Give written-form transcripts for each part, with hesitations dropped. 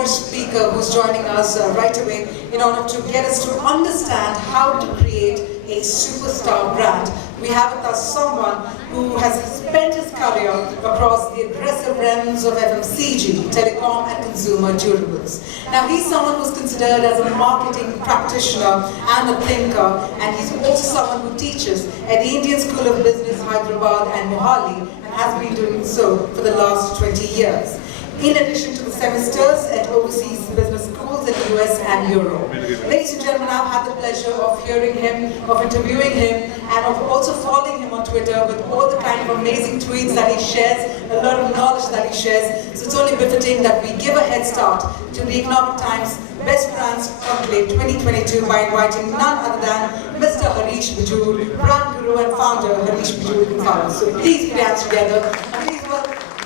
first speaker who's joining us right away in order to get us to understand how to create a superstar brand. We have with us someone who has spent his career across the aggressive realms of FMCG, telecom and consumer durables. Now he's someone who's considered as a marketing practitioner and a thinker, and he's also someone who teaches at the Indian School of Business, Hyderabad and Mohali, and has been doing so for the last 20 years. In addition to the semesters at overseas business schools in the US and Europe. Ladies and gentlemen, I've had the pleasure of hearing him, of interviewing him, and of also following him on Twitter with all the kind of amazing tweets that he shares, a lot of knowledge that he shares. So it's only befitting that we give a head start to the Economic Times Best Brands Conclave 2022 by inviting none other than Mr. Harish Bijul, brand guru and founder Harish Bijul Consultants. So please put your hands together. And please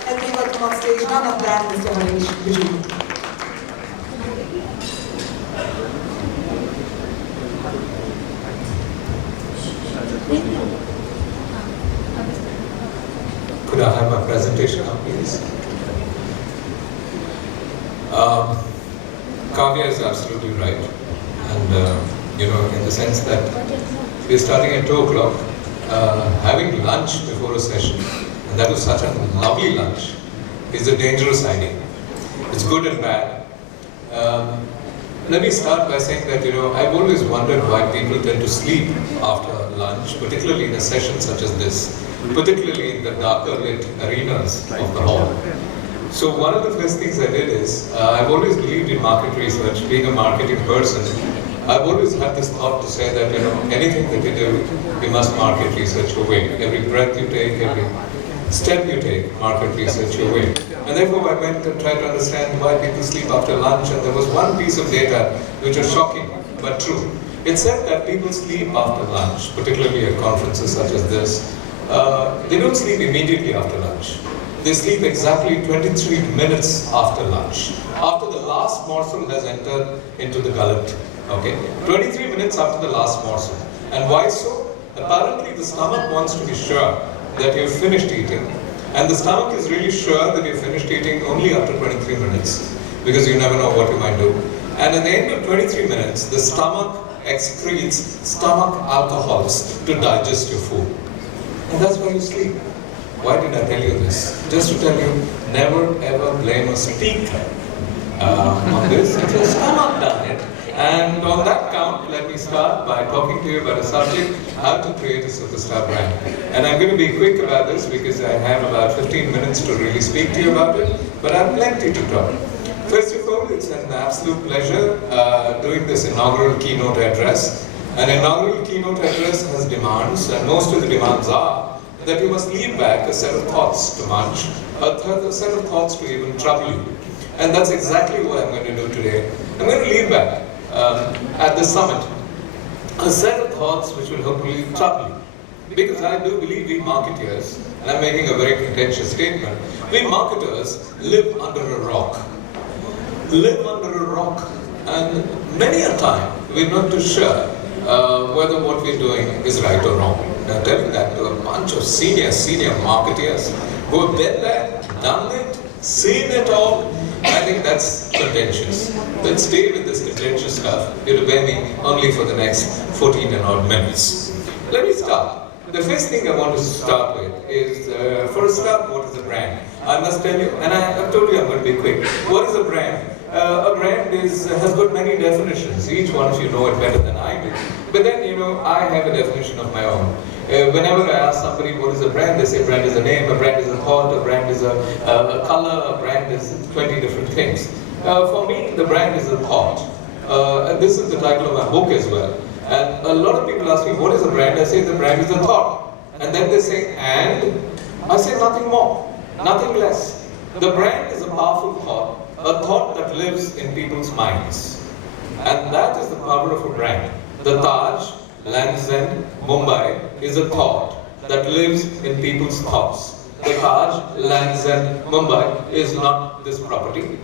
help me welcome on stage none other than Mr. Harish Bijul. Could I have my presentation now, please? Kavya is absolutely right. And, in the sense that we're starting at 2 o'clock, having lunch before a session, and that was such a lovely lunch, is a dangerous idea. It's good and bad. Let me start by saying that, I've always wondered why people tend to sleep after lunch, particularly in a session such as this, particularly in the darker lit arenas of the hall. So one of the first things I did is, I've always believed in market research, being a marketing person. I've always had this thought to say that, anything that you do, you must market research your way. Every breath you take, every step you take, market research your way. And therefore I went and tried to understand why people sleep after lunch, and there was one piece of data which was shocking, but true. It said that people sleep after lunch, particularly at conferences such as this. They don't sleep immediately after lunch. They sleep exactly 23 minutes after lunch, after the last morsel has entered into the gullet. Okay? 23 minutes after the last morsel. And why so? Apparently the stomach wants to be sure that you've finished eating. And the stomach is really sure that you've finished eating only after 23 minutes, because you never know what you might do. And at the end of 23 minutes, the stomach excretes stomach alcohols to digest your food. And that's why you sleep. Why did I tell you this? Just to tell you, never ever blame a speaker on this. It's your stomach done it. And on that count, let me start by talking to you about a subject, how to create a superstar brand. And I'm going to be quick about this because I have about 15 minutes to really speak to you about it, but I have plenty to talk. First of all, it's an absolute pleasure doing this inaugural keynote address. An inaugural keynote address has demands, and most of the demands are that you must leave back a set of thoughts to munch, a set of thoughts to even trouble you. And that's exactly what I'm going to do today. I'm going to leave back at the summit a set of thoughts which will hopefully trouble you. Because I do believe we marketers, and I'm making a very contentious statement, we marketers live under a rock. Live under a rock, and many a time we're not too sure whether what we're doing is right or wrong. Now, telling that to a bunch of senior marketers who have been there, done it, seen it all, I think that's contentious. Let's stay with this contentious stuff. You'll obey me only for the next 14 and odd minutes. Let me start. The first thing I want to start with is, for a start, what is a brand? I must tell you, and I've told you I'm going to be quick. What is a brand? A brand has got many definitions. Each one of you know it better than I do. But then, I have a definition of my own. Whenever I ask somebody what is a brand, they say brand is a name, a brand is a thought, a brand is a color, a brand is 20 different things. For me, the brand is a thought. And this is the title of my book as well. And a lot of people ask me, what is a brand? I say the brand is a thought. And then they say, and? I say nothing more, nothing less. The brand is a powerful thought, a thought that lives in people's minds. And that is the power of a brand. The Taj, Land's End, Mumbai is a thought that lives in people's thoughts. The Taj, Land's End, Mumbai is not this property,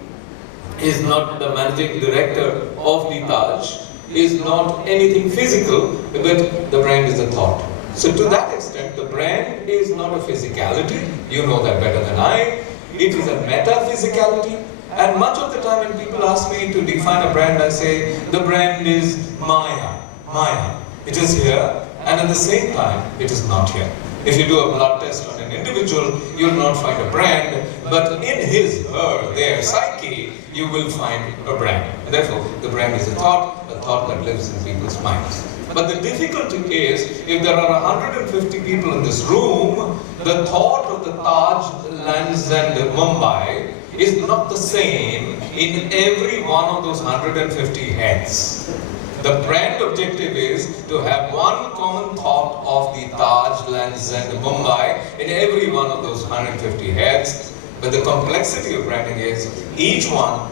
is not the managing director of the Taj, is not anything physical, but the brand is a thought. So to that extent, the brand is not a physicality, you know that better than I. It is a metaphysicality, And much of the time when people ask me to define a brand, I say, the brand is Maya. Maya. It is here, and at the same time, it is not here. If you do a blood test on an individual, you will not find a brand, but in his, her, their psyche, you will find a brand. And therefore, the brand is a thought that lives in people's minds. But the difficulty is, if there are 150 people in this room, the thought of the Taj Lands and Mumbai is not the same in every one of those 150 heads. The brand objective is to have one common thought of the Taj Lands and Mumbai in every one of those 150 heads. But the complexity of branding is each one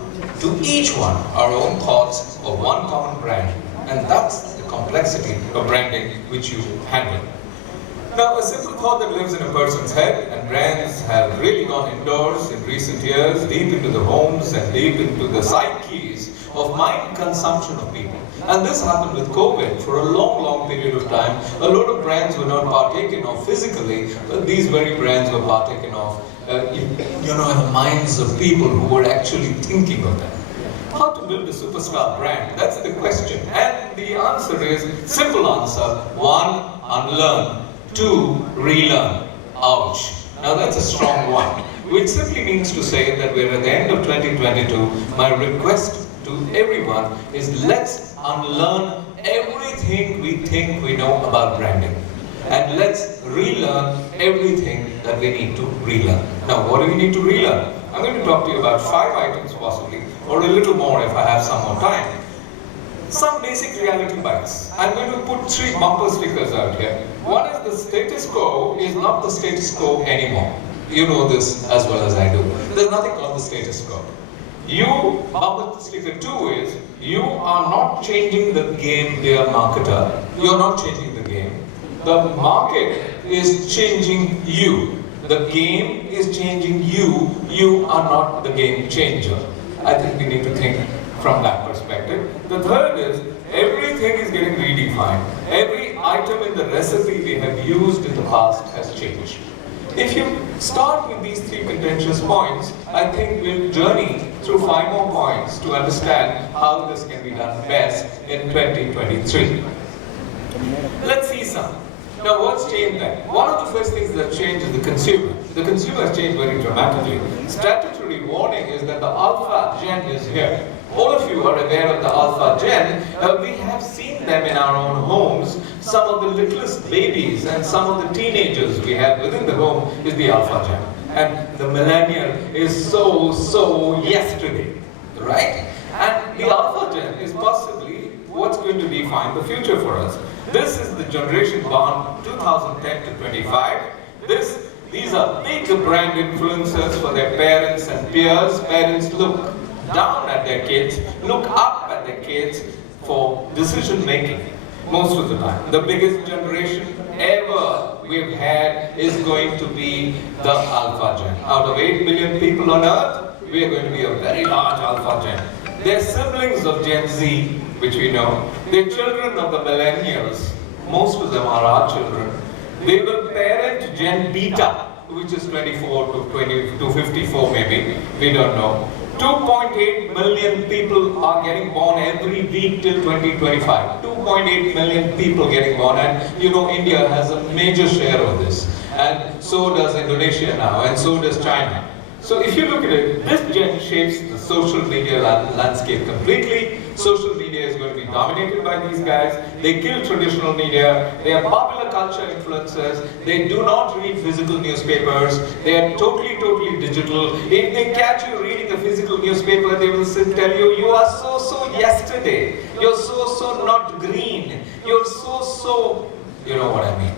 our own thoughts of one common brand. And that's the complexity of branding which you handle. Now, a simple thought that lives in a person's head, and brands have really gone indoors in recent years, deep into the homes and deep into the psyches of mind consumption of people. And this happened with COVID. For a long period of time, a lot of brands were not partaken of physically, but these very brands were partaken of in the minds of people who were actually thinking of them. How to build a superstar brand? That's the question. And the answer is, simple answer, 1, unlearn. 2, relearn. Ouch. Now that's a strong one. Which simply means to say that we're at the end of 2022. My request to everyone is, let's unlearn everything we think we know about branding. And let's relearn everything that we need to relearn. Now, what do we need to relearn? I'm going to talk to you about 5 items possibly, or a little more if I have some more time. Some basic reality bites. I'm going to put 3 bumper stickers out here. One is, the status quo is not the status quo anymore. You know this as well as I do. There's nothing called the status quo. Bumper sticker 2 is, you are not changing the game, dear marketer. You're not changing the game. The market is changing you. The game is changing you. You are not the game changer. I think we need to think from that perspective. The third is, everything is getting redefined. Every item in the recipe we have used in the past has changed. If you start with these 3 contentious points, I think we'll journey through 5 more points to understand how this can be done best in 2023. Let's see some. Now, what's changed then? One of the first things that changed is the consumer. The consumer has changed very dramatically. Statutory warning is that the Alpha Gen is here. All of you are aware of the Alpha Gen. We have seen them in our own homes. Some of the littlest babies and some of the teenagers we have within the home is the Alpha Gen. And the millennial is so yesterday, right? And the Alpha Gen is possibly what's going to define the future for us. This is the generation born 2010 to 25. These are big brand influencers for their parents and peers. Parents look down at their kids, look up at their kids for decision making most of the time. The biggest generation ever we've had is going to be the Alpha Gen. Out of 8 billion people on earth, we are going to be a very large Alpha Gen. They're siblings of Gen Z, which we know. They're children of the millennials. Most of them are our children. They will parent Gen Beta, which is 24 to 54 maybe. We don't know. 2.8 million people are getting born every week till 2025. 2.8 million people getting born, and you know India has a major share of this. And so does Indonesia now, and so does China. So if you look at it, this gen shapes the social media landscape completely. Social media is going to be dominated by these guys. They kill traditional media. They are popular culture influencers. They do not read physical newspapers. They are totally digital. If they catch you reading a physical newspaper, they will tell you, you are so yesterday. You're so not green. You're so, you know what I mean.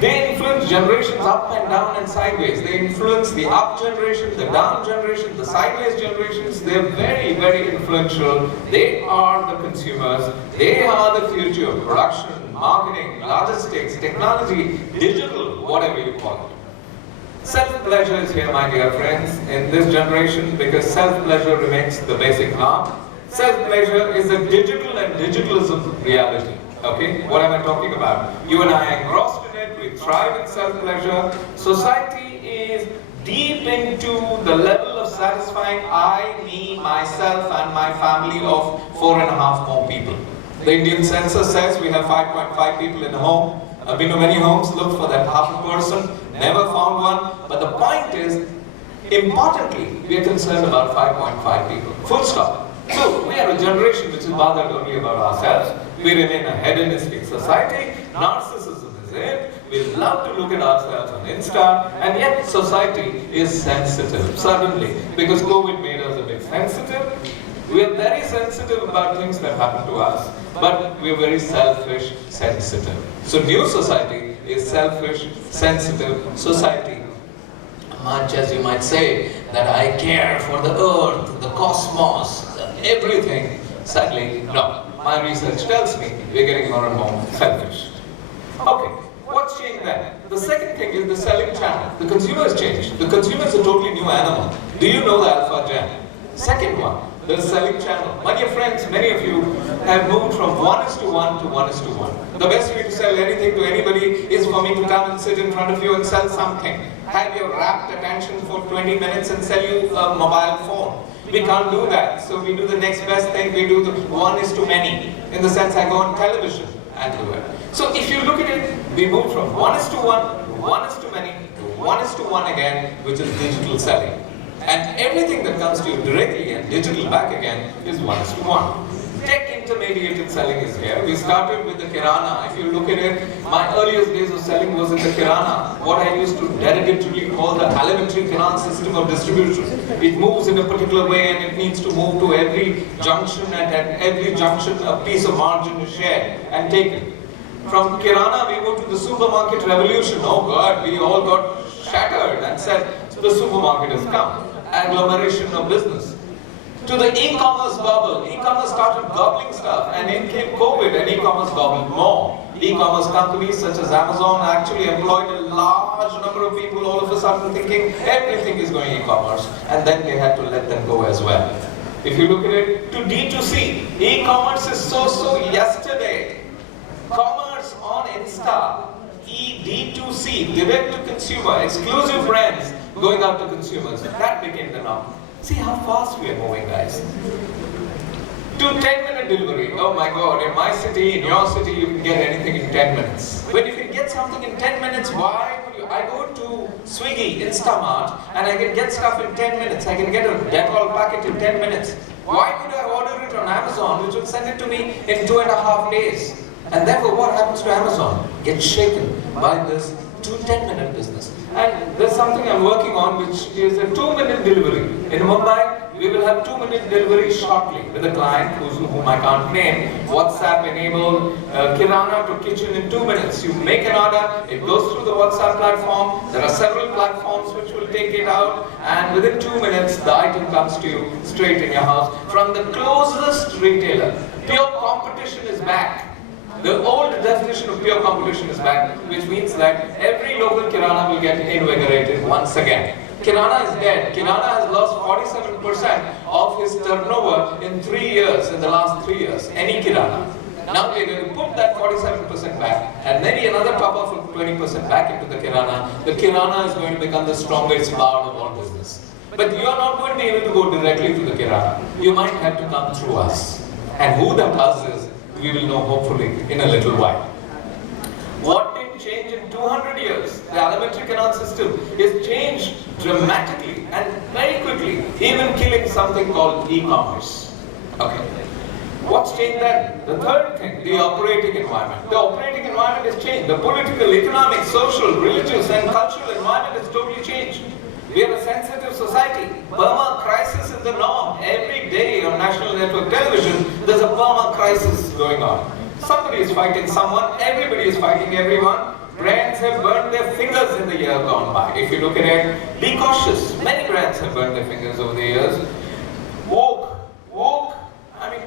They influence generations up and down and sideways. They influence the up generation, the down generation, the sideways generations. They're very influential. They are the consumers. They are the future of production, marketing, logistics, technology, digital, whatever you call it. Self-pleasure is here, my dear friends, in this generation, because self-pleasure remains the basic norm. Self-pleasure is a digital and digitalism reality. Okay, what am I talking about? You and I are engrossed in it, we thrive in self-pleasure. Society is deep into the level of satisfying I, me, myself and my family of 4.5 more people. The Indian census says we have 5.5 people in a home. I've been to many homes, looked for that half a person, never found one. But the point is, importantly, we are concerned about 5.5 people. Full stop. So we are a generation which is bothered only about ourselves. We remain a hedonistic society. Narcissism is it. We love to look at ourselves on Insta, and yet society is sensitive, suddenly, because COVID made us a bit sensitive. We are very sensitive about things that happen to us, but we are very selfish, sensitive. So new society is selfish, sensitive society. Much as you might say that I care for the earth, the cosmos, everything, sadly, no. My research tells me we're getting more and more selfish. Okay, what's changed then? The second thing is the selling channel. The consumer has changed. The consumer is a totally new animal. Do you know the Alpha Gen? Second one, the selling channel. My dear friends, many of you have moved from 1:1 to 1:1. The best way to sell anything to anybody is for me to come and sit in front of you and sell something. Have your rapt attention for 20 minutes and sell you a mobile phone. We can't do that, so we do the next best thing. We do the 1:many. In the sense, I go on television and do it. So if you look at it, we moved from 1:1 to 1:many to 1:1 again, which is digital selling. And everything that comes to you directly and digital back again is 1:1. Tech intermediated selling is here. We started with the Kirana. If you look at it, my earliest days of selling was in the Kirana, what I used to derogatively call the elementary Kirana system of distribution. It moves in a particular way and it needs to move to every junction, and at every junction a piece of margin is shared and taken. From Kirana we moved to the supermarket revolution. Oh God, we all got shattered and said, the supermarket has come. Agglomeration of business. To the e-commerce bubble. E-commerce started gobbling stuff, and in came COVID and e-commerce gobbled more. E-commerce companies such as Amazon actually employed a large number of people, all of a sudden thinking everything is going e-commerce, and then they had to let them go as well. If you look at it, to D2C, e-commerce is so yesterday. Commerce on Insta, D2C, direct to consumer, exclusive brands going out to consumers. That became the norm. See how fast we are moving, guys. To 10-minute delivery. Oh my God, in my city, in your city, you can get anything in 10 minutes. When you can get something in 10 minutes, why would you? I go to Swiggy, Instamart, and I can get stuff in 10 minutes. I can get a Dettol packet in 10 minutes. Why would I order it on Amazon, which will send it to me in 2.5 days? And therefore, what happens to Amazon? Gets shaken by this 10-minute business. And there's something I'm working on, which is a 2-minute delivery. In Mumbai, we will have 2-minute delivery shortly with a client whom I can't name. WhatsApp enabled Kirana to kitchen in 2 minutes. You make an order, it goes through the WhatsApp platform. There are several platforms which will take it out, and within 2 minutes, the item comes to you straight in your house from the closest retailer. Pure competition is back. The old definition of pure competition is back, which means that every local Kirana will get invigorated once again. Kirana is dead. Kirana has lost 47% of his turnover in 3 years, in the last 3 years. Any Kirana. Now we're going to put that 47% back and maybe another top of 20% back into the Kirana. The Kirana is going to become the strongest part of our business. But you are not going to be able to go directly to the Kirana. You might have to come through us. And who that us is, we will know hopefully in a little while. What did change in 200 years? The elementary canal system is changed dramatically and very quickly, even killing something called e-commerce. Okay. What's changed then? The third thing, the operating environment. The operating environment has changed. The political, economic, social, religious and cultural environment has totally changed. We are a sensitive society. Burma crisis is the norm. Every day on national network television, there's a Burma crisis going on. Somebody is fighting someone, everybody is fighting everyone. Brands have burned their fingers in the year gone by. If you look at it, be cautious. Many brands have burned their fingers over the years. Woke,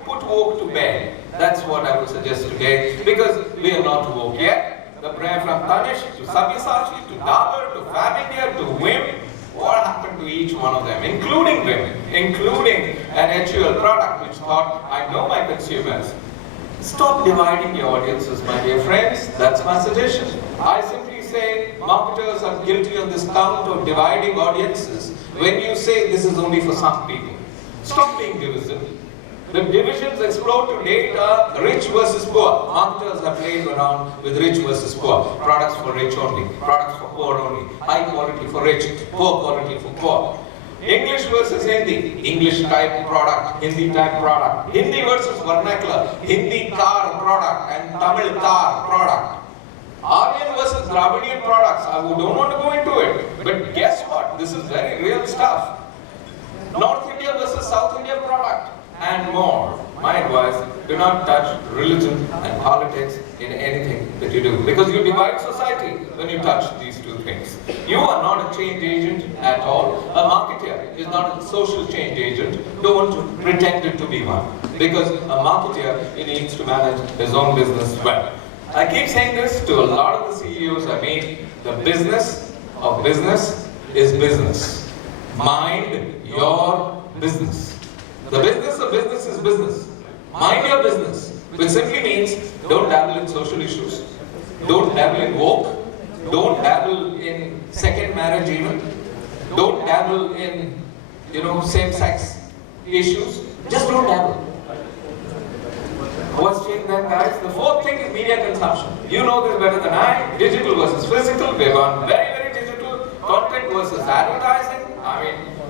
put woke to bed. That's what I would suggest today, because we are not woke yet. The brand from Tanishq to Sabyasachi to Dabur to Fab India to Vim, what happened to each one of them, including women, including an HUL product which thought, I know my consumers. Stop dividing your audiences, my dear friends. That's my suggestion. I simply say marketers are guilty on this count of dividing audiences. when you say this is only for some people. Stop being divisive. The divisions explored to date are rich versus poor. Marketers have played around with rich versus poor. Products for rich only, products for poor only. High quality for rich, poor quality for poor. English versus Hindi, English type product, Hindi type product. Hindi versus vernacular, Hindi car product and Tamil car product. Aryan versus Dravidian products, I don't want to go into it. But guess what? This is very real stuff. North India versus South India product and more. My advice, do not touch religion and politics in anything that you do, because you divide society when you touch these two things. You are not a change agent at all. A marketeer is not a social change agent. Don't pretend it to be one, because a marketeer, he needs to manage his own business well. I keep saying this to a lot of the CEOs I meet. The business of business is business. Mind your business. The business of business is business. Mind your business, which simply means don't dabble in social issues, don't dabble in woke, don't dabble in second marriage even, don't dabble in, same-sex issues. Just don't dabble. What's changed that, guys? The fourth thing is media consumption. You know this better than I. Digital versus physical. We've gone very, very digital. Content versus advertising.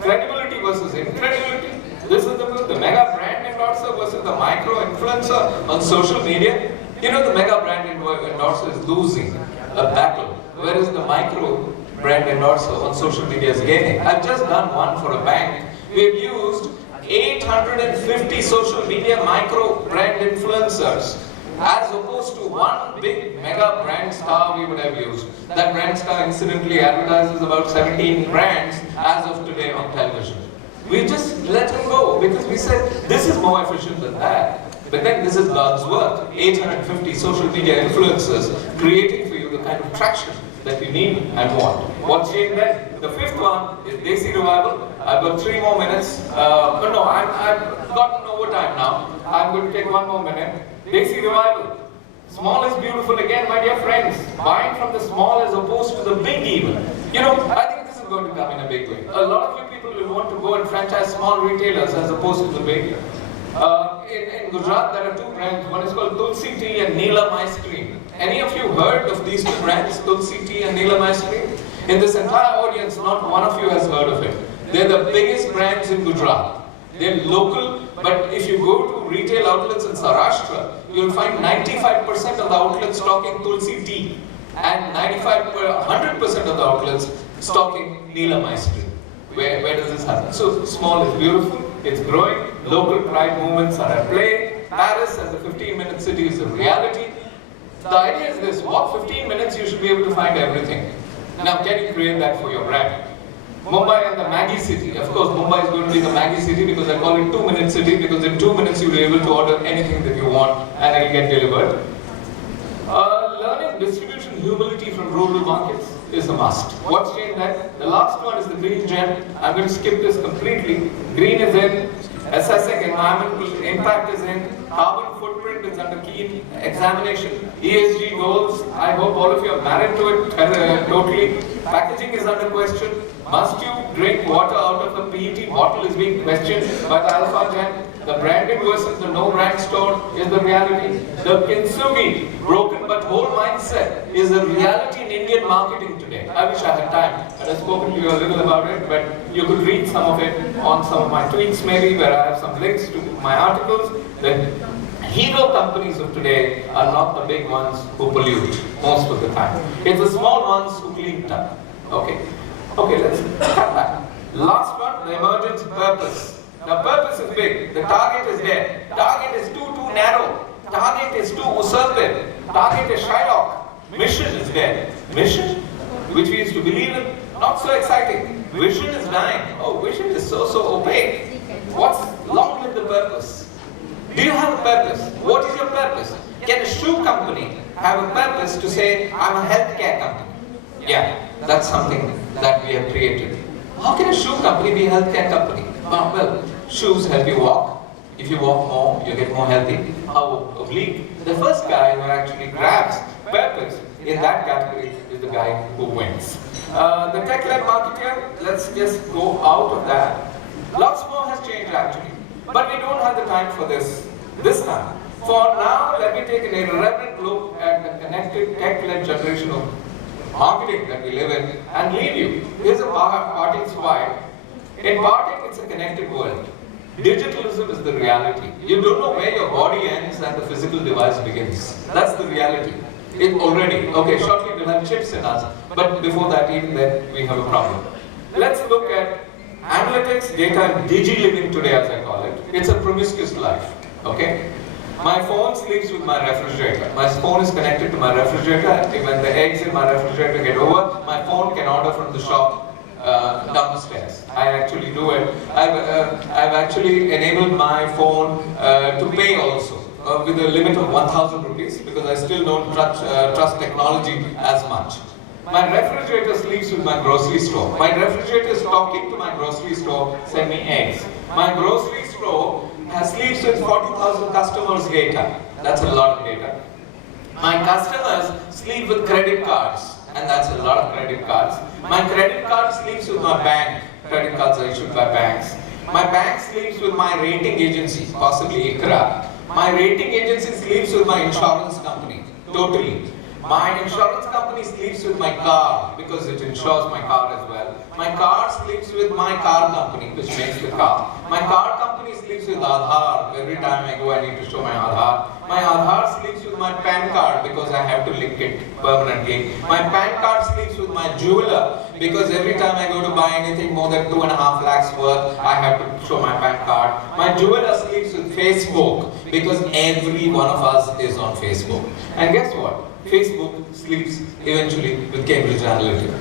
Credibility versus incredibility. This is the mega brand endorser versus the micro influencer on social media. The mega brand endorser is losing a battle, whereas the micro brand endorser on social media is gaining. I've just done one for a bank. We've used 850 social media micro brand influencers as opposed to one big mega brand star we would have used. That brand star incidentally advertises about 17 brands as of today on television. We just let him go because we said this is more efficient than that. But then this is God's work. 850 social media influencers creating for you the kind of traction that you need and want. What's changed then? The fifth one is Desi Revival. I've got 3 more minutes. I've gotten overtime now. I'm going to take 1 more minute. Desi Revival. Small is beautiful again, my dear friends. Buying from the small as opposed to the big even. I think this is going to come in a big way. A lot of you people will want to go and franchise small retailers as opposed to the big. In Gujarat, there are 2 brands. One is called Tulsi Tea and Neelam Ice Cream. Any of you heard of these 2 brands, Tulsi Tea and Neelam Ice Cream? In this entire audience, not one of you has heard of it. They're the biggest brands in Gujarat. They're local, but if you go to retail outlets in Saurashtra, you'll find 95% of the outlets stocking Tulsi Tea and 100% of the outlets stocking Neelam Ice Cream. Where does this happen? So small is beautiful, it's growing, local pride movements are at play. Paris as a 15-minute city is a reality. The idea is this: walk 15 minutes, you should be able to find everything. Now, can you create that for your brand? Mumbai and the Maggie city. Of course, Mumbai is going to be the Maggie city because I call it 2-minute city, because in 2 minutes you'll be able to order anything that you want and it'll get delivered. Learning distribution humility from rural markets is a must. What's changed that? The last one is the green gem. I'm going to skip this completely. Green is in, assessing environmental impact is in, carbon footprint is under keen examination, ESG goals, I hope all of you are married to it totally. Packaging is under question. Must you drink water out of a PET bottle is being questioned by the Alpha Gen. The branded versus the no brand store is the reality. The Kintsugi, broken but whole mindset, is a reality in Indian marketing today. I wish I had time. I have spoken to you a little about it, but you could read some of it on some of my tweets maybe, where I have some links to my articles. The hero companies of today are not the big ones who pollute most of the time. It's the small ones who clean it up. Okay, let's cut back. Last one, the emergence purpose. Now purpose is big, the target is there. Target is too narrow. Target is too usurping. Target is Shylock. Mission is there. Mission, which we used to believe in, not so exciting. Vision is dying. Oh, vision is so opaque. What's long with the purpose? Do you have a purpose? What is your purpose? Can a shoe company have a purpose to say, I'm a healthcare company? Yeah, that's something that we have created. How can a shoe company be a healthcare company? Well, shoes help you walk. If you walk more, you get more healthy. How oblique. The first guy who actually grabs purpose in that category is the guy who wins. The tech-led marketer, let's just go out of that. Lots more has changed actually, but we don't have the time for this time. For now, let me take an irreverent look at the connected tech-led generation of marketing that we live in and leave you. Here's a parting slide. In Bartek, it's a connected world. Digitalism is the reality. You don't know where your body ends and the physical device begins. That's the reality. It already, okay, shortly we'll have chips in us, but before that, even then, we have a problem. Let's look at analytics, data, and digi-living today, as I call it. It's a promiscuous life, okay? My phone sleeps with my refrigerator. My phone is connected to my refrigerator. When the eggs in my refrigerator get over, my phone can order from the shop down the stairs. I actually do it. I've actually enabled my phone to pay also with a limit of 1,000 rupees because I still don't trust technology as much. My refrigerator sleeps with my grocery store. My refrigerator is talking to my grocery store, send me eggs. My grocery store sleeps with 40,000 customers' data. That's a lot of data. My customers sleep with credit cards, and that's a lot of credit cards. My credit card sleeps with my bank. Credit cards are issued by banks. My bank sleeps with my rating agency, possibly ICRA. My rating agency sleeps with my insurance company, totally. My insurance company sleeps with my car because it insures my car as well. My car sleeps with my car company, which makes the car. My car company sleeps with Aadhaar. Every time I go, I need to show my Aadhaar. My Aadhaar sleeps with my PAN card because I have to link it permanently. My PAN card sleeps with my jeweler because every time I go to buy anything more than 2.5 lakhs worth, I have to show my PAN card. My jeweler sleeps with Facebook because every one of us is on Facebook. And guess what? Facebook sleeps eventually with Cambridge Analytica.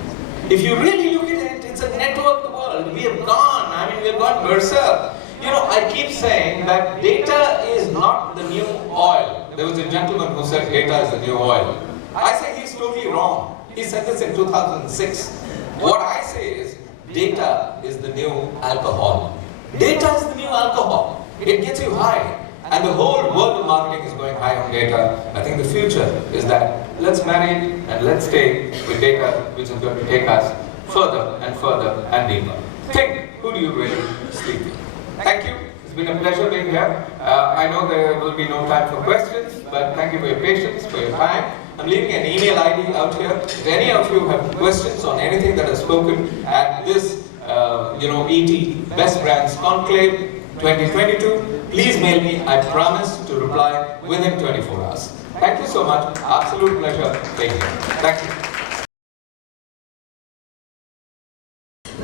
If you really look at it, it's a networked world. We have gone, we have gone berserk. You know, I keep saying that data is not the new oil. There was a gentleman who said data is the new oil. I say he's totally wrong. He said this in 2006. What I say is, data is the new alcohol. Data is the new alcohol. It gets you high. And the whole world of marketing is going high on data. I think the future is that let's marry it and let's stay with data, which is going to take us further and further and deeper. Think, who do you really sleep with? Thank you. It's been a pleasure being here. I know there will be no time for questions, but thank you for your patience, for your time. I'm leaving an email ID out here. If any of you have questions on anything that I've spoken at this, ET Best Brands Conclave 2022, please mail me. I promise to reply within 24 hours. Thank you so much. Absolute pleasure being here. Thank you.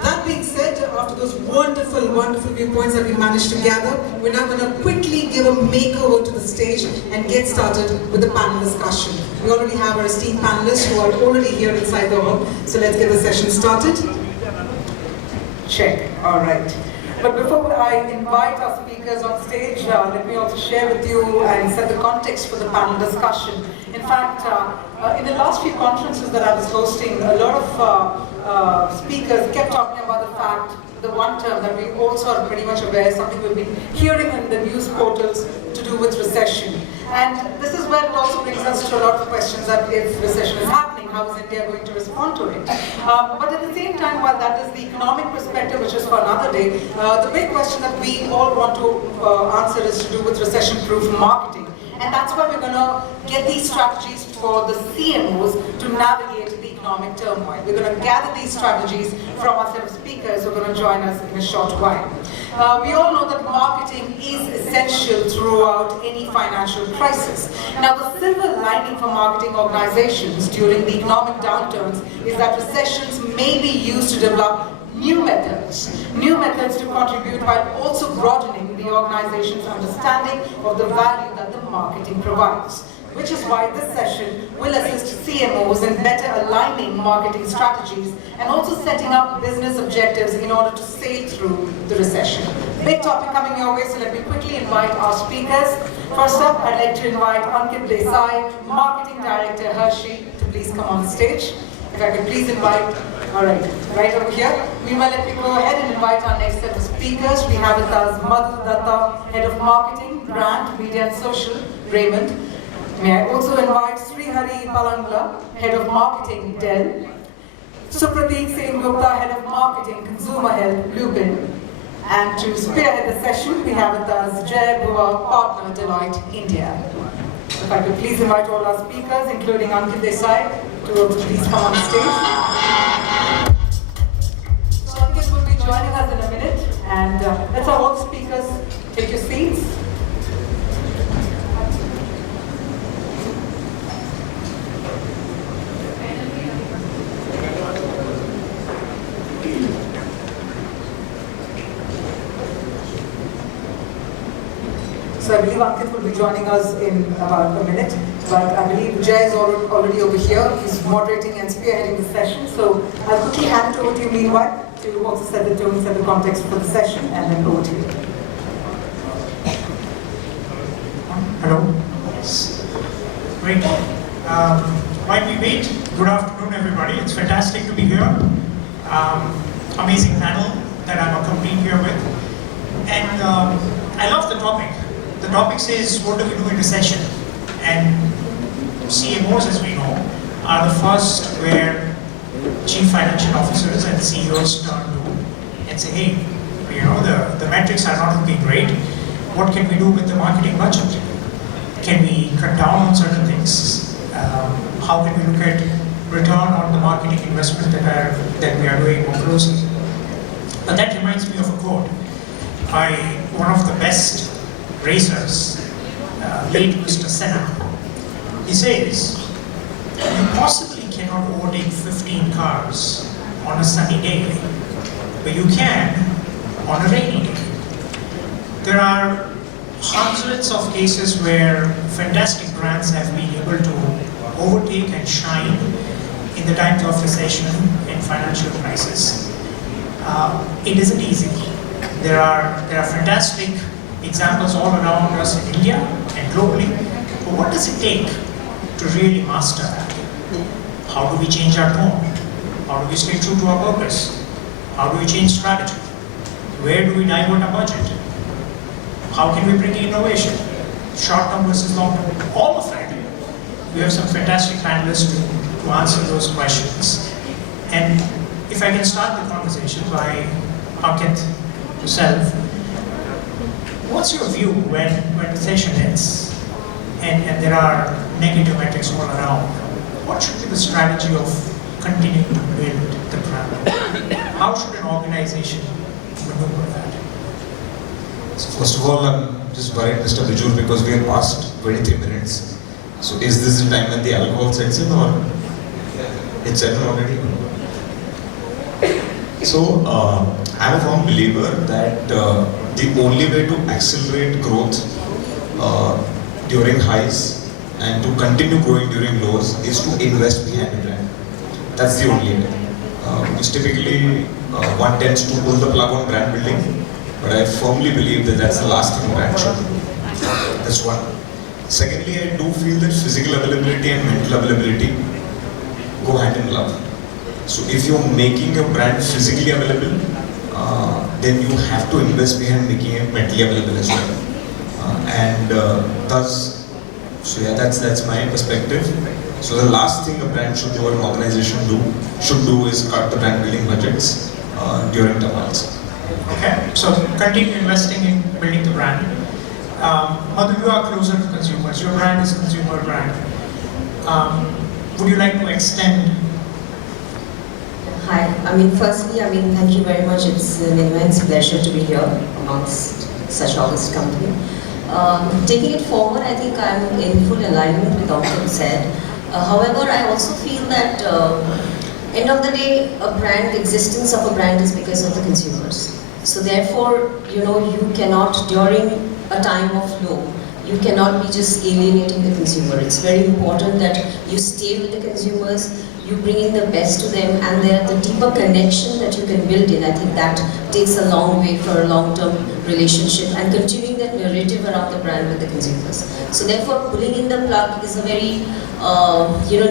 That being said, after those wonderful viewpoints that we managed to gather, we're now going to quickly give a makeover to the stage and get started with the panel discussion. We already have our esteemed panelists who are already here inside the hall, so let's get the session started. Check. All right. But before I invite our speakers on stage, let me also share with you and set the context for the panel discussion. In fact, in the last few conferences that I was hosting, a lot of speakers kept talking about the fact, the one term that we also are pretty much aware, something we've been hearing in the news portals to do with recession. And this is where it also brings us to a lot of questions that if recession is happening, how is India going to respond to it? But at the same time, while that is the economic perspective, which is for another day, the big question that we all want to answer is to do with recession-proof marketing. And that's why we're going to get these strategies for the CMOs to navigate the economic turmoil. We're going to gather these strategies from our set of speakers who are going to join us in a short while. We all know that marketing is essential throughout any financial crisis. Now, the silver lining for marketing organizations during the economic downturns is that recessions may be used to develop new methods to contribute while also broadening the organization's understanding of the value that the marketing provides. Which is why this session will assist CMOs in better aligning marketing strategies and also setting up business objectives in order to sail through the recession. Big topic coming your way, so let me quickly invite our speakers. First up, I'd like to invite Ankit Desai, Marketing Director Hershey, to please come on stage. If I could please invite, all right over here. Meanwhile, let me go ahead and invite our next set of speakers. We have with us Madhu Datta, Head of Marketing, Brand, Media and Social, Raymond. May I also invite Srihari Palangla, Head of Marketing, Dell. Supradeep Singh Gupta, Head of Marketing, Consumer Health, Lupin. And to spearhead the session, we have with us Jay Bhuva, Partner, Deloitte, India. If I could please invite all our speakers, including Ankit Desai, to please come on stage. So Ankit will be joining us in a minute, and let's have all the speakers take your seats. So I believe Ankit will be joining us in about a minute, but I believe Jay is already over here. He's moderating and spearheading the session. So I'll quickly hand it over to you meanwhile to also set the tone, set the context for the session, and then over to you. Hello. Great. While we wait, good afternoon everybody. It's fantastic to be here. Amazing panel that I'm accompanied here with. And I love the topic. The topic says, what do we do in recession? And CMOs, as we know, are the first where chief financial officers and CEOs turn to and say, hey, you know, the metrics are not looking great. What can we do with the marketing budget? Can we cut down on certain things? How can we look at return on the marketing investment that we are doing more closely? But that reminds me of a quote by one of the best racers, late Mr. Senna. He says, you possibly cannot overtake 15 cars on a sunny day, but you can on a rainy day. There are hundreds of cases where fantastic brands have been able to overtake and shine in the times of recession and financial crisis. It isn't easy. There are fantastic examples all around us in India and globally. But what does it take to really master that? How do we change our tone? How do we stay true to our purpose? How do we change strategy? Where do we divert our budget? How can we bring innovation? Short-term versus long-term? All of that. We have some fantastic panelists to answer those questions. And if I can start the conversation by Ankit yourself, what's your view when recession hits and there are negative metrics all around? What should be the strategy of continuing to build the brand? How should an organization maneuver that? So first of all, I'm just worried, Mr. Bijur, because we are past 23 minutes. So is this the time when the alcohol sets in, or it's set in already? So I'm a firm believer that the only way to accelerate growth during highs and to continue growing during lows is to invest behind the brand. That's the only way. Because typically one tends to pull the plug on brand building, but I firmly believe that that's the last thing a brand should do. That's one. Secondly, I do feel that physical availability and mental availability go hand in glove. So if you're making your brand physically available, then you have to invest behind making it mentally available as well. Thus, so yeah, that's my perspective. So the last thing a brand should do or an organization should do is cut the brand building budgets during the months. Okay, so continue investing in building the brand. Madhu, you are closer to consumers. Your brand is a consumer brand. Would you like to extend? Hi, firstly, thank you very much. It's an immense pleasure to be here amongst such august company. Taking it forward, I think I'm in full alignment with what you said. However, I also feel that end of the day, existence of a brand is because of the consumers. So therefore, you cannot, during a time of low, you cannot be just alienating the consumer. It's very important that you stay with the consumers, you bring in the best to them, and the deeper connection that you can build in. I think that takes a long way for a long-term relationship and continuing that narrative around the brand with the consumers. So therefore, pulling in the plug is a very,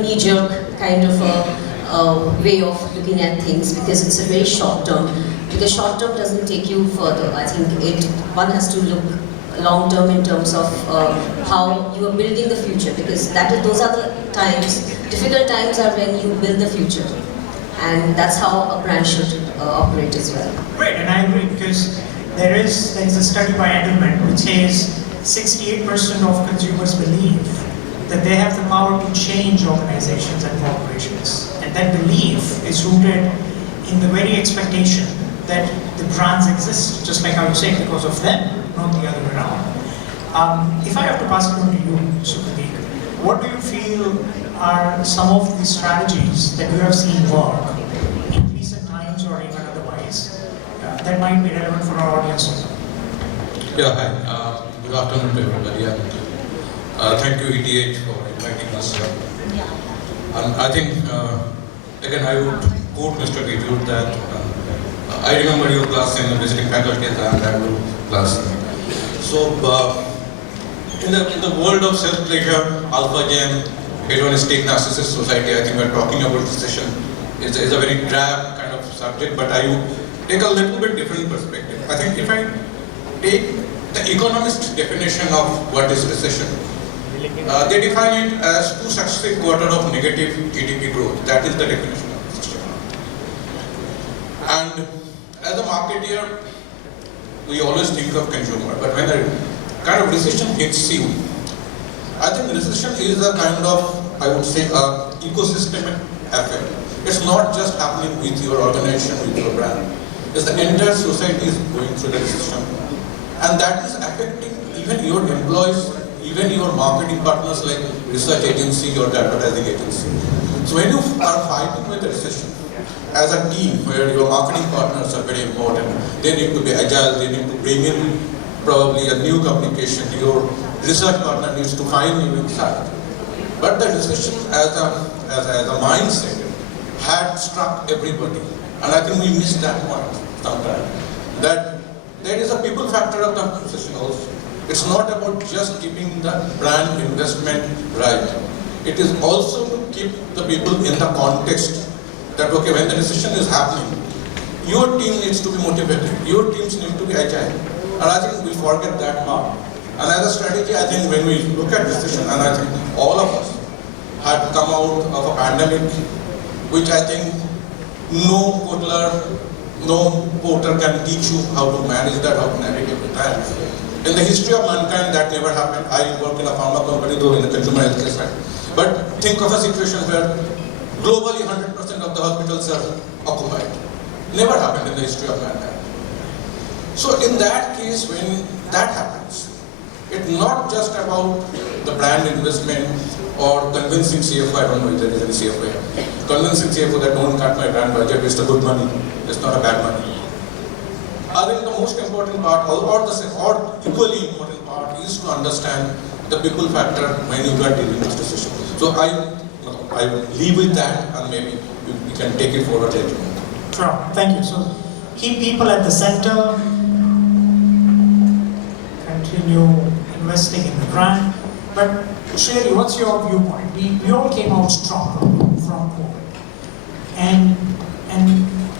knee-jerk kind of a way of looking at things, because it's a very short-term. Because short-term doesn't take you further. I think one has to look long-term in terms of how you are building the future, because those are the times, difficult times are when you build the future. and that's how a brand should operate as well. Great, and I agree because there is a study by Edelman which says 68% of consumers believe that they have the power to change organizations and corporations, and that belief is rooted in the very expectation that the brands exist, just like how you say, because of them, not the other way around. If I have to pass it on to you, Supratik, what do you feel are some of the strategies that you have seen work in recent times or even otherwise that might be relevant for our audience? Yeah, hi. Good afternoon to everybody. Thank you, ETH, for inviting us here. And I think, again, I would quote Mr. Gajut that I remember your class in the visiting faculty at the Bangalore class. So, in the world of self-pleasure, alpha gen, hedonistic narcissist society, I think we're talking about this session is a very drab kind of subject, but I would take a little bit different perspective. I think if I take the economist definition of what is recession, they define it as 2 successive quarters of negative GDP growth. That is the definition of recession. And as a marketeer, we always think of consumer, but when a kind of recession hits you, I think recession is a kind of, I would say, ecosystemic effect. It's not just happening with your organization, with your brand. It's the entire society is going through the recession. And that is affecting even your employees, even your marketing partners like research agency or advertising agency. So when you are fighting with the recession, as a team where your marketing partners are very important, they need to be agile, they need to bring in probably a new communication, your research partner needs to find new insight. But the recession as a mindset had struck everybody. And I think we missed that point sometimes. That there is a people factor of the recession also. It's not about just keeping the brand investment right. It is also to keep the people in the context that, okay, when the recession is happening, your team needs to be motivated, your teams need to be agile. And I think we forget that part. And as a strategy, I think when we look at recession, and I think all of us had come out of a pandemic, which I think no porter can teach you how to manage that, how to navigate the time. In the history of mankind, that never happened. I work in a pharma company, though in the consumer healthcare side. But think of a situation where globally 100% of the hospitals are occupied. Never happened in the history of mankind. So in that case, when that happens, it's not just about the brand investment or convincing CFO, I don't know if there is any CFO here, convincing CFO that don't cut my brand budget, it's a good money, it's not a bad money. I think the most important part, or equally important part, is to understand the people factor when you are dealing with recession. So I leave with that, and maybe we can take it forward later. Sure, thank you. So keep people at the center, continue investing in the brand. But Sherry, what's your viewpoint? We all came out strong from COVID. And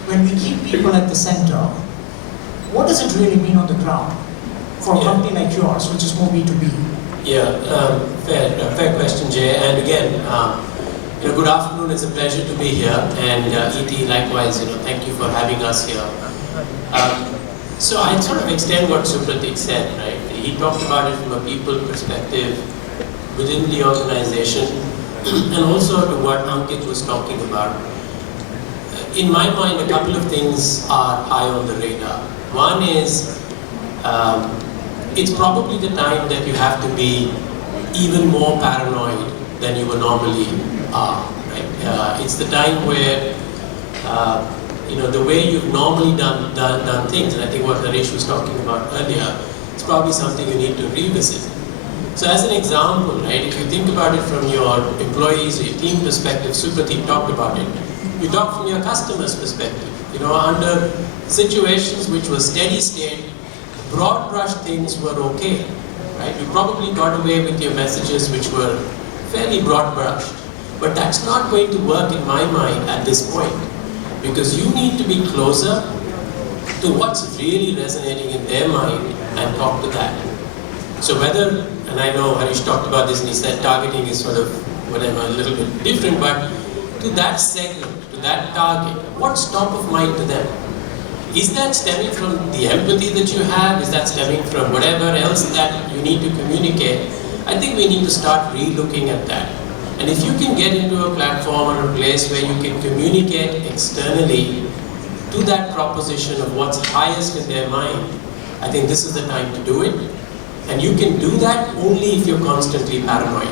when we keep people at the center, what does it really mean on the ground for a company like yours, which is more B2B? Yeah, fair question, Jay. And again, good afternoon. It's a pleasure to be here. And ET, likewise, thank you for having us here. So I sort of extend what Supratik said, right? He talked about it from a people perspective within the organization, and also to what Ankit was talking about. In my mind, a couple of things are high on the radar. One is, it's probably the time that you have to be even more paranoid than you would normally are, right? It's the time where, the way you've normally done things, and I think what Naresh was talking about earlier, it's probably something you need to revisit. So as an example, right, if you think about it from your employees or your team perspective, Supratik talked about it, you talk from your customer's perspective. Under situations which were steady state, broad brush things were okay, right? You probably got away with your messages which were fairly broad brushed. But that's not going to work in my mind at this point, because you need to be closer to what's really resonating in their mind and talk to that. So whether, and I know Harish talked about this and he said targeting is sort of whatever, a little bit different, but to that segment, to that target, what's top of mind to them? Is that stemming from the empathy that you have? Is that stemming from whatever else that you need to communicate? I think we need to start re-looking at that. And if you can get into a platform or a place where you can communicate externally to that proposition of what's highest in their mind, I think this is the time to do it. And you can do that only if you're constantly paranoid.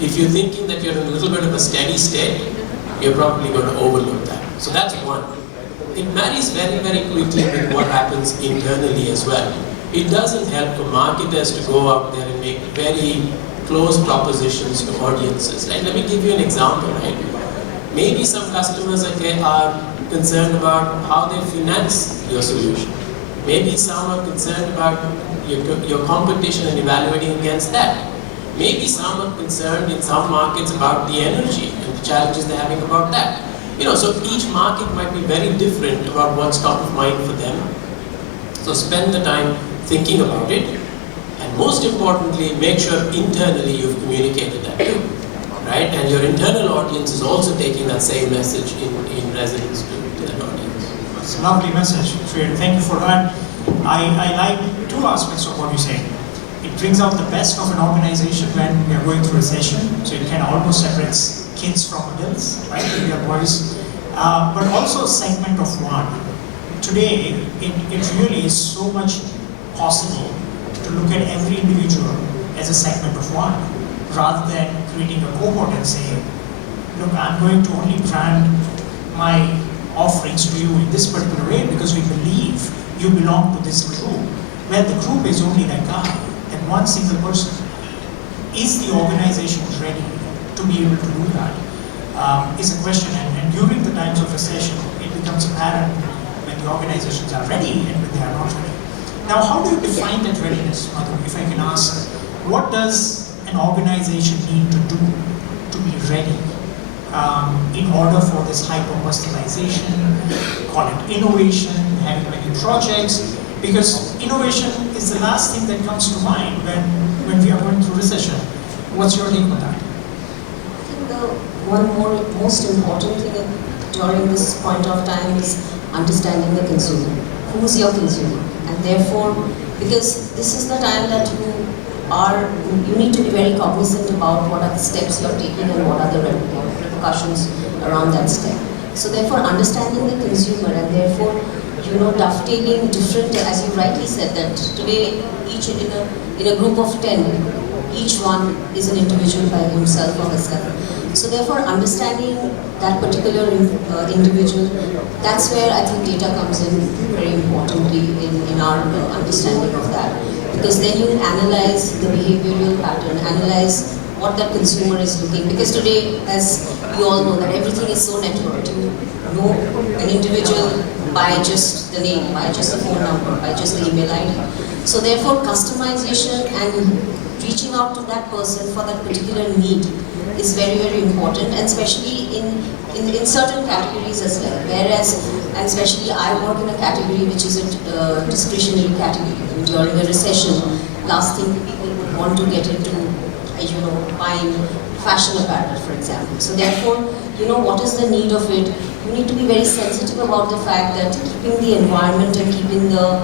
If you're thinking that you're in a little bit of a steady state, you're probably going to overlook that. So that's one. It marries very, very quickly with what happens internally as well. It doesn't help for marketers to go out there and make very close propositions to audiences. Right? Let me give you an example. Right? Maybe some customers are concerned about how they finance your solution. Maybe some are concerned about your competition and evaluating against that. Maybe some are concerned in some markets about the energy and the challenges they're having about that. So each market might be very different about what's top of mind for them. So spend the time thinking about it, and most importantly, make sure internally you've communicated that too, right? And your internal audience is also taking that same message in resonance to that audience. It's a lovely message, Sri. Thank you for that. I like two aspects of what you say. It brings out the best of an organization when we are going through a session, so it kind of almost separates kids from adults, right? We are boys, but also a segment of one. Today, it really is so much possible to look at every individual as a segment of one, rather than creating a cohort and saying, look, I'm going to only brand my offerings to you in this particular way because we believe you belong to this group, where the group is only that guy, that one single person. Is the organization ready to be able to do that? Is a question, and during the times of recession, it becomes apparent when the organizations are ready and when they are not ready. Now, how do you define that readiness, Madhu? If I can ask, what does an organization need to do to be ready in order for this hyper-personalization, call it innovation, having many projects? Because innovation is the last thing that comes to mind when we are going through recession. What's your take on that? I think the most important thing during this point of time is understanding the consumer. Who's your consumer? And therefore, because this is the time that you need to be very cognizant about what are the steps you're taking and what are the repercussions around that step. So therefore, understanding the consumer and therefore, dovetailing different, as you rightly said, that today each in a group of 10, each one is an individual by himself or herself. So therefore, understanding that particular individual, that's where I think data comes in very importantly in our understanding of that. Because then you analyze the behavioral pattern, analyze what that consumer is looking. Because today, as you all know, that everything is so networked. You know an individual by just the name, by just the phone number, by just the email ID. So therefore, customization and reaching out to that person for that particular need is very, very important, and especially in certain categories as well. Whereas, and especially I work in a category which is a discretionary category. During a recession, last thing people would want to get into, buying fashion apparel, for example. So therefore, what is the need of it? You need to be very sensitive about the fact that keeping the environment and keeping the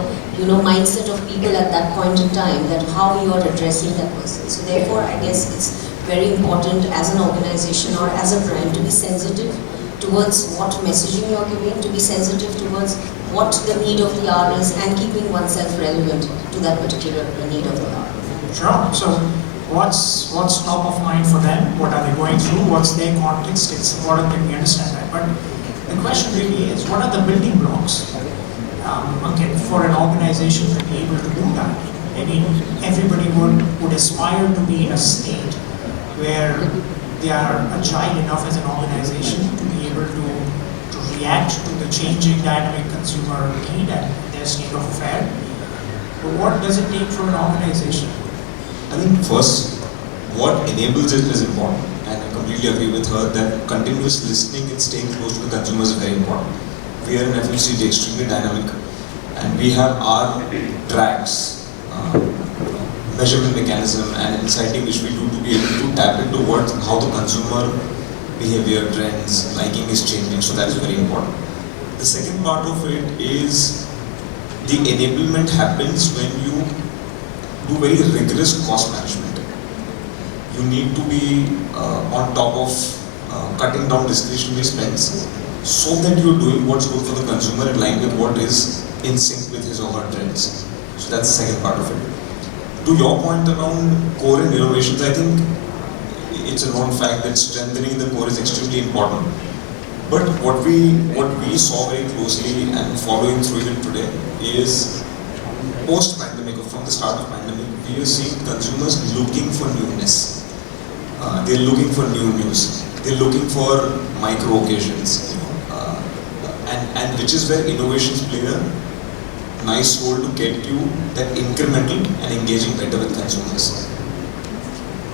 mindset of people at that point in time, that how you are addressing that person. So therefore, I guess it's very important as an organization or as a brand to be sensitive towards what messaging you're giving, to be sensitive towards what the need of the hour is, and keeping oneself relevant to that particular need of the hour. Sure. So what's top of mind for them? What are they going through? What's their context? It's important that we understand that. But the question really is, what are the building blocks for an organization to be able to do that? I mean, everybody would aspire to be in a state where they are agile enough as an organization to be able to react to the changing dynamic consumer need and their state of affair. But what does it take from an organization? I think first, what enables it is important, and I completely agree with her that continuous listening and staying close to the consumer is very important. We are in FMCG extremely dynamic, and we have our tracks, measurement mechanism and insighting which we do to be able to tap into how the consumer behavior trends, liking is changing, so that is very important. The second part of it is the enablement happens when you do very rigorous cost management. You need to be on top of cutting down discretionary spends so that you're doing what's good for the consumer in line with what is in sync with his or her trends. So that's the second part of it. To your point around core and innovations, I think it's a known fact that strengthening the core is extremely important. But what we saw very closely and following through it today is post-pandemic, or from the start of pandemic, we are seeing consumers looking for newness. They're looking for new news. They're looking for micro occasions, and which is where innovations play a nice role to get you that incremental and engaging better with consumers.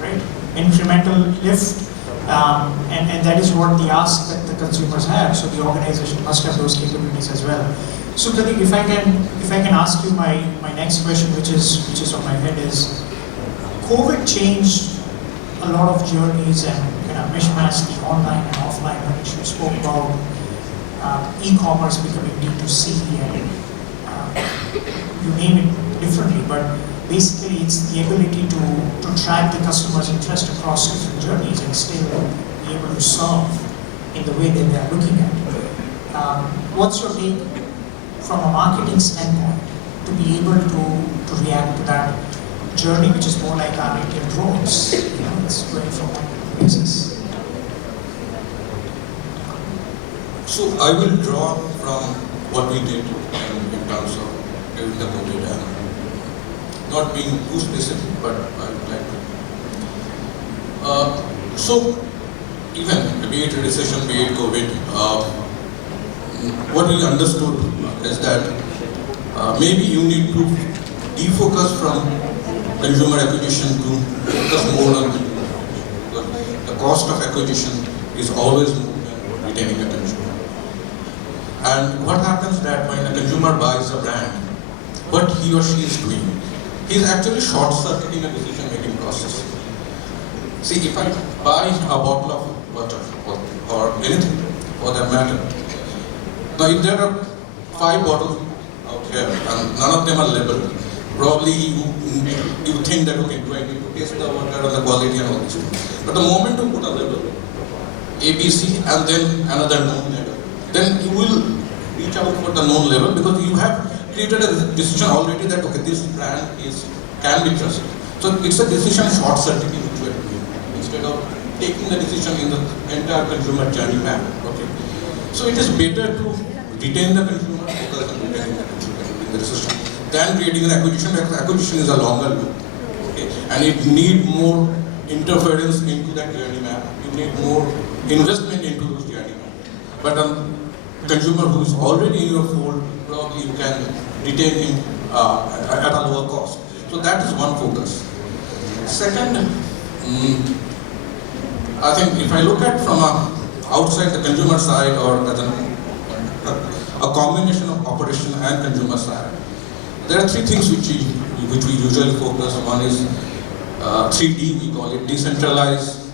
Right? Incremental lift, and that is what the ask that the consumers have. So the organization must have those capabilities as well. So Pradeep, if I can ask you my next question, which is on my head, is COVID changed a lot of journeys and kind of mishmashed the online and offline. When you spoke about e-commerce becoming D2C, and you name it differently, but basically it's the ability to track the customer's interest across different journeys and still be able to serve in the way that they are looking at it. What's your take from a marketing standpoint to be able to react to that journey, which is more like our Indian roads? It's going from one places. So I will draw from what we did in terms of during the COVID, and not being too specific, but I would like to. So even be it recession, be it COVID, what we understood is that maybe you need to defocus from consumer acquisition to focus more on the cost of acquisition is always more than retaining a consumer. And what happens that when a consumer buys a brand, what he or she is doing, he is actually short-circuiting a decision-making process. See, if I buy a bottle of water or anything for that matter, now if there are 5 bottles out here and none of them are labeled, probably you think that, okay, do I need to taste the water and the quality and all this things. But the moment you put a label, ABC and then another known label, then you will reach out for the known label because you have created a decision already that, okay, this brand can be trusted. So it's a decision short-circuiting which we are doing instead of taking the decision in the entire consumer journey map. Okay. So it is better to retain the consumer, focus on retaining the consumer in the decision, than creating an acquisition, because acquisition is a longer loop. Okay. And it needs more interference into that journey map. You need more investment into those journey map. But consumer who is already in your fold, probably you can retain him at a lower cost. So that is one focus. Second, I think if I look at from outside the consumer side or as a combination of operation and consumer side, there are 3 things which we usually focus on. One is 3D, we call it: decentralized,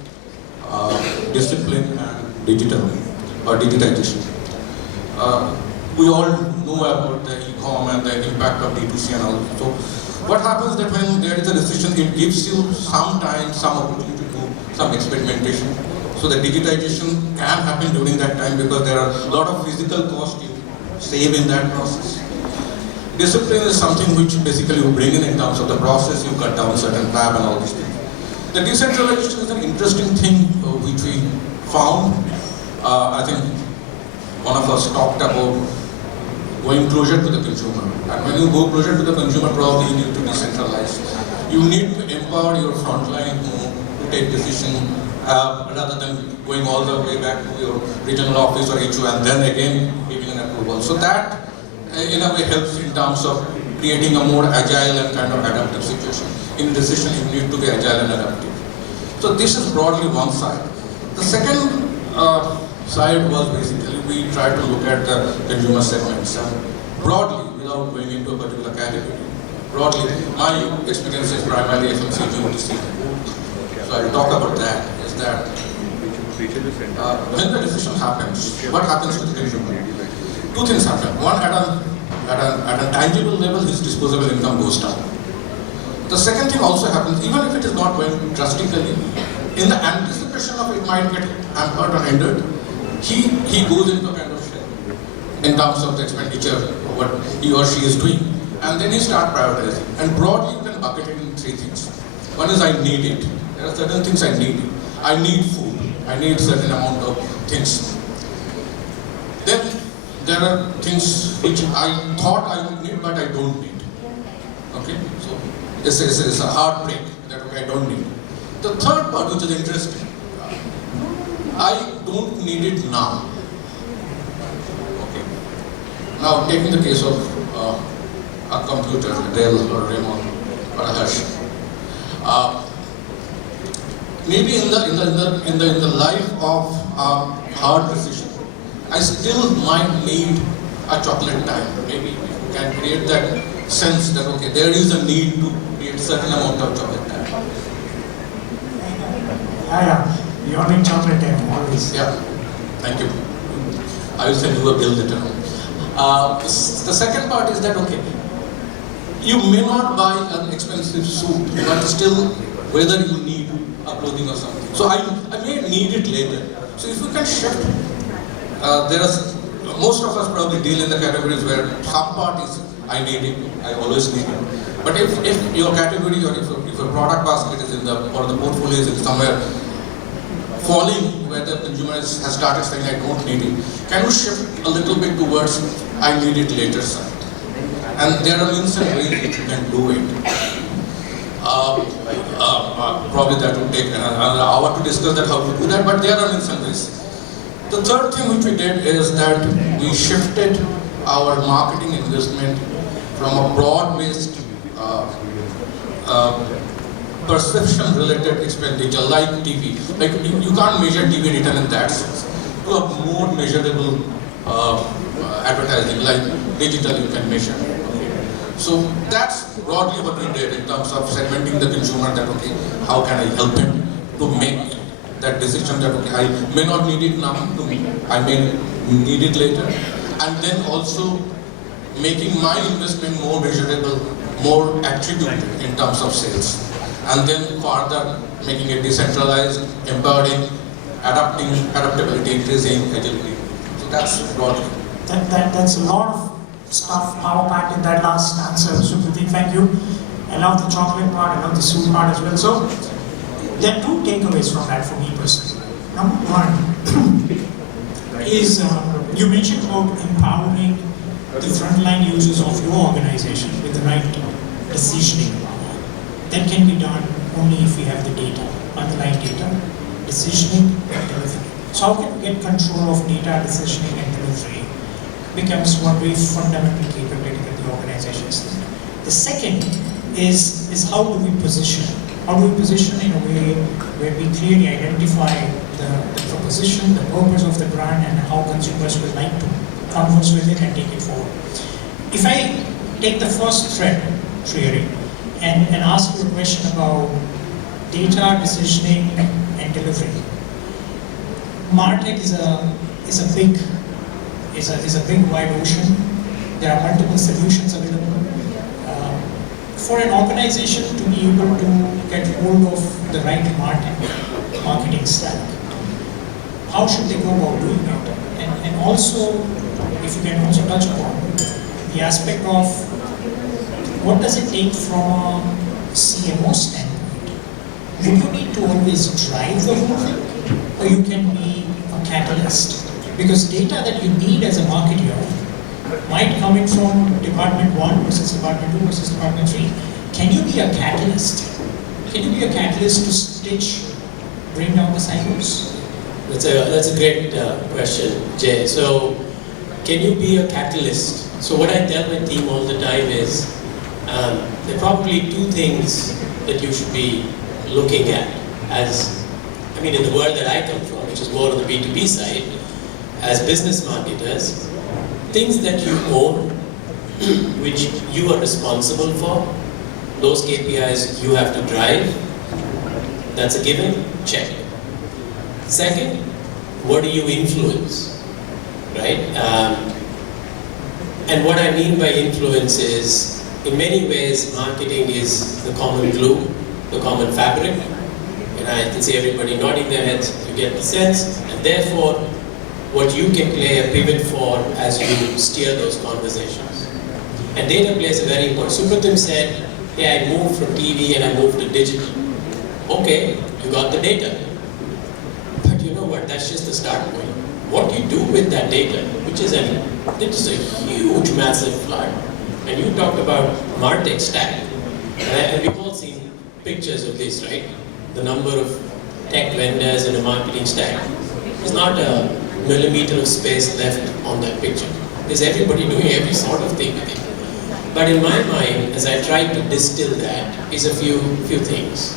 discipline, and digital or digitization. We all know about the e-com and the impact of D2C and all. So what happens that when there is a decision, it gives you some time, some opportunity to do some experimentation. So the digitization can happen during that time because there are a lot of physical costs you save in that process. Discipline is something which basically you bring in terms of the process, you cut down certain tab and all these things. The decentralization is an interesting thing which we found. I think one of us talked about going closer to the consumer. And when you go closer to the consumer, probably you need to decentralize. You need to empower your frontline to take decision rather than going all the way back to your regional office or HO and then again giving an approval. So that in a way helps in terms of creating a more agile and kind of adaptive situation. In decision, you need to be agile and adaptive. So this is broadly one side. The second side was basically we tried to look at the consumer segments broadly without going into a particular category. Broadly, my experience is primarily FMCG OTC. So I'll talk about that. Is that when the decision happens, what happens to the consumer? Two things happen. One, at a tangible level, his disposable income goes down. The second thing also happens, even if it is not going drastically, in the anticipation of it might get hampered or hindered, he goes into a kind of shell in terms of the expenditure, what he or she is doing. And then he starts prioritizing. And broadly, you can bucket it in three things. One is I need it. There are certain things I need. I need food. I need certain amount of things. Then there are things which I thought I would need, but I don't need. Okay? So this is a heartbreak that okay, I don't need. The third part, which is interesting, I don't need it now. Okay. Now, taking the case of a computer, Dell or Raymond or a Harsh. Maybe in the life of a hard decision, I still might need a chocolate time. Maybe you can create that sense that okay, there is a need to create a certain amount of chocolate time. Yeah, you all need chocolate time, always. Yeah, thank you. I will send you a bill later. The second part is that okay, you may not buy an expensive suit, but still whether you need a clothing or something. So I may need it later. So if you can shift, most of us probably deal in the categories where some part is I need it, I always need it. But if your category or if your product basket is or the portfolio is somewhere falling where the consumer has started saying I don't need it, can you shift a little bit towards I need it later side? And there are means and ways which you can do it. Probably that would take another hour to discuss that how to do that, but there are means and ways. The third thing which we did is that we shifted our marketing investment from a broad-based perception-related expenditure like TV. Like you can't measure TV return in that sense. To a more measurable advertising like digital you can measure. So that's broadly what we did in terms of segmenting the consumer that okay, how can I help him to make that decision that okay, I may not need it now, I may need it later. And then also making my investment more measurable, more attributed in terms of sales. And then further making it decentralized, empowering, adaptability, increasing agility. So that's broadly. That's a lot of stuff, power packed in that last answer. Sukriti, thank you. I love the chocolate part, I love the suit part as well. So there are two takeaways from that for me personally. Number one is you mentioned about empowering the frontline users of your organization with the right decisioning. That can be done only if we have the data, underlying data, decisioning and delivery. So how can we get control of data, decisioning and delivery becomes one very fundamental capability that the organization is doing. The second is how do we position? How do we position in a way where we clearly identify the proposition, the purpose of the brand and how consumers will like to converse with it and take it forward. If I take the first thread, Shriyari, and ask you a question about data, decisioning and delivery. MarTech is a big wide ocean. There are multiple solutions available. For an organization to be able to get hold of the right MarTech marketing stack, how should they go about doing it? And also, if you can also touch upon the aspect of what does it take from a CMO standpoint? Do you need to always drive the whole thing, or you can be a catalyst? Because data that you need as a marketer might come in from Department 1 versus Department 2 versus Department 3. Can you be a catalyst? Can you be a catalyst to stitch, bring down the silos? That's a great question, Jay. So, can you be a catalyst? So what I tell my team all the time is, there are probably two things that you should be looking at in the world that I come from, which is more on the B2B side, as business marketers, things that you own, which you are responsible for, those KPIs you have to drive, that's a given, check. Second, what do you influence, right? And what I mean by influence is, in many ways, marketing is the common glue, the common fabric. And I can see everybody nodding their heads, you get the sense. And therefore, what you can play a pivot for as you steer those conversations. And data plays a very important. Supratim said, hey, I moved from TV and I moved to digital. Okay, you got the data. But you know what, that's just the start point. What you do with that data, which is a huge, massive flood. And you talked about MarTech stack. And we've all seen pictures of this, right? The number of tech vendors in a marketing stack. There's not a millimeter of space left on that picture. There's everybody doing every sort of thing with it. But in my mind, as I try to distill that, is a few things.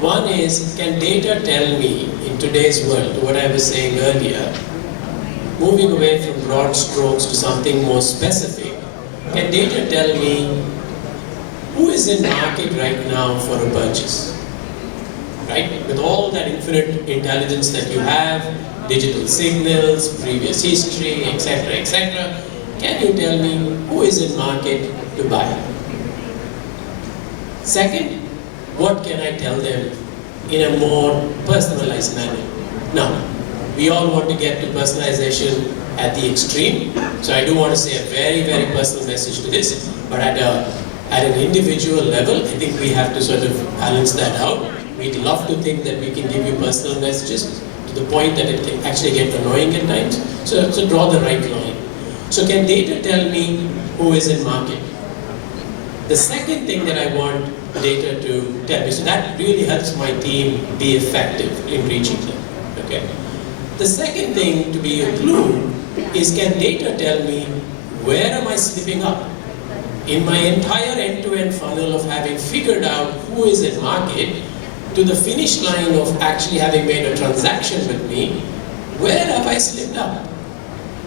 One is, can data tell me, in today's world, what I was saying earlier, moving away from broad strokes to something more specific, can data tell me who is in market right now for a purchase? Right? With all that infinite intelligence that you have, digital signals, previous history, etc., can you tell me who is in market to buy? Second, what can I tell them in a more personalized manner? Now, we all want to get to personalization at the extreme, so I do want to say a very, very personal message to this, but at an individual level, I think we have to sort of balance that out. We'd love to think that we can give you personal messages to the point that it can actually get annoying at times, so draw the right line. So can data tell me who is in market? The second thing that I want data to tell me, so that really helps my team be effective in reaching them, okay? The second thing to be a clue is, can data tell me where am I slipping up? In my entire end-to-end funnel of having figured out who is in market to the finish line of actually having made a transaction with me, where have I slipped up?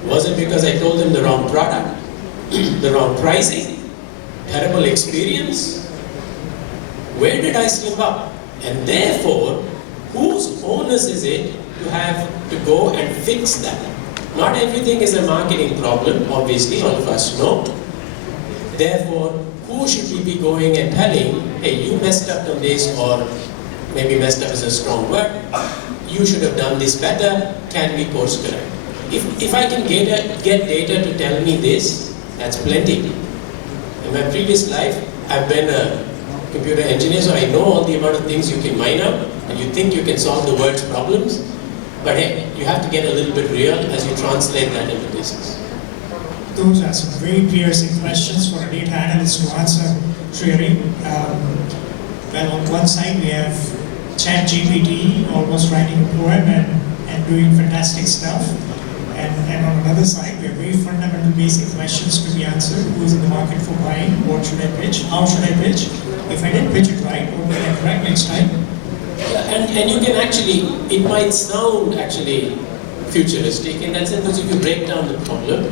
Was it because I told them the wrong product, the wrong pricing, terrible experience? Where did I slip up? And therefore, whose onus is it to have to go and fix that? Not everything is a marketing problem, obviously, all of us know. Therefore, who should we be going and telling, hey, you messed up on this, or maybe messed up is a strong word, you should have done this better, can we course correct? If I can get data to tell me this, that's plenty. In my previous life, I've been a computer engineer, so I know all the amount of things you can mine out, and you think you can solve the world's problems, but hey, you have to get a little bit real as you translate that into business. Those are some very piercing questions for a data analyst to answer, Shriyari. Well, on one side we have ChatGPT almost writing a poem and doing fantastic stuff. And on another side, we have very fundamental basic questions to be answered. Who is in the market for buying? What should I pitch? How should I pitch? If I didn't pitch it right, what will I correct next time? Yeah, and you can actually, it might sound actually futuristic in that sense, because if you break down the problem,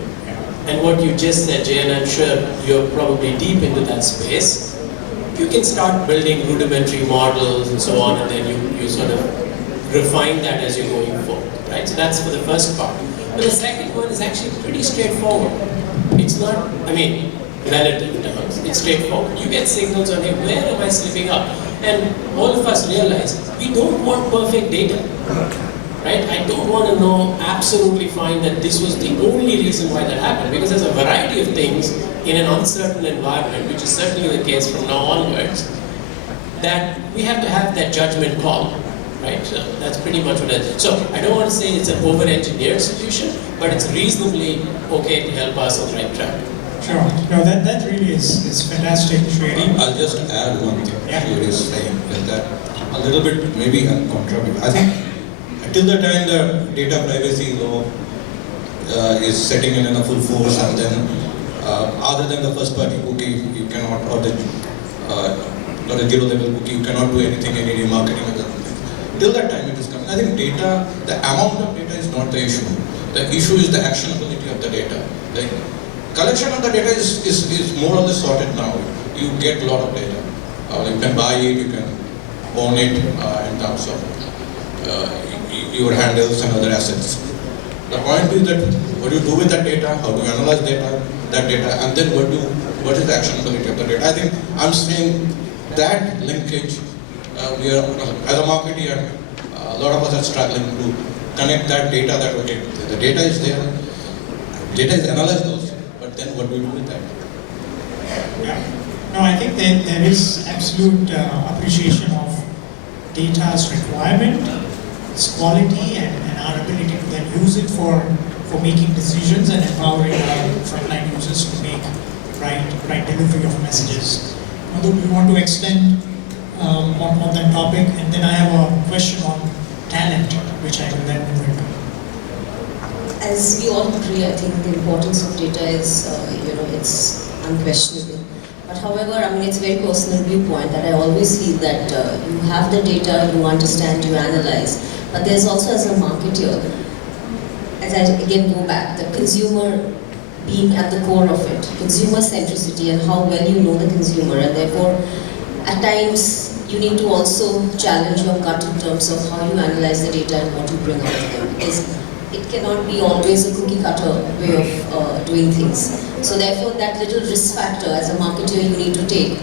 and what you just said, Jay, and I'm sure you're probably deep into that space, you can start building rudimentary models and so on, and then you sort of refine that as you're going forward, right? So that's for the first part. But the second one is actually pretty straightforward. It's not, I mean, relative terms, it's straightforward. You get signals on, hey, where am I slipping up? And all of us realize we don't want perfect data, right? I don't want to know absolutely fine that this was the only reason why that happened, because there's a variety of things in an uncertain environment, which is certainly the case from now onwards, that we have to have that judgment call. Right? So that's pretty much what it is. So I don't want to say it's an over-engineered solution, but it's reasonably okay to help us on the right track. Sure. No, that really is fantastic, Shriyari. I'll just add one thing. Yeah. Shriyari is saying is that a little bit maybe I'll contribute. I think until the time the data privacy law is setting in a full force, and then other than the first party cookie, you cannot, or the zero level cookie, you cannot do anything, any remarketing other than that. Till that time it is coming. I think data, the amount of data is not the issue. The issue is the actionability of the data. The collection of the data is more or less sorted now. You get a lot of data. You can buy it, you can own it in terms of, your handles and other assets. The point is that what do you do with that data, how do you analyze that data, and then what is the actionability of the data. I think I'm saying that linkage, we are, as a marketer, a lot of us are struggling to connect that data that, okay, the data is there, data is analyzed also, but then what do you do with that? Yeah. No, I think that there is absolute appreciation of data's requirement, its quality, and our ability to then use it for making decisions and empowering our frontline users to make right delivery of messages. Although we want to extend on that topic, and then I have a question on talent, which I will then move into. As we all agree, I think the importance of data is, it's unquestionable. But however, I mean, it's a very personal viewpoint that I always feel that you have the data, you understand, you analyze. But there's also, as a marketer, as I again go back, the consumer being at the core of it, consumer centricity and how well you know the consumer, and therefore, at times, you need to also challenge your gut in terms of how you analyze the data and what you bring out of them. Because it cannot be always a cookie cutter way of doing things. So therefore, that little risk factor as a marketer you need to take,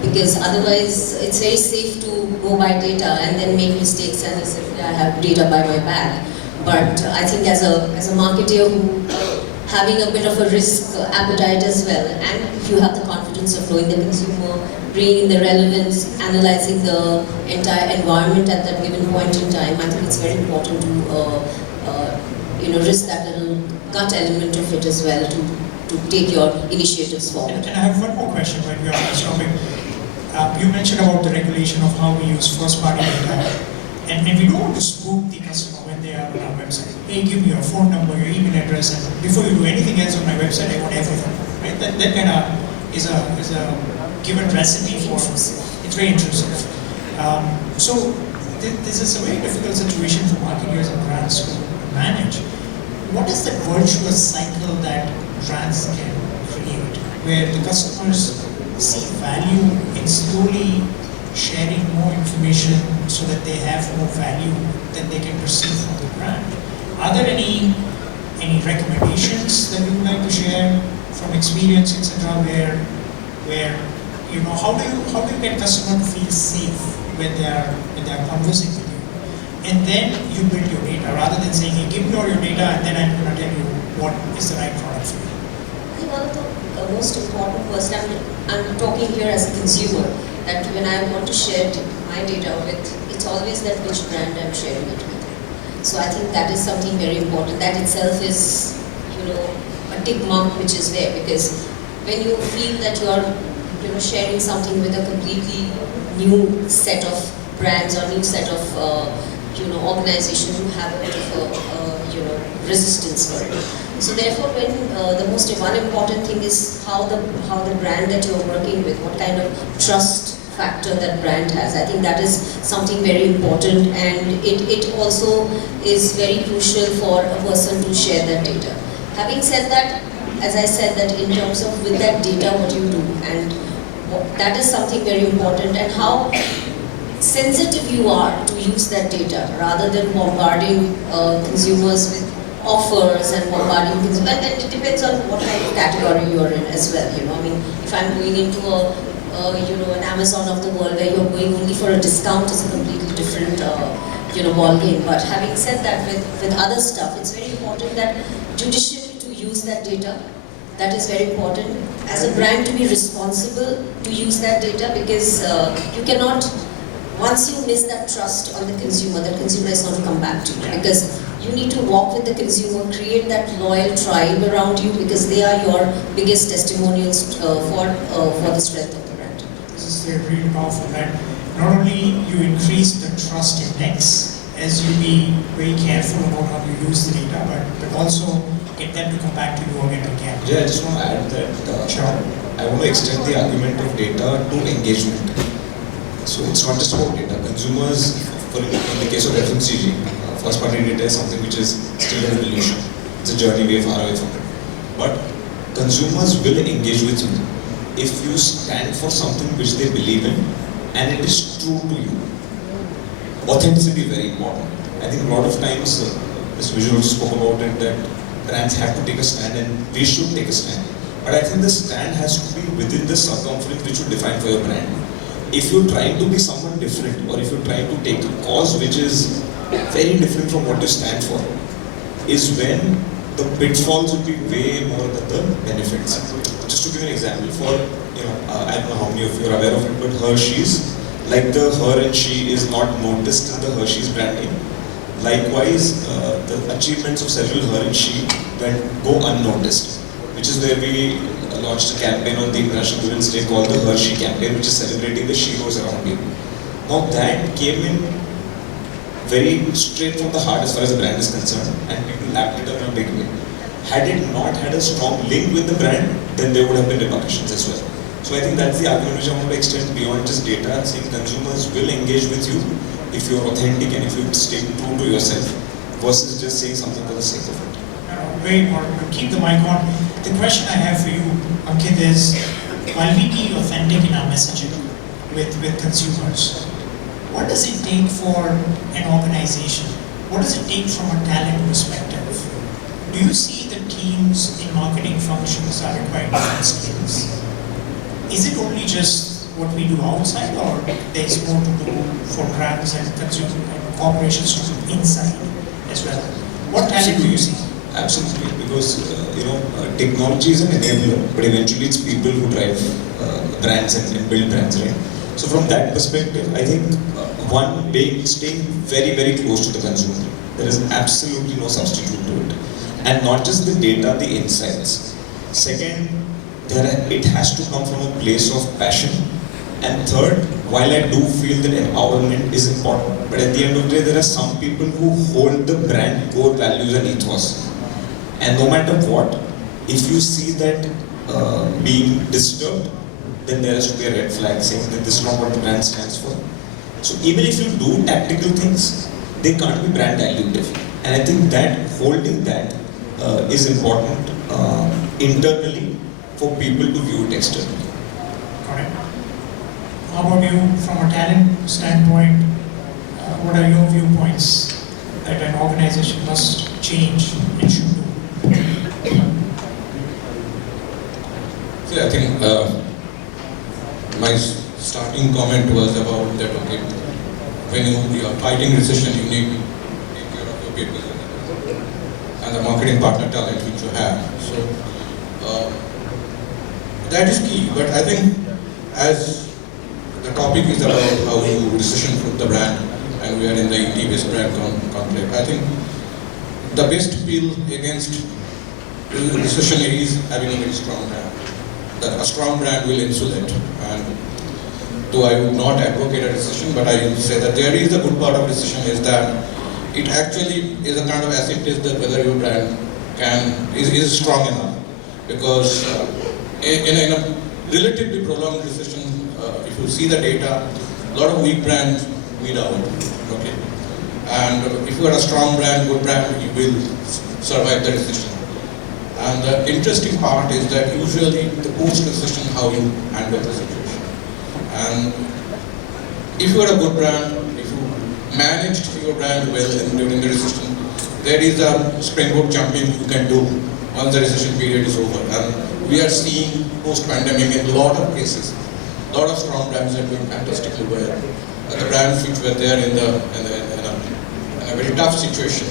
because otherwise it's very safe to go by data and then make mistakes and say, I have data by my back. But I think as a marketer who having a bit of a risk appetite as well, and if you have the confidence of knowing the consumer, bringing in the relevance, analyzing the entire environment at that given point in time, I think it's very important to risk that little gut element of it as well to take your initiatives forward. And I have one more question when we are on this topic. You mentioned about the regulation of how we use first-party data, and we don't want to spook the customer when they are on our website. Hey, give me your phone number, your email address, and before you do anything else on my website, I want everything. Right? That kind of is a given recipe for. It's very intrusive. So this is a very difficult situation for marketers and brands to manage. What is the virtuous cycle that brands can create, where the customers see value in slowly sharing more information so that they have more value than they can receive from the brand? Are there any recommendations that you would like to share from experience, etc., where how do you get customers to feel safe when they are conversing with you? And then you build your data rather than saying, hey, give me all your data and then I'm going to tell you what is the right product for you. I think one of the most important was, I'm talking here as a consumer, that when I want to share my data with, it's always that which brand I'm sharing it with. So I think that is something very important. That itself is, a tick mark which is there, because when you feel that you are, sharing something with a completely new set of brands or new set of organizations, you have a bit of a resistance for it. So therefore, when one important thing is how the brand that you're working with, what kind of trust factor that brand has. I think that is something very important, and it also is very crucial for a person to share that data. Having said that, as I said, that in terms of with that data, what you do, and that is something very important, and how sensitive you are to use that data rather than bombarding consumers with offers and bombarding consumers. And it depends on what kind of category you are in as well. I mean, if I'm going into an Amazon of the world where you're going only for a discount, is a completely different ball game. But having said that, with other stuff, it's very important that judicially to use that data. That is very important. As a brand, to be responsible to use that data, because you cannot, once you miss that trust on the consumer is going to come back to you, because you need to walk with the consumer, create that loyal tribe around you, because they are your biggest testimonials for the strength of the brand. This is really powerful, that not only you increase the trust index as you be very careful about how you use the data, but also get them to come back to you again and again. Yeah, I just want to add that I want to extend the argument of data to engagement. So it's not just about data. Consumers, in the case of FMCG, first-party data is something which is still an evolution. It's a journey way far away from it. But consumers will engage with you if you stand for something which they believe in and it is true to you. Authenticity is very important. I think a lot of times, Mr. Vijay also spoke about it, that brands have to take a stand and we should take a stand. But I think the stand has to be within the circumference which you define for your brand. If you're trying to be someone different, or if you're trying to take a cause which is very different from what you stand for, is when the pitfalls will be way more than the benefits. Just to give an example, for I don't know how many of you are aware of it, but Hershey's, like the her and she is not noticed in the Hershey's brand name. Likewise, the achievements of several her and she go unnoticed, which is where we launched a campaign on the International Women's Day called the Hershey campaign, which is celebrating the sheroes around you. Now that came in very straight from the heart as far as the brand is concerned, and people lapped it up in a big way. Had it not had a strong link with the brand, then there would have been repercussions as well. So I think that's the argument which I want to extend beyond just data, saying consumers will engage with you if you're authentic and if you stay true to yourself, versus just saying something for the sake of it. Very important. Keep the mic on. The question I have for you, Ankit, is while we be authentic in our messaging with consumers, what does it take for an organization? What does it take from a talent perspective? Do you see the teams in marketing functions are requiring different skills? Is it only just what we do outside, or there's more to do for brands and consumer corporations to do inside as well? What talent do you see? Absolutely, because technology is an enabler, but eventually it's people who drive brands and build brands, right? So from that perspective, I think staying very, very close to the consumer. There is absolutely no substitute to it. And not just the data, the insights. Second, it has to come from a place of passion. And third, while I do feel that empowerment is important, but at the end of the day, there are some people who hold the brand core values and ethos. And no matter what, if you see that being disturbed, then there has to be a red flag saying that this is not what the brand stands for. So even if you do tactical things, they can't be brand dilutive. And I think that holding that is important internally for people to view it externally. Correct. How about you, from a talent standpoint, what are your viewpoints that an organization must change and should do? See, I think my starting comment was about that, okay, when you are fighting recession, you need to take care of your people and the marketing partner talent which you have. So that is key, but I think as the topic is about how you recession-proof the brand, and we are in the ET-based brand conflict, I think the best pill against recession is having a very strong brand. That a strong brand will insulate. And though I would not advocate a recession, but I will say that there is a good part of recession is that it actually is a kind of acid test that whether your brand is strong enough. Because in a relatively prolonged recession, if you see the data, a lot of weak brands weed out. Okay, and if you are a strong brand, good brand, you will survive the recession. And the interesting part is that usually the post-recession, how you handle the situation. And if you are a good brand, if you managed your brand well during the recession, there is a springboard jumping you can do once the recession period is over. And we are seeing post-pandemic in a lot of cases, a lot of strong brands are doing fantastically well. The brands which were there in a very tough situation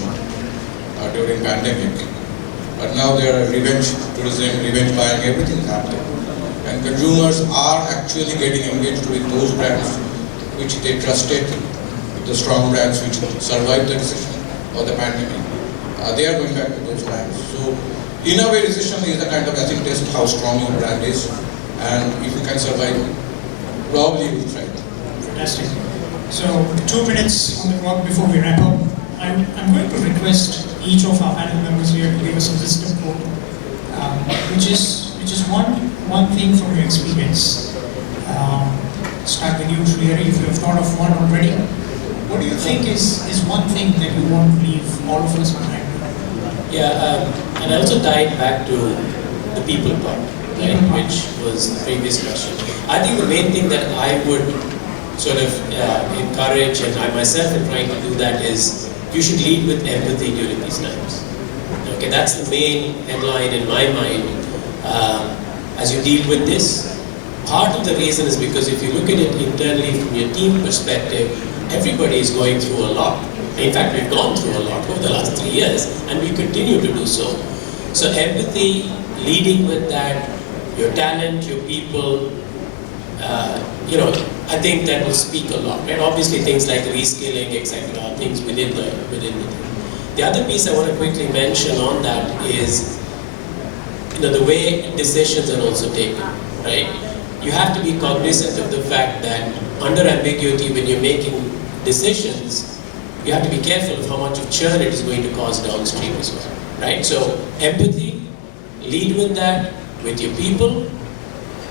during pandemic. But now there are revenge tourism, revenge buying, everything is happening. And consumers are actually getting engaged with those brands which they trusted, the strong brands which survived the recession or the pandemic. They are going back to those brands. So in a way, recession is a kind of acid test how strong your brand is. And if you can survive, probably you will thrive. Fantastic. So 2 minutes on the clock before we wrap up. I'm going to request each of our panel members here to give us a wisdom quote, which is one thing from your experience. Start with you, Shriyari, if you have thought of one already. What do you think is one thing that you want to leave all of us behind? Yeah, and I also tied back to the people part, right, which was the previous question. I think the main thing that I would sort of encourage, and I myself am trying to do that, is you should lead with empathy during these times. Okay, that's the main headline in my mind as you deal with this. Part of the reason is because if you look at it internally from your team perspective, everybody is going through a lot. In fact, we've gone through a lot over the last 3 years, and we continue to do so. So empathy, leading with that, your talent, your people, I think that will speak a lot. And obviously things like reskilling, etc., are things within the thing. The other piece I want to quickly mention on that is the way decisions are also taken, right? You have to be cognizant of the fact that under ambiguity, when you're making decisions, you have to be careful of how much of churn it is going to cause downstream as well, right? So empathy, lead with that, with your people,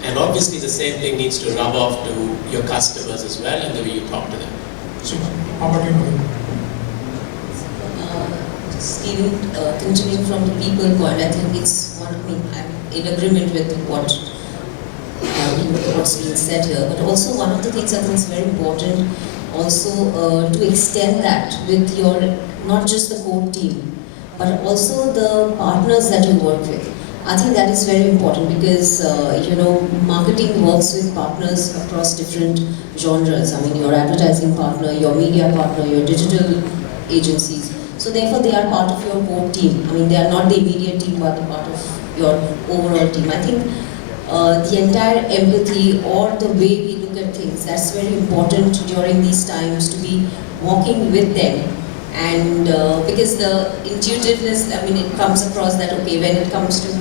and obviously the same thing needs to rub off to your customers as well and the way you talk to them. Super. How about you, Madhu? Just continuing from the people point, I think I'm in agreement with what's being said here, but also one of the things I think is very important also to extend that with your, not just the core team, but also the partners that you work with. I think that is very important because, marketing works with partners across different genres. I mean, your advertising partner, your media partner, your digital agencies. So therefore, they are part of your core team. I mean, they are not the immediate team, but part of your overall team. I think the entire empathy or the way we look at things, that's very important during these times, to be walking with them. And because the intuitiveness, I mean, it comes across that, okay, when it comes to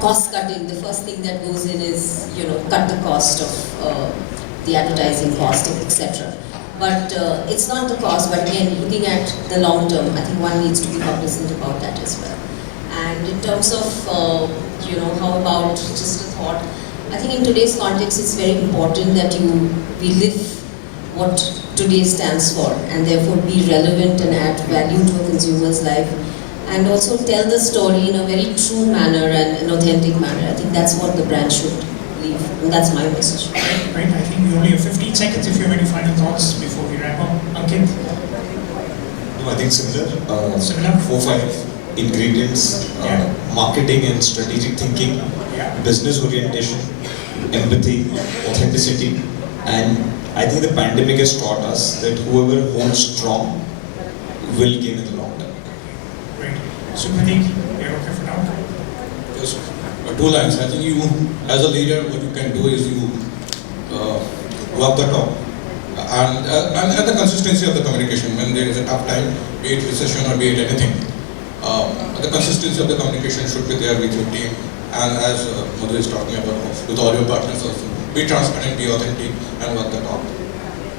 cost cutting, the first thing that goes in is, cut the cost of the advertising cost, etc. But it's not the cost, but again, looking at the long term, I think one needs to be cognizant about that as well. And in terms of, how about just a thought, I think in today's context, it's very important that we live what today stands for, and therefore be relevant and add value to a consumer's life, and also tell the story in a very true manner and an authentic manner. I think that's what the brand should leave, and that's my message. Right, I think we only have 15 seconds if you have any final thoughts before we wrap up. Ankit? No, I think similar. Similar? 4-5 ingredients, marketing and strategic thinking, business orientation, empathy, authenticity, and I think the pandemic has taught us that whoever holds strong will gain in the long term. Great. Supratik, you're okay for now? Yes. 2 lines. I think you, as a leader, what you can do is you walk the talk. And the consistency of the communication when there is a tough time, be it recession or be it anything. The consistency of the communication should be there with your team, and as Madhu is talking about, with all your partners also. Be transparent, be authentic, and walk the talk.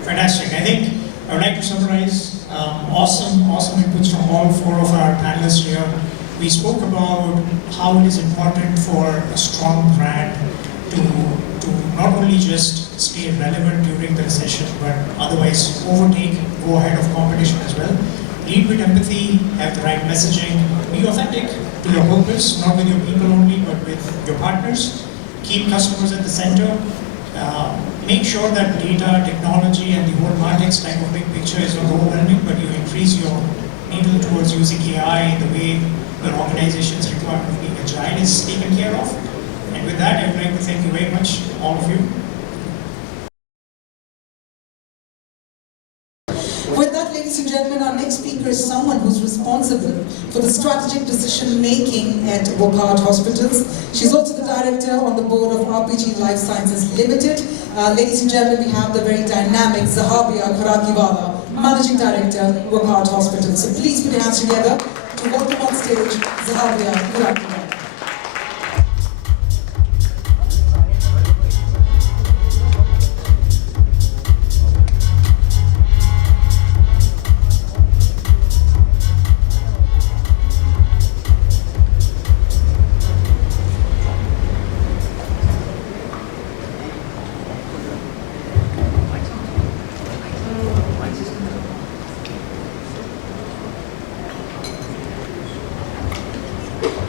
Fantastic. I think I would like to summarize awesome inputs from all 4 of our panelists here. We spoke about how it is important for a strong brand to not only just stay relevant during the recession, but otherwise go ahead of competition as well. Lead with empathy, have the right messaging, be authentic to your purpose, not with your people only, but with your partners. Keep customers at the center. Make sure that data, technology, and the whole context type of big picture is not overwhelming, but you increase your needle towards using AI in the way your organization's requirement of being agile is taken care of. And with that, I would like to thank you very much, all of you. With that, ladies and gentlemen, our next speaker is someone who's responsible for the strategic decision making at Wockhardt Hospitals. She's also the director on the board of RPG Life Sciences Limited. Ladies and gentlemen, we have the very dynamic Zahabia Kharakiwala, Managing Director, Wockhardt Hospitals. So please put your hands together to welcome on stage Zahabia Kharakiwala.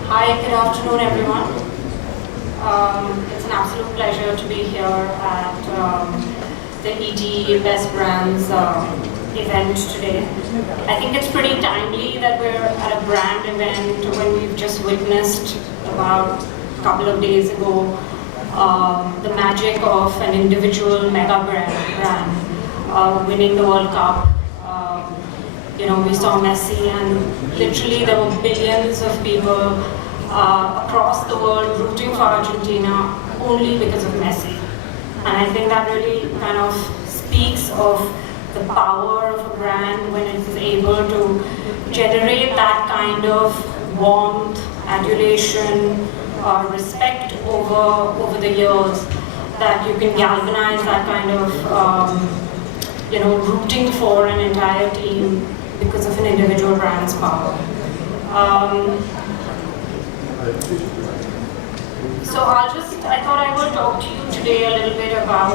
Hi, good afternoon everyone. It's an absolute pleasure to be here at the ET Best Brands event today. I think it's pretty timely that we're at a brand event when we've just witnessed about a couple of days ago the magic of an individual mega brand winning the World Cup. We saw Messi, and literally there were billions of people across the world rooting for Argentina only because of Messi. And I think that really kind of speaks of the power of a brand when it is able to generate that kind of warmth, adulation, respect over the years, that you can galvanize that kind of rooting for an entire team because of an individual brand's power. So I thought I would talk to you today a little bit about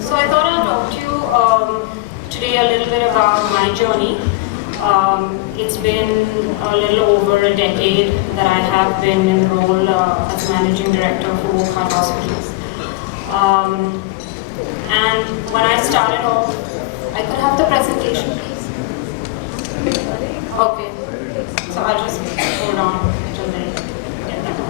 So I thought I'll talk to you today a little bit about my journey. It's been a little over a decade that I have been enrolled as Managing Director for Wockhardt Hospitals. And when I started off, I could have the presentation, please. Okay, so I'll just hold on until they get that on.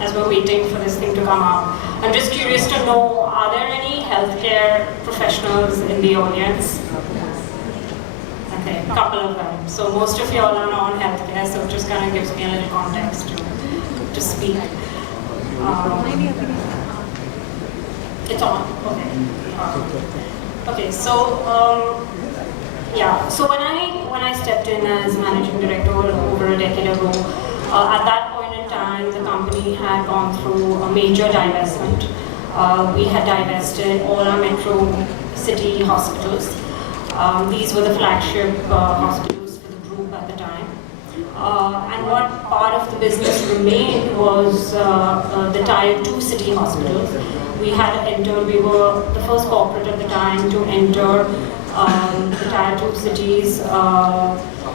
As we're waiting for this thing to come out, I'm just curious to know, are there any healthcare professionals in the audience? Okay, a couple of them. So most of y'all are non-healthcare, so it just kind of gives me a little context to speak. It's on, okay. Okay, so so when I stepped in as Managing Director over a decade ago, at that point in time, the company had gone through a major divestment. We had divested all our metro city hospitals. These were the flagship hospitals for the group at the time. And what part of the business remained was the Tier 2 city hospitals. We were the first corporate at the time to enter the Tier 2 cities,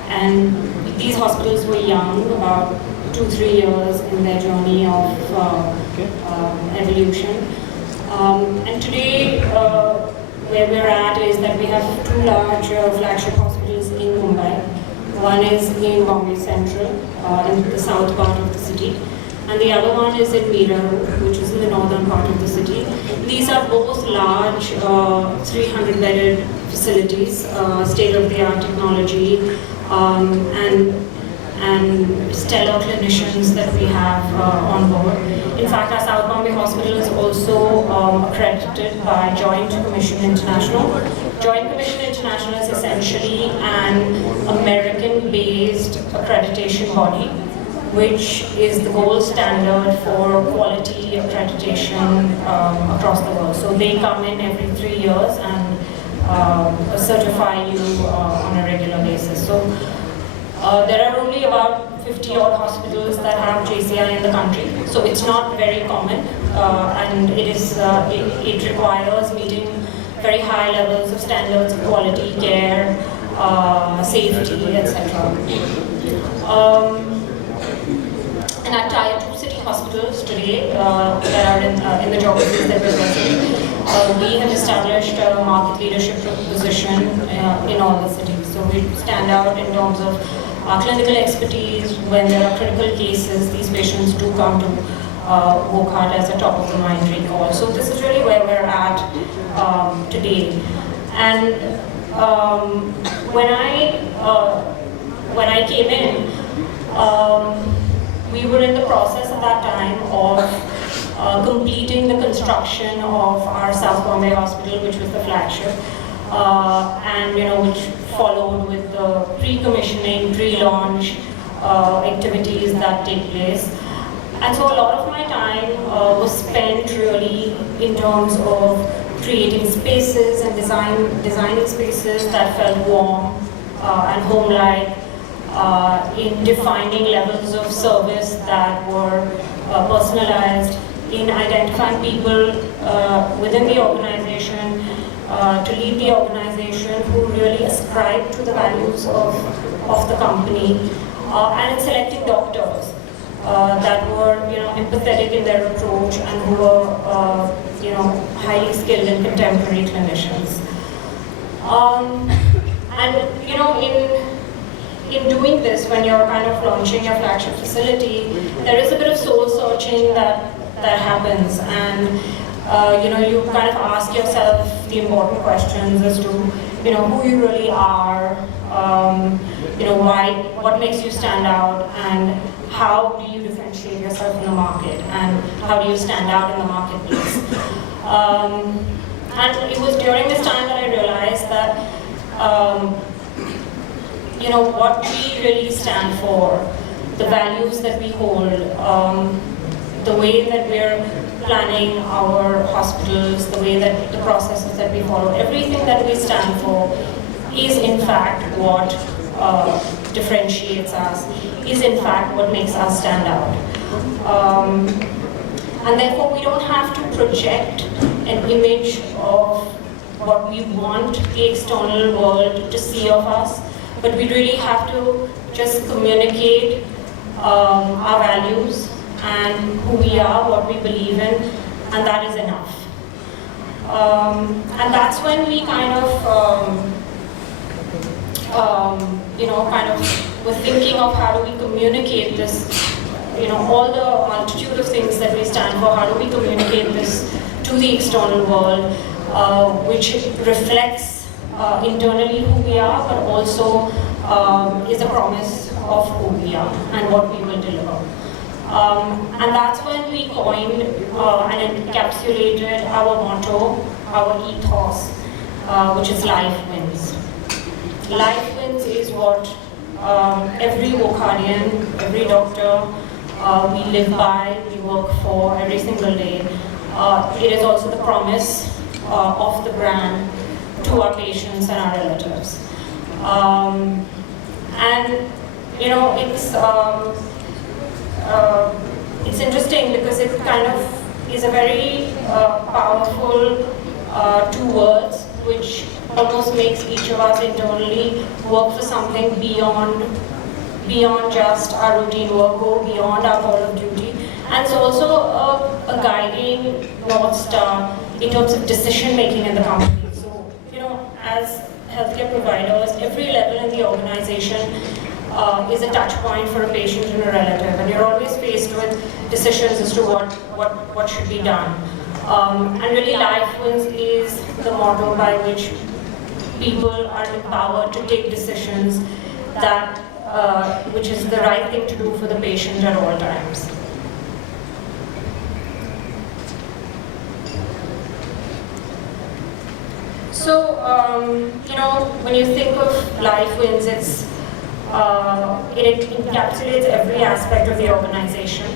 and these hospitals were young, about 2-3 years in their journey of evolution. And today, where we're at is that we have 2 large flagship hospitals in Mumbai. One is in Bombay Central, in the south part of the city, and the other one is in Meerut, which is in the northern part of the city. These are both large 300-bedded facilities, state-of-the-art technology, and stellar clinicians that we have on board. In fact, our South Bombay Hospital is also accredited by Joint Commission International. Joint Commission International is essentially an American-based accreditation body, which is the gold standard for quality accreditation across the world. So they come in every 3 years and certify you on a regular basis. So there are only about 50-odd hospitals that have JCI in the country, so it's not very common, and it requires meeting very high levels of standards of quality, care, safety, etc. And at Tier 2 city hospitals today that are in the geographies that we're present, we have established a market leadership position in all the cities. So we stand out in terms of our clinical expertise. When there are critical cases, these patients do come to Wockhardt as a top of the mind recall. So this is really where we're at today. And when I came in, we were in the process at that time of completing the construction of our South Bombay Hospital, which was the flagship, and which followed with the pre-commissioning, pre-launch activities that take place. And so a lot of my time was spent really in terms of creating spaces and designing spaces that felt warm and home-like, in defining levels of service that were personalized, in identifying people within the organization to lead the organization who really ascribe to the values of the company, and in selecting doctors that were, empathetic in their approach and who were, highly skilled and contemporary clinicians. In doing this, when you're kind of launching your flagship facility, there is a bit of soul searching that happens, and you kind of ask yourself the important questions as to who you really are, why, what makes you stand out, and how do you differentiate yourself in the market, and how do you stand out in the marketplace. And it was during this time that I realized that what we really stand for, the values that we hold, the way that we're planning our hospitals, the way that the processes that we follow, everything that we stand for is in fact what differentiates us, is in fact what makes us stand out. And therefore we don't have to project an image of what we want the external world to see of us, but we really have to just communicate our values and who we are, what we believe in, and that is enough. And that's when we kind of were thinking of how do we communicate this, all the multitude of things that we stand for, how do we communicate this to the external world, which reflects internally who we are, but also is a promise of who we are and what we will deliver. And that's when we coined and encapsulated our motto, our ethos, which is Life Wins. Life Wins is what every Wocardian, every doctor we live by, we work for every single day. It is also the promise of the brand to our patients and our relatives. It's interesting because it kind of is a very powerful two words which almost makes each of us internally work for something beyond just our routine work, go beyond our call of duty. And it's also a guiding North Star in terms of decision making in the company. So, as healthcare providers, every level in the organization is a touch point for a patient and a relative, and you're always faced with decisions as to what should be done. And really, Life Wins is the model by which people are empowered to take decisions that which is the right thing to do for the patient at all times. So, when you think of Life Wins, it encapsulates every aspect of the organization.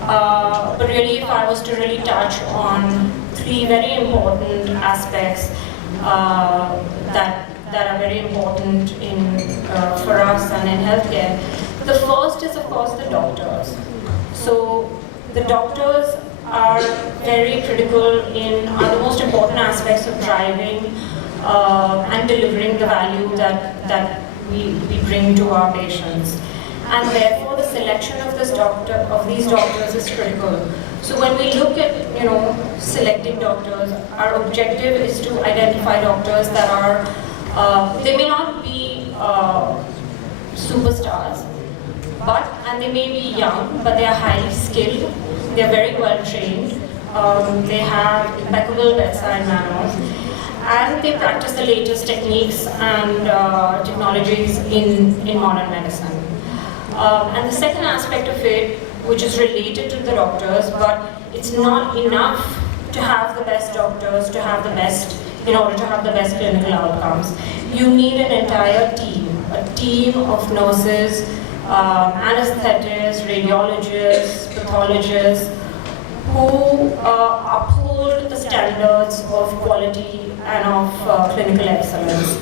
But really, if I was to really touch on three very important aspects that are very important for us and in healthcare, the first is, of course, the doctors. So the doctors are very critical are the most important aspects of driving and delivering the value that we bring to our patients. And therefore the selection of these doctors is critical. So when we look at selecting doctors, our objective is to identify doctors that are, they may not be superstars, and they may be young, but they are highly skilled, they are very well trained, they have impeccable bedside manners, and they practice the latest techniques and technologies in modern medicine. And the second aspect of it, which is related to the doctors, but it's not enough to have the best doctors, to have the best, in order to have the best clinical outcomes. You need an entire team, a team of nurses, anesthetists, radiologists, pathologists, who uphold uphold the standards of quality and of clinical excellence.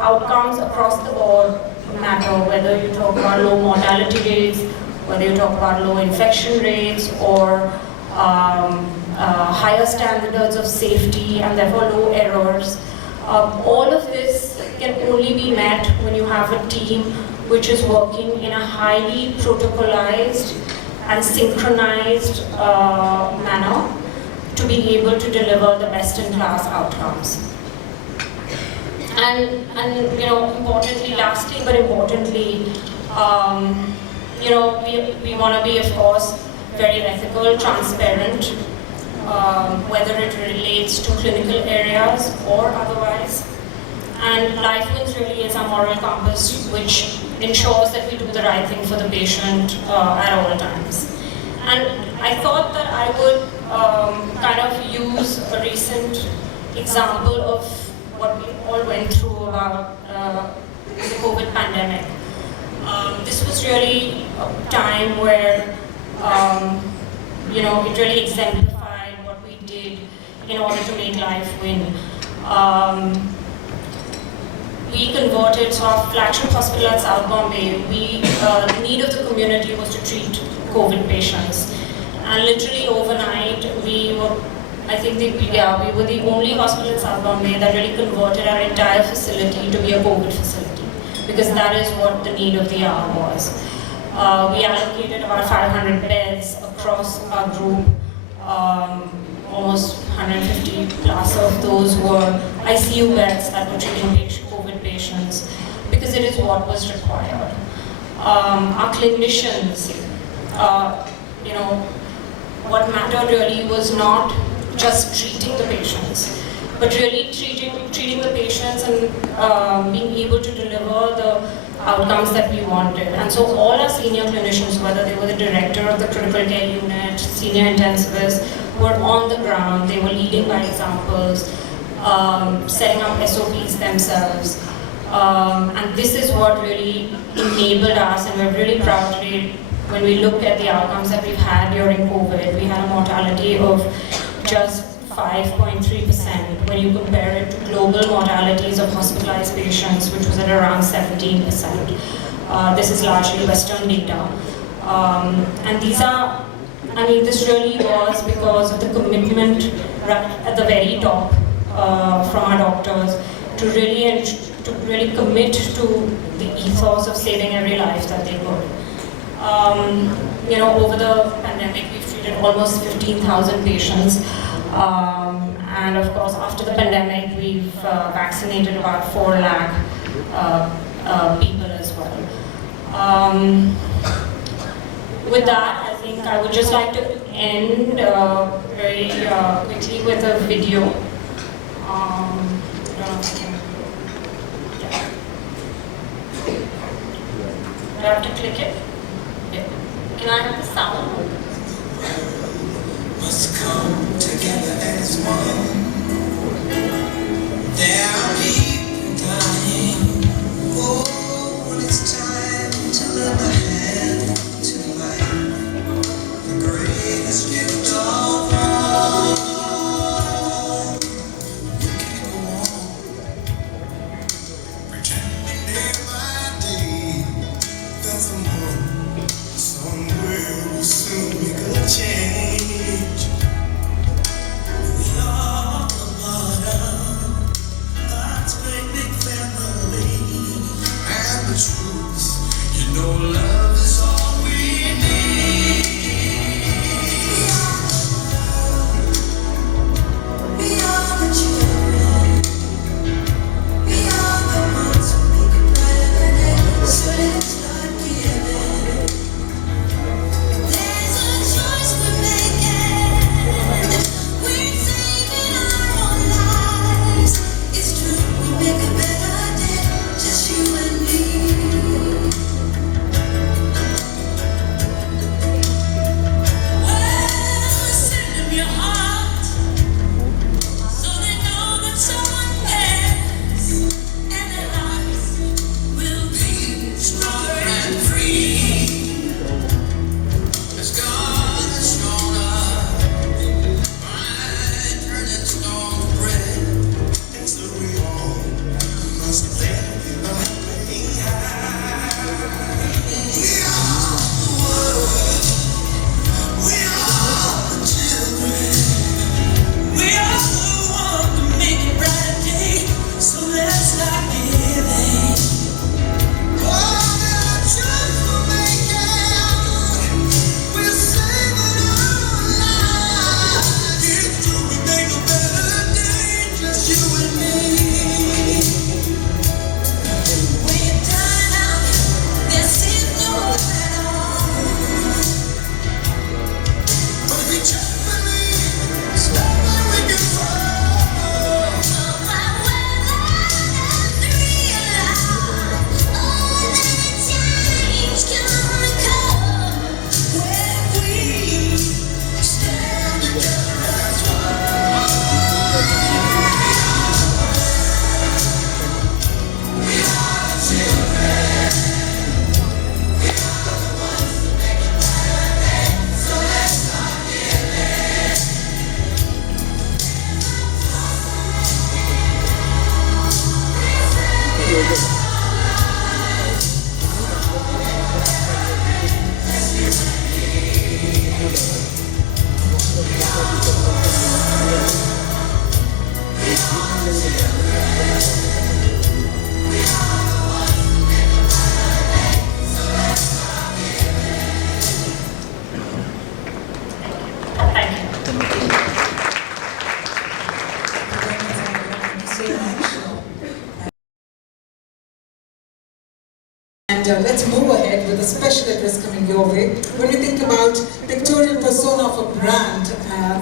Outcomes across the board matter, whether you talk about low mortality rates, whether you talk about low infection rates, or higher standards of safety and therefore low errors. All of this can only be met when you have a team which is working in a highly protocolized and synchronized manner to be able to deliver the best-in-class outcomes. And importantly, lastly but importantly, we want to be, of course, very ethical, transparent, whether it relates to clinical areas or otherwise. And LifeWins really is a moral compass which ensures that we do the right thing for the patient at all times. And I thought that I would kind of use a recent example of what we all went through about the COVID pandemic. This was really a time where it really exemplified what we did in order to make LifeWin. We converted, so our flagship hospital at South Bombay, the need of the community was to treat COVID patients. And literally overnight, we were the only hospital in South Bombay that really converted our entire facility to be a COVID facility, because that is what the need of the hour was. We allocated about 500 beds across our group. Almost 150 plus of those were ICU beds that were treating COVID patients, because it is what was required. Our clinicians, what mattered really was not just treating the patients, but really treating the patients and being able to deliver the outcomes that we wanted. And so all our senior clinicians, whether they were the director of the critical care unit, senior intensivists, were on the ground. They were leading by examples, setting up SOPs themselves. And this is what really enabled us, and we're really proud today when we look at the outcomes that we've had during COVID. We had a mortality of just 5.3% when you compare it to global mortalities of hospitalized patients, which was at around 17%. This is largely Western data. And this really was because of the commitment right at the very top from our doctors to really commit to the ethos of saving every life that they could. Over the pandemic, we've treated almost 15,000 patients. And of course, after the pandemic, we've vaccinated about 4 lakh people as well. With that, I think I would just like to end very quickly with a video. Do I have to click it? Yeah. Can I have the sound? Must come together as one. There are people dying. Oh, when it's time to lend a hand to life, the greatest gift of all. You can't go on pretending day by day. There's someone somewhere will soon make a change. We are let's move ahead with a special address coming your way. When we think about pictorial persona of a brand,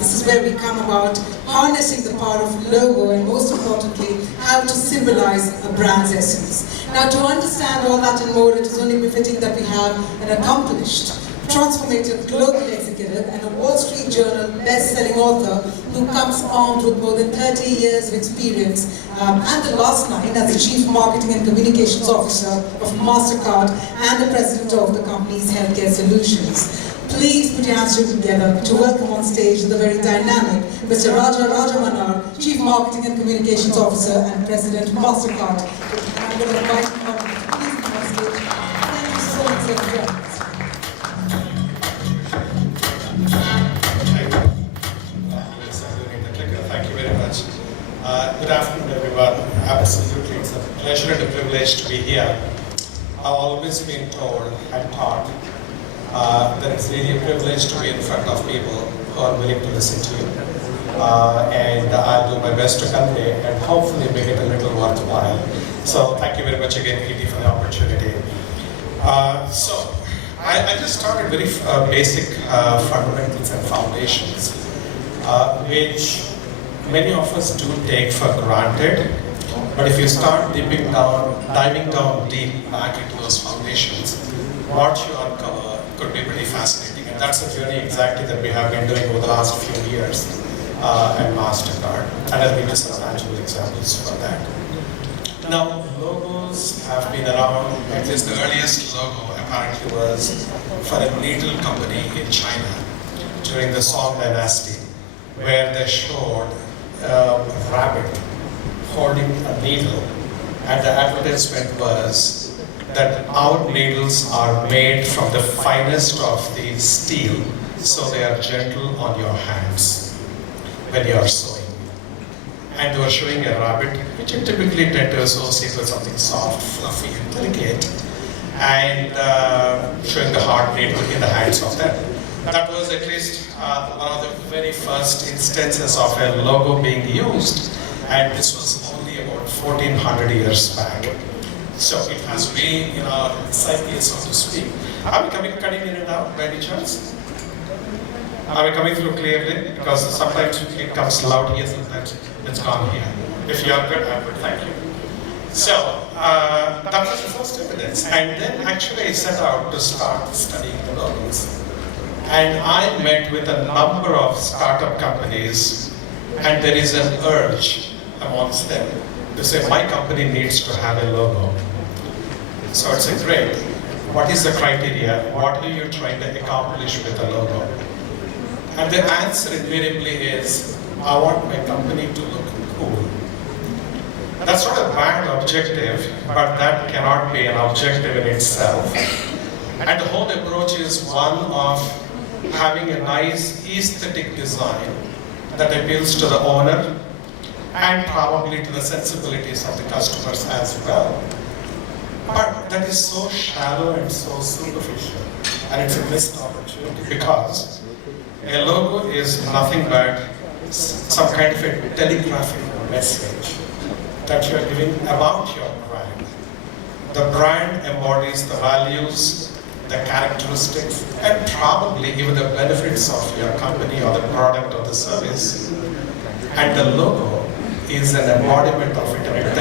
this is where we come about harnessing the power of logo and most importantly, how to symbolize a brand's essence. Now to understand all that and more, it is only befitting that we have an accomplished, transformative global executive and a Wall Street Journal best-selling author who comes armed with more than 30 years of experience and the last 9 as the Chief Marketing and Communications Officer of MasterCard and the President of the company's Healthcare Solutions. Please put your hands together to welcome on stage the very dynamic Mr. Raja Rajamanar, Chief Marketing and Communications Officer and President MasterCard. I'm going to invite him on, please come on stage. Thank you so much, sir. Thank you very much. Good afternoon, everyone. Absolutely, it's a pleasure and a privilege to be here. I've always been told and taught that it's really a privilege to be in front of people who are willing to listen to you. And I'll do my best to convey and hopefully make it a little worthwhile. So thank you very much again, Edie, for the opportunity. So I just started very basic fundamentals and foundations, which many of us do take for granted, but if you start diving down deep back into those foundations, what you uncover could be pretty fascinating. And that's the journey exactly that we have been doing over the last few years at MasterCard. And I'll give you some tangible examples for that. Now, logos have been around. At least the earliest logo apparently was for a needle company in China during the Song Dynasty, where they showed a rabbit holding a needle, and the advertisement was that our needles are made from the finest of the steel, so they are gentle on your hands when you are sewing. And they were showing a rabbit, which you typically tend to associate with something soft, fluffy, and delicate, and showing the hard needle in the hands of them. That was at least one of the very first instances of a logo being used, and this was only about 1400 years back. So it has been in our psyche, so to speak. Are we cutting in and out by any chance? Are we coming through clearly? Because sometimes it comes loud here, sometimes it's gone here. If you are good, I'm good, thank you. So that was the first evidence, and then actually I set out to start studying the logos. And I met with a number of startup companies, and there is an urge amongst them to say, my company needs to have a logo. So it's a great, what is the criteria? What are you trying to accomplish with a logo? And the answer invariably is, I want my company to look cool. That's not a bad objective, but that cannot be an objective in itself. And the whole approach is one of having a nice aesthetic design that appeals to the owner and probably to the sensibilities of the customers as well. But that is so shallow and so superficial, and it's a missed opportunity, because a logo is nothing but some kind of a telegraphic message that you're giving about your brand. The brand embodies the values, the characteristics, and probably even the benefits of your company or the product or the service. And the logo is an embodiment of it in a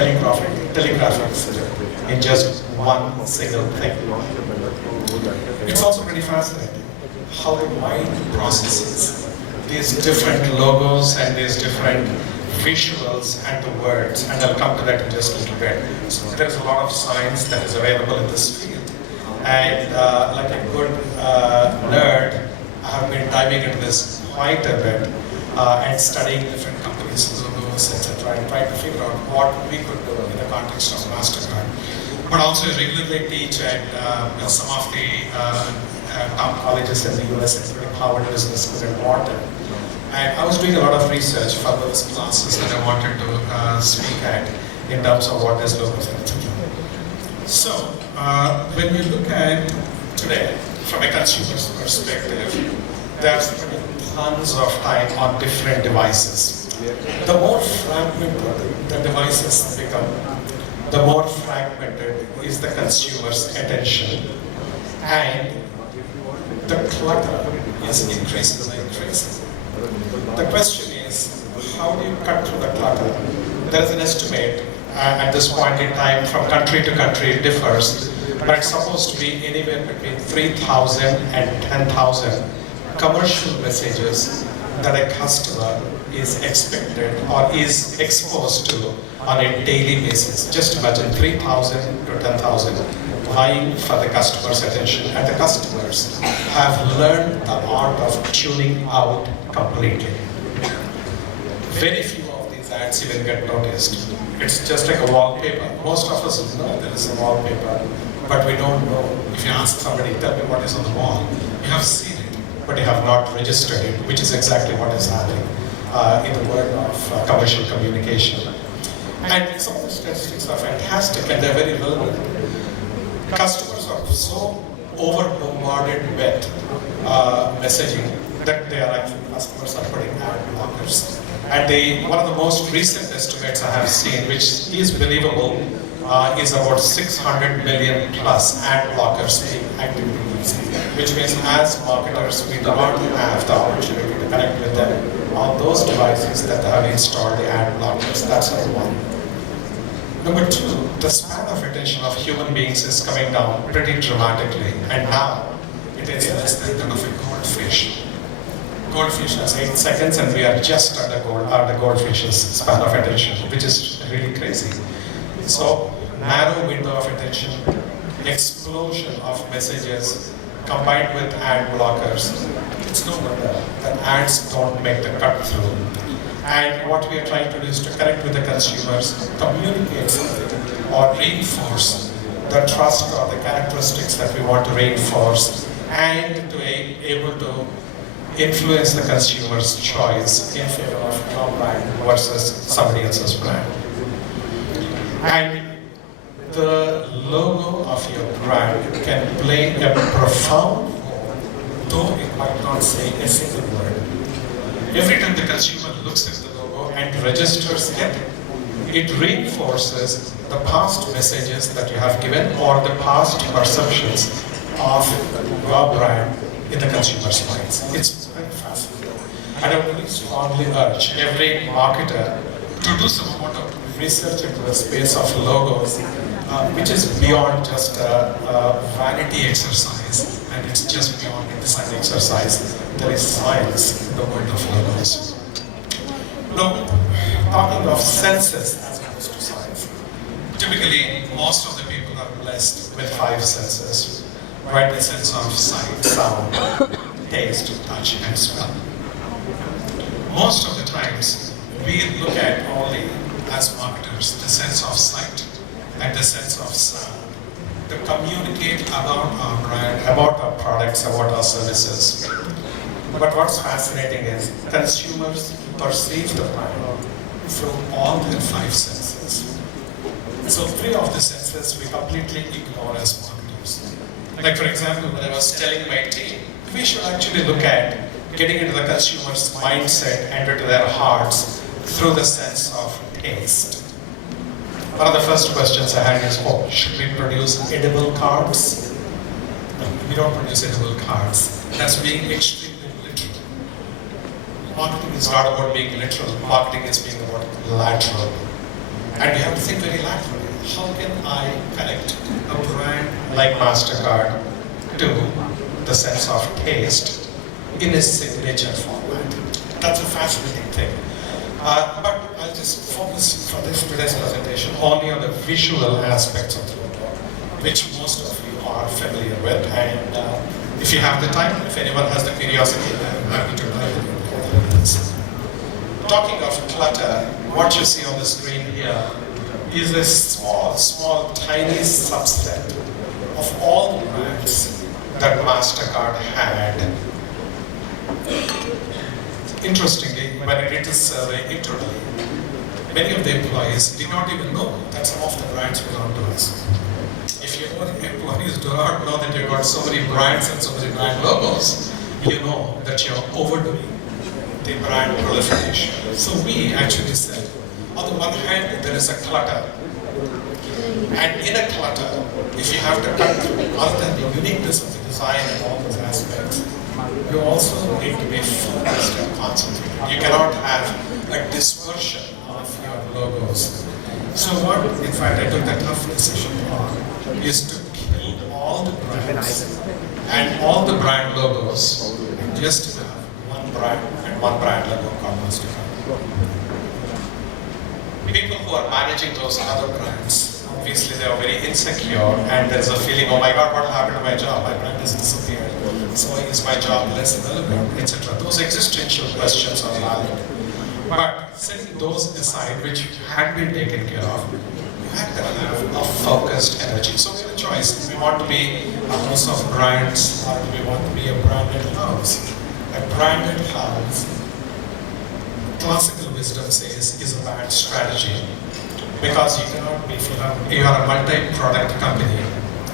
telegraphic system in just one single thing. It's also pretty fascinating how the mind processes these different logos and these different visuals and the words, and I'll come to that in just a little bit. So there's a lot of science that is available in this field. And like a good nerd, I have been diving into this quite a bit and studying different companies, logos, etc., and trying to figure out what we could do in the context of MasterCard. But also regularly teach at some of the top colleges in the US, including Harvard Business School and Wharton. And I was doing a lot of research for those classes that I wanted to speak at in terms of what this logos are. So, when we look at today, from a consumer's perspective, there's tons of time on different devices. The more fragmented the devices become, the more fragmented is the consumer's attention, and the clutter is increasingly increasing. The question is, how do you cut through the clutter? There is an estimate at this point in time, from country to country it differs, but it's supposed to be anywhere between 3,000 and 10,000 commercial messages that a customer is expected or is exposed to on a daily basis. Just imagine 3,000 to 10,000 vying for the customer's attention, and the customers have learned the art of tuning out completely. Very few of these ads even get noticed. It's just like a wallpaper. Most of us know there is a wallpaper, but we don't know. If you ask somebody, tell me what is on the wall, you have seen it, but you have not registered it, which is exactly what is happening in the world of commercial communication. And some of the statistics are fantastic and they're very relevant. Customers are so over-bombarded with messaging that they are actually, customers are putting ad blockers. And one of the most recent estimates I have seen, which is believable, is about 600 million plus ad blockers being actively used. Which means as marketers, we do not have the opportunity to connect with them on those devices that have installed the ad blockers. That's number one. Number two, the span of attention of human beings is coming down pretty dramatically, and now it is less than that of a goldfish. Goldfish has 8 seconds, and we are just at the goldfish's span of attention, which is really crazy. So, narrow window of attention, explosion of messages, combined with ad blockers. It's no wonder that ads don't make the cut through. And what we are trying to do is to connect with the consumers, communicate or reinforce the trust or the characteristics that we want to reinforce, and to be able to influence the consumer's choice in favor of your brand versus somebody else's brand. And the logo of your brand can play a profound role, though it might not say a single word. Every time the consumer looks at the logo and registers it reinforces the past messages that you have given or the past perceptions of your brand in the consumer's minds. It's very fascinating. And I would really strongly urge every marketer to do some amount of research into the space of logos, which is beyond just a vanity exercise, and it's just beyond a design exercise. There is science in the world of logos. Now, talking of senses as opposed to science, typically most of the people are blessed with 5 senses, right? The sense of sight, sound, taste, touch, and smell. Most of the times, we look at only, as marketers, the sense of sight and the sense of sound to communicate about our brand, about our products, about our services. But what's fascinating is consumers perceive the brand through all their 5 senses. So 3 of the senses we completely ignore as marketers. Like for example, when I was telling my team, we should actually look at getting into the consumer's mindset and into their hearts through the sense of taste. One of the first questions I had is, should we produce edible cards? No, we don't produce edible cards. That's being extremely literal. Marketing is not about being literal, marketing is being about lateral. And we have to think very laterally. How can I connect a brand like MasterCard to the sense of taste in a signature format? That's a fascinating thing. But I'll just focus for today's presentation only on the visual aspects of the logo, which most of you are familiar with. And if you have the time, if anyone has the curiosity, I'm happy to dive into this. Talking of clutter, what you see on the screen here is a small, tiny subset of all the brands that MasterCard had. Interestingly, when I did this survey internally, many of the employees did not even know that some of the brands belong to us. If your employees do not know that you've got so many brands and so many brand logos, you know that you're overdoing the brand proliferation. So we actually said, on the one hand, there is a clutter. And in a clutter, if you have to cut through other than the uniqueness of the design and all those aspects, you also need to be focused and concentrated. You cannot have a dispersion of your logos. So what, in fact, I took the tough decision on is to kill all the brands and all the brand logos and just have one brand and one brand logo called Mastercard. People who are managing those other brands, obviously they are very insecure and there's a feeling, oh my God, what will happen to my job? My brand has disappeared. So is my job less relevant, etc. Those existential questions are valid. But setting those aside, which had been taken care of, you had to have a focused energy. So we have a choice. We want to be a house of brands, or do we want to be a branded house? A branded house, classical wisdom says, is a bad strategy. Because you cannot be, if you are a multi-product company,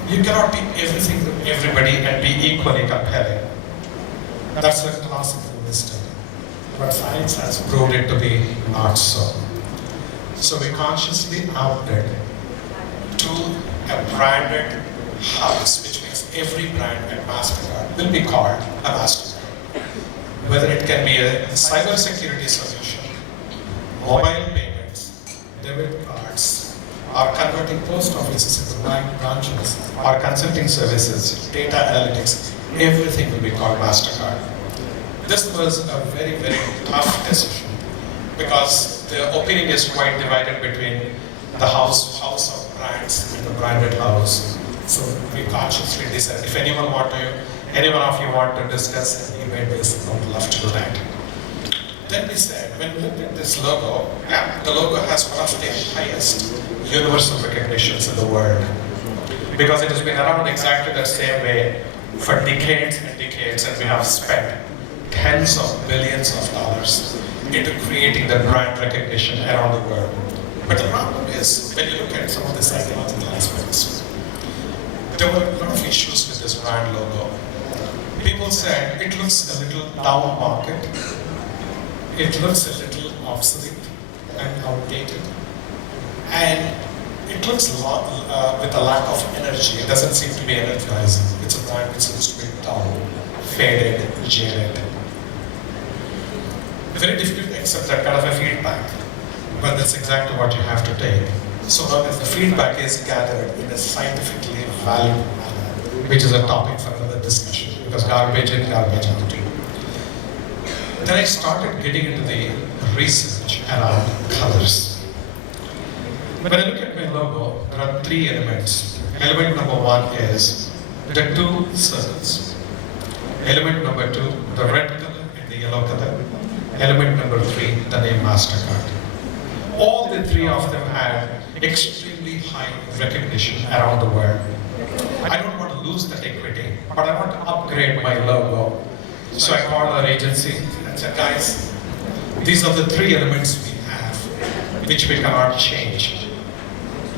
you cannot be everything to everybody and be equally compelling. That's a classical wisdom. But science has proved it to be not so. So we consciously opted to a branded house, which means every brand at Mastercard will be called a Mastercard. Whether it can be a cybersecurity solution, mobile payments, debit cards, or converting post offices into branches, or consulting services, data analytics, everything will be called Mastercard. This was a very, very tough decision because the opinion is quite divided between the house of brands and the branded house. So we consciously decided, if any one of you want to discuss and debate this, I would love to do that. Then we said, when we looked at this logo, the logo has one of the highest universal recognitions in the world because it has been around exactly the same way for decades and decades, and we have spent tens of billions of dollars into creating the brand recognition around the world. But the problem is, when you look at some of the psychological aspects, there were a lot of issues with this brand logo. People said it looks a little down market, it looks a little obsolete and outdated, and it looks with a lack of energy. It doesn't seem to be energizing. It's a brand which seems to be dull, faded, jaded. Very difficult to accept that kind of a feedback, but that's exactly what you have to take. So long as the feedback is gathered in a scientifically valid manner, which is a topic for another discussion, because garbage in, garbage out. Then I started getting into the research around colors. When I look at my logo, there are three elements. Element number one is the two circles. Element number two, the red color and the yellow color. Element number three, the name Mastercard. All the three of them have extremely high recognition around the world. I don't want to lose that equity, but I want to upgrade my logo. So I called our agency and said, guys, these are the three elements we have, which we cannot change.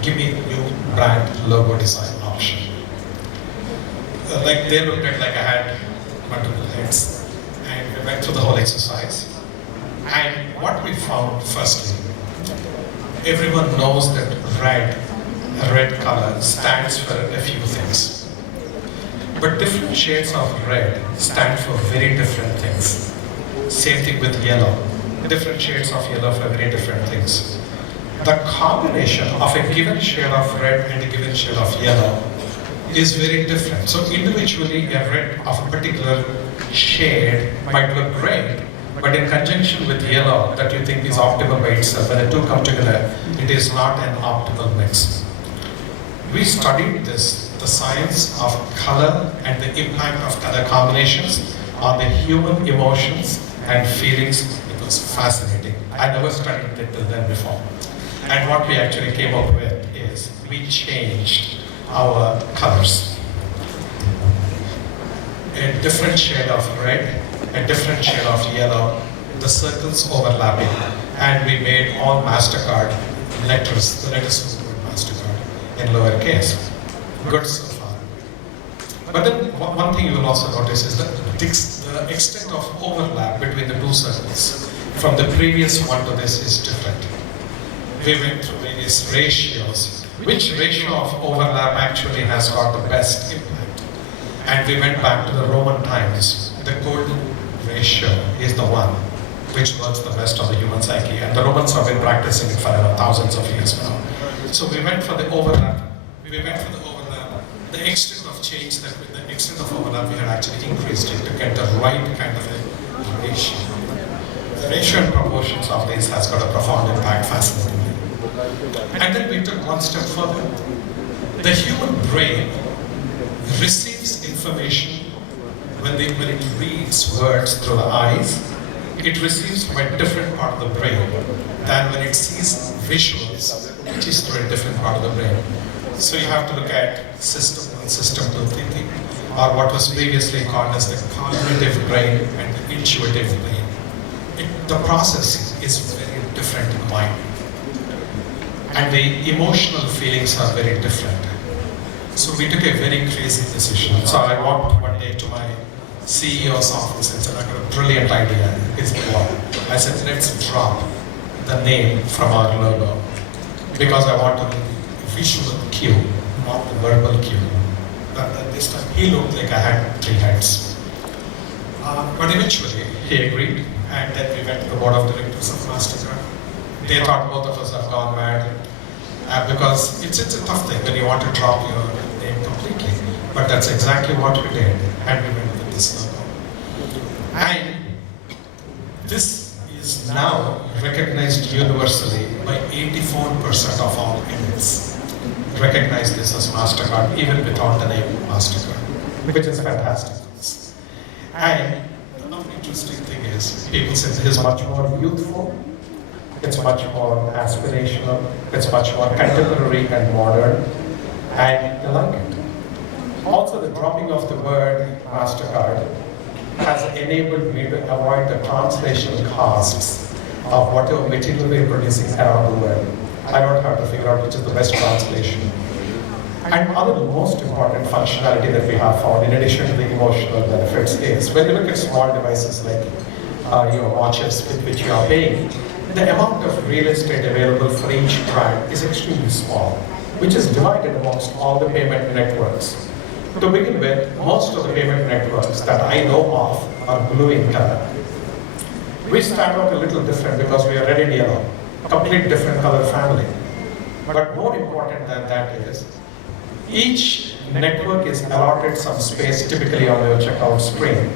Give me a new brand logo design option. Like they looked at like I had multiple heads, and we went through the whole exercise. And what we found, firstly, everyone knows that red color stands for a few things. But different shades of red stand for very different things. Same thing with yellow. Different shades of yellow for very different things. The combination of a given shade of red and a given shade of yellow is very different. So individually, a red of a particular shade might look great, but in conjunction with yellow that you think is optimal by itself, when the two come together, it is not an optimal mix. We studied this, the science of color and the impact of color combinations on the human emotions and feelings. It was fascinating. I never studied it till then before. And what we actually came up with is we changed our colors. A different shade of red, a different shade of yellow, the circles overlapping, and we made all Mastercard letters, the letters were Mastercard in lowercase. Good so far. But then one thing you will also notice is that the extent of overlap between the two circles from the previous one to this is different. We went through various ratios which ratio of overlap actually has got the best impact. And we went back to the Roman times. The golden ratio is the one which works the best on the human psyche. And the Romans have been practicing it for thousands of years now. So we went for the overlap. The extent of change, that with the extent of overlap, we had actually increased it to get the right kind of a ratio. The ratio and proportions of this has got a profound impact, fascinatingly. And then we took one step further. The human brain receives information when it reads words through the eyes. It receives from a different part of the brain than when it sees visuals, which is through a different part of the brain. So you have to look at system 1, system 2 thinking, or what was previously called as the cognitive brain and the intuitive brain. The process is very different in the mind. And the emotional feelings are very different. So we took a very crazy decision. So I walked one day to my CEO's office and said, I got a brilliant idea. Here's the wall. I said, let's drop the name from our logo, because I want a visual cue, not the verbal cue. This time he looked like I had 3 heads. But eventually he agreed, and then we went to the board of directors of MasterCard. They thought both of us have gone mad, because it's a tough thing when you want to drop your name completely. But that's exactly what we did, and we went with this logo. And this is now recognized universally by 84% of all emails. Recognize this as MasterCard, even without the name MasterCard, which is fantastic. And another interesting thing is, people say this is much more youthful, it's much more aspirational, it's much more contemporary and modern, and they like it. Also, the dropping of the word MasterCard has enabled me to avoid the translation costs of whatever material we're producing around the world. I don't have to figure out which is the best translation. And other most important functionality that we have found, in addition to the emotional benefits, is when you look at small devices like your watches with which you are paying, the amount of real estate available for each brand is extremely small, which is divided amongst all the payment networks. To begin with, most of the payment networks that I know of are blue in color. We stand out a little different because we are red and yellow, a complete different color family. But more important than that is, each network is allotted some space, typically on your checkout screen.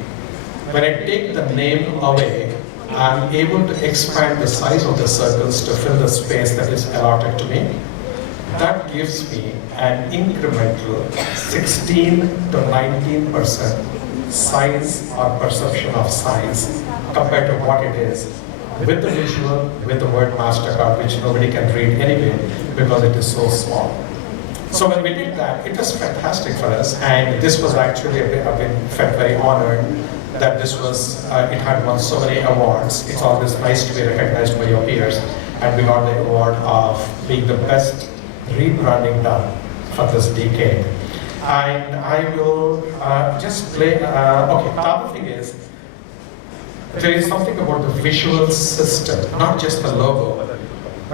When I take the name away, I'm able to expand the size of the circles to fill the space that is allotted to me. That gives me an incremental 16 to 19% size or perception of size compared to what it is with the visual, with the word MasterCard, which nobody can read anyway because it is so small. So when we did that, it was fantastic for us, and this was actually, I've been felt very honored that this was, it had won so many awards. It's always nice to be recognized by your peers, and we got the award of being the best rebranding done for this decade. And I will just play, okay, the other thing is, there is something about the visual system, not just the logo,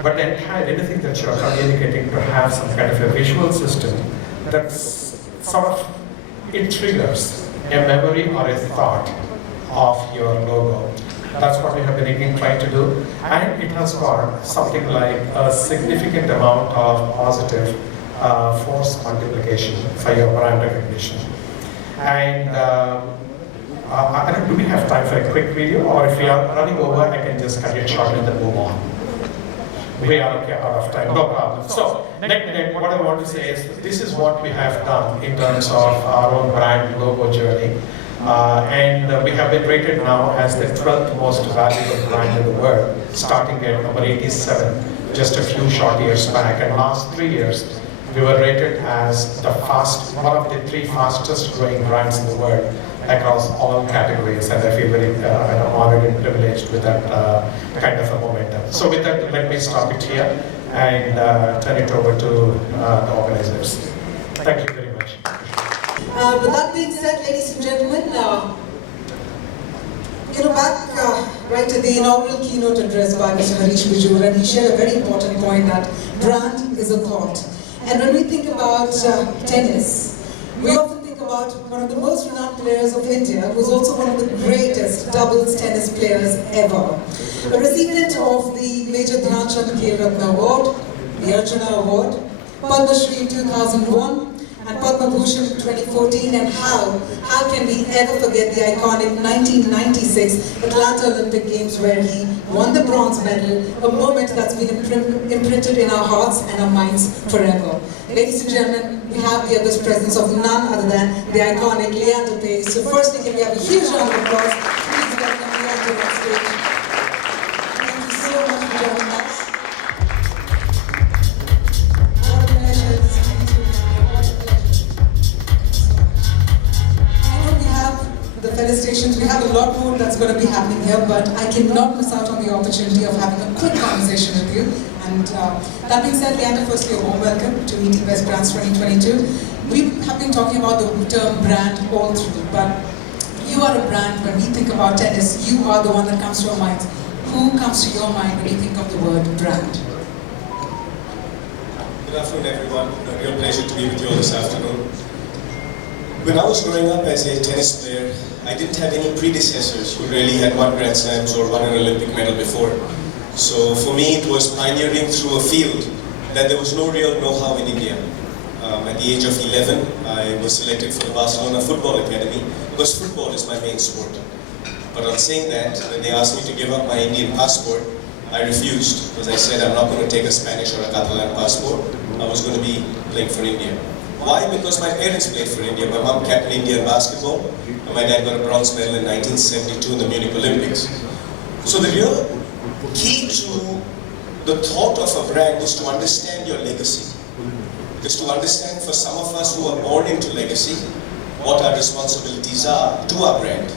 but the entire, anything that you're communicating to have some kind of a visual system that's sort of, it triggers a memory or a thought of your logo. That's what we have been trying to do, and it has got something like a significant amount of positive force multiplication for your brand recognition. And I don't know, do we have time for a quick video, or if we are running over, I can just cut it short and then move on. We are okay, out of time, no problem. So, next, what I want to say is, this is what we have done in terms of our own brand logo journey. And we have been rated now as the 12th most valuable brand in the world, starting at number 87, just a few short years back. And last 3 years, we were rated as the one of the 3 fastest growing brands in the world across all categories, and I feel very honored and privileged with that kind of a momentum. So with that, let me stop it here and turn it over to the organizers. Thank you very much. With that being said, ladies and gentlemen, back right at the inaugural keynote address by Mr. Harish Bijur, and he shared a very important point that brand is a thought. And when we think about tennis, we often think about one of the most renowned players of India, who's also one of the greatest doubles tennis players ever. A recipient of the Major Dhyan Chand Khel Ratna Award, the Arjuna Award, Padma Shri in 2001, and Padma Bhushan in 2014, and how can we ever forget the iconic 1996 Atlanta Olympic Games where he won the bronze medal, a moment that's been imprinted in our hearts and our minds forever. Ladies and gentlemen, we have the august presence of none other than the iconic Leander Paes. So firstly, can we have a huge round of applause? Please welcome Leander on stage. Thank you so much for joining us. Our pleasure. I know we have the felicitations, we have a lot more that's going to be happening here, but I cannot miss out on the opportunity of having a quick conversation with you. And that being said, Leander, firstly, a warm welcome to ET Best Brands 2022. We have been talking about the term brand all through, but you are a brand. When we think about tennis, you are the one that comes to our minds. Who comes to your mind when you think of the word brand? Good afternoon, everyone. A real pleasure to be with you all this afternoon. When I was growing up as a tennis player, I didn't have any predecessors who really had won Grand Slams or won an Olympic medal before. So for me, it was pioneering through a field that there was no real know-how in India. At the age of 11, I was selected for the Barcelona Football Academy because football is my main sport. But on saying that, when they asked me to give up my Indian passport, I refused because I said I'm not going to take a Spanish or a Catalan passport. I was going to be playing for India. Why? Because my parents played for India. My mom captained India in basketball, and my dad got a bronze medal in 1972 in the Munich Olympics. So the real key to the thought of a brand is to understand your legacy. Is to understand for some of us who are born into legacy, what our responsibilities are to our brand.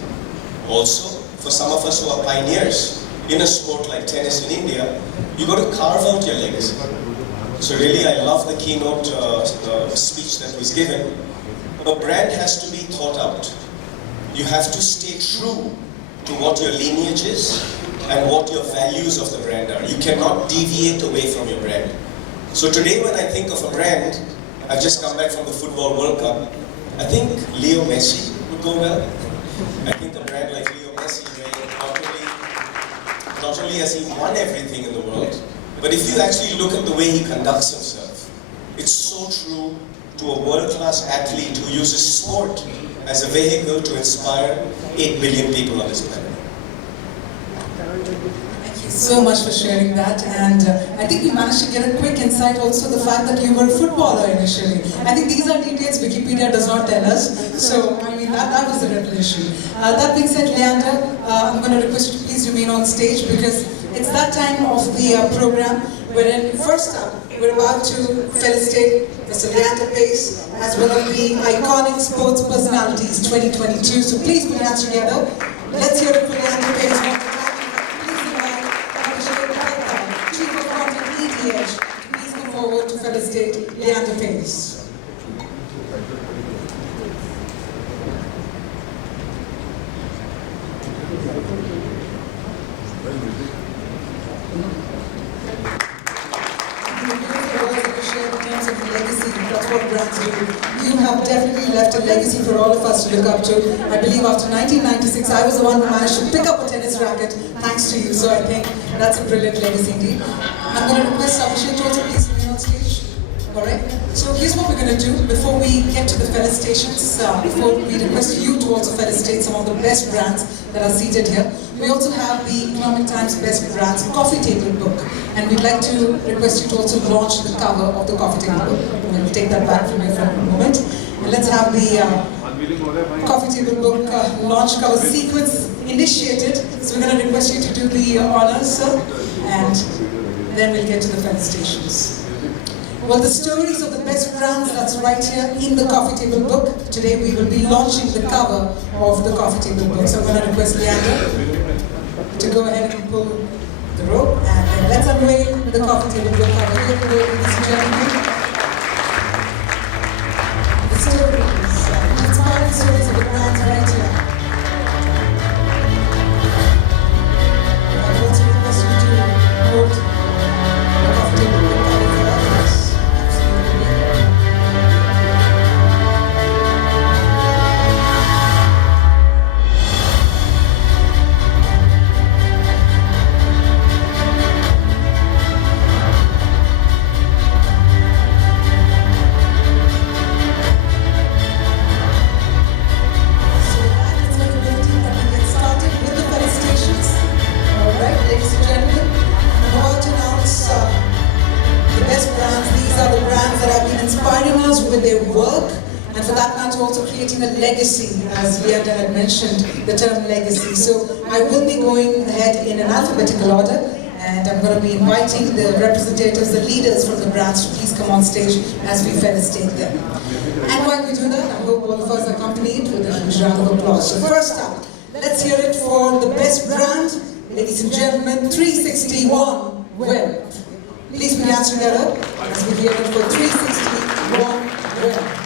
Also, for some of us who are pioneers in a sport like tennis in India, you've got to carve out your legacy. So really, I love the keynote speech that was given. A brand has to be thought out. You have to stay true to what your lineage is and what your values of the brand are. You cannot deviate away from your brand. So today when I think of a brand, I've just come back from the Football World Cup, I think Leo Messi would go well. I think a brand like Leo Messi, where not only has he won everything in the world, but if you actually look at the way he conducts himself, it's so true to a world-class athlete who uses sport as a vehicle to inspire 8 billion people on this planet. Thank you so much for sharing that, and I think we managed to get a quick insight also the fact that you were a footballer initially. I think these are details Wikipedia does not tell us, so I mean that was a revelation. That being said, Leander, I'm going to request you to please remain on stage because it's that time of the program wherein first up we're about to felicitate Mr. Leander Paes as one of the iconic sports personalities 2022. So please put your hands together. Let's hear it for Leander Paes. Chief of Content ETH, please come forward to felicitate Leander Paes. You have definitely left a legacy for all of us to look up to. I believe after 1996, I was the one who managed to pick up a tennis racket thanks to you. So I think that's a brilliant legacy indeed. I'm going to request Abhishek to also please remain on stage. Alright? So here's what we're going to do before we get to the felicitations, before we request you to also felicitate some of the best brands that are seated here. We also have the Economic Times Best Brands Coffee Table Book, and we'd like to request you to also launch the cover of the Coffee Table Book. We'll take that back from you for a moment. And let's have the Coffee Table Book launch cover sequence initiated. So we're going to request you to do the honors, sir, and then we'll get to the felicitations. Well, the stories of the best brands, that's right here in the Coffee Table Book. Today we will be launching the cover of the Coffee Table Book. So I'm going to request Leander to go ahead and pull the rope, and then let's unveil the Coffee Table Book cover. Here we go, ladies and gentlemen. The stories, inspiring stories of the brands right here. I also request you to hold the Coffee Table Book cover for us. Absolutely. that matter also creating a legacy, as Leander had mentioned, the term legacy. So I will be going ahead in an alphabetical order, and I'm going to be inviting the representatives, the leaders from the brands to please come on stage as we felicitate them. And while we do that, I hope all of us are accompanied with a huge round of applause. So first up, let's hear it for the best brand, ladies and gentlemen, 361 Wealth. Please put your hands together as we hear it for 361 Wealth.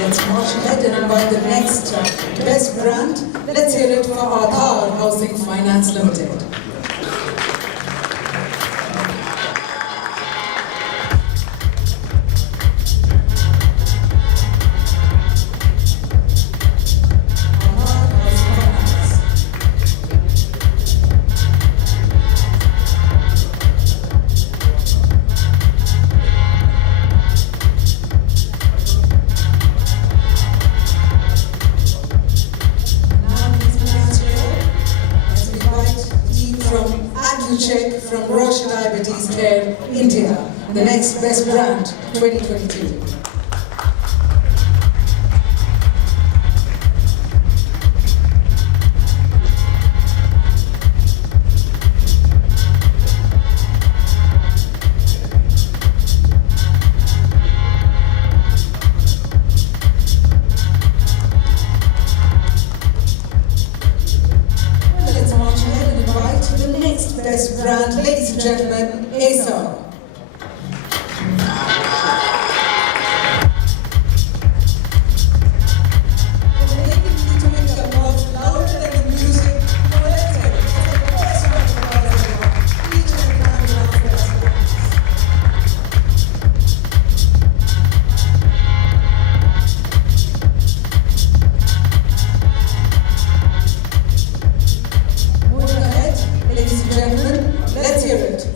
Let's march ahead and invite the next best brand. Let's hear it for Aadhar Housing Finance Limited. Check from Roche Diabetes Care, India, the next best brand 2022. Best brand, ladies and gentlemen, Acer.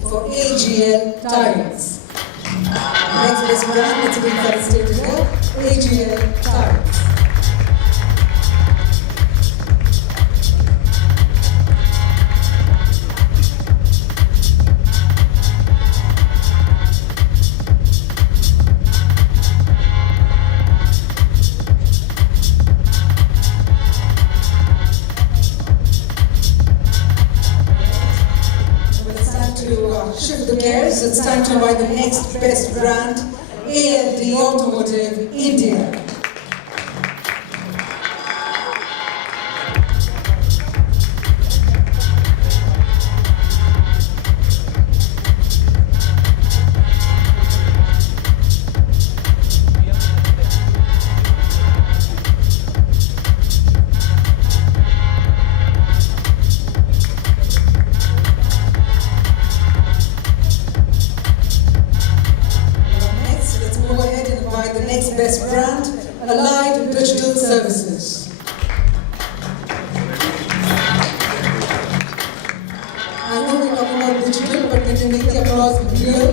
For AGL Tires. Next best brand, let's bring that stated here, AGL Tires. Shift the gears, it's time to invite the next best brand, ALD Automotive India. The next best brand, Allied Digital Services. I know we're talking about digital, but we can make the applause real.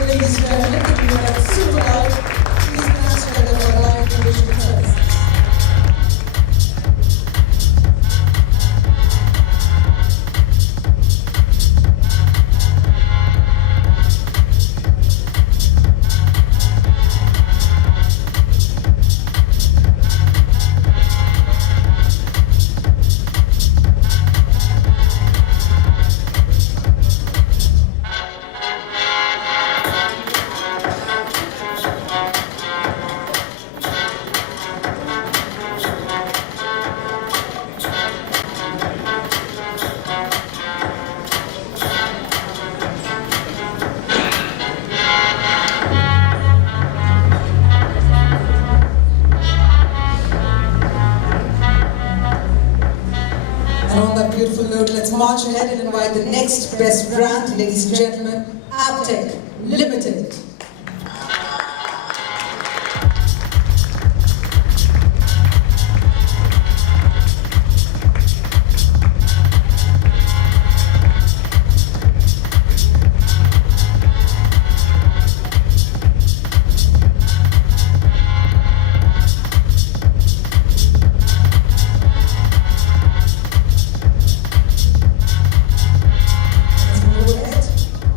Ladies and gentlemen, we are super loud. Please dance together for Allied Digital Services. And on that beautiful note, let's march ahead and invite the next best brand, ladies and gentlemen, Aptech Limited.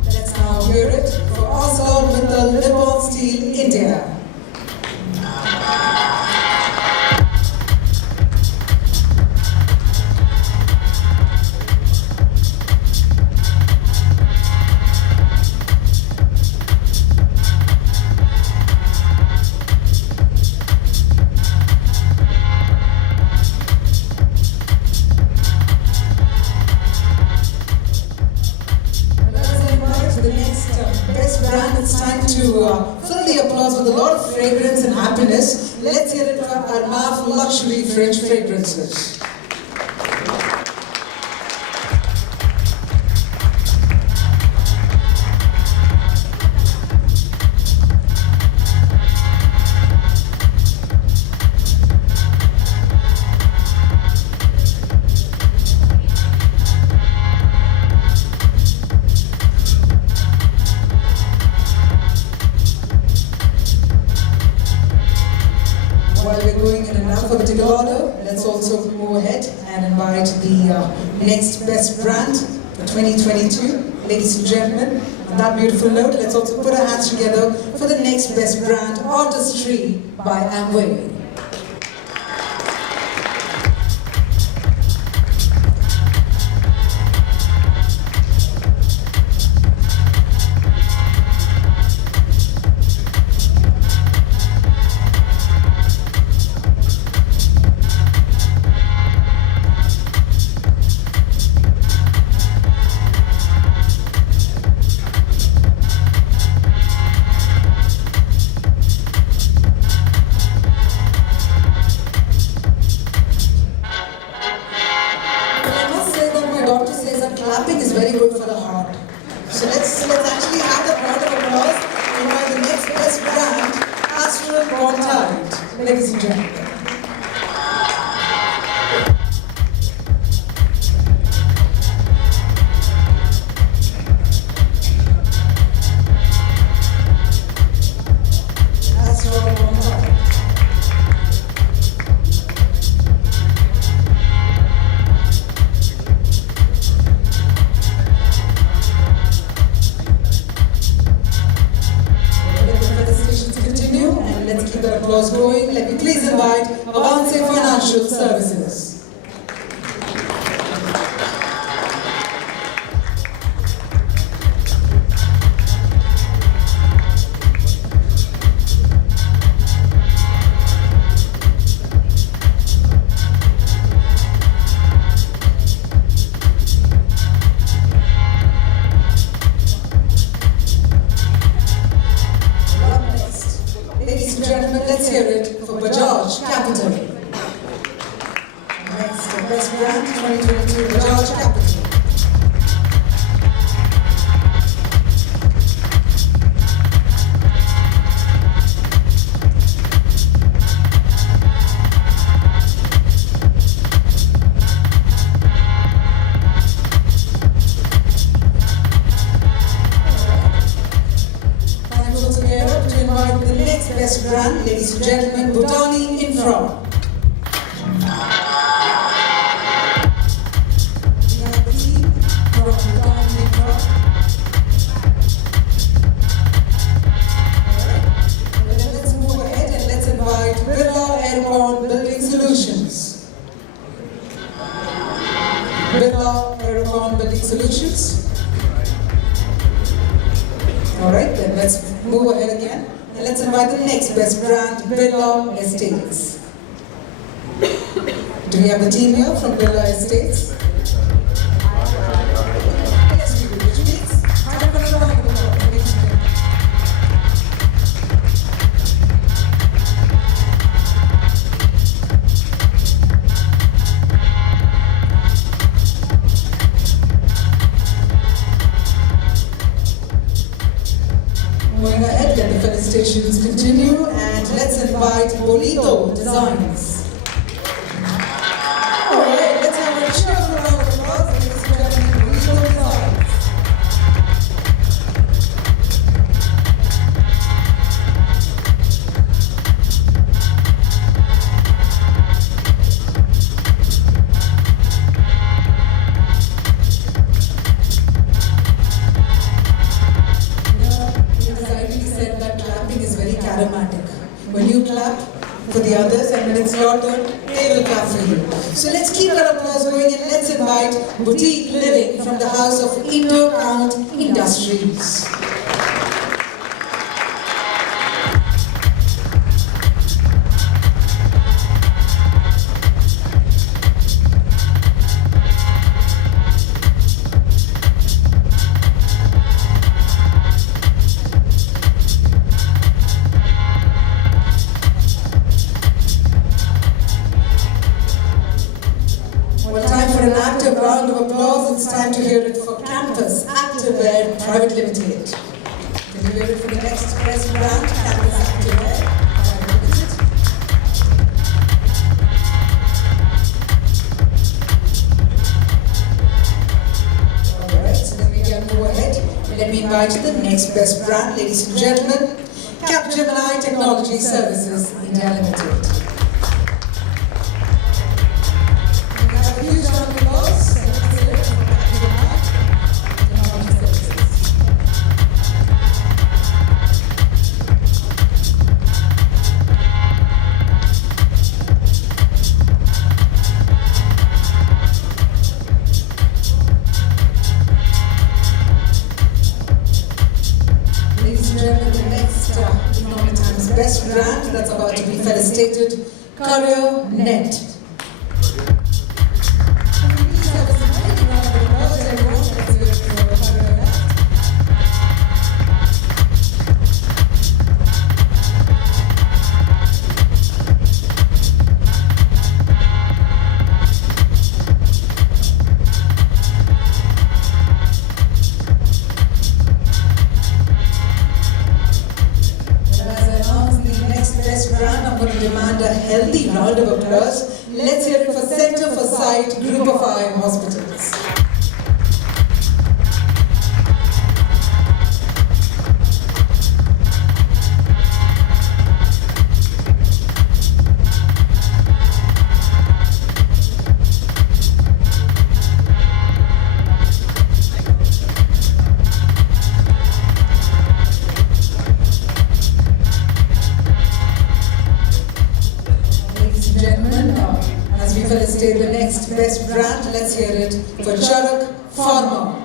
Let's now hear it for ArcelorMittal Nippon Steel India. The next best brand, it's time to fill the applause with a lot of fragrance and happiness. Let's hear it for Armaf Luxury French Fragrances. While we're going in an alphabetical order, let's also move ahead and invite the next best brand for 2022. Ladies and gentlemen, on that beautiful note, let's also put our hands together for the next best brand, Artistry by Amway. Clapping is very good for the heart. So let's actually have that round of applause and invite the next best brand, Astral Bondtite. Ladies and gentlemen. Astral Bondtite. Let's keep that applause going. Let me please invite Avance Financial Services. Ladies and gentlemen, let's hear it for Bajaj Capital. Next, the best brand 2022, Bajaj Capital. To invite the next best brand, ladies and gentlemen, Bhutani Infra. We have the team from Bhutani Infra. Alright, let's move ahead and let's invite Birla Aircon Building Solutions. Birla Aircon Building Solutions. Alright, then let's move ahead again. And let's invite the next best brand, Birla Estates. Do we have the team here from Birla Estates? Yes, we do. Would you please? Have a round of applause, ladies and gentlemen. So let's keep our applause going and let's invite Boutique Living from the house of Indo-Count Industries. Well, time for an active round of applause. It's time to hear it for Campus Activewear Private Limited. Can you hear it for the next best brand, Campus Activewear Private Limited? Alright, so then we can move ahead. Let me invite the next best brand, ladies and gentlemen, Capgemini Technology Services India Limited. Huge round of applause. Let's hear it for Capgemini Technology Services. Ladies and gentlemen, the next Economic Times best brand that's about to be felicitated, CareerNet. Demand a healthy round of applause. Let's hear it for Center for Sight Group of Eye Hospitals. As we felicitate the next best brand, let's hear it for Charak Pharma.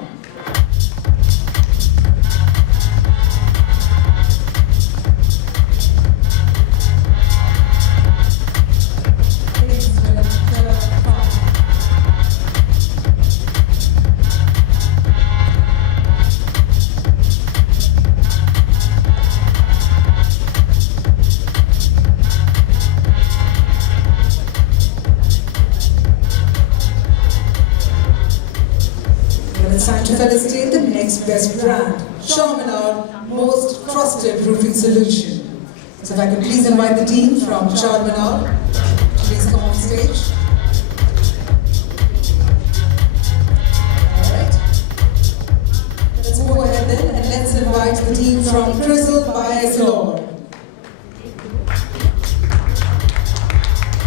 It's time to felicitate the next best brand, Charminar Most Trusted Roofing Solution. So if I could please invite the team from Charminar to please come on stage. Alright. Let's move ahead then and let's invite the team from Crizzle by Essilor.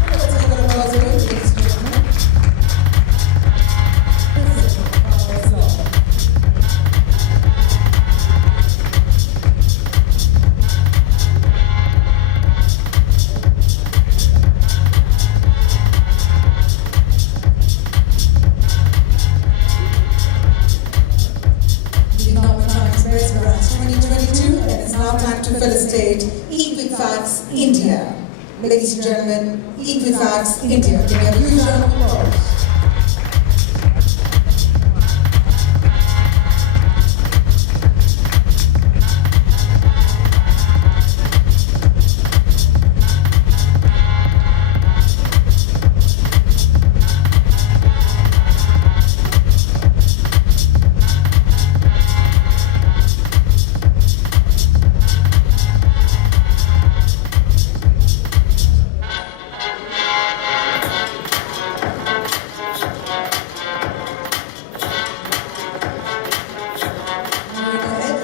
Let's give an applause again, ladies and gentlemen. Best Brands 2022, and it's now time to felicitate Equifax India. Ladies and gentlemen, Equifax India. Give me a huge round of applause.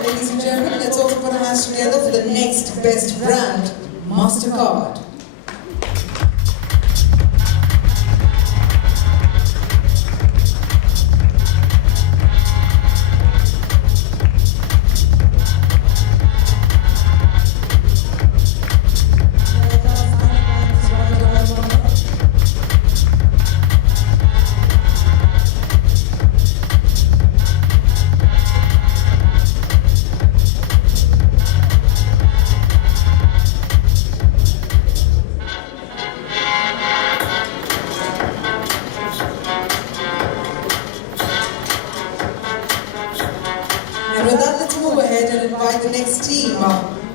Ladies and gentlemen, let's also put our hands together for the next best brand, MasterCard. the next team,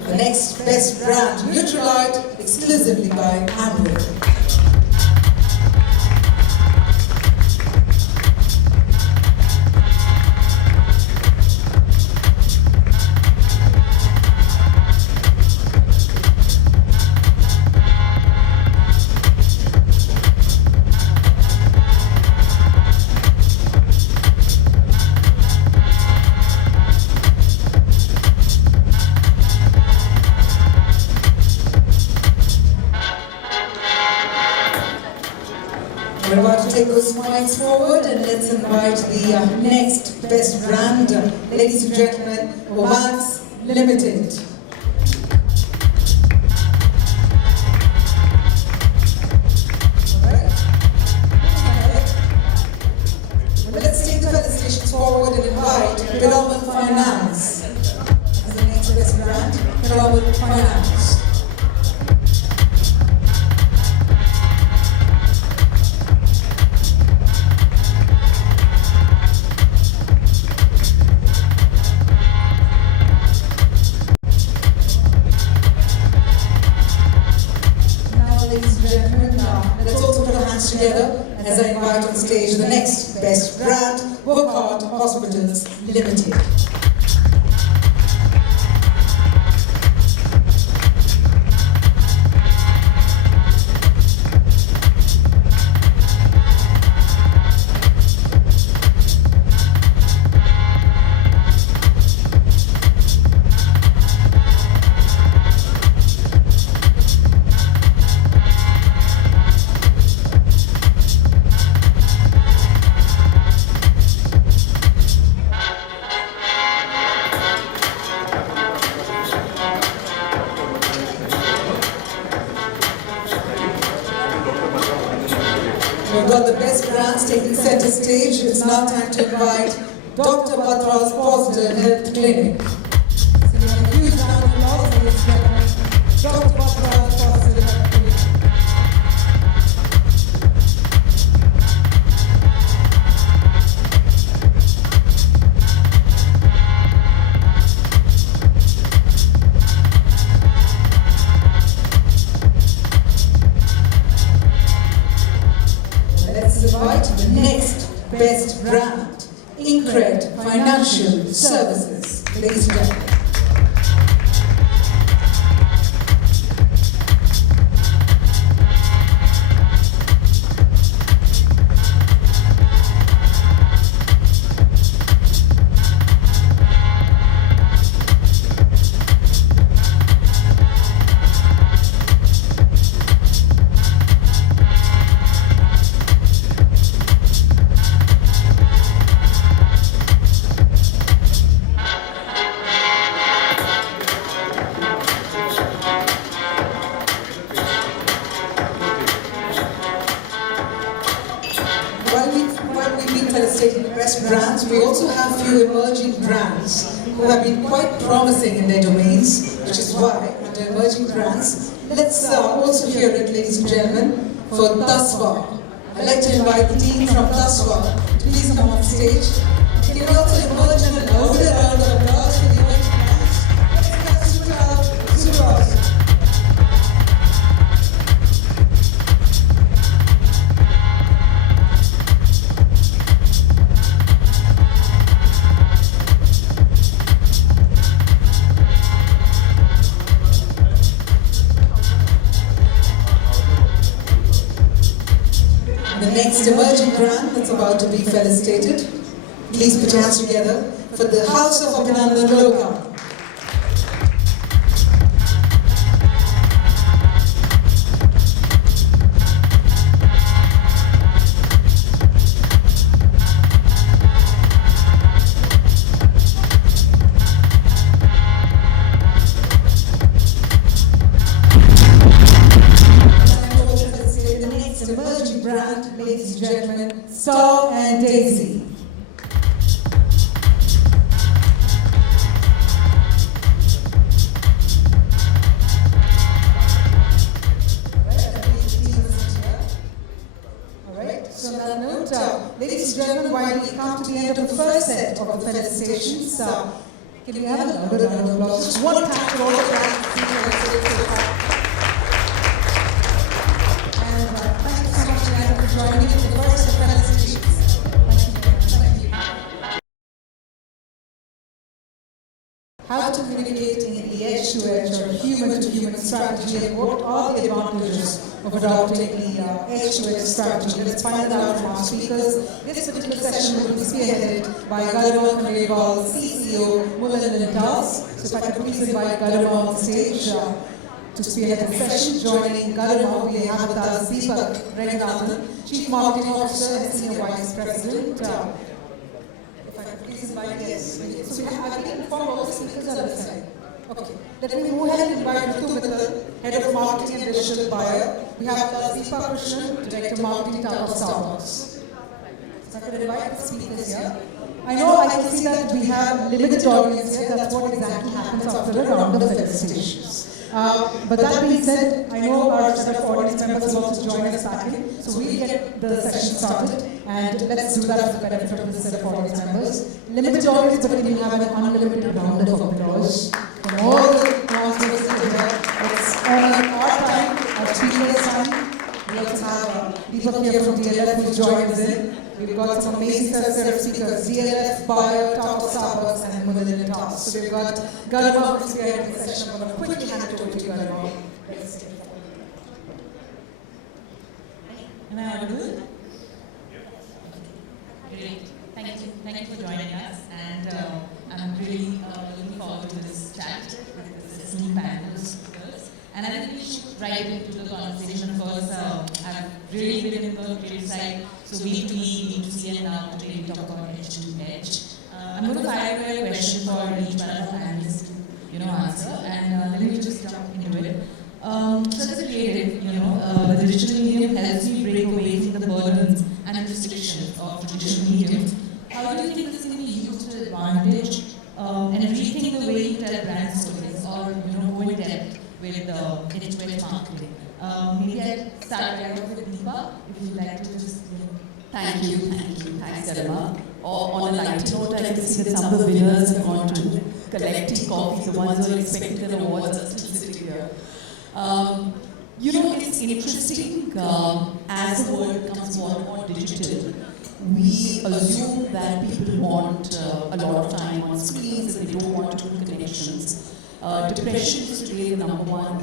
the next best brand, Nutrilite, exclusively by Amway. We're about to take those mics forward and let's invite the next best brand, ladies and gentlemen, Omax Limited. Let's take the felicitations forward and invite Piramal Finance as the next best brand, Piramal Finance. Let's also put our hands together as I invite on stage the next best brand, Wockhardt Hospitals Limited. We've got the best brands taking center stage. It's now time to invite Dr. Batra's Positive Health Clinic. So we have a huge round of applause, ladies and gentlemen. Dr. Batra's Positive Health Clinic. Let's invite the next best brand, Incred Financial Services. Ladies and gentlemen. While we've been felicitating the best brands, we also have a few emerging brands who have been quite promising in their domains, which is why, under emerging brands, let's also hear it, ladies and gentlemen, for Tasva. I'd like to invite the team from Tasva to please come on stage. Can we also emerge in an older round of applause for the emerging brands? Let's get super loud, super awesome. The next emerging brand that's about to be felicitated, please put your hands together for the House of Abhinandan Loka. Emerging brand, ladies and gentlemen, Star and Daisy. Alright, so on that note, ladies and gentlemen, while we come to the end of the first set of the felicitations, Can we have a louder round of applause? Just one time for all the brands. And thank you so much, Diana, for joining me for the first presentation. Thank you. How to communicate in the edge-to-edge or human-to-human strategy, and what are the advantages of adopting the edge-to-edge strategy? Let's find out from our speakers. This particular session will be spearheaded by Garima Khandelwal, CCO, Mullen & Towers. So if I could please invite Garima on stage to spearhead the session. Joining Garima, we have with us Deepak Ranganathan, Chief Marketing Officer and Senior Vice President. If I could please invite, yes. So I think inform all the speakers on this side. Okay. Let me move ahead and invite Ritu Mittal, Head of Marketing and Digital Buyer. We have Deepa Krishnan, Director Marketing, Tata Starbucks. So I could invite the speakers here. I know I can see that we have limited audience here. That's what exactly happens after a round of felicitations. But that being said, I know our set of audience members will also join us back in. So we'll get the session started, and let's do that for the benefit of the set of audience members. Limited audience, but we have an unlimited round of applause from all the announcements here. It's on our time, our speakers' time. We also have Deepak here from DLF who joined us in. We've got some amazing set of speakers, DLF, Bayer, Tata Starbucks, and Mullen & Towers. So we've got Garima who's here in the session. I'm going to quickly hand it over to Garima. Am I audible? Great. Thank you for joining us, and I'm really looking forward to this chat with this new panel of speakers. And I think we should right into the conversation. Of course, I've really been in the creative side, so B2B, B2C, and now today we talk about edge to edge. I'm going to fire away a question for each one of the panelists to answer, and let me just jump into it. So as a creative, the digital medium helps me break away from the burdens and restrictions of traditional mediums. How do you think this can be used to advantage and rethink the way you tell brand stories, or go in depth with edge-to-edge marketing? Maybe I'll start right off with Deepa, if you'd like to just. Thank you. Thanks, Garima. On a lighter note, I can see that some of the winners have gone to collect tea coffee. The ones who are expecting their awards are still sitting here. It's interesting, as the world becomes more and more digital, we assume that people want a lot of time on screens and they don't want human connections. Depression is really the number one,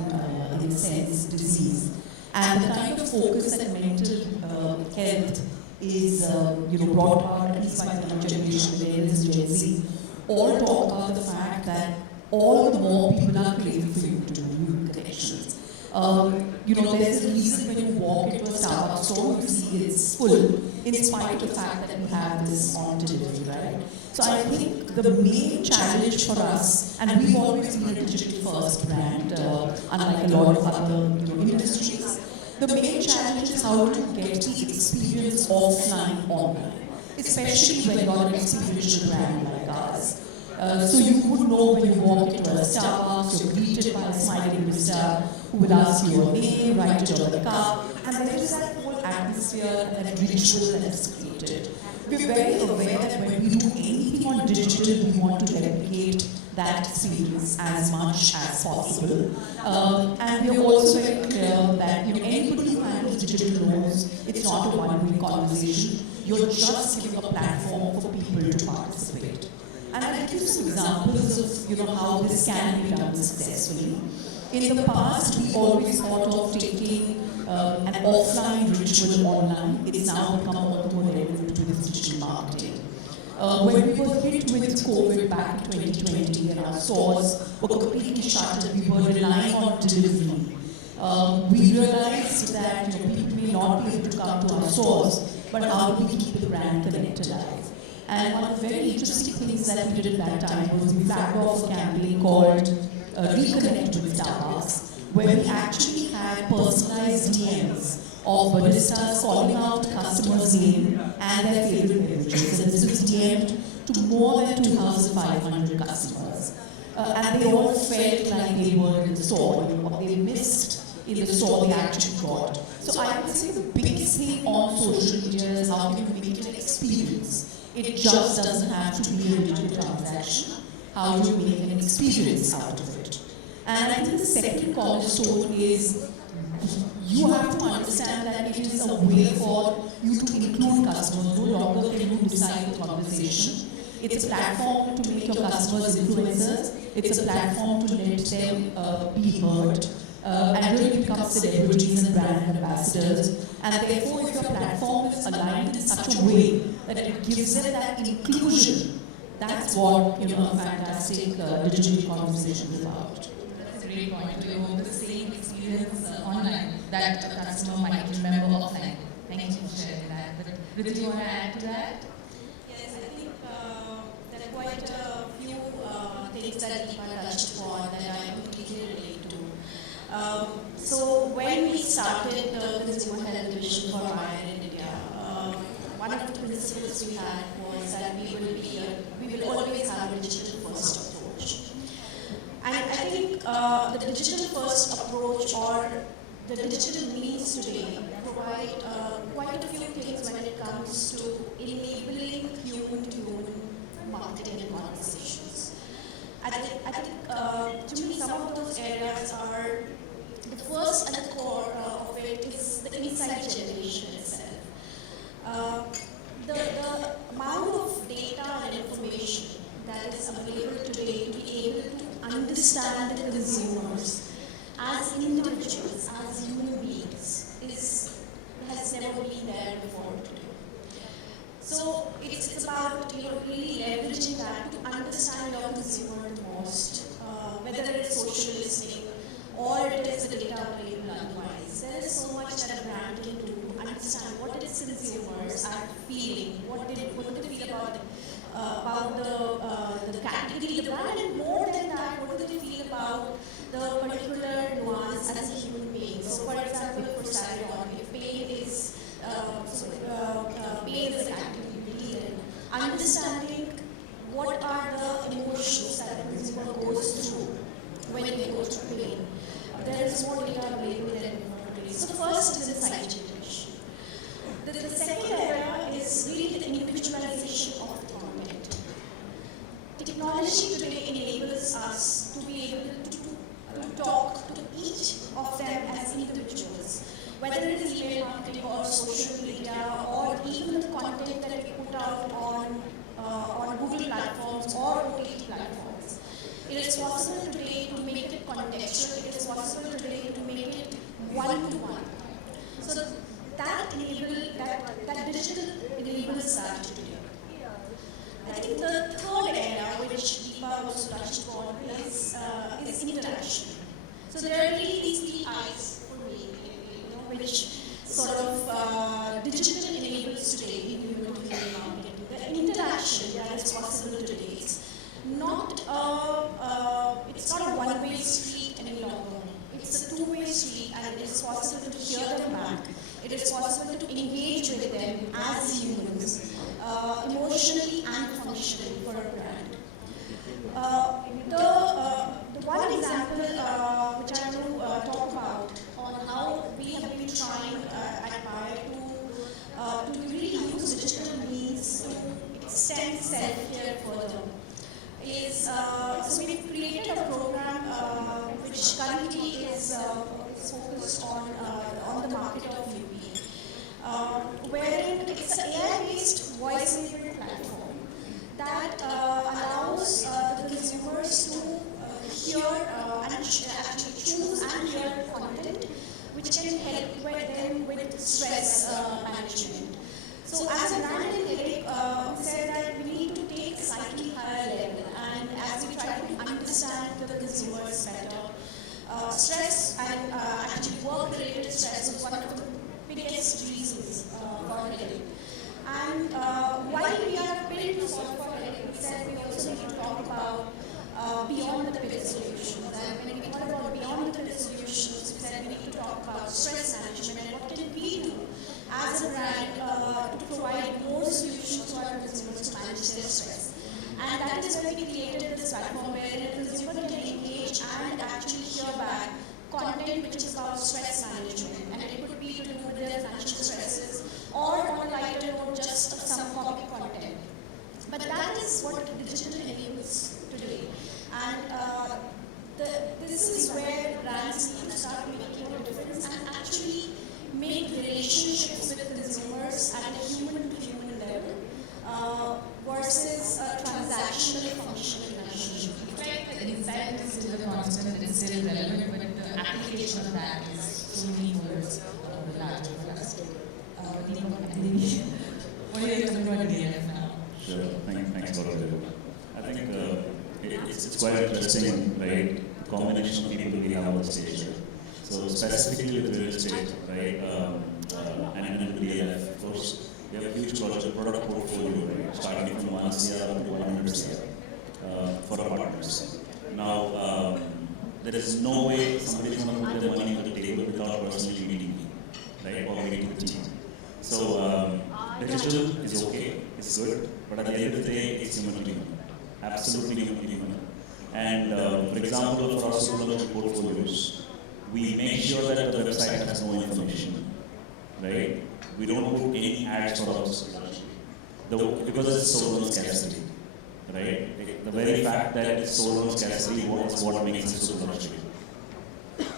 in a sense, disease. And the kind of focus that mental health is brought about, at least by the younger generation, there is Gen Z, all talk about the fact that all the more people are craving for you to do human connections. There's a reason when you walk into a Starbucks store, you see it's full, in spite of the fact that we have this on delivery, right? So I think the main challenge for us, and we've always been a digital-first brand, unlike a lot of other industries, the main challenge is how to get the experience offline online, especially when you're an experiential brand like ours. So you would know when you walk into a Starbucks, you're greeted by a smiling barista who will ask you your name, write it on the cup, and there is that whole atmosphere and that ritual that is created. We're very aware that when we do anything on digital, we want to replicate that experience as much as possible. And we're also very clear that anybody who handles digital knows it's not a one-way conversation. You're just giving a platform for people to participate. And I'll give you some examples of how this can be done successfully. In the past, we always thought of taking an offline ritual online. It's now become all more relevant with digital marketing. When we were hit with COVID back in 2020 and our stores were completely shut and we were relying on delivery, we realized that people may not be able to come to our stores, but how do we keep the brand connected alive? And one of the very interesting things that we did at that time was we flagged off a campaign called Reconnect with Starbucks, where we actually had personalized DMs of baristas calling out customers' name and their favorite beverages. And this was DM'd to more than 2,500 customers. And they all felt like they were in the store. What they missed in the store, they actually got. So I would say the biggest thing on social media is how can you make it an experience. It just doesn't have to be a digital transaction. how do you make an experience out of it. And I think the second cornerstone is you have to understand that it is a way for you to include customers. No longer can you decide the conversation. It's a platform to make your customers influencers. It's a platform to let them be heard and really become celebrities and brand ambassadors. And therefore, if your platform is aligned in such a way that it gives them that inclusion, that's what a fantastic digital conversation is about. That's a great point. To evoke the same experience online that a customer might remember offline. Thank you for sharing that. But Ritu, do you want to add to that? Yes, I think there are quite a few things that Deepa touched upon that I completely relate to. So when we started the consumer health division for Bayer in India, one of the principles we had was that we will always have a digital first approach. And I think the digital first approach or the digital needs today provide quite a few things when it comes to enabling human-to-human marketing and conversations. I think to me some of those areas are the first and the core of it is the insight generation itself. The amount of data and information that is available today to be able to understand the consumers as individuals, as human beings, has never been there before today. So it's about really leveraging that to understand your consumer the most, whether it is social listening or it is the data available otherwise. There is so much that a brand can do to understand what its consumers are feeling, what they feel about the category, the brand, and more than that, what do they feel about the particular nuance as a human being. So, for example, for Sarion, if pain is a category, then understanding what are the emotions that a consumer goes through when they go through pain. There is more data available than before today. So, the first is insight generation. The second area is really the individualization of the content. Technology today enables us to be able to talk to each of them as individuals, whether it is email marketing or social media or even the content that we put out on Google platforms or OTT platforms. It is possible today to make it contextual. It is possible today to make it one-to-one. So that digital enables that today. I think the third area which Deepa also touched upon is interaction. So there are really these three I's for me, which sort of digital enables today in human-to-human marketing. The interaction that is possible today is not a one-way street any longer. It's a two-way street, and it is possible to hear them back. It is possible to engage with them as humans, emotionally and functionally for a brand. The one example which I want to talk about on how we have been trying at Bayer to really use digital means to extend self-care further is, so we've created a program which currently is focused on the market of UP, wherein it's an AI-based voice-enabled platform that allows the consumers to hear and actually choose and hear content which can help them with stress management. So as a brand in Eric, we said that we need to take a slightly higher level, and as we try to understand the consumers better, stress and actually work-related stress was one of the biggest reasons for Eric. And while we are built to solve for Eric, we said we also need to talk about beyond the pivot solutions. And when we thought about beyond the pivot solutions, we said we need to talk about stress management and what can we do as a brand to provide more solutions to our consumers to manage their stress. And that is where we created this platform where a consumer can engage and actually hear back content which is about stress management. And it could be to do with their financial stresses or on a lighter note, just some comic content. But that is what digital enables today. is where brands need to start making a difference and actually make relationships with consumers at a human-to-human level versus a transactional functional relationship. Right, the insight is still a constant, it's still relevant, but the application of that is so many words larger for us. What are you talking about DLF now? Sure, thanks for it. I think it's quite interesting, right? The combination of people we have on the stage. So specifically with real estate, right? And DLF, of course, we have a huge product portfolio, right? Starting from 1 CR up to 100 CR for our partners. Now, there is no way somebody is going to put their money on the table without personally meeting me, right? Or meeting the team. So digital is okay, it's good, but at the end of the day, it's human to human, absolutely human to human. And for example, for our super luxury portfolios, we make sure that the website has no information, right? We don't put any ads for our super luxury, because it's sold on scarcity, right? The very fact that it's sold on scarcity is what makes it super luxury.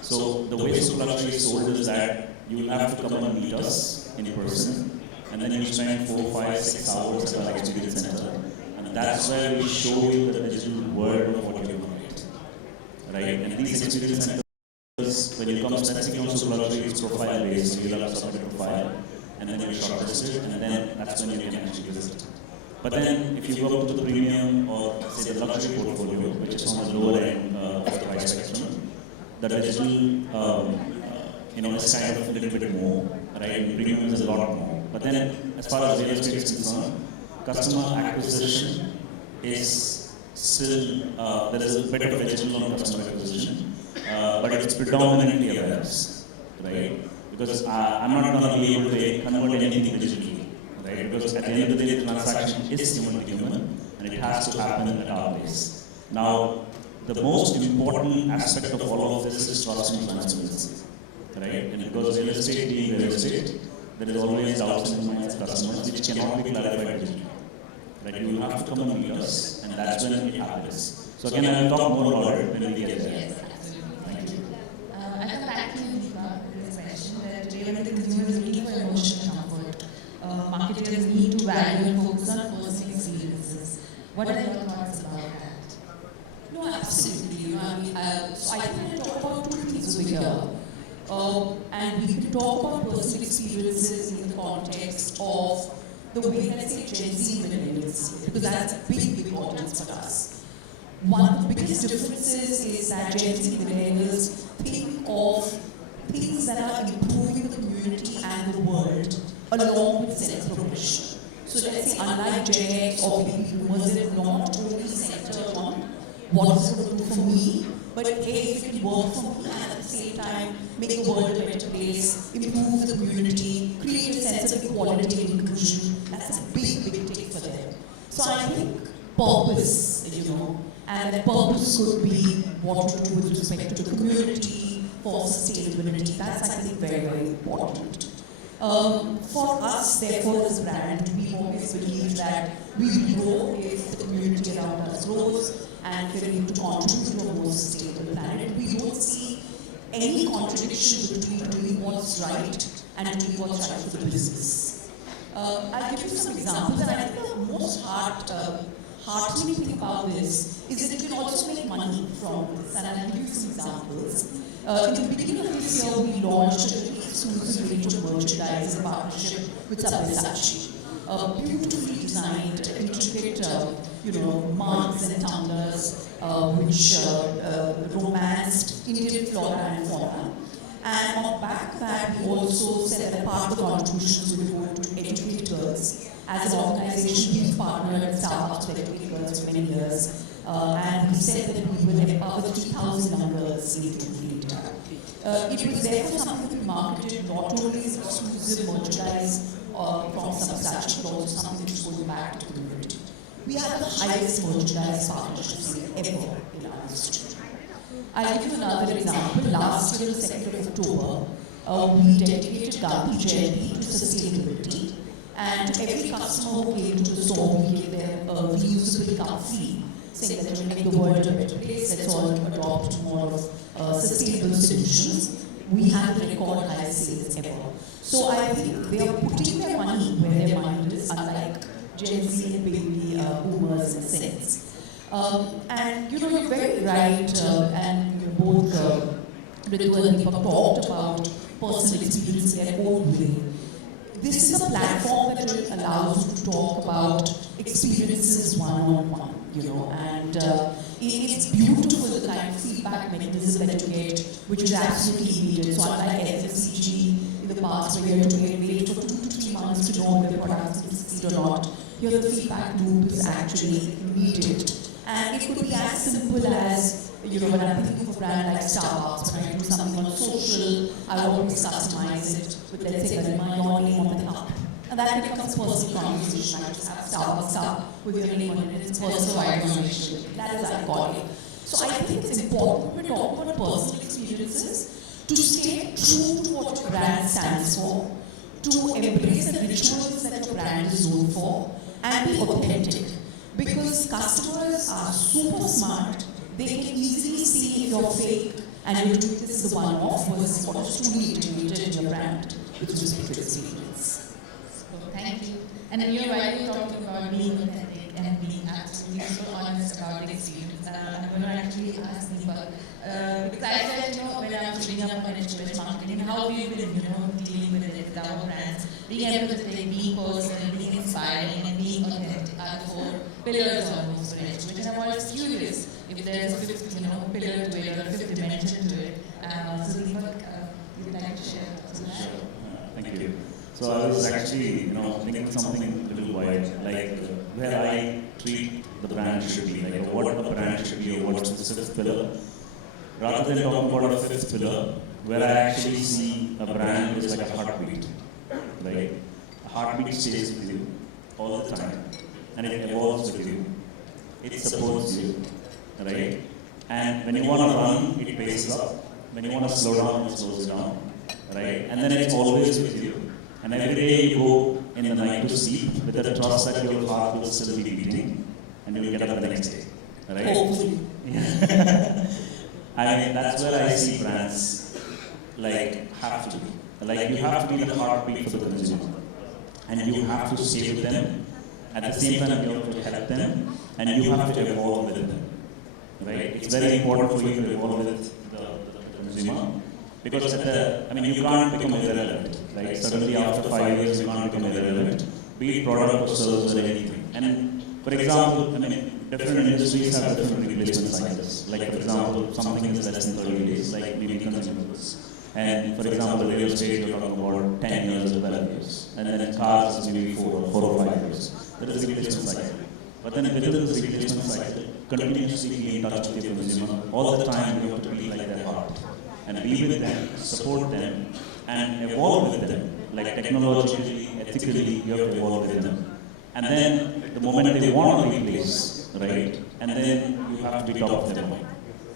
So the way super luxury is sold is that you will have to come and meet us in person, and then you spend 4, 5, 6 hours at our experience center, and that's where we show you the digital world of what you're going to get, right? And these experience centers, when you come specifically on super luxury, it's profile based, so you'll have to submit a profile, and then you're shortlisted, and then that's when you can actually visit. But then, if you go up to the premium or say the luxury portfolio, which is on the lower end of the price spectrum, the digital is kind of a little bit more, right? And premium is a lot more. But then, as far as real estate is concerned, customer acquisition is still, there is a bit of a digital on customer acquisition, but it's predominantly awareness, right? Because I'm not going to be able to convert anything digitally, right? Because at the end of the day, the transaction is human to human, and it has to happen at our pace. Now, the most important aspect of all of this is trust and transparency, right? And because real estate being real estate, there is always doubts in the minds of customers which cannot be clarified digitally. Right? You have to come and meet us, and that's when it happens. So again, I will talk more about it when we get there. Yes, absolutely. Thank you. I come back to you, Deepa, with this question that really the consumers need for emotional comfort. Marketers need to value and focus on personal experiences. What are your thoughts about that? No, absolutely. So I think we'll talk about two things over here. And we can talk about personal experiences in the context of the way that, say, Gen Z millennials, because that's a big audience for us. One of the biggest differences is that Gen Z millennials think of things that are improving the community and the world along with self-progression. So let's say, unlike Gen X or baby boomers, they're not only centered on what is going to do for me, but hey, if it work for me and at the same time make the world a better place, improve the community, create a sense of equality and inclusion, that's a big take for them. So I think purpose, and that purpose could be what to do with respect to the community, for sustainability, that's I think very important. For us, therefore, as a brand, we always believe that we will grow if the community around us grows, and we're able to contribute to a more sustainable planet. We don't see any contradiction between doing what's right and doing what's right for the business. I'll give you some examples, and I think the most heartening thing about this is that you can also make money from this, and I'll give you some examples. In the beginning of this year, we launched an exclusive range of merchandise in partnership with Sabyasachi. Beautifully designed, intricate, mugs and tumblers, which romanced Indian flora and fauna. And on back of that, we also said that part of the contributions will go to educate girls. As an organization, we've partnered with Starbucks to educate girls for many years. And we said that we will empower 3,000 young girls in data. It was therefore something that we marketed not only as exclusive merchandise from Sabyasachi, but also something which is going back to the community. We have the highest merchandise partnerships ever in our history. I'll give you another example. Last year, the 2nd of October, we dedicated Gandhi Jayanti to sustainability, and every customer who came to the store, we gave them a reusable cup free, saying that to make the world a better place, let's all adopt more of sustainable solutions, we have the record highest sales ever. So I think they are putting their money where their mind is, unlike Gen Z and baby boomers in a sense. And you know, you're very right, and you're both Ritu and Deepak talked about personal experience in their own way. This is a platform that will allow you to talk about experiences one-on-one, you know, and it's beautiful the kind of feedback mechanism that you get, which is absolutely immediate. So unlike FMCG in the past, where you have to wait for 2 to 3 months to know whether the product is succeed or not, here the feedback loop is actually immediate. And it could be as simple as, you know, when I'm thinking of a brand like Starbucks, when I do something on social, I always customize it with, let's say, your name on the top. And that becomes personal conversation. I just have Starbucks up with your name on it, it's personalization. That is iconic. So I think it's important when we talk about personal experiences to stay true to what your brand stands for, to embrace the rituals that your brand is known for, and be authentic. Because customers are super smart, they can easily see if you're fake and you're doing this as a one-off versus what is truly integrated in your brand, which is a good experience. So, thank you. And then you're right, you're talking about being authentic and being absolutely so honest about the experience. I'm going to actually ask Deepak, because I said, you know, when I was reading up on HOS marketing, how we've been, you know, dealing with it with our brands, being empathetic, being personal, being inspiring, and being authentic are the 4 pillars almost for HOS. And I'm always curious if there's a 5th, you know, pillar to it or a 5th dimension to it. So Deepak, you'd like to share thoughts on that? Sure. Thank you. So I was actually, you know, thinking something a little wide, like where I treat the brand should be, like what a brand should be, or what's the 5th pillar. Rather than talking about a 5th pillar, where I actually see a brand is like a heartbeat. Like a heartbeat stays with you all the time, and it evolves with you. It supports you, right? And when you want to run, it paces up. When you want to slow down, it slows down, right? And then it's always with you. And every day you go in the night to sleep with the trust that your heart will still be beating, and you will get up the next day, right? Hopefully. I mean, that's where I see brands like have to be. Like you have to be the heartbeat for the consumer, and you have to stay with them. At the same time, you have to help them, and you have to evolve with them, right? It's very important for you to evolve with the consumer. Because you can't become irrelevant. Like suddenly after 5 years, you can't become irrelevant. Be it product or service or anything. And for example, different industries have different replacement cycles. Like for example, something is less than 30 days, like maybe consumables. And for example, real estate, you're talking about 10 years or 12 years. And then cars is maybe 4 or 5 years. That is a replacement cycle. But then within this replacement cycle, continuously be in touch with your consumer. All the time, you have to be like their heart. And be with them, support them, and evolve with them. Like technologically, ethically, you have to evolve with them. And then the moment they want to replace, right? And then you have to be top of their mind,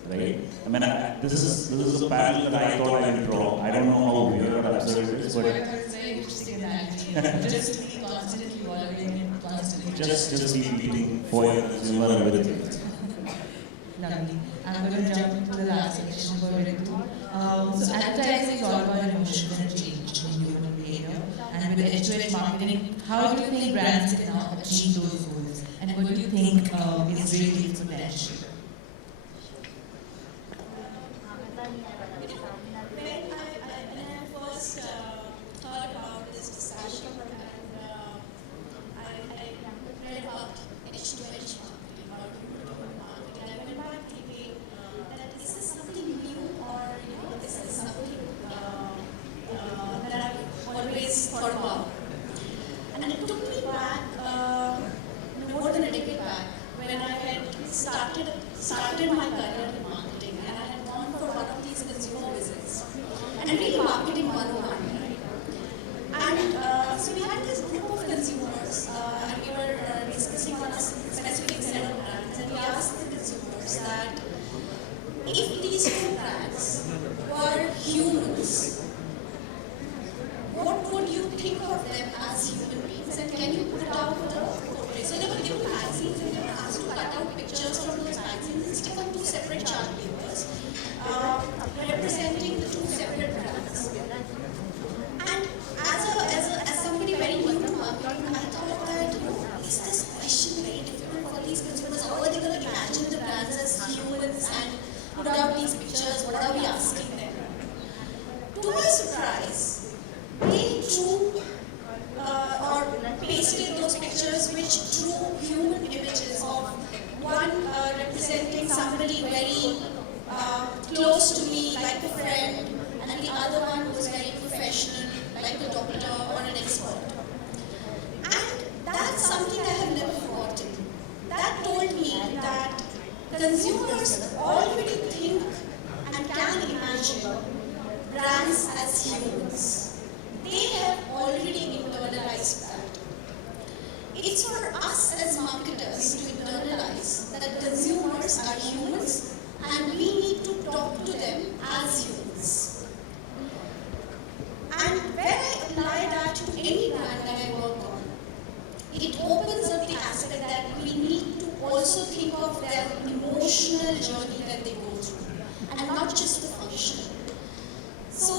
right? I mean, this is a parallel that I thought I would draw. I don't know how weird or absurd it is, but it's very interesting analogy. Just to be constantly evolving and constantly just be beating for your consumer and with it. Lovely. I'm going to jump into the last section for Ritu. So advertising is all about emotion and change in human behavior. And with HOS marketing, how do you think brands can now achieve those goals? And what do you think is really its potential? When I first thought about this discussion and I read about HOS marketing or human marketing, I went back thinking that is this something new or is this something that I've always thought about. And it took me back more than a decade back when I had started a close to me like a friend, and the other one was very professional, like a doctor or an expert. And that's something I have never forgotten. That told me that consumers already think and can imagine brands as humans. They have already internalized that. It's for us as marketers to internalize that consumers are humans and we need to talk to them as humans. And when I apply that to any brand that I work on, it opens up the aspect that we need to also think of their emotional journey that they go through, and not just the functional. So,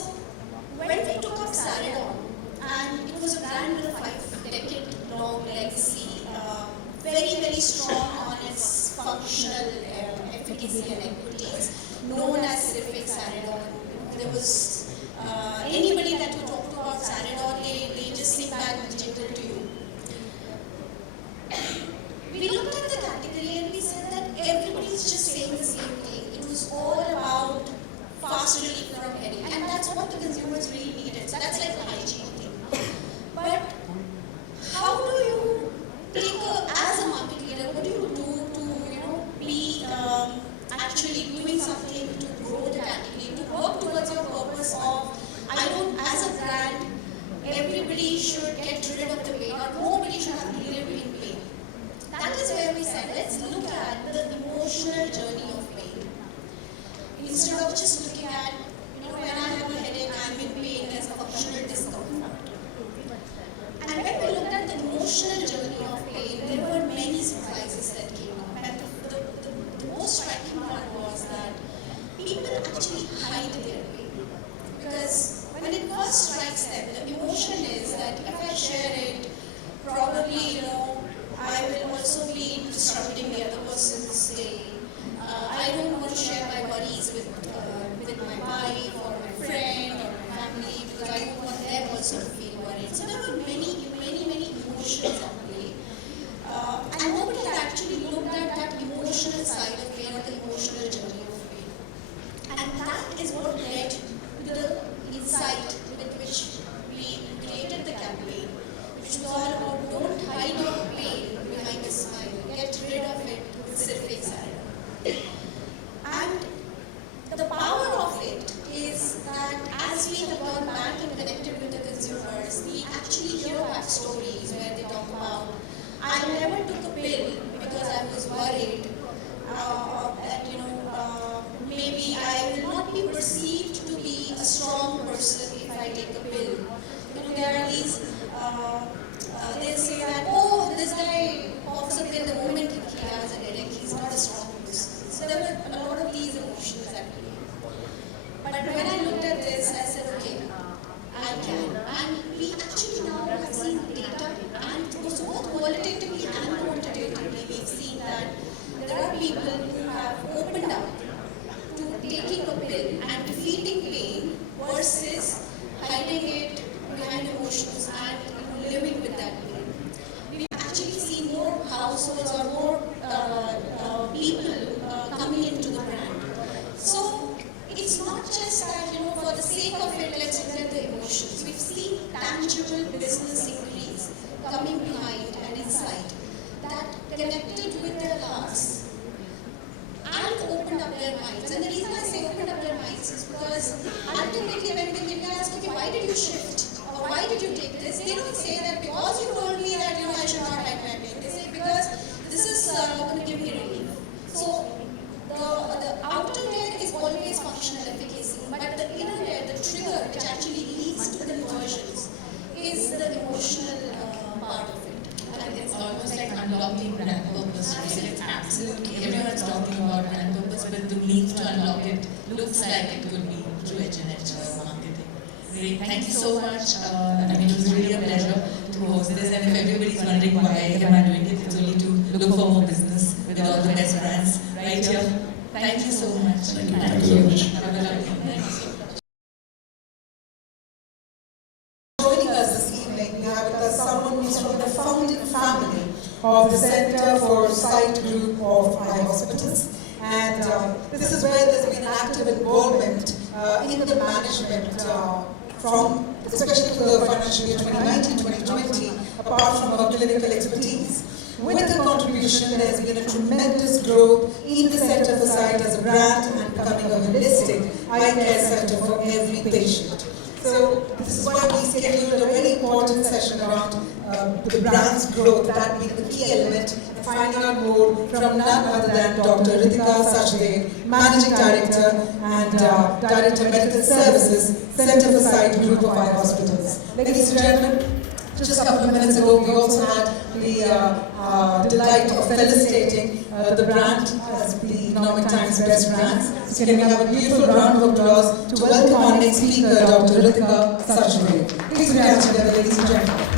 when we took up Saridon, and it was a brand with a 5-decade-long legacy, very, very strong on its functional efficacy and equities, known as Cerfic Saridon. There was anybody that you talk to about Saridon, they just think back digital to you. We looked at the category and we said that everybody's just saying the same thing. It was all about fast relief from headache, and that's what the consumers really needed. So that's like the hygiene thing. But how do you take as a market leader, what do you do to be actually doing something to grow the category, to work towards your purpose of, as a brand, everybody should get rid of the pain, or nobody should have to live in pain. That is where we said, let's look at the emotional journey of pain. Instead of just looking at, when I have a headache, I'm in pain, there's a functional discomfort. And when we looked at the emotional journey of pain, there were many surprises that came up. And the most striking one was that people actually hide their pain. Because when it first strikes them, the emotion is that if I share it, probably, I will also be disrupting the other person's day. I don't want to share my worries with my wife or my friend or my family because I don't want them also to feel worried. So there were many, many, many emotions at play. And nobody had actually looked at that emotional side of pain or the emotional journey of pain. And that is what led to the insight with which we created the campaign, which was all about don't hide your pain behind a smile, get rid of it with Cerfic Saridon. And the power of it is that as we have gone back and connected with the consumers, we actually hear back stories where they talk about, I never took a pill because I was worried that, maybe I will not be perceived to be a strong person if I take a pill. There are these, they'll say that, oh, this guy coughs a pill the moment he has a headache, he's not a strong person. So there were a lot of these emotions at play. But when I looked at this, I said, okay, I can. And we actually now have seen data, and both qualitatively and quantitatively, we've seen that there are people who have opened up to taking a pill and defeating pain versus hiding it behind emotions and living with that pain. We've actually seen more households or more people coming into the brand. So it's not just that, for the sake of it, let's look at the emotions. We've seen tangible business increase coming behind and inside that connected with their hearts and opened up their minds. And the reason I say opened up their minds is because ultimately when we ask, okay, why did you shift? Or why did you take this? They don't say that because you told me that I should not hide my pain. They say because this is going to give me relief. So the outer layer is always functional efficacy, but the inner layer, the trigger which actually leads to conversions, is the emotional part of it. And it's almost like unlocking brand purpose. Absolutely. Everyone's talking about brand purpose, but the means to unlock it looks like it could be through HNH marketing. Great. Thank you so much. It was really a pleasure to host this. And if everybody's wondering why am I doing it, it's only to look for more business with all the best brands right here. Thank you so much. Thank you. Have a lovely night. Joining us this evening, we have with us someone who's from the founding family of the Center for Sight Group of Eye Hospitals. And this is where there's been an active involvement in the management from, especially for the financial year 2019-2020, apart from our clinical expertise. With the contribution, there's been a tremendous growth in the Centre for Sight as a brand and becoming a holistic eye care centre for every patient. So this is why we scheduled a very important session around the brand's growth, that being the key element, and finding out more from none other than Dr. Ritika Sachdev, Managing Director and Director Medical Services, Centre for Sight Group of Eye Hospitals. Ladies and gentlemen, just a couple of minutes ago, we also had the delight of felicitating the brand as the Economic Times Best Brands. So can we have a beautiful round of applause to welcome our next speaker, Dr. Ritika Sachdev. Please put your hands together, ladies and gentlemen.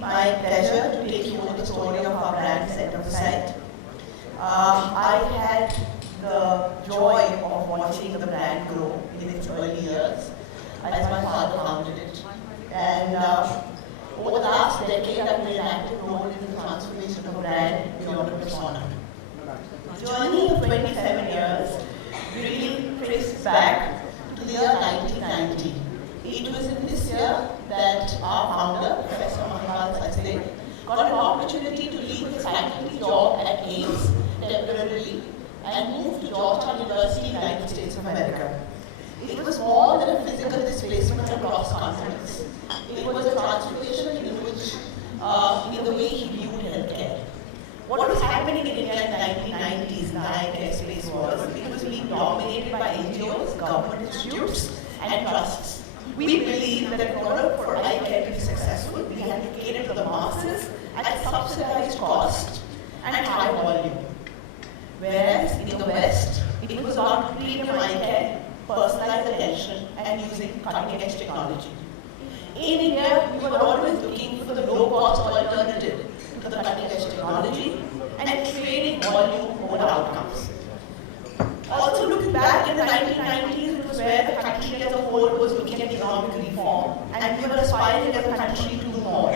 My pleasure to take you on the story of our brand, Centre for Sight. I had the joy of watching the brand grow in its early years as my father founded it. And over the last decade, I've played an active role in the transformation of the brand beyond a persona. The journey of 27 years really traces back to the year 1990. It was in this year that our founder, Professor Manipal Sachdev, got an opportunity to leave his faculty job at AIIMS temporarily and move to Georgetown University, United States of America. It was more than a physical displacement across continents. It was a transformation in which, in the way he viewed healthcare. What was happening in India in the 1990s in the eye care space was it was being dominated by NGOs, government institutes, and trusts. We believe that in order for eye care to be successful, we had to cater to the masses at subsidized cost and high volume. Whereas in the West, it was about premium eye care, personalized attention, and using cutting-edge technology. In India, we were always looking for the low-cost alternative to the cutting-edge technology and trading volume over outcomes. Also looking back in the 1990s, it was where the country as a whole was looking at economic reform, and we were aspiring as a country to do more.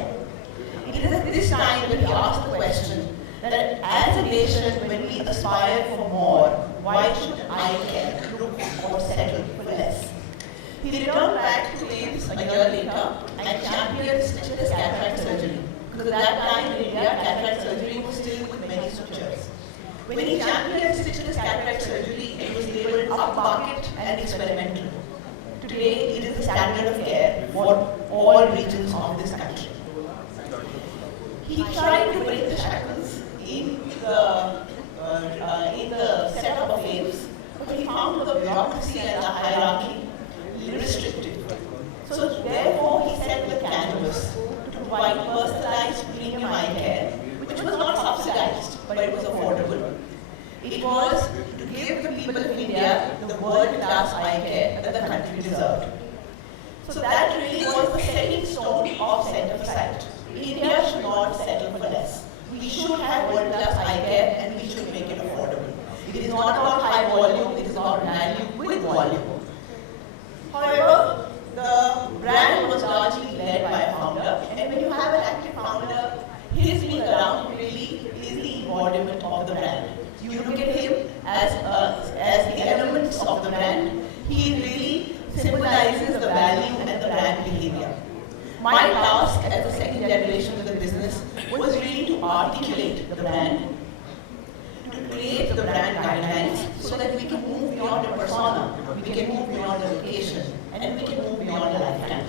It is at this time that we asked the question that as a nation, when we aspire for more, why should eye care look or settle for less? He returned back to AIIMS a year later and championed stitchless cataract surgery, because at that time in India, cataract surgery was still with many sutures. When he championed stitchless cataract surgery, it was labeled upmarket and experimental. Today, it is the standard of care for all regions of this country. He tried to break the shackles in the setup of AIIMS, but he found the bureaucracy and the hierarchy restrictive. So therefore, he set the canvas to provide personalized premium eye care, which was not subsidized, but it was affordable. It was to give the people of India the world-class eye care that the country deserved. So that really was the setting stone of Centre for Sight. India should not settle for less. We should have world-class eye care and we should make it affordable. It is not about high volume, it is about value with volume. However, the brand was largely led by a founder, and when you have an active founder, his being around really is the embodiment of the brand. You look at him as the elements of the brand, he really symbolizes the value and the brand behavior. My task as the second generation of the business was really to articulate the brand, to create the brand guidelines so that we can move beyond a persona, we can move beyond a location, and we can move beyond a lifetime.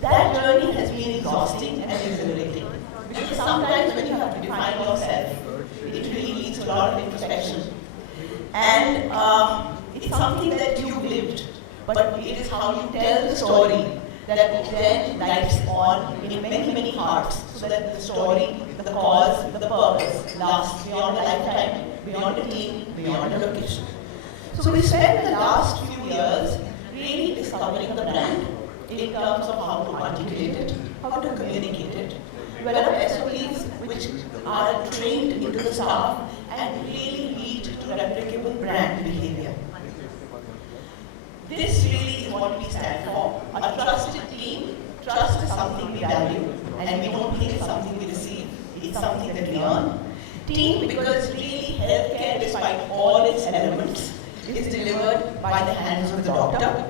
That journey has been exhausting and exhilarating, because sometimes when you have to define yourself, it really leads to a lot of introspection. And it's something that you've lived, but it is how you tell the story that then lights on in many, many hearts, so that the story, the cause, the purpose lasts beyond a lifetime, beyond a team, beyond a location. So we spent the last few years really discovering the brand in terms of how to articulate it, how to communicate it, develop SOPs which are trained into the staff and really lead to replicable brand behavior. This really is what we stand for. A trusted team. Trust is something we value, and we don't think it's something we receive. It's something that we earn. Team, because really healthcare, despite all its elements, is delivered by the hands of the doctor.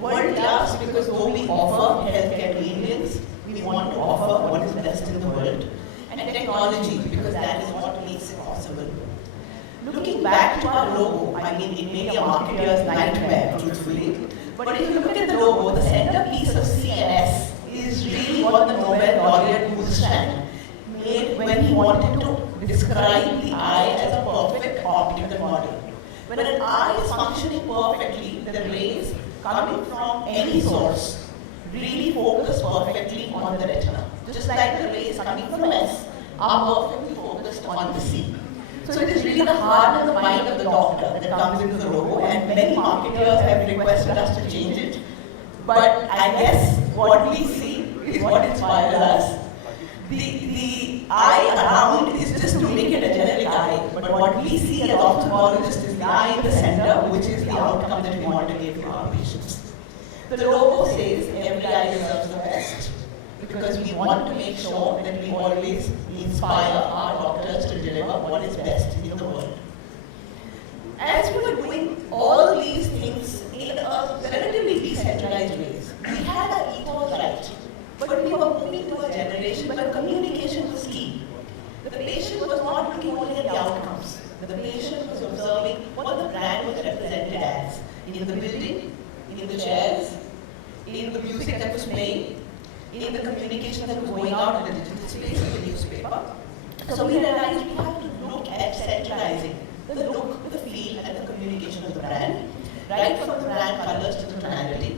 World class, because though we offer healthcare to Indians, we want to offer what is best in the world. And technology, because that is what makes it possible. Looking back to our logo, I mean, it may be a marketer's nightmare, truthfully. But if you look at the logo, the centerpiece of CNS is really what the Nobel laureate Hussain made when he wanted to describe the eye as a perfect optical model. When an eye is functioning perfectly, the rays coming from any source really focus perfectly on the retina. Just like the rays coming from S are perfectly focused on the C. So it is really the heart and the mind of the doctor that comes into the logo, and many marketers have requested us to change it. But I guess what we see is what inspires us. The eye around is just to make it a generic eye, but what we see as ophthalmologists is the eye in the center, which is the outcome that we want to give to our patients. The logo says every eye deserves the best, because we want to make sure that we always inspire our doctors to deliver what is best in the world. As we were doing all these things in a relatively decentralized ways, we had our ethos right, but we were moving to a generation where communication was key. The patient was not looking only at the outcomes. The patient was observing what the brand was represented as in the building, in the chairs, in the music that was playing, in the communication that was going out in the digital space of the newspaper. So we realized we have to look at centralizing the look, the feel, and the communication of the brand, right from the brand colors to the tonality.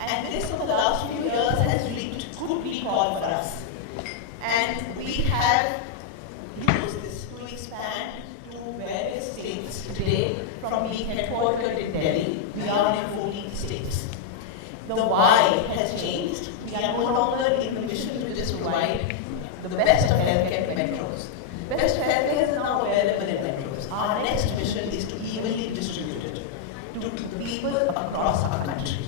And this, over the last few years, has reaped good recall for us. And we have used this to expand to various states. Today, from being headquartered in Delhi, we are in 14 states. The why has changed. We are no longer in the mission to just provide the best of healthcare to metros. Best of healthcare is now available in metros. Our next mission is to evenly distribute it to the people across our country.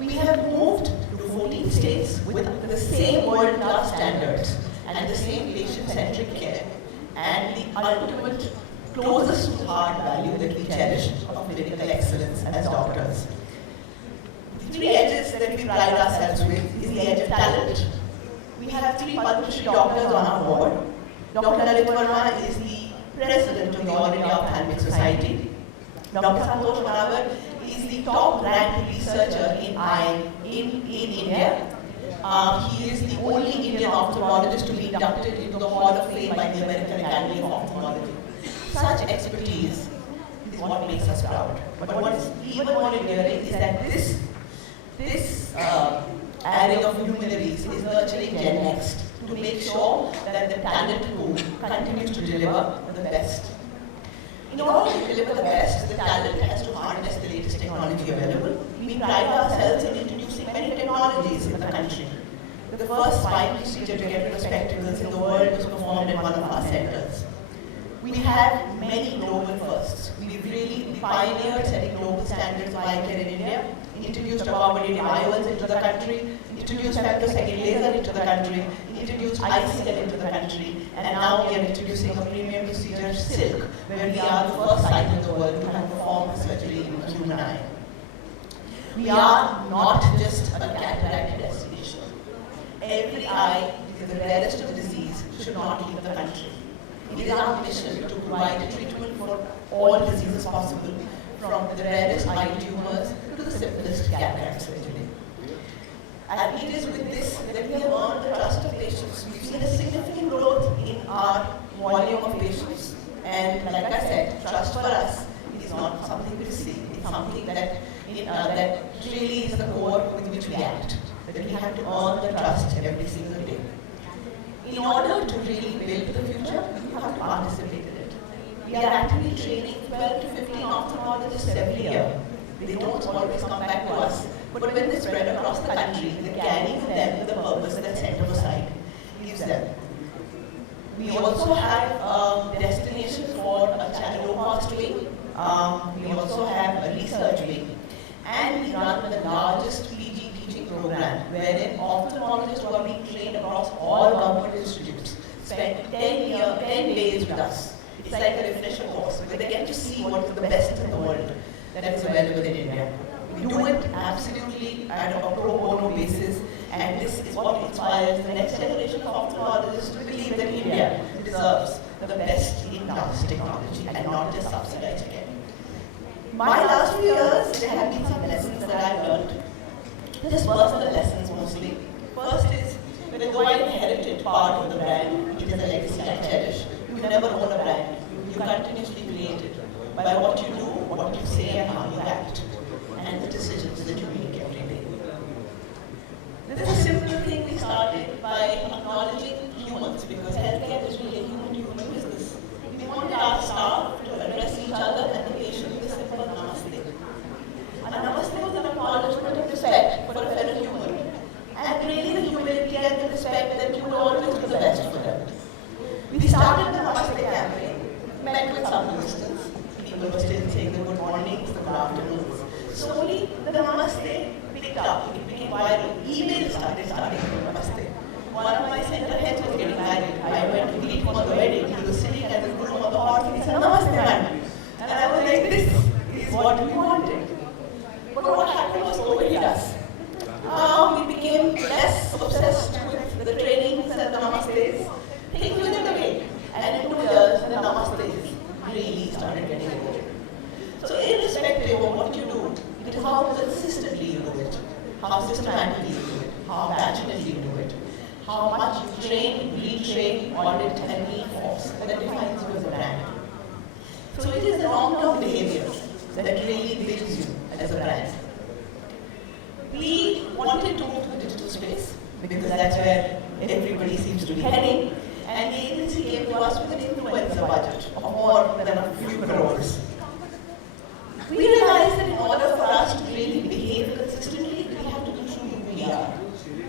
We have moved to 14 states with the same world-class standards and the same patient-centric care and the ultimate closest to heart value that we cherish of medical excellence as doctors. The three edges that we pride ourselves with is the edge of talent. We have 3 Padma Shri doctors on our board. Dr. Lalit Verma is the president of the All India Ophthalmic Society. Dr. Santosh Manavar is the top-ranked researcher in eye in India. He is the only Indian ophthalmologist to be inducted into the Hall of Fame by the American Academy of Ophthalmology. Such expertise is what makes us proud. But what is even more endearing is that this array of luminaries is nurturing Gen Next to make sure that the talent pool continues to deliver the best. In order to deliver the best, the talent has to harness the latest technology available. We pride ourselves in introducing many technologies in the country. The first spine procedure to get rid of spectacles in the world was performed at one of our centers. We have many global firsts. We've really pioneered setting global standards of eye care in India, introduced accommodative IOLs into the country, introduced femtosecond laser into the country, introduced ICL into the country, and now we are introducing a premium procedure, Silk, where we are the first site in the world to have performed surgery in a human eye. We are not just a cataract destination. Every eye, because the rarest of the disease, should not leave the country. It is our mission to provide a treatment for all diseases possible, from the rarest eye tumors to the simplest cataract surgery. And it is with this that we have earned the trust of patients. We've seen a significant growth in our volume of patients. And like I said, trust for us is not something we see. It's something that really is the core with which we act. That we have to earn the trust every single day. In order to really build the future, you have to participate in it. We are actively training 12 to 15 ophthalmologists every year. They don't always come back to us, but when they spread across the country, they carry with them the purpose that Center for Sight gives them. We also have a destination for a low-cost wing. We also have a research wing. and we run the largest PG teaching program, wherein ophthalmologists who are being trained across all government institutes spend 10 days with us. It's like a refresher course where they get to see what is the best in the world that is available in India. We do it absolutely at a pro bono basis, and this is what inspires the next generation of ophthalmologists to believe that India deserves the best in glass technology and not just subsidized care. My last few years, there have been some lessons that I've learned. Just personal lessons mostly. First is, though I inherited part of the brand, which is a legacy I cherish, you never own a brand. You continuously create it by what you do, what you say, and how you act, and the decisions that you make every day. This is a simple thing we started by acknowledging humans, because healthcare is really a human-to-human business. We wanted our staff to address each other and the patient with a simple namaste. A namaste was an acknowledgement of respect for a fellow human, and really the humility and the respect that you would always do the best for them. We started the Namaste campaign, met with some resistance. People were still saying the good mornings, the good afternoons. Slowly, the Namaste picked up. It became viral. Emails started Namaste. One of my center heads was getting married. I went to meet him on the wedding. He was sitting at the groom on the horse and he said, Namaste, man. And I was like, this is what we wanted. But what happened was overhit us. We became less obsessed with the trainings and the Namastes. Things within a way. And in 2 years, the Namastes really started getting old. So irrespective of what you do, it is how consistently you do it, how systematically you do it, how passionately you do it, how much you train, retrain, audit, and reinforce that defines you as a brand. So it is the long-term behavior that really builds you as a brand. We wanted to move to the digital space because that's where everybody seems to be heading, and the agency came to us with an influencer budget of more than a few crores. We realized that in order for us to really behave consistently, we have to be true to who we are.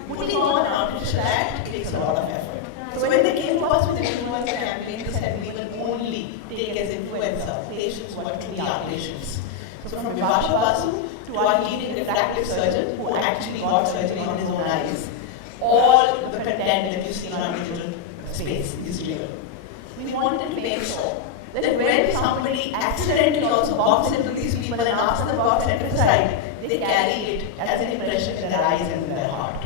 Putting on an artificial act takes a lot of effort. So when they came to us with an influencer campaign, they said we will only take as influencer patients who are truly our patients. So from Vibhasha Basu to our leading refractive surgeon who actually got surgery on his own eyes, all the content that you see on our digital space is real. We wanted to make sure that when somebody accidentally also walks into these people and asks them about centricide, they carry it as an impression in their eyes and in their heart.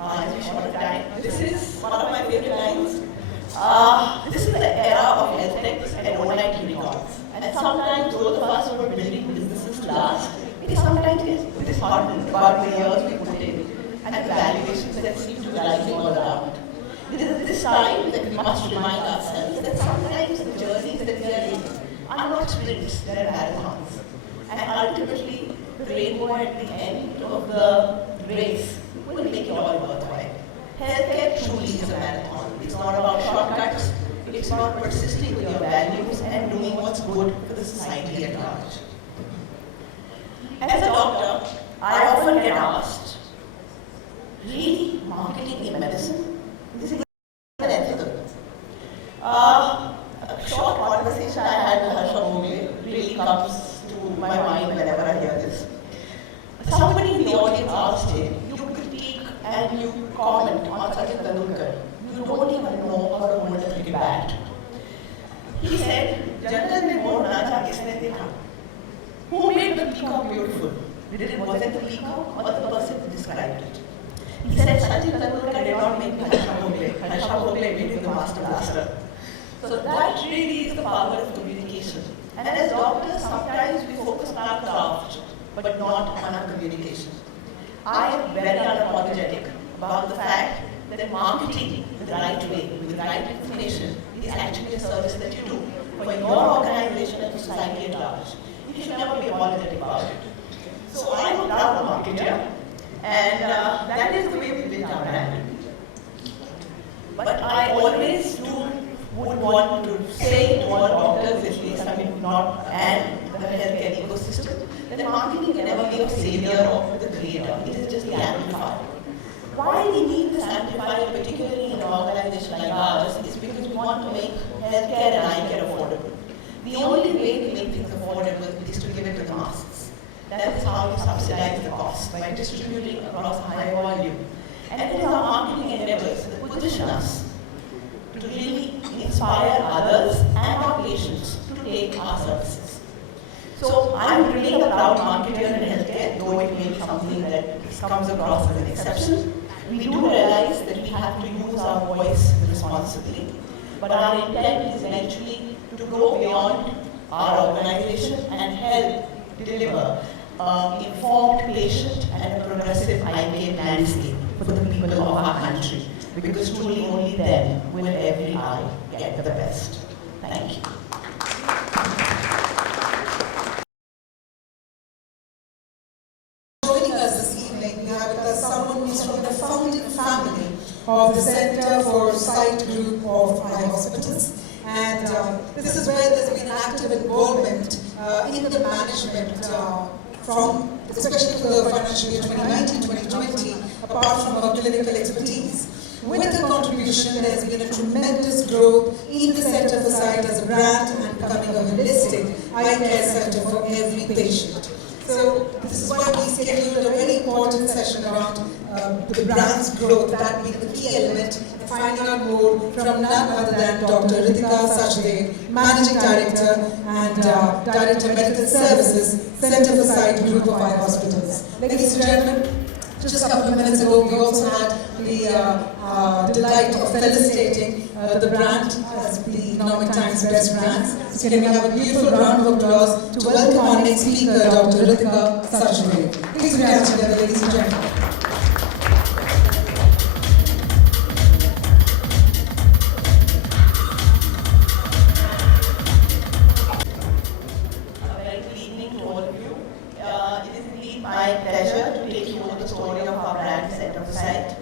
As we short of time, this is one of my favorite lines. This is the era of health techs and overnight unicorns. And sometimes those of us who are building businesses to last, it is sometimes disheartened about the years we put in and the valuations that seem to be rising all around. It is at this time that we must remind ourselves that sometimes the journeys that we are in are not sprints, they are marathons. And ultimately, the rainbow at the end of the race will make it all worthwhile. Healthcare truly is a marathon. It's not about shortcuts, it's about persisting with your values and doing what's good for the society at large. As a doctor, I often get asked, really, marketing in medicine? This is unethical. A short conversation I had with Harsha Bhogle really comes to my mind whenever I hear this. Somebody in the audience asked him, you critique and you comment on Sachin Tendulkar. You don't even know how to hold a cricket bat. He said, Jantan mein more nacha kisne dekha? Who made the peacock beautiful? Was it the peacock or the person who described it? He said Sachin Tendulkar did not make Harsha Bhogle. Harsha Bhogle made him the master blaster. So that really is the power of communication. And as doctors, sometimes we focus on our craft, but not on our communication. I am very unapologetic about the fact that marketing the right way, with the right information, is actually a service that you do for your organization and society at large. You should never be apologetic about it. So I am now a marketer, and that is the way we build our brand. But I always would want to say to all doctors, at least, and the healthcare ecosystem, that marketing can never be a savior or the creator. It is just the amplifier. Why we need this amplifier, particularly in an organization like ours, is because we want to make healthcare and eye care affordable. the only way to make things affordable is to give it to the masses. That is how you subsidize the cost, by distributing across a high volume. And it is our marketing endeavors that position us to really inspire others and our patients to take our services. So I'm really a proud marketer in healthcare, though it may be something that comes across as an exception. We do realize that we have to use our voice responsibly, but our intent is eventually to go beyond our organization and help deliver informed patient and a progressive eye care landscape for the people of our country, because truly only then will every eye get the best. Thank you. Joining us this evening, we have with us someone who is from the founding family of the Center for Sight Group of Eye Hospitals. And this is where there's been an active involvement in the management from, especially for the financial year 2019-2020, apart from our clinical expertise. With the contribution, there's been a tremendous growth in the Center for Sight as a brand and becoming a holistic eye care center for every patient. So this is why we scheduled a very important session around the brand's growth, that being the key element, and finding out more from none other than Dr. Ritika Sachdev, Managing Director and Director of Medical Services, Center for Sight Group of Eye Hospitals. Ladies and gentlemen, just a couple of minutes ago, we also had the delight of felicitating the brand as the Economic Times Best Brands. So can we have a beautiful round of applause to welcome our next speaker, Dr. Ritika Sachdev. Please put your hands together, ladies and gentlemen. My pleasure to take you through the story of our brand, Center for Sight.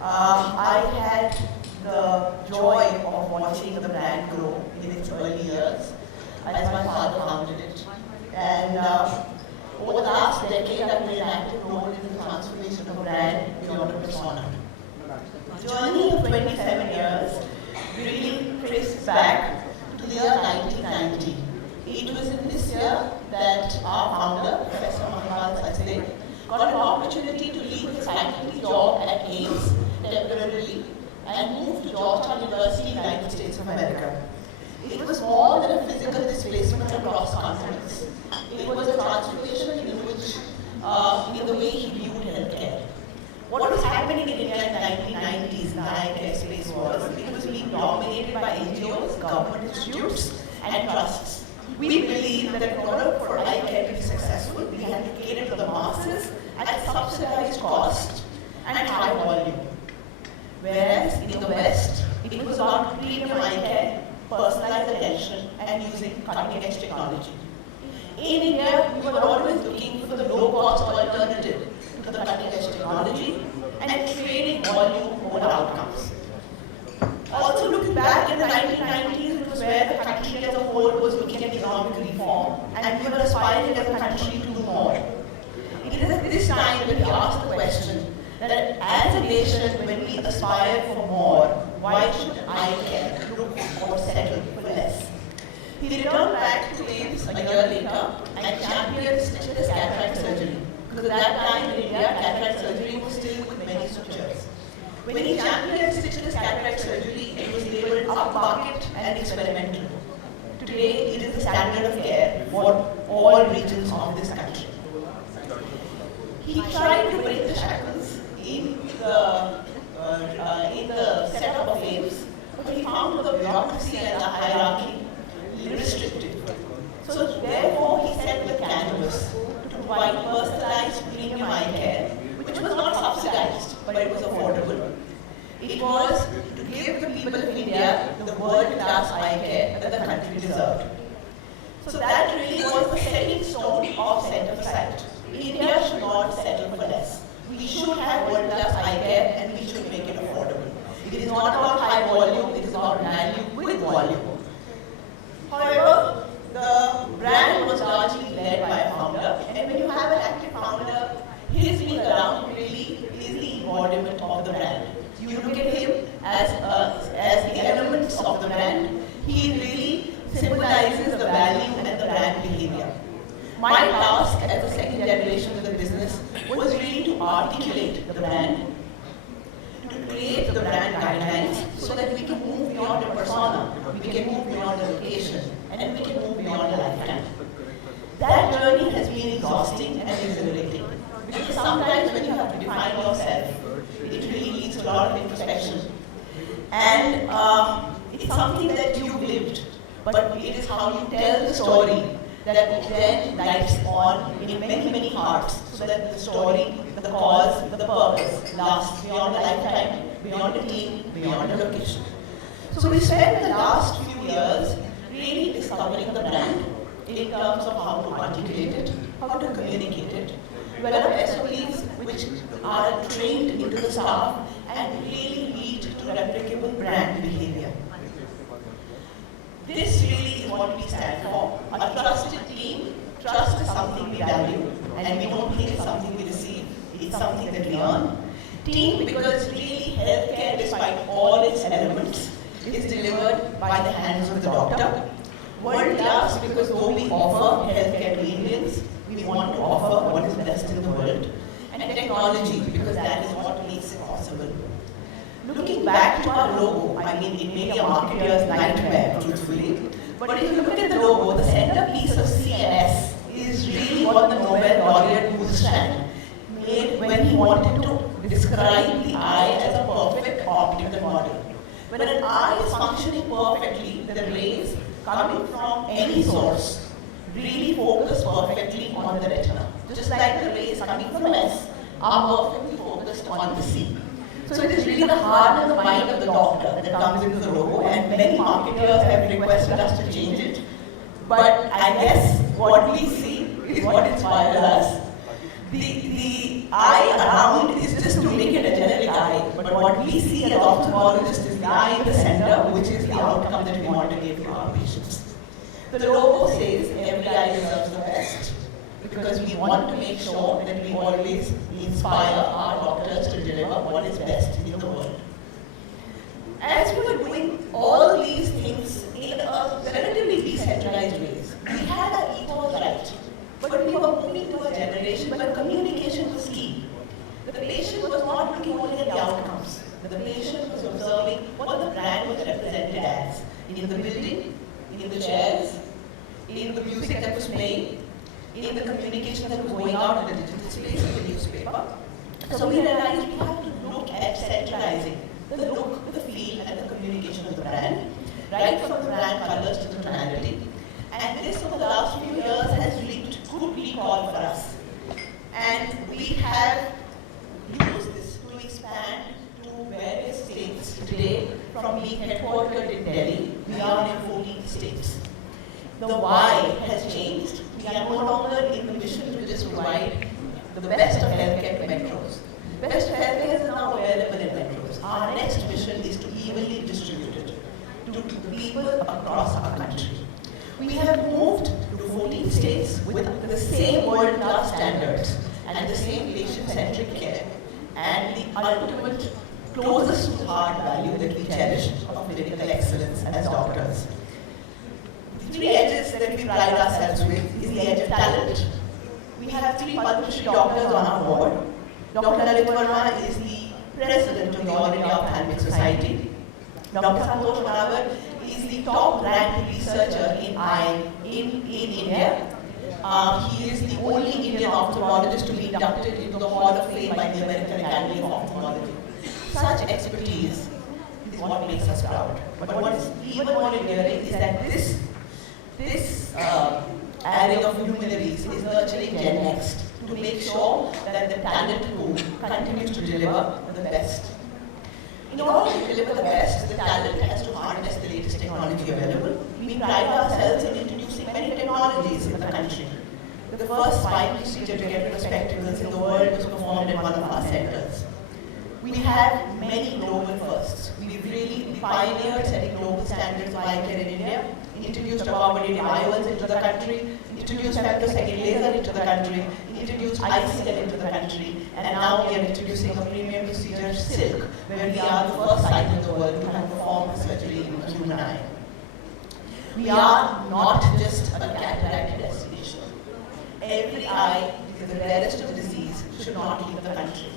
I had the joy of watching the brand grow in its early years, as my father founded it. And over the last decade, I've played an active role in the transformation of the brand beyond a persona. The journey of 27 years really traces back to the year 1990. It was in this year that our founder, Professor Mangal Sachdev, got an opportunity to leave his faculty job at AIIMS temporarily and move to Georgetown University, United States of America. It was more than a physical displacement across continents. It was a transformation in the way he viewed healthcare. What was happening in India in the 1990s in the eye care space was it was being dominated by NGOs, government institutes, and trusts. We believe that in order for eye care to be successful, we had to cater to the masses at subsidized cost and high volume. Whereas in the West, it was about premium eye care, personalized attention, and using cutting-edge technology. In India, we were always looking for the low-cost alternative to the cutting-edge technology and trading volume over outcomes. Also looking back in the 1990s, it was where the country as a whole was looking at economic reform, and we were aspiring as a country to do more. It is at this time that we ask the question that as a nation, when we aspire for more, why should eye care look or settle for less? He returned back to AIIMS a year later and championed stitchless cataract surgery, because at that time in India, cataract surgery was still with many sutures. When he championed stitchless cataract surgery, it was labeled upmarket and experimental. Today, it is the standard of care for all regions of this country. He tried to break the shackles in the setup of AIIMS, but he found the bureaucracy and the hierarchy restrictive. So therefore, he set the canvas to provide personalized premium eye care, which was not subsidized, but it was affordable. It was to give the people of India the world-class eye care that the country deserved. So that really was the setting stone of Center for Sight. India should not settle for less. We should have world-class eye care and we should make it affordable. It is not about high volume, it is about value with volume. However, the brand was largely led by a founder, and when you have an active founder, his being around really is the embodiment of the brand. You look at him as the elements of the brand, he really symbolizes the My task as a second generation of the business was really to articulate the brand, to create the brand guidelines so that we can move beyond a persona, we can move beyond a location, and we can move beyond a lifetime. That journey has been exhausting and exhilarating. Because sometimes when you have to define yourself, it really leads to a lot of introspection. And it's something that you've lived, but it is how you tell the story that then lights on in many, many hearts, so that the story, the cause, the purpose lasts beyond a lifetime, beyond a team, beyond a location. So we spent the last few years really discovering the brand in terms of how to articulate it, how to communicate it, develop SOPs which are trained into the staff and really lead to replicable brand behavior. This really is what we stand for. A trusted team. Trust is something we value, and we don't think it's something we receive, it's something that we earn. Team, because really healthcare, despite all its elements, is delivered by the hands of the doctor. World class, because though we offer healthcare to Indians, we want to offer what is best in the world. And technology, because that is what makes it possible. Looking back to our logo, I mean, it may be a marketer's nightmare, truthfully, but if you look at the logo, the centerpiece of CNS is really what the Nobel laureate Bundestag made when he wanted to describe the eye as a perfect optical model. When an eye is functioning perfectly, the rays coming from any source really focus perfectly on the retina. Just like the rays coming from S are perfectly focused on the C. So it is really the heart and the mind of the doctor that comes into the logo, and many marketers have requested us to change it. But I guess what we see is what inspires us. The eye around is just to make it a generic eye, but what we see as ophthalmologists is the eye in the center, which is the outcome that we want to give to our patients. The logo says every eye deserves the best, because we want to make sure that we always inspire our doctors to deliver what is best in the world. As we were doing all these things in a relatively decentralized ways, we had our ethos right, but we were moving to a generation where communication was key. The patient was not looking only at the outcomes. The patient was observing what the brand was represented as in the building, in the chairs, in the music that was playing, in the communication that was going out in the digital space, in the newspaper. So we realized we have to look at centralizing the look, the feel, and the communication of the brand, right from the brand colors to the tonality. And this, over the last few years, has reaped good recall for us. And we have used this to expand to various states. Today, from being headquartered in Delhi, we are in 14 states. The why has changed. We are no longer in the mission to just provide the best of healthcare to metros. The best of healthcare is now available in metros. Our next mission is to evenly distribute it to the people across our country. We have moved to 14 states with the same world-class standards and the same patient-centric care and the ultimate closest to heart value that we cherish of medical excellence as doctors. The three edges that we pride ourselves with is the edge of talent. We have 3 Padma Shri doctors on our board. Dr. Lalit Verma is the president of the All India Ophthalmic Society. Dr. Santosh Manavar is the top-ranked researcher in eye in India. He is the only Indian ophthalmologist to be inducted into the Hall of Fame by the American Academy of Ophthalmology. Such expertise is what makes us proud. But what is even more endearing is that this array of luminaries is nurturing Gen Next to make sure that the talent pool continues to deliver the best. In order to deliver the best, the talent has to harness the latest technology available. We pride ourselves in introducing many technologies in the country. The first spine procedure to get rid of spectacles in the world was performed at one of our centers. We have many global firsts. We pioneered setting global standards of eye care in India, introduced accommodative IOLs into the country, introduced femtosecond laser into the country, introduced ICL into the country, and now we are introducing a premium procedure, Silk, where we are the first site in the world to have performed surgery in the human eye. We are not just a cataract destination. every eye with the rarest of disease should not leave the country.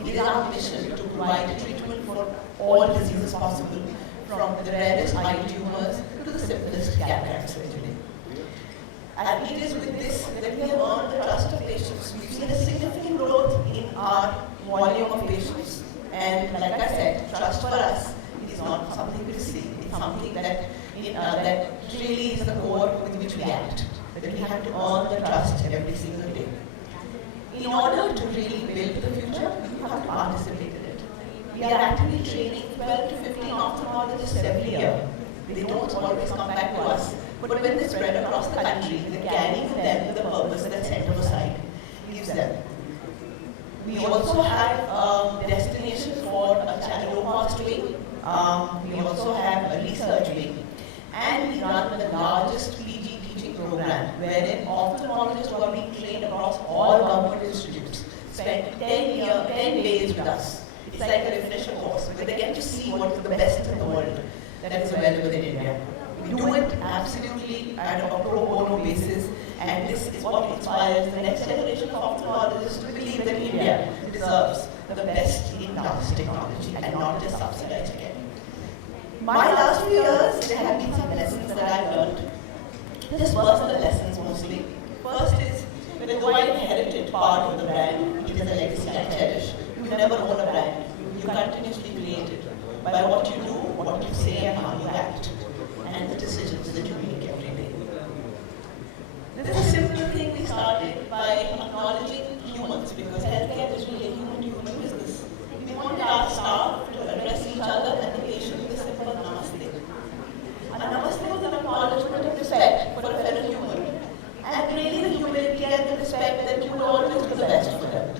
It is our mission to provide treatment for all diseases possible, from the rarest eye tumors to the simplest cataract surgery. And it is with this that we have earned the trust of patients. We've seen a significant growth in our volume of patients. And like I said, trust for us is not something we see. It's something that really is the core with which we act. That we have to earn the trust every single day. In order to really build the future, you have to participate in it. We are actively training 12 to 15 ophthalmologists every year. They don't always come back to us, but when they spread across the country, they're carrying them with the purpose that Center for Sight gives them. We also have destination for a low-cost wing. We also have a research wing. And we run the largest PG teaching program, wherein ophthalmologists who are being trained across all government institutes spend 10 days with us. It's like a refresher course, where they get to see what is the best in the world that is available in India. We do it absolutely at a pro bono basis, and this is what inspires the next generation of ophthalmologists to believe that India deserves the best in glass technology and not just subsidized care. My last few years, there have been some lessons that I've learned. Just personal lessons mostly. First is, though I inherited part of the brand, which is a legacy I cherish, you never own a brand. You continuously create it by what you do, what you say, and how you act, and the decisions that you make every day. This is a simple thing we started by acknowledging humans, because healthcare is really a human-to-human business. We wanted our staff to address each other and the patient with a simple namaste. A namaste was an acknowledgement of respect for a fellow human, and really the humility and the respect that you would always do the best for them.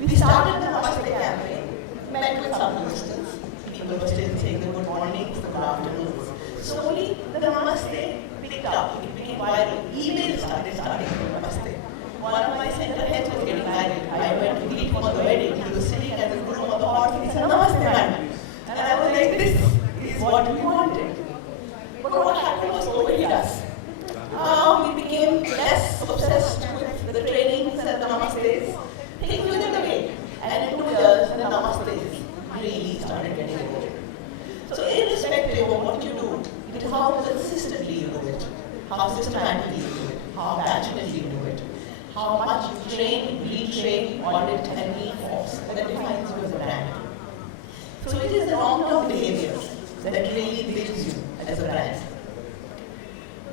We started the Namaste campaign, met with some resistance. People were still saying the good mornings, the good afternoons. Slowly, the Namaste picked up. It became viral. Emails started with Namaste. One of my center heads was getting married. I went to meet him on the wedding. He was sitting at the groom on the horse. He said, "Namaste, man." And I was like, this is what we wanted. But what happened was overhit us. We became less obsessed with the trainings and the Namastes. Things within the way. And in 2 years, the Namastes really started getting over. So irrespective of what you do, it is how consistently you do it, how systematically you do it, how passionately you do it, how much you train, retrain, audit, and reinforce that defines you as a brand. So it is the long-term behavior that really builds you as a brand.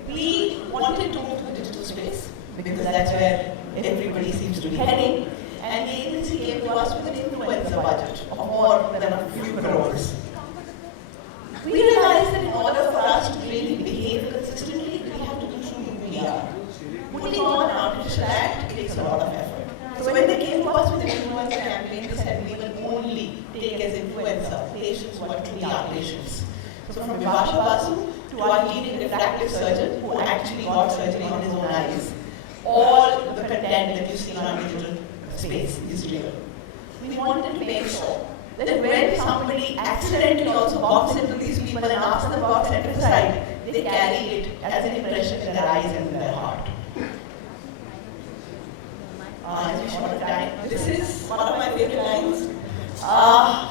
We wanted to move to the digital space because that's where everybody seems to be heading, and the agency came to us with an influencer budget of more than a few crores. We realized that in order for us to really behave consistently, we have to be true to who we are. Putting on an artificial act takes a lot of effort. So when they came to us with an influencer campaign, they said we will only take as influencer patients who are truly our patients. So from Vibhasha Basu to our leading refractive surgeon who actually got surgery on his own eyes, all the content that you see on our digital space is real. We wanted to make sure that when somebody accidentally also bumps into these people and asks them about Center for Sight, they carry it as an impression in their eyes and in their heart. As we short of time, this is one of my favorite lines.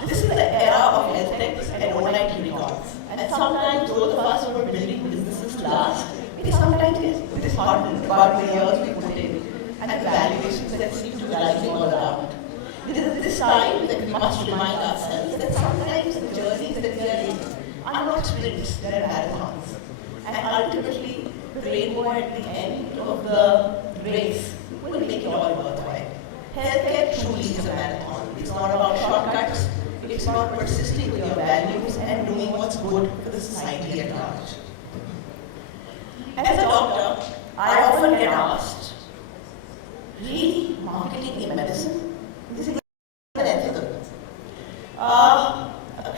This is the era of health techs and overnight unicorns. And sometimes those of us who are building businesses to last, it is disheartened about the years we put in and the valuations that seem to be rising all around. It is at this time that we must remind ourselves that sometimes the journeys that we are in are not sprints, they are marathons. And ultimately, the rainbow at the end of the race will make it all worthwhile. Healthcare truly is a marathon. It's not about shortcuts. It's about persisting with your values and doing what's good for the society at large. As a doctor, I often get asked, really, marketing in medicine? This is unethical. A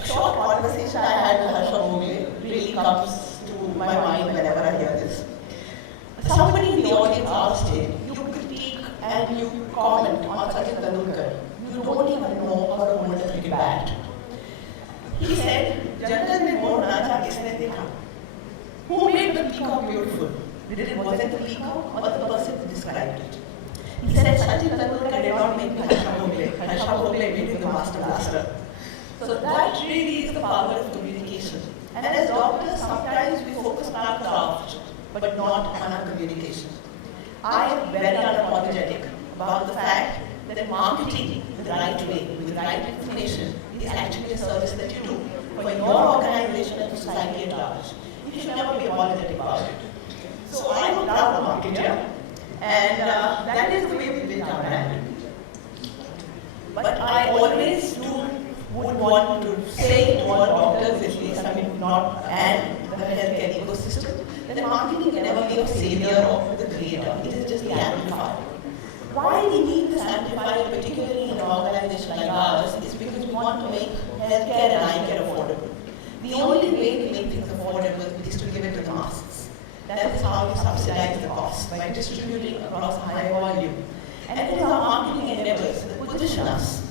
short conversation I had with Harsha Bhogale really comes to my mind whenever I hear this. Somebody in the audience asked him, you critique and you comment on Sachin Tendulkar. You don't even know how to hold a cricket bat. He said, "Jantan mein mor nacha kisne dekha?" Who made the peacock beautiful? Was it the speaker or the person who described it? He said, Sachin Tendulkar did not make Harsha Bhogle. Harsha Bhogle made him the master blaster. So that really is the power of communication. And as doctors, sometimes we focus on our craft, but not on our communication. I am very unapologetic about the fact that marketing the right way, with the right information, is actually a service that you do for your organization and society at large. You should never be apologetic about it. So I am a proud marketer, and that is the way we build our brand. But I always would want to say to all doctors, at least, not and the healthcare ecosystem, that marketing can never be a savior or the creator. It is just the amplifier. Why we need this amplifier, particularly in an organization like ours, is because we want to make healthcare and eye care affordable. The only way to make things affordable is to give it to the masses. That is how you subsidize the cost, by distributing across a high volume. And it is our marketing endeavors that position us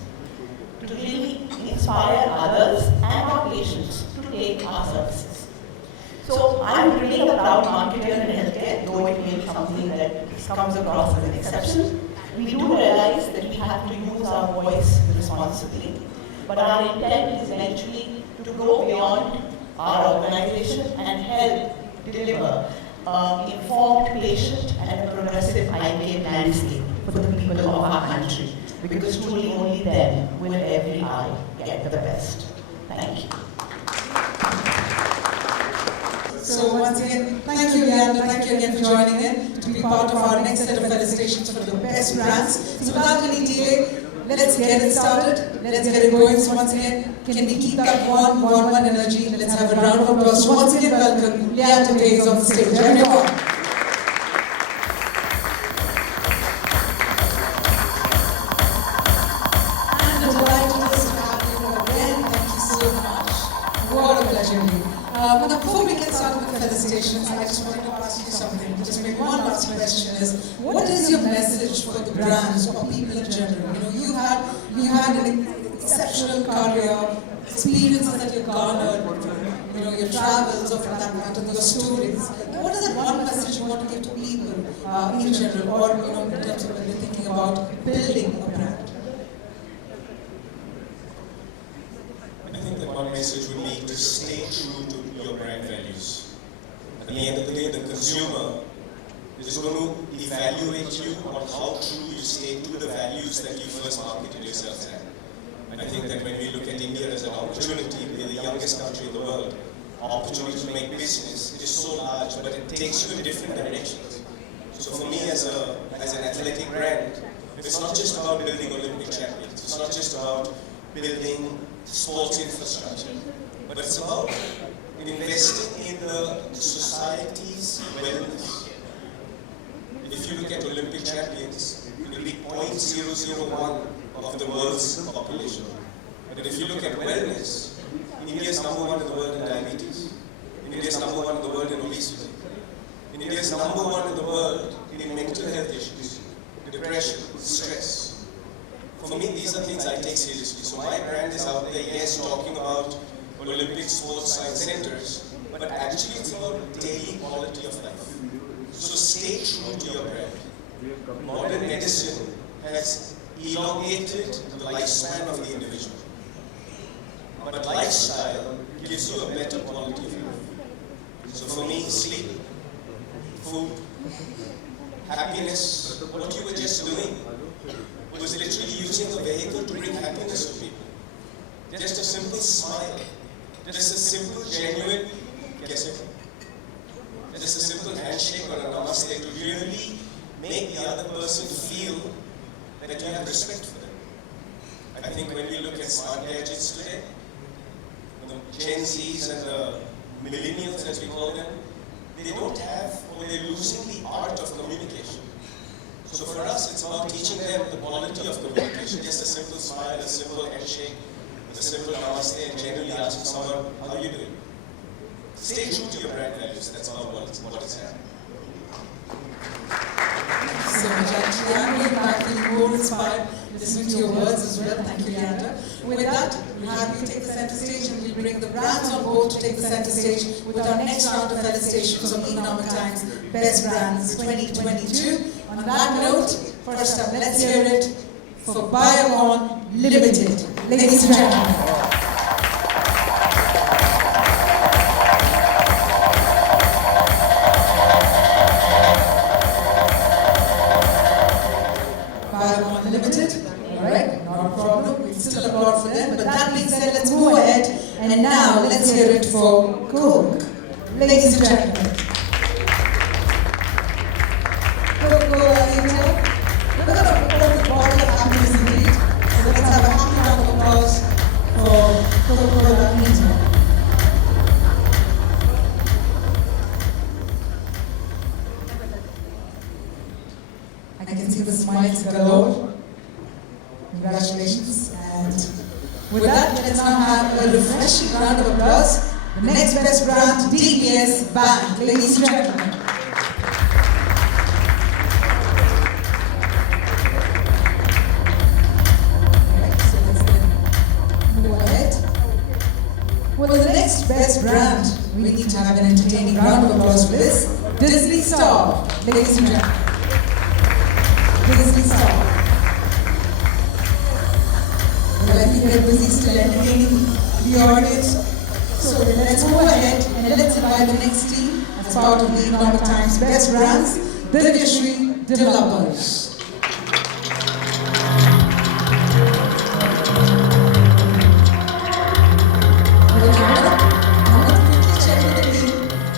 to really inspire others and our patients to take our services. So I'm really a proud marketer in healthcare, though it may be something that comes across as an exception. We do realize that we have to use our voice responsibly, but our intent is eventually to go beyond our organization and help deliver informed patient and a progressive eye care landscape for the people of our country, because truly only then will every eye get the best. Thank you. So once again, thank you, Leander. Thank you again for joining in to be part of our next set of felicitations for the best brands. So without any delay, let's get it started. Let's get it going. So once again, can we keep that one energy? Let's have a round of applause. So once again, welcome Leander Paes on the stage. Everyone. And delighted to have you again. Thank you so much. What a pleasure, Lee. Now, before we get started with the felicitations, I just wanted to ask you something. Just maybe one last question is, what is your message for the brands or people in general? You had an exceptional career, experiences that you've garnered, your travels or for that matter, your stories. What is that one message you want to give to people in general, or in terms of when they're thinking about building a brand? I think that one message would be to stay true to your brand values. At the end of the day, the consumer is going to evaluate you on how true you stay to the values that you first marketed yourselves at. And I think that when we look at India as an opportunity, we're the youngest country in the world, opportunity to make business is so large, but it takes you in different directions. So for me as an athletic brand, it's not just about building Olympic champions, it's not just about building sports infrastructure, but it's about investing in the society's wellness. If you look at Olympic champions, it will be 0.001 of the world's population. But if you look at wellness, India is number one in the world in diabetes. India is number one in the world in obesity. India is number one in the world in mental health issues, depression, stress. For me, these are things I take seriously. So my brand is out there, yes, talking about Olympic sports science centers, but actually it's about daily quality of life. So stay true to your brand. Modern medicine has elongated the lifespan of the individual. But lifestyle gives you a better quality of life. So for me, sleep, food, happiness, what you were just doing was literally using a vehicle to bring happiness to people. Just a simple smile, just a simple, genuine, just a simple handshake or a namaste to really make the other person feel that you have respect for them. I think when we look at smart gadgets today, the Gen Zs and the millennials, as we call them, they don't have, or they're losing the art of communication. So for us, it's about teaching them the quality of communication. Just a simple smile, a simple handshake, a simple namaste, and generally asking someone, how are you doing? Stay true to your brand values. That's all what it's happening. So much, actually. I'm going back feeling more inspired listening to your words as well. Thank you, Leander. With that, we'll have you take the center stage and we'll bring the brands on board to take the center stage with our next round of felicitations of Economic Times Best Brands 2022. On that note, first up, let's hear it for Biocon Limited. Ladies and gentlemen. Biocon Limited. Alright, not a problem. We still applaud for them. But that being said, let's move ahead. And now let's hear it for Coke. Ladies and gentlemen. Coca-Cola India. We're going to open the bottle of happiness indeed. So let's have a happy round of applause for Coca-Cola India. I can see the smiles galore. Congratulations. And with that, let's now have a refreshing round of applause. The next best brand, DBS Bank. Ladies and gentlemen. Well, the next best brand, we need to have an entertaining round of applause for this. Disney Star, ladies and gentlemen. Disney Star. Well, I think they're busy still entertaining the audience. So let's go ahead and let's invite the next team as part of the Economic Times Best Brands, Divyashree Developers.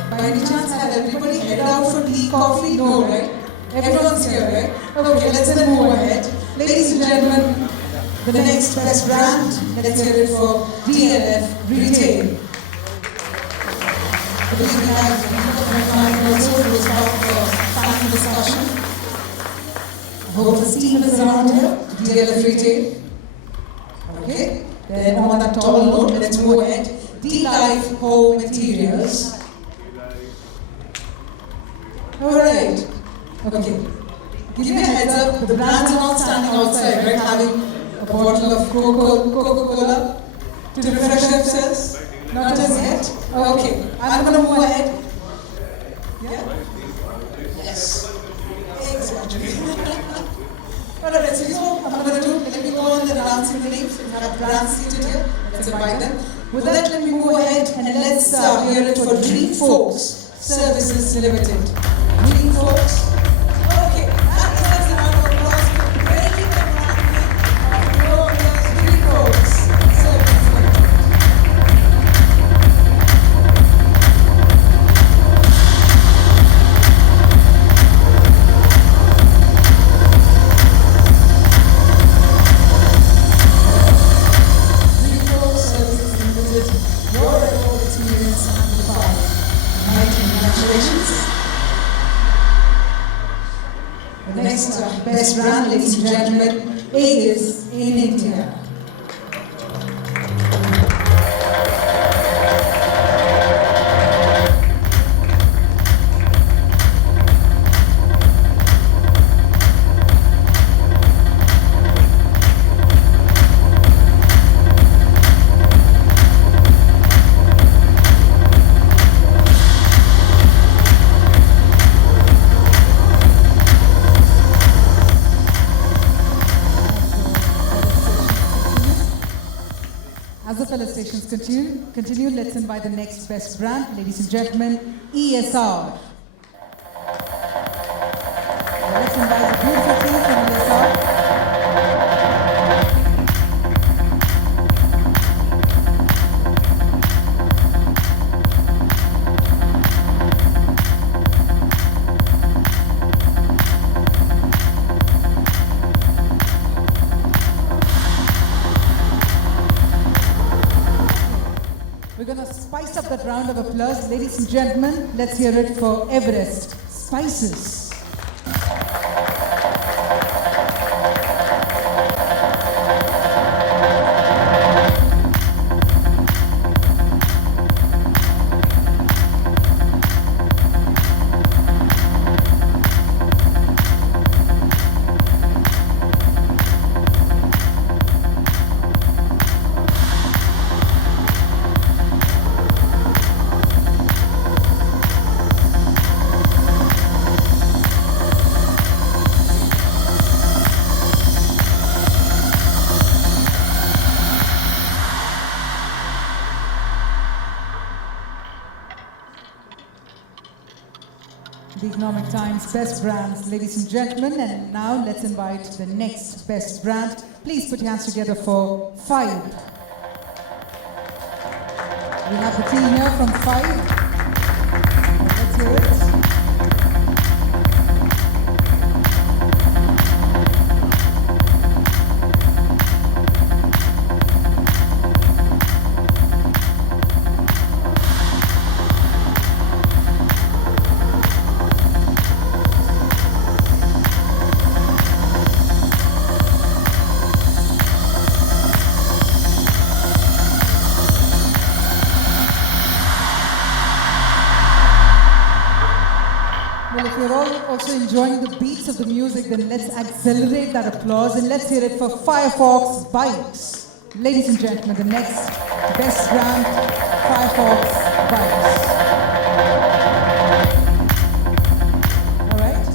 By any chance, have everybody headed out for tea, coffee? No, right? Everyone's here, right? Okay, let's then move ahead. Ladies and gentlemen, the next best brand, let's hear it for DLF Retail. I believe we have Nicola also who was part of the panel discussion. I hope the team is around here, DLF Retail. Okay, then on that tall note, let's move ahead. D-Life Home Materials. Alright. Okay. Give me a heads up, the brands are not standing outside, right? Having a bottle of Coca-Cola to refresh themselves? Not as yet? Okay. I'm going to move ahead. Yeah? Yes. Exactly. Alright, so here's what I'm going to do. Let me go on and announce the names. We have brands seated here. Let's invite them. With that, let me move ahead and let's hear it for Dream Folks Services Limited. Dream Folks. Okay, that is a round of applause for breaking the ground of Dream Folks Services Limited. Dream Folks Services Limited, your remote experience amplified. Mighty congratulations. The next best brand, ladies and gentlemen, is in India. As the felicitations continue, let's invite the next best brand, ladies and gentlemen, ESR. Let's invite the beautiful team from ESR. We're going to spice up that round of applause. Ladies and gentlemen, let's hear it for Everest Spices. The Economic Times Best Brands, ladies and gentlemen. And now let's invite the next best brand. Please put your hands together for Five. We have the team here from Five. Let's hear it. Well, if you're all also enjoying the beats of the music, then let's accelerate that applause and let's hear it for Firefox Bikes. Ladies and gentlemen, the next best brand, Firefox Bikes. All right,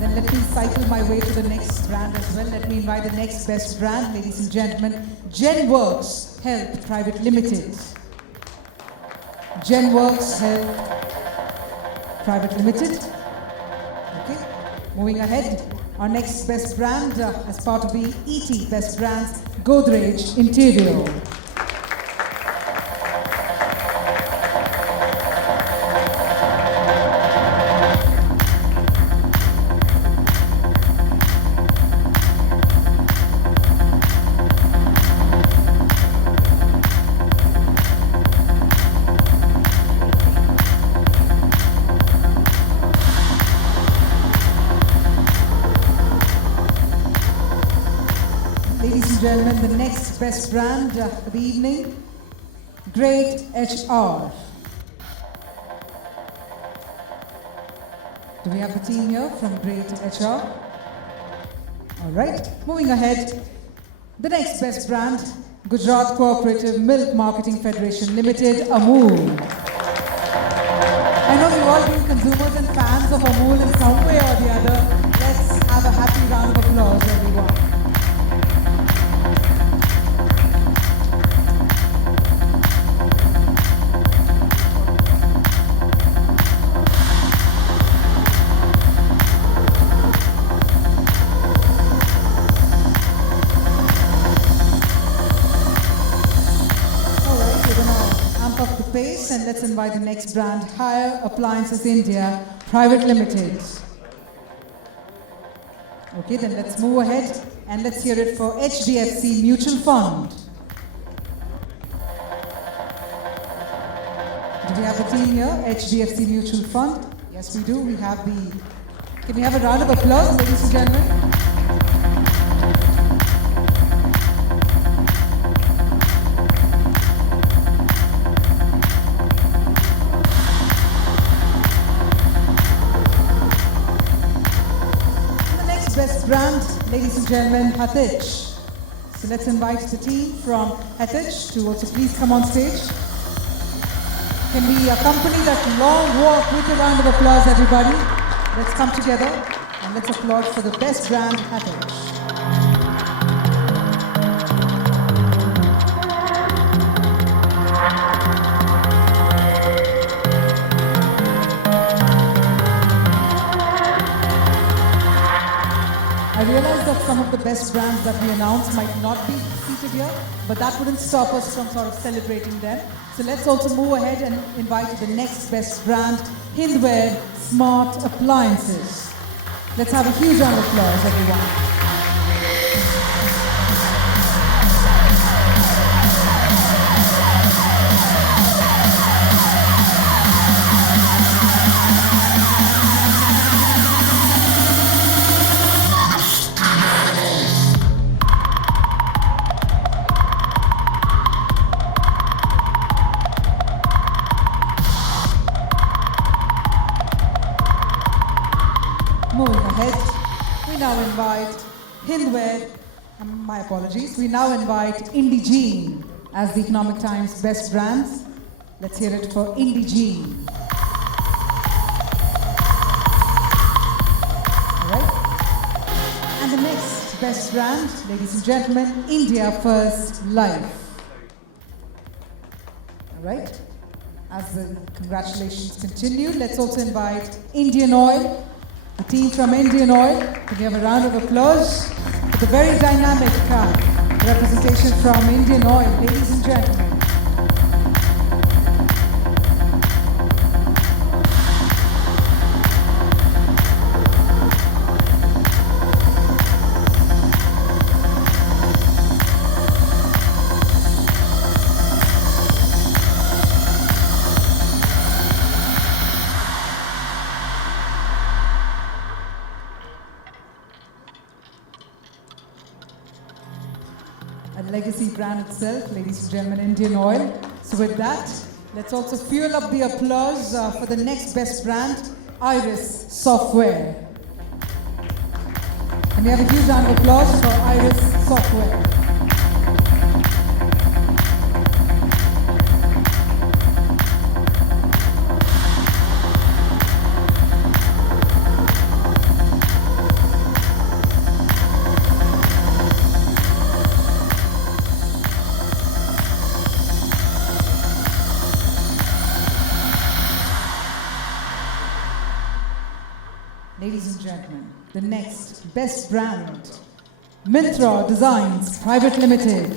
then let me cycle my way to the next brand as well. Let me invite the next best brand, ladies and gentlemen, GenWorks Health Private Limited. GenWorks Health Private Limited. Okay, moving ahead, our next best brand as part of the ET Best Brands, Godrej Interior. Ladies and gentlemen, the next best brand for the evening, Great HR. Do we have the team here from Great HR? All right, moving ahead, the next best brand, Gujarat Cooperative Milk Marketing Federation Limited, Amul. I know you've all been consumers and fans of Amul in some way or the other. Let's have a happy round of applause, everyone. Up the pace and let's invite the next brand, Hire Appliances India Private Limited. Okay, then let's move ahead and let's hear it for HDFC Mutual Fund. Do we have the team here, HDFC Mutual Fund? Yes, we do. We have the. Can we have a round of applause, ladies and gentlemen? Best brand, ladies and gentlemen, Hathitch. So let's invite the team from Hathitch to also please come on stage. Can we accompany that long walk with a round of applause, everybody? Let's come together and let's applaud for the best brand, Hathitch. I realize that some of the best brands that we announced might not be seated here, but that wouldn't stop us from sort of celebrating them. So let's also move ahead and invite the next best brand, Hindware Smart Appliances. Let's have a huge round of applause, everyone. Moving ahead, we now invite Hindware, my apologies, we now invite Indegene as the Economic Times Best Brands. Let's hear it for Indegene. All right. And the next best brand, ladies and gentlemen, India First Life. All right. As the congratulations continue, let's also invite Indian Oil, the team from Indian Oil. Can we have a round of applause for the very dynamic representation from Indian Oil, ladies and gentlemen. A legacy brand itself, ladies and gentlemen, Indian Oil. So with that, let's also fuel up the applause for the next best brand, Iris Software. And we have a huge round of applause for Iris Software. Ladies and gentlemen, the next best brand, Mintra Designs Private Limited.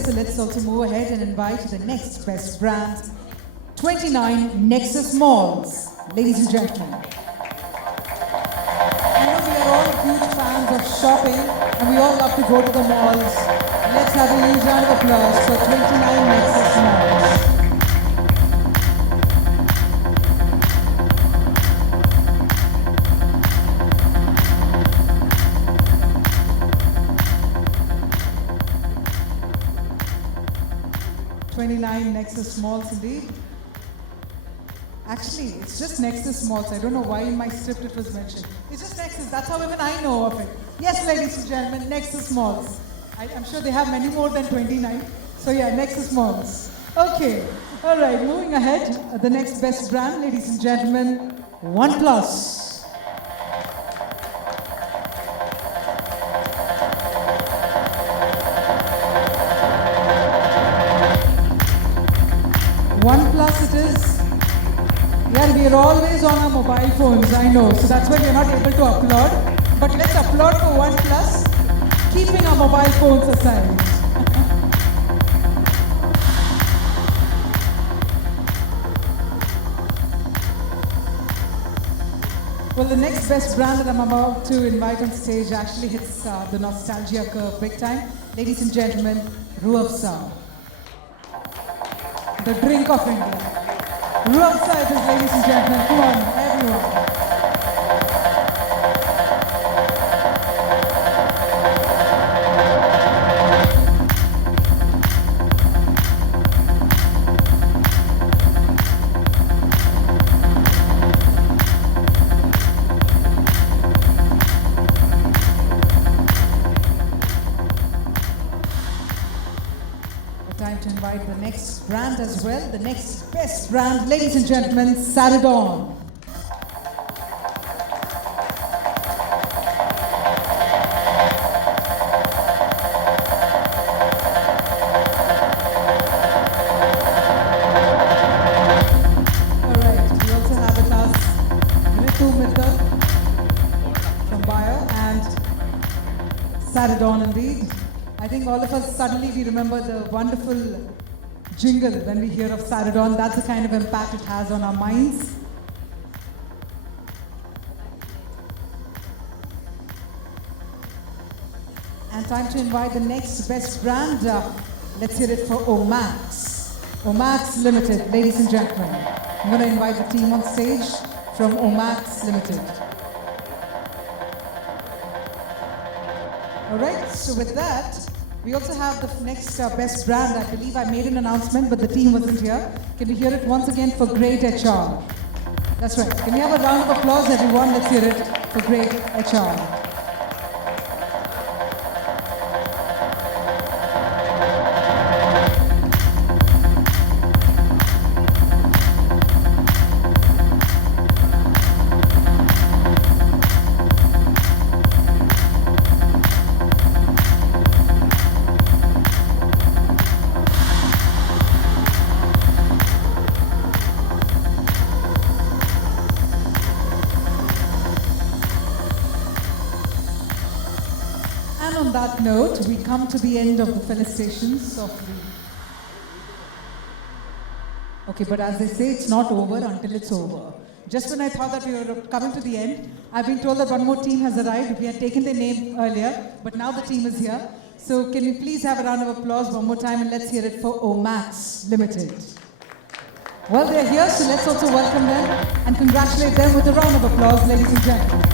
So let's also move ahead and invite the next best brand, 29 Nexus Malls. Ladies and gentlemen, I know we are all huge fans of shopping and we all love to go to the malls. Let's have a huge round of applause for 29 Nexus Malls. 29 Nexus Malls indeed. Actually, it's just Nexus Malls. I don't know why in my script it was mentioned. It's just Nexus. That's how even I know of it. Yes, ladies and gentlemen, Nexus Malls. I'm sure they have many more than 29. So yeah, Nexus Malls. Okay. All right, moving ahead. The next best brand, ladies and gentlemen, OnePlus. OnePlus it is. Yeah, we are always on our mobile phones, I know. So that's why we are not able to applaud. But let's applaud for OnePlus, keeping our mobile phones aside. Well, the next best brand that I'm about to invite on stage actually hits the nostalgia curve big time. Ladies and gentlemen, Ruh Afza. The drink of India. Ruh Afza it is, ladies and gentlemen. Come on, everyone. Time to invite the next brand as well, the next best brand, ladies and gentlemen, Saradon. Alright, we also have with us Ritu Mittal from Bio and Saradon indeed. I think all of us suddenly we remember the wonderful jingle when we hear of Saradon. That's the kind of impact it has on our minds. And time to invite the next best brand. Let's hear it for Omax. Omax Limited, ladies and gentlemen. I'm going to invite the team on stage from Omax Limited. All right, so with that, we also have the next best brand. I believe I made an announcement, but the team wasn't here. Can we hear it once again for Great HR? That's right. Can we have a round of applause, everyone? Let's hear it for great HR. And on that note, we come to the end of the felicitations of the... Okay, but as they say, it's not over until it's over. Just when I thought that we were coming to the end, I've been told that one more team has arrived. We had taken their name earlier, but now the team is here. So can we please have a round of applause one more time, and let's hear it for Omax Limited. Well, they're here, so let's also welcome them and congratulate them with a round of applause, ladies and gentlemen.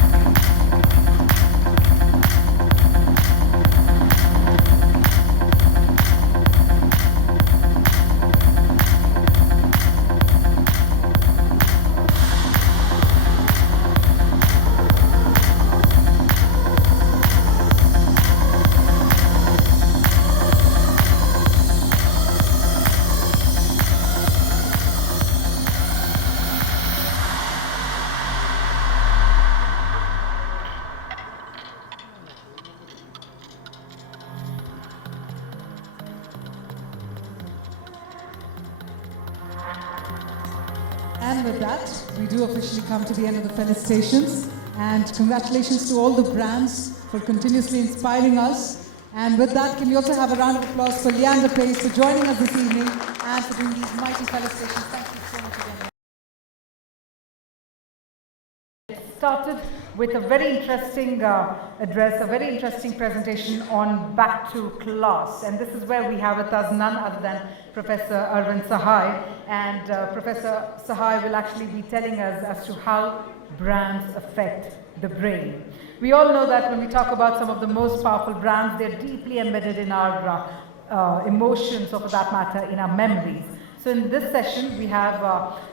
And with that, we do officially come to the end of the felicitations. And congratulations to all the brands for continuously inspiring us. And with that, can we also have a round of applause for Leander Pace for joining us this evening and for doing these mighty felicitations. Thank you so much again. Started with a very interesting address, a very interesting presentation on back to class. And this is where we have with us none other than Professor Arvind Sahai. And Professor Sahai will actually be telling us as to how brands affect the brain. We all know that when we talk about some of the most powerful brands, they're deeply embedded in our emotions, or for that matter, in our memories. So in this session, we have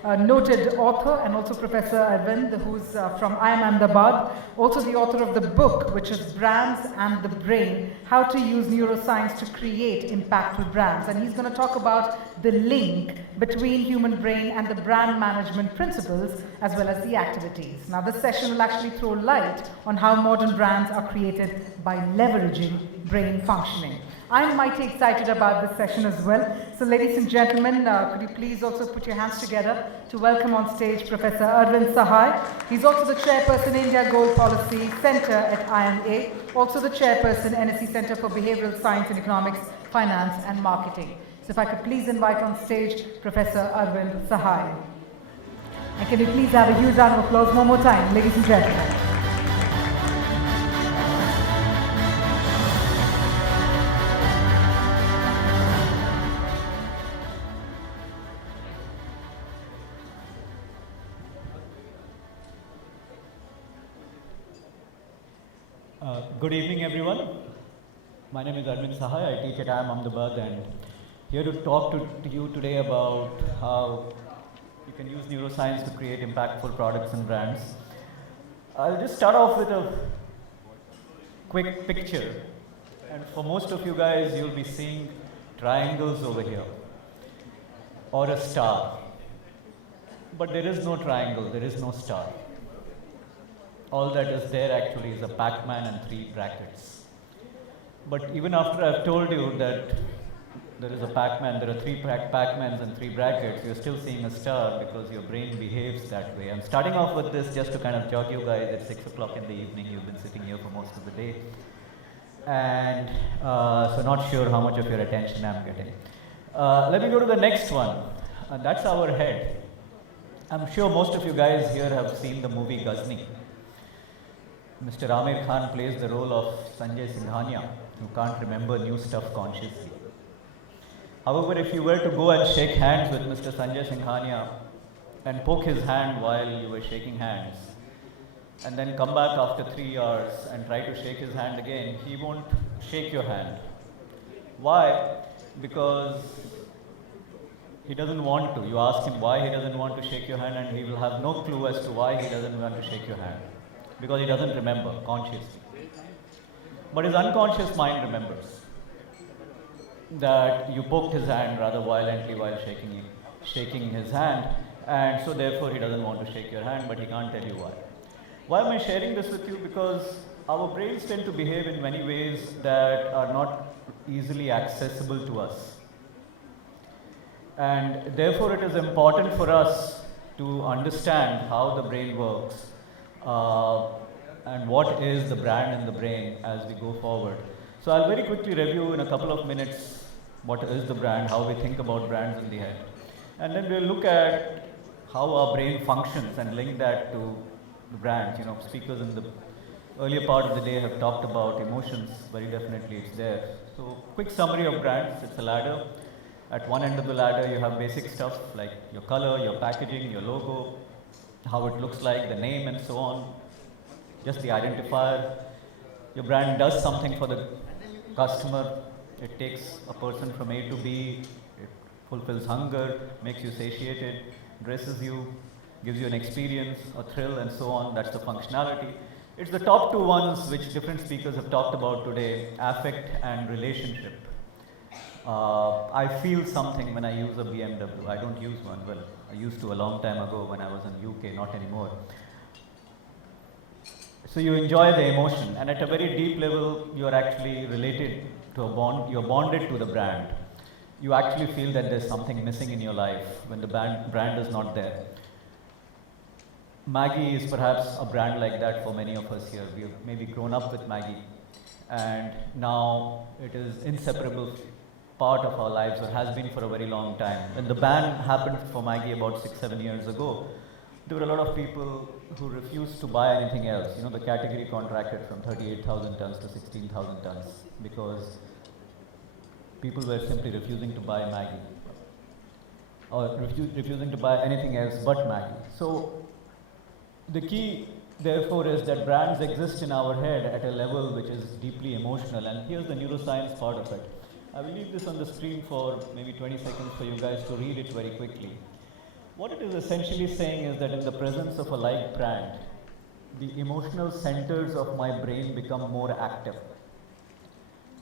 a noted author and also Professor Arvind, who's from IIM Ahmedabad, also the author of the book, which is Brands and the Brain, How to Use Neuroscience to Create Impactful Brands. And he's going to talk about the link between human brain and the brand management principles, as well as the activities. Now, this session will actually throw light on how modern brands are created by leveraging brain functioning. I'm mighty excited about this session as well. So ladies and gentlemen, could you please also put your hands together to welcome on stage Professor Arvind Sahai. He's also the chairperson, India Goal Policy Center at IMA, also the chairperson, NSE Center for Behavioral Science and Economics, Finance and Marketing. So if I could please invite on stage Professor Arvind Sahai. And can we please have a huge round of applause one more time, ladies and gentlemen. Good evening, everyone. My name is Arvind Sahai. I teach at IIM Ahmedabad, and here to talk to you today about how you can use neuroscience to create impactful products and brands. I'll just start off with a quick picture. And for most of you guys, you'll be seeing triangles over here, or a star. But there is no triangle, there is no star. All that is there actually is a Pac-Man and 3 brackets. But even after I've told you that there is a Pac-Man, there are 3 Pac-Mans and 3 brackets, you're still seeing a star because your brain behaves that way. I'm starting off with this just to kind of jog you guys at 6 o'clock in the evening. You've been sitting here for most of the day. And so not sure how much of your attention I'm getting. Let me go to the next one. That's our head. I'm sure most of you guys here have seen the movie Ghazni. Mr. Aamir Khan plays the role of Sanjay Singhania, who can't remember new stuff consciously. However, if you were to go and shake hands with Mr. Sanjay Singhania and poke his hand while you were shaking hands, and then come back after 3 hours and try to shake his hand again, he won't shake your hand. Why? Because he doesn't want to. You ask him why he doesn't want to shake your hand, and he will have no clue as to why he doesn't want to shake your hand. because he doesn't remember consciously. But his unconscious mind remembers that you poked his hand rather violently while shaking his hand, and so therefore he doesn't want to shake your hand, but he can't tell you why. Why am I sharing this with you? Because our brains tend to behave in many ways that are not easily accessible to us. And therefore it is important for us to understand how the brain works and what is the brand in the brain as we go forward. So I'll very quickly review in a couple of minutes what is the brand, how we think about brands in the head. And then we'll look at how our brain functions and link that to the brands. You know, speakers in the earlier part of the day have talked about emotions, very definitely it's there. So quick summary of brands, it's a ladder. At one end of the ladder you have basic stuff like your color, your packaging, your logo, how it looks like, the name and so on, just the identifier. Your brand does something for the customer. It takes a person from A to B, it fulfills hunger, makes you satiated, dresses you, gives you an experience, a thrill and so on. That's the functionality. It's the top two ones which different speakers have talked about today, affect and relationship. I feel something when I use a BMW. I don't use one. Well, I used to a long time ago when I was in UK, not anymore. So you enjoy the emotion, and at a very deep level, you are actually related to a bond. You're bonded to the brand. You actually feel that there's something missing in your life when the brand is not there. Maggi is perhaps a brand like that for many of us here. We've maybe grown up with Maggi, and now it is inseparable part of our lives, or has been for a very long time. When the ban happened for Maggi about 6-7 years ago, there were a lot of people who refused to buy anything else. You know, the category contracted from 38,000 tons to 16,000 tons because people were simply refusing to buy Maggi or refusing to buy anything else but Maggi. So the key therefore is that brands exist in our head at a level which is deeply emotional, and here's the neuroscience part of it. I will leave this on the screen for maybe 20 seconds for you guys to read it very quickly. What it is essentially saying is that in the presence of a like brand, the emotional centers of my brain become more active.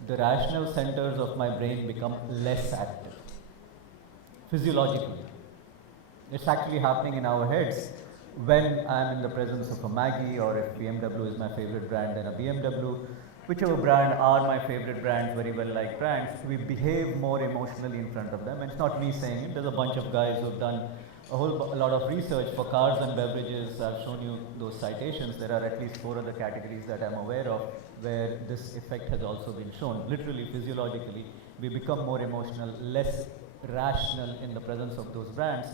The rational centers of my brain become less active, physiologically. It's actually happening in our heads when I'm in the presence of a Maggi, or if BMW is my favorite brand, then a BMW. Whichever brand are my favorite brands, very well liked brands, we behave more emotionally in front of them. And it's not me saying it, there's a bunch of guys who've done a lot of research for cars and beverages. I've shown you those citations. There are at least 4 other categories that I'm aware of where this effect has also been shown. Literally, physiologically, we become more emotional, less rational in the presence of those brands.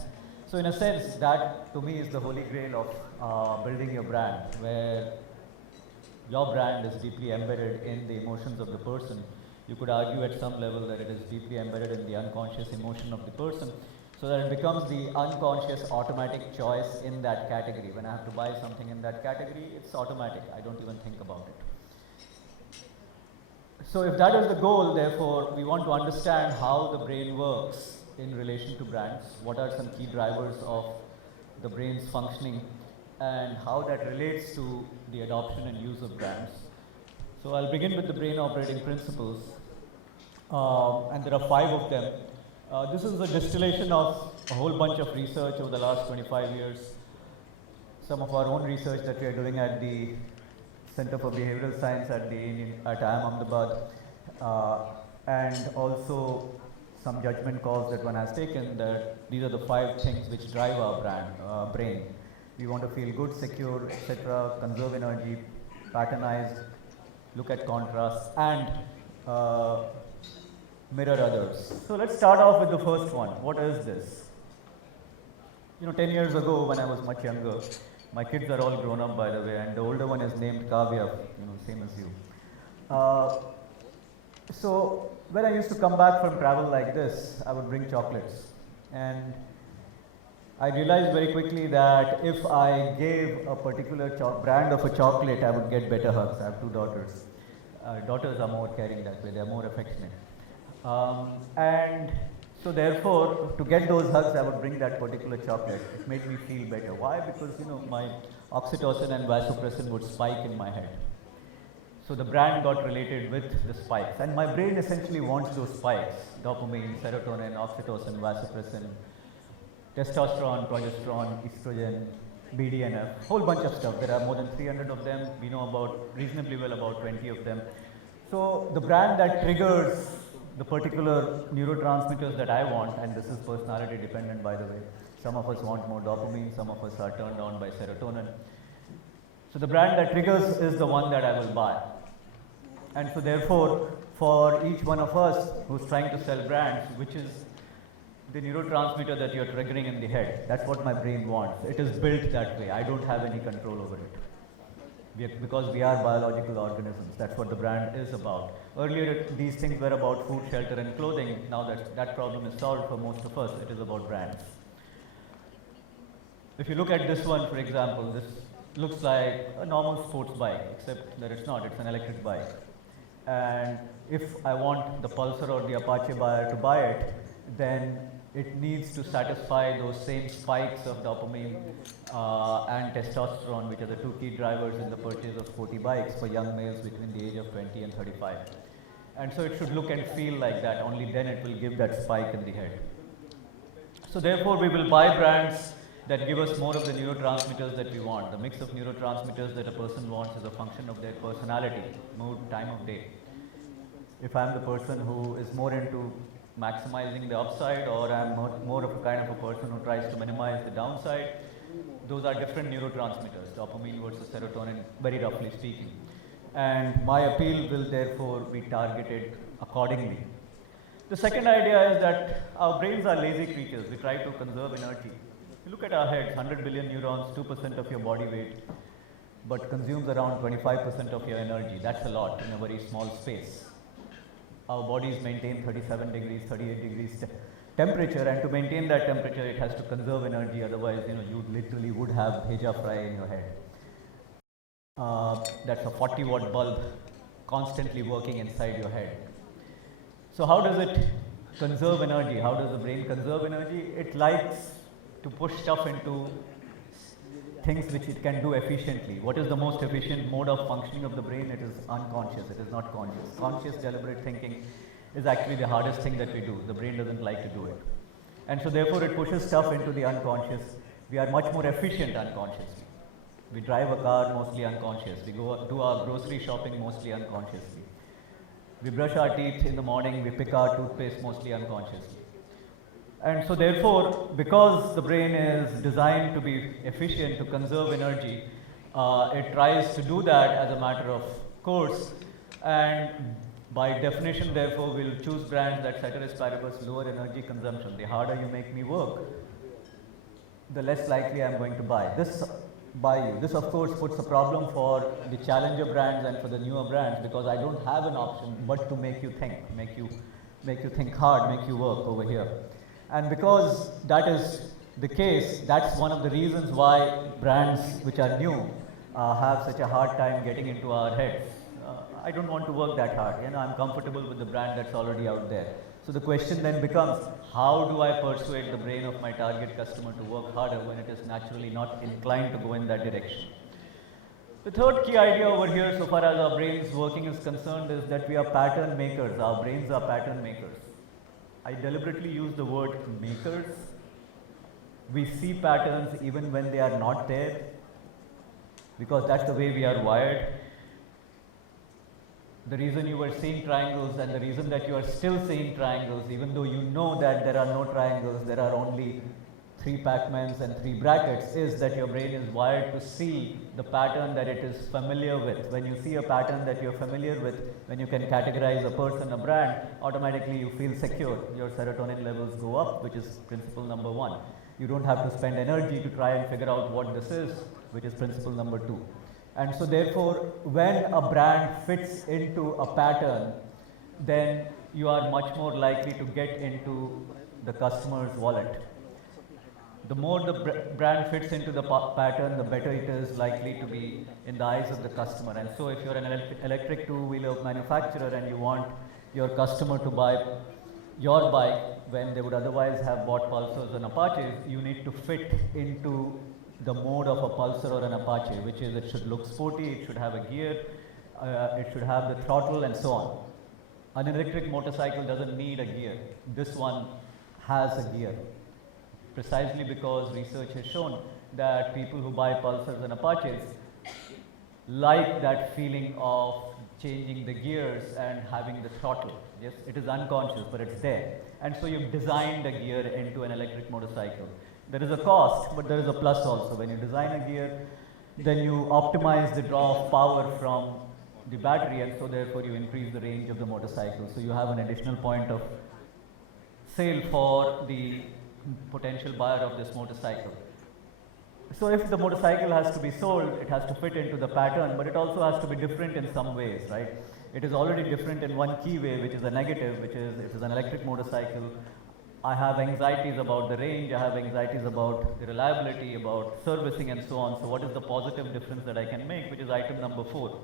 So in a sense, that to me is the holy grail of building your brand, where your brand is deeply embedded in the emotions of the person. You could argue at some level that it is deeply embedded in the unconscious emotion of the person, so that it becomes the unconscious automatic choice in that category. When I have to buy something in that category, it's automatic. I don't even think about it. So if that is the goal, therefore, we want to understand how the brain works in relation to brands, what are some key drivers of the brain's functioning, and how that relates to the adoption and use of brands. So I'll begin with the brain operating principles, and there are 5 of them. This is a distillation of a whole bunch of research over the last 25 years, some of our own research that we are doing at the Center for Behavioral Science at IIM Ahmedabad, and also some judgment calls that one has taken that these are the 5 things which drive our brain. We want to feel good, secure, etc., conserve energy, patternized, look at contrasts, and mirror others. So let's start off with the first one. What is this? 10 years ago when I was much younger, my kids are all grown up, by the way, and the older one is named Kavya, same as you. So when I used to come back from travel like this, I would bring chocolates. And I realized very quickly that if I gave a particular brand of a chocolate, I would get better hugs. I have 2 daughters. Daughters are more caring that way, they are more affectionate. And so therefore, to get those hugs, I would bring that particular chocolate. It made me feel better. Why? Because my oxytocin and vasopressin would spike in my head. So the brand got related with the spikes, and my brain essentially wants those spikes: dopamine, serotonin, oxytocin, vasopressin, testosterone, progesterone, estrogen, BDNF, whole bunch of stuff. There are more than 300 of them. We know about reasonably well about 20 of them. So the brand that triggers the particular neurotransmitters that I want, and this is personality dependent, by the way. Some of us want more dopamine, some of us are turned on by serotonin. So the brand that triggers is the one that I will buy. And so therefore, for each one of us who's trying to sell brands, which is the neurotransmitter that you're triggering in the head, that's what my brain wants. It is built that way. I don't have any control over it. Because we are biological organisms, that's what the brand is about. Earlier, these things were about food, shelter and clothing. Now that problem is solved for most of us, it is about brands. If you look at this one, for example, this looks like a normal sports bike, except that it's not, it's an electric bike. And if I want the Pulsar or the Apache buyer to buy it, then it needs to satisfy those same spikes of dopamine and testosterone, which are the two key drivers in the purchase of sporty bikes for young males between the age of 20 and 35. And so it should look and feel like that, only then it will give that spike in the head. So therefore we will buy brands that give us more of the neurotransmitters that we want. The mix of neurotransmitters that a person wants is a function of their personality, mood, time of day. If I'm the person who is more into maximizing the upside, or I'm more of a kind of a person who tries to minimize the downside, those are different neurotransmitters, dopamine versus serotonin, very roughly speaking. And my appeal will therefore be targeted accordingly. The second idea is that our brains are lazy creatures. We try to conserve energy. You look at our heads, 100 billion neurons, 2% of your body weight, but consumes around 25% of your energy. That's a lot in a very small space. Our bodies maintain 37 degrees, 38 degrees temperature, and to maintain that temperature, it has to conserve energy. Otherwise, you literally would have bheja fry in your head. That's a 40-watt bulb constantly working inside your head. So how does it conserve energy? How does the brain conserve energy? It likes to push stuff into things which it can do efficiently. What is the most efficient mode of functioning of the brain? It is unconscious, it is not conscious. Conscious, deliberate thinking is actually the hardest thing that we do. The brain doesn't like to do it. And so therefore it pushes stuff into the unconscious. We are much more efficient unconsciously. We drive a car mostly unconscious. We go do our grocery shopping mostly unconsciously. We brush our teeth in the morning, we pick our toothpaste mostly unconsciously. And so therefore, because the brain is designed to be efficient, to conserve energy, it tries to do that as a matter of course, and by definition therefore we'll choose brands that ceteris paribus lower energy consumption. The harder you make me work, the less likely I'm going to buy you. This of course puts a problem for the challenger brands and for the newer brands, because I don't have an option but to make you think, make you think hard, make you work over here. And because that is the case, that's one of the reasons why brands which are new have such a hard time getting into our heads. I don't want to work that hard, I'm comfortable with the brand that's already out there. So the question then becomes, how do I persuade the brain of my target customer to work harder when it is naturally not inclined to go in that direction? The third key idea over here, so far as our brains working is concerned, is that we are pattern makers. Our brains are pattern makers. I deliberately use the word makers. We see patterns even when they are not there, because that's the way we are wired. The reason you were seeing triangles and the reason that you are still seeing triangles, even though you know that there are no triangles, there are only 3 Pac-Mans and 3 brackets, is that your brain is wired to see the pattern that it is familiar with. When you see a pattern that you're familiar with, when you can categorize a person, a brand, automatically you feel secure. Your serotonin levels go up, which is principle number 1. You don't have to spend energy to try and figure out what this is, which is principle number 2. And so therefore, when a brand fits into a pattern, then you are much more likely to get into the customer's wallet. The more the brand fits into the pattern, the better it is likely to be in the eyes of the customer. And so if you're an electric two-wheeler manufacturer and you want your customer to buy your bike when they would otherwise have bought Pulsars and Apaches, you need to fit into the mode of a Pulsar or an Apache, which is it should look sporty, it should have a gear, it should have the throttle and so on. An electric motorcycle doesn't need a gear. This one has a gear. Precisely because research has shown that people who buy Pulsars and Apaches like that feeling of changing the gears and having the throttle. Yes, it is unconscious, but it's there. And so you've designed a gear into an electric motorcycle. There is a cost, but there is a plus also. When you design a gear, then you optimize the draw of power from the battery, and so therefore you increase the range of the motorcycle. So you have an additional point of sale for the potential buyer of this motorcycle. So if the motorcycle has to be sold, it has to fit into the pattern, but it also has to be different in some ways, right? It is already different in one key way, which is a negative, which is it is an electric motorcycle. I have anxieties about the range, I have anxieties about the reliability, about servicing and so on. So what is the positive difference that I can make, which is item number 4.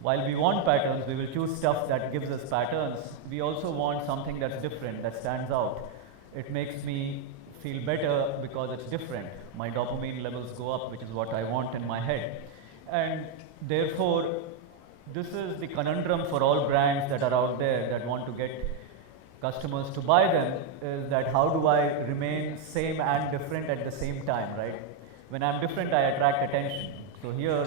While we want patterns, we will choose stuff that gives us patterns. We also want something that's different, that stands out. It makes me feel better because it's different. My dopamine levels go up, which is what I want in my head. And therefore, this is the conundrum for all brands that are out there that want to get customers to buy them, is that how do I remain same and different at the same time, right? When I'm different, I attract attention. So here,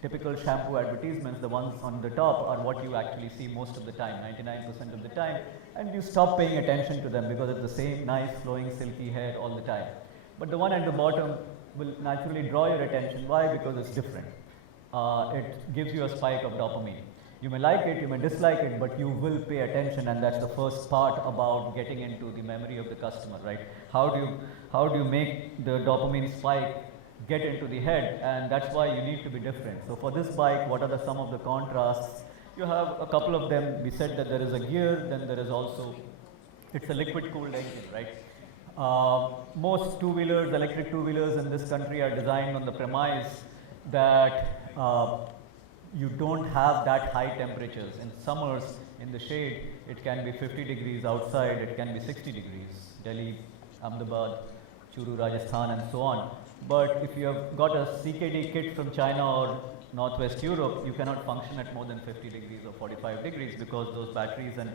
typical shampoo advertisements, the ones on the top, are what you actually see most of the time, 99% of the time, and you stop paying attention to them because it's the same nice flowing silky hair all the time. But the one at the bottom will naturally draw your attention. Why? Because it's different. It gives you a spike of dopamine. You may like it, you may dislike it, but you will pay attention, and that's the first part about getting into the memory of the customer, right? How do you make the dopamine spike get into the head? And that's why you need to be different. So for this bike, what are some of the contrasts? You have a couple of them. We said that there is a gear, then there is also, it's a liquid cooled engine, right? Most two-wheelers, electric two-wheelers in this country are designed on the premise that you don't have that high temperatures. In summers, in the shade, it can be 50 degrees outside, it can be 60 degrees. Delhi, Ahmedabad, Churu, Rajasthan and so on. But if you have got a CKD kit from China or Northwest Europe, you cannot function at more than 50 degrees or 45 degrees because those batteries and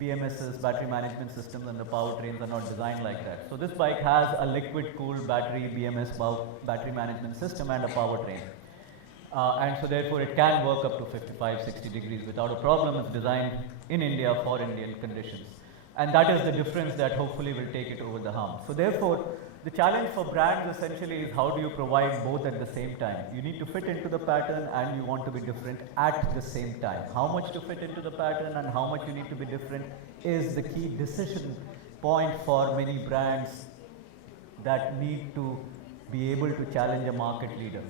BMSs, battery management systems, and the powertrains are not designed like that. So this bike has a liquid cooled battery BMS battery management system and a powertrain. And so therefore it can work up to 55, 60 degrees without a problem. It's designed in India for Indian conditions. And that is the difference that hopefully will take it over the hump. So therefore, the challenge for brands essentially is how do you provide both at the same time. You need to fit into the pattern and you want to be different at the same time. How much to fit into the pattern and how much you need to be different is the key decision point for many brands that need to be able to challenge a market leader.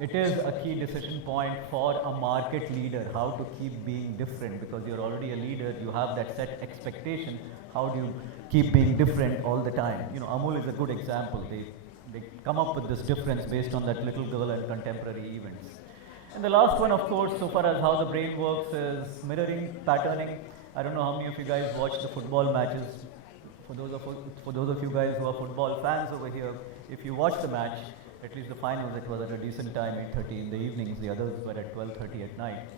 It is a key decision point for a market leader, how to keep being different, because you're already a leader, you have that set expectation. How do you keep being different all the time? You know, Amul is a good example. They come up with this difference based on that little girl and contemporary events. And the last one, of course, so far as how the brain works, is mirroring, patterning. I don't know how many of you guys watch the football matches. For those of you guys who are football fans over here, if you watch the match, at least the finals, it was at a decent time, 8:30 in the evenings. The others were at 12:30 at night.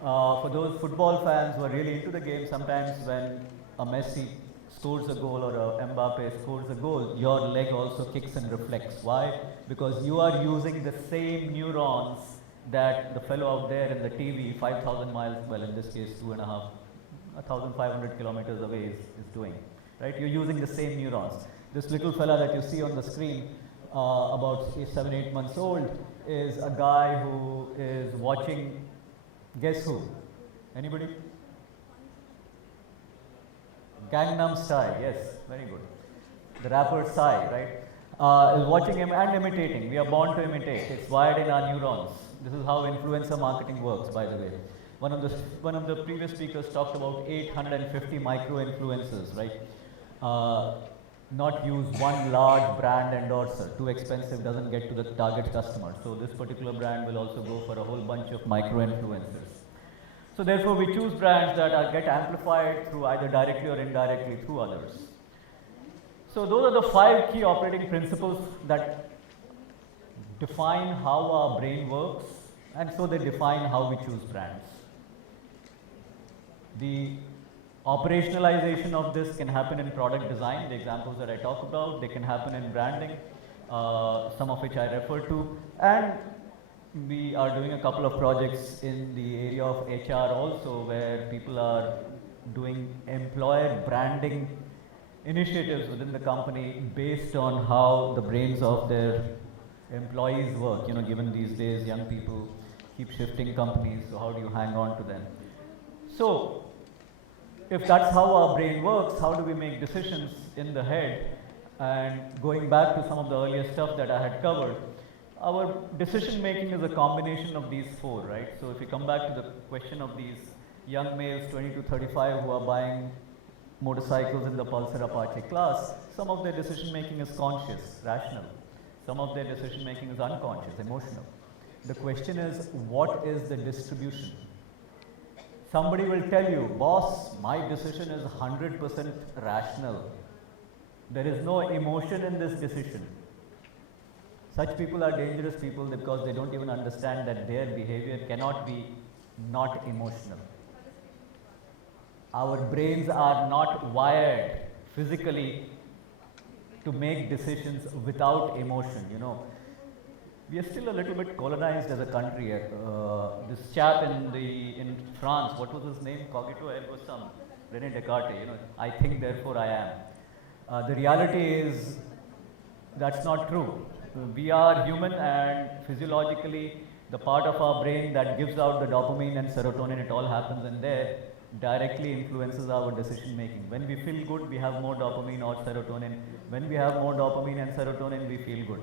For those football fans who are really into the game, sometimes when a Messi scores a goal or a Mbappe scores a goal, your leg also kicks and reflects. Why? Because you are using the same neurons that the fellow out there in the TV, 5,000 miles, well in this case 1,500 kilometers away is doing. Right? You're using the same neurons. This little fella that you see on the screen, about 7, 8 months old, is a guy who is watching, guess who? Anybody? Gangnam Style, yes, very good. The rapper Psy, right? Is watching him and imitating. We are born to imitate. It's wired in our neurons. This is how influencer marketing works, by the way. One of the previous speakers talked about 850 micro-influencers, right? Not use one large brand endorser. Too expensive, doesn't get to the target customer. So this particular brand will also go for a whole bunch of micro-influencers. So therefore, we choose brands that get amplified through either directly or indirectly through others. So those are the 5 key operating principles that define how our brain works, and so they define how we choose brands. The operationalization of this can happen in product design, the examples that I talk about, they can happen in branding, some of which I refer to, and we are doing a couple of projects in the area of HR also, where people are doing employer branding initiatives within the company based on how the brains of their employees work. You know, given these days young people keep shifting companies, so how do you hang on to them? So, if that's how our brain works, how do we make decisions in the head? And going back to some of the earlier stuff that I had covered, our decision making is a combination of these four, right? So if we come back to the question of these young males 20 to 35 who are buying motorcycles in the Pulsar Apache class, some of their decision making is conscious, rational. Some of their decision making is unconscious, emotional. The question is, what is the distribution? Somebody will tell you, boss, my decision is 100% rational. There is no emotion in this decision. Such people are dangerous people because they don't even understand that their behavior cannot be not emotional. Our brains are not wired physically to make decisions without emotion, you know. We are still a little bit colonized as a country. This chap in France, what was his name? Cogito ergo sum, René Descartes, you know, I think therefore I am. The reality is that's not true. We are human, and physiologically the part of our brain that gives out the dopamine and serotonin, it all happens in there, directly influences our decision making. When we feel good, we have more dopamine or serotonin. When we have more dopamine and serotonin, we feel good.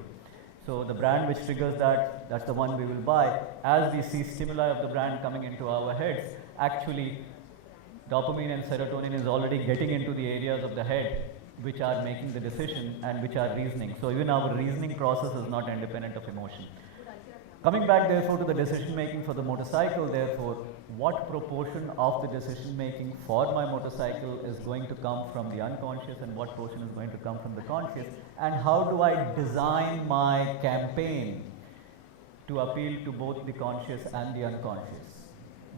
So the brand which triggers that, that's the one we will buy. As we see stimuli of the brand coming into our heads, actually dopamine and serotonin is already getting into the areas of the head which are making the decision and which are reasoning. So even our reasoning process is not independent of emotion. Coming back therefore to the decision making for the motorcycle, therefore, what proportion of the decision making for my motorcycle is going to come from the unconscious and what portion is going to come from the conscious, and how do I design my campaign to appeal to both the conscious and the unconscious?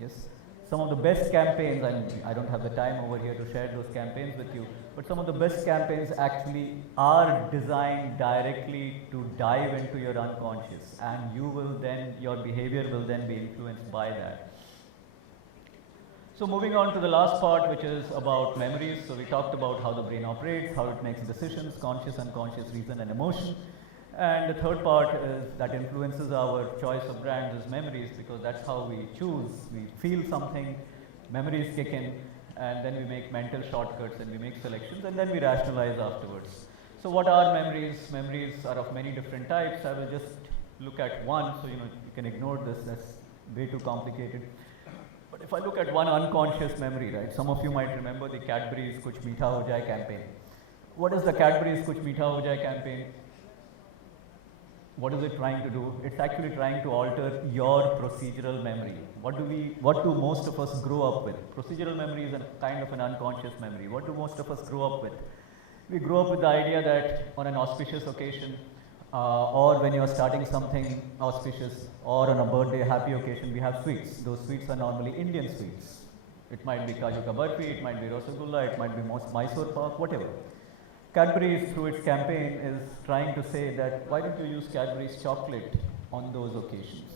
Yes. Some of the best campaigns, I don't have the time over here to share those campaigns with you, but some of the best campaigns actually are designed directly to dive into your unconscious, and you will then, your behavior will then be influenced by that. So moving on to the last part, which is about memories. So we talked about how the brain operates, how it makes decisions, conscious, unconscious, reason and emotion. And the third part is that influences our choice of brands is memories, because that's how we choose. We feel something, memories kick in, and then we make mental shortcuts and we make selections, and then we rationalize afterwards. So what are memories? Memories are of many different types. I will just look at one, so you can ignore this, that's way too complicated. But if I look at one unconscious memory, right, some of you might remember the Cadbury's Kuch Meetha Ho Jaye campaign. What is the Cadbury's Kuch Meetha Ho Jaye campaign? What is it trying to do? It's actually trying to alter your procedural memory. What do most of us grow up with? Procedural memory is a kind of an unconscious memory. What do most of us grow up with? We grow up with the idea that on an auspicious occasion, or when you are starting something auspicious, or on a birthday, happy occasion, we have sweets. Those sweets are normally Indian sweets. It might be Kaju Ka Barfi, it might be Rasagulla, it might be Mysore Pak, whatever. Cadbury's, through its campaign, is trying to say that why don't you use Cadbury's chocolate on those occasions?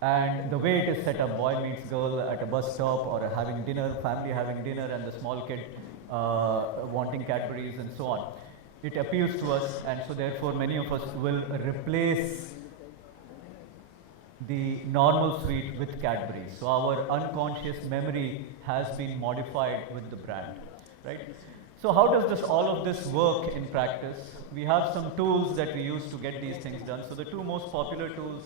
And the way it is set up, boy meets girl at a bus stop or having dinner, family having dinner, and the small kid wanting Cadbury's and so on. It appeals to us, and so therefore many of us will replace the normal sweet with Cadbury. So our unconscious memory has been modified with the brand, right? So how does all of this work in practice? We have some tools that we use to get these things done. So the two most popular tools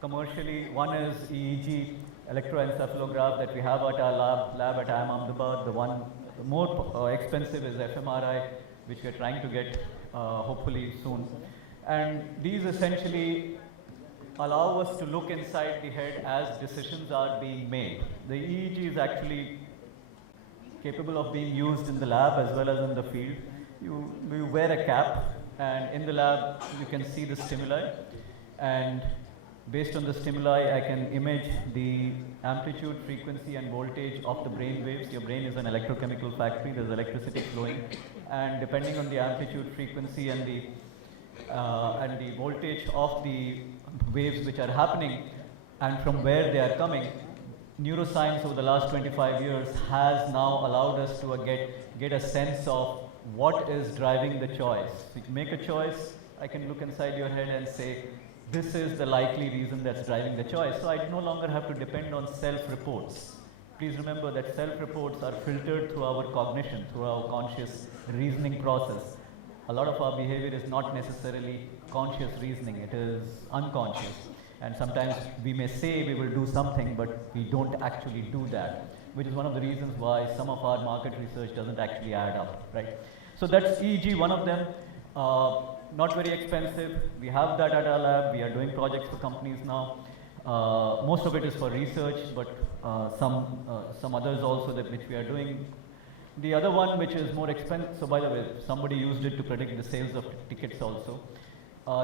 commercially, one is EEG, electroencephalograph, that we have at our lab at IIM Ahmedabad. The more expensive is fMRI, which we are trying to get hopefully soon. And these essentially allow us to look inside the head as decisions are being made. The EEG is actually capable of being used in the lab as well as in the field. You wear a cap And in the lab, you can see the stimuli. And based on the stimuli, I can image the amplitude, frequency, and voltage of the brain waves. Your brain is an electrochemical factory. There's electricity flowing. And depending on the amplitude, frequency, and the voltage of the waves which are happening and from where they are coming, neuroscience over the last 25 years has now allowed us to get a sense of what is driving the choice. If you make a choice, I can look inside your head and say, this is the likely reason that's driving the choice. So I no longer have to depend on self-reports. Please remember that self-reports are filtered through our cognition, through our conscious reasoning process. A lot of our behavior is not necessarily conscious reasoning, it is unconscious. And sometimes we may say we will do something, but we don't actually do that, which is one of the reasons why some of our market research doesn't actually add up, right? So that's EEG, one of them. Not very expensive. We have that at our lab. We are doing projects for companies now. Most of it is for research, but some others also which we are doing. The other one, which is more expensive, so by the way, somebody used it to predict the sales of tickets also.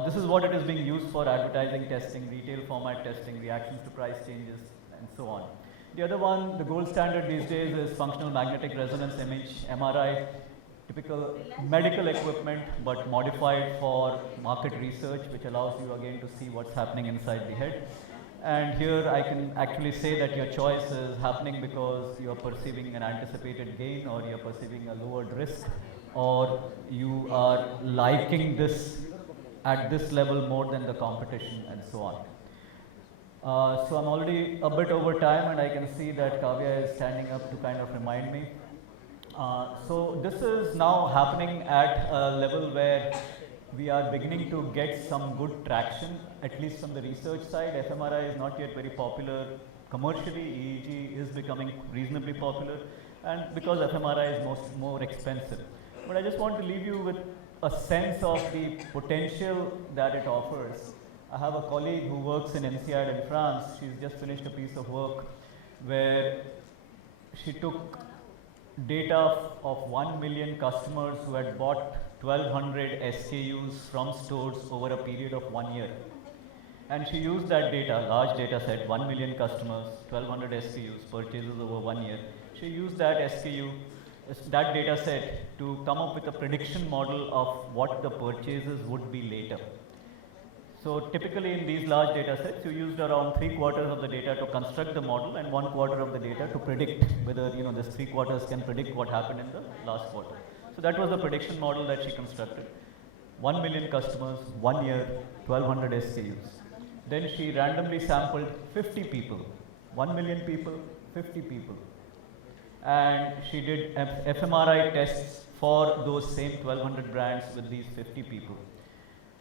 This is what it is being used for: advertising testing, retail format testing, reactions to price changes, and so on. The other one, the gold standard these days, is functional magnetic resonance image, MRI, typical medical equipment, but modified for market research, which allows you again to see what's happening inside the head. And here I can actually say that your choice is happening because you are perceiving an anticipated gain, or you are perceiving a lowered risk, or you are liking this at this level more than the competition, and so on. So I'm already a bit over time, and I can see that Kavya is standing up to kind of remind me. So this is now happening at a level where we are beginning to get some good traction, at least from the research side. fMRI is not yet very popular commercially. EEG is becoming reasonably popular, and because fMRI is more expensive. But I just want to leave you with a sense of the potential that it offers. I have a colleague who works in INSEAD in France. She's just finished a piece of work where she took data of 1 million customers who had bought 1200 SKUs from stores over a period of 1 year. And she used that data, large data set, 1 million customers, 1200 SKUs, purchases over 1 year. She used that that data set to come up with a prediction model of what the purchases would be later. So typically in these large data sets, you used around 3/4 of the data to construct the model and 1/4 of the data to predict whether this 3/4 can predict what happened in the last quarter. So that was the prediction model that she constructed. 1 million customers, 1 year, 1200 SKUs. Then she randomly sampled 50 people, 1 million people, 50 people. And she did fMRI tests for those same 1200 brands with these 50 people.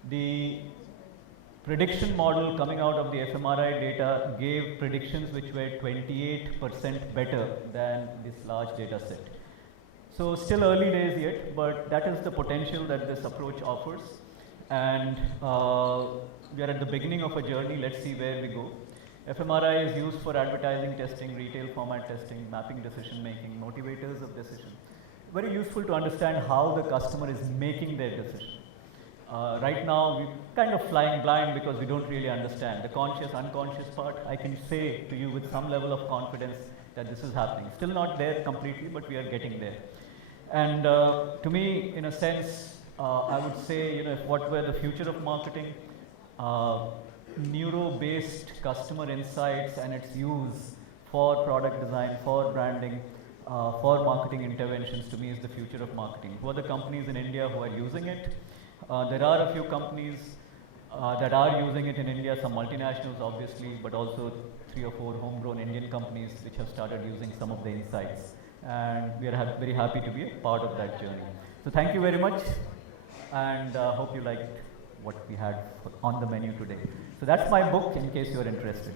The prediction model coming out of the fMRI data gave predictions which were 28% better than this large data set. So still early days yet, but that is the potential that this approach offers. And we are at the beginning of a journey. Let's see where we go. fMRI is used for advertising testing, retail format testing, mapping decision making, motivators of decision. Very useful to understand how the customer is making their decision. Right now, we're kind of flying blind because we don't really understand. The conscious, unconscious part, I can say to you with some level of confidence that this is happening. Still not there completely, but we are getting there. And to me, in a sense, I would say, if what were the future of marketing, neuro-based customer insights and its use for product design, for branding, for marketing interventions, to me is the future of marketing. Who are the companies in India who are using it? There are a few companies that are using it in India, some multinationals obviously, but also 3 or 4 homegrown Indian companies which have started using some of the insights. And we are very happy to be a part of that journey. So thank you very much, and hope you liked what we had on the menu today. So that's my book in case you are interested.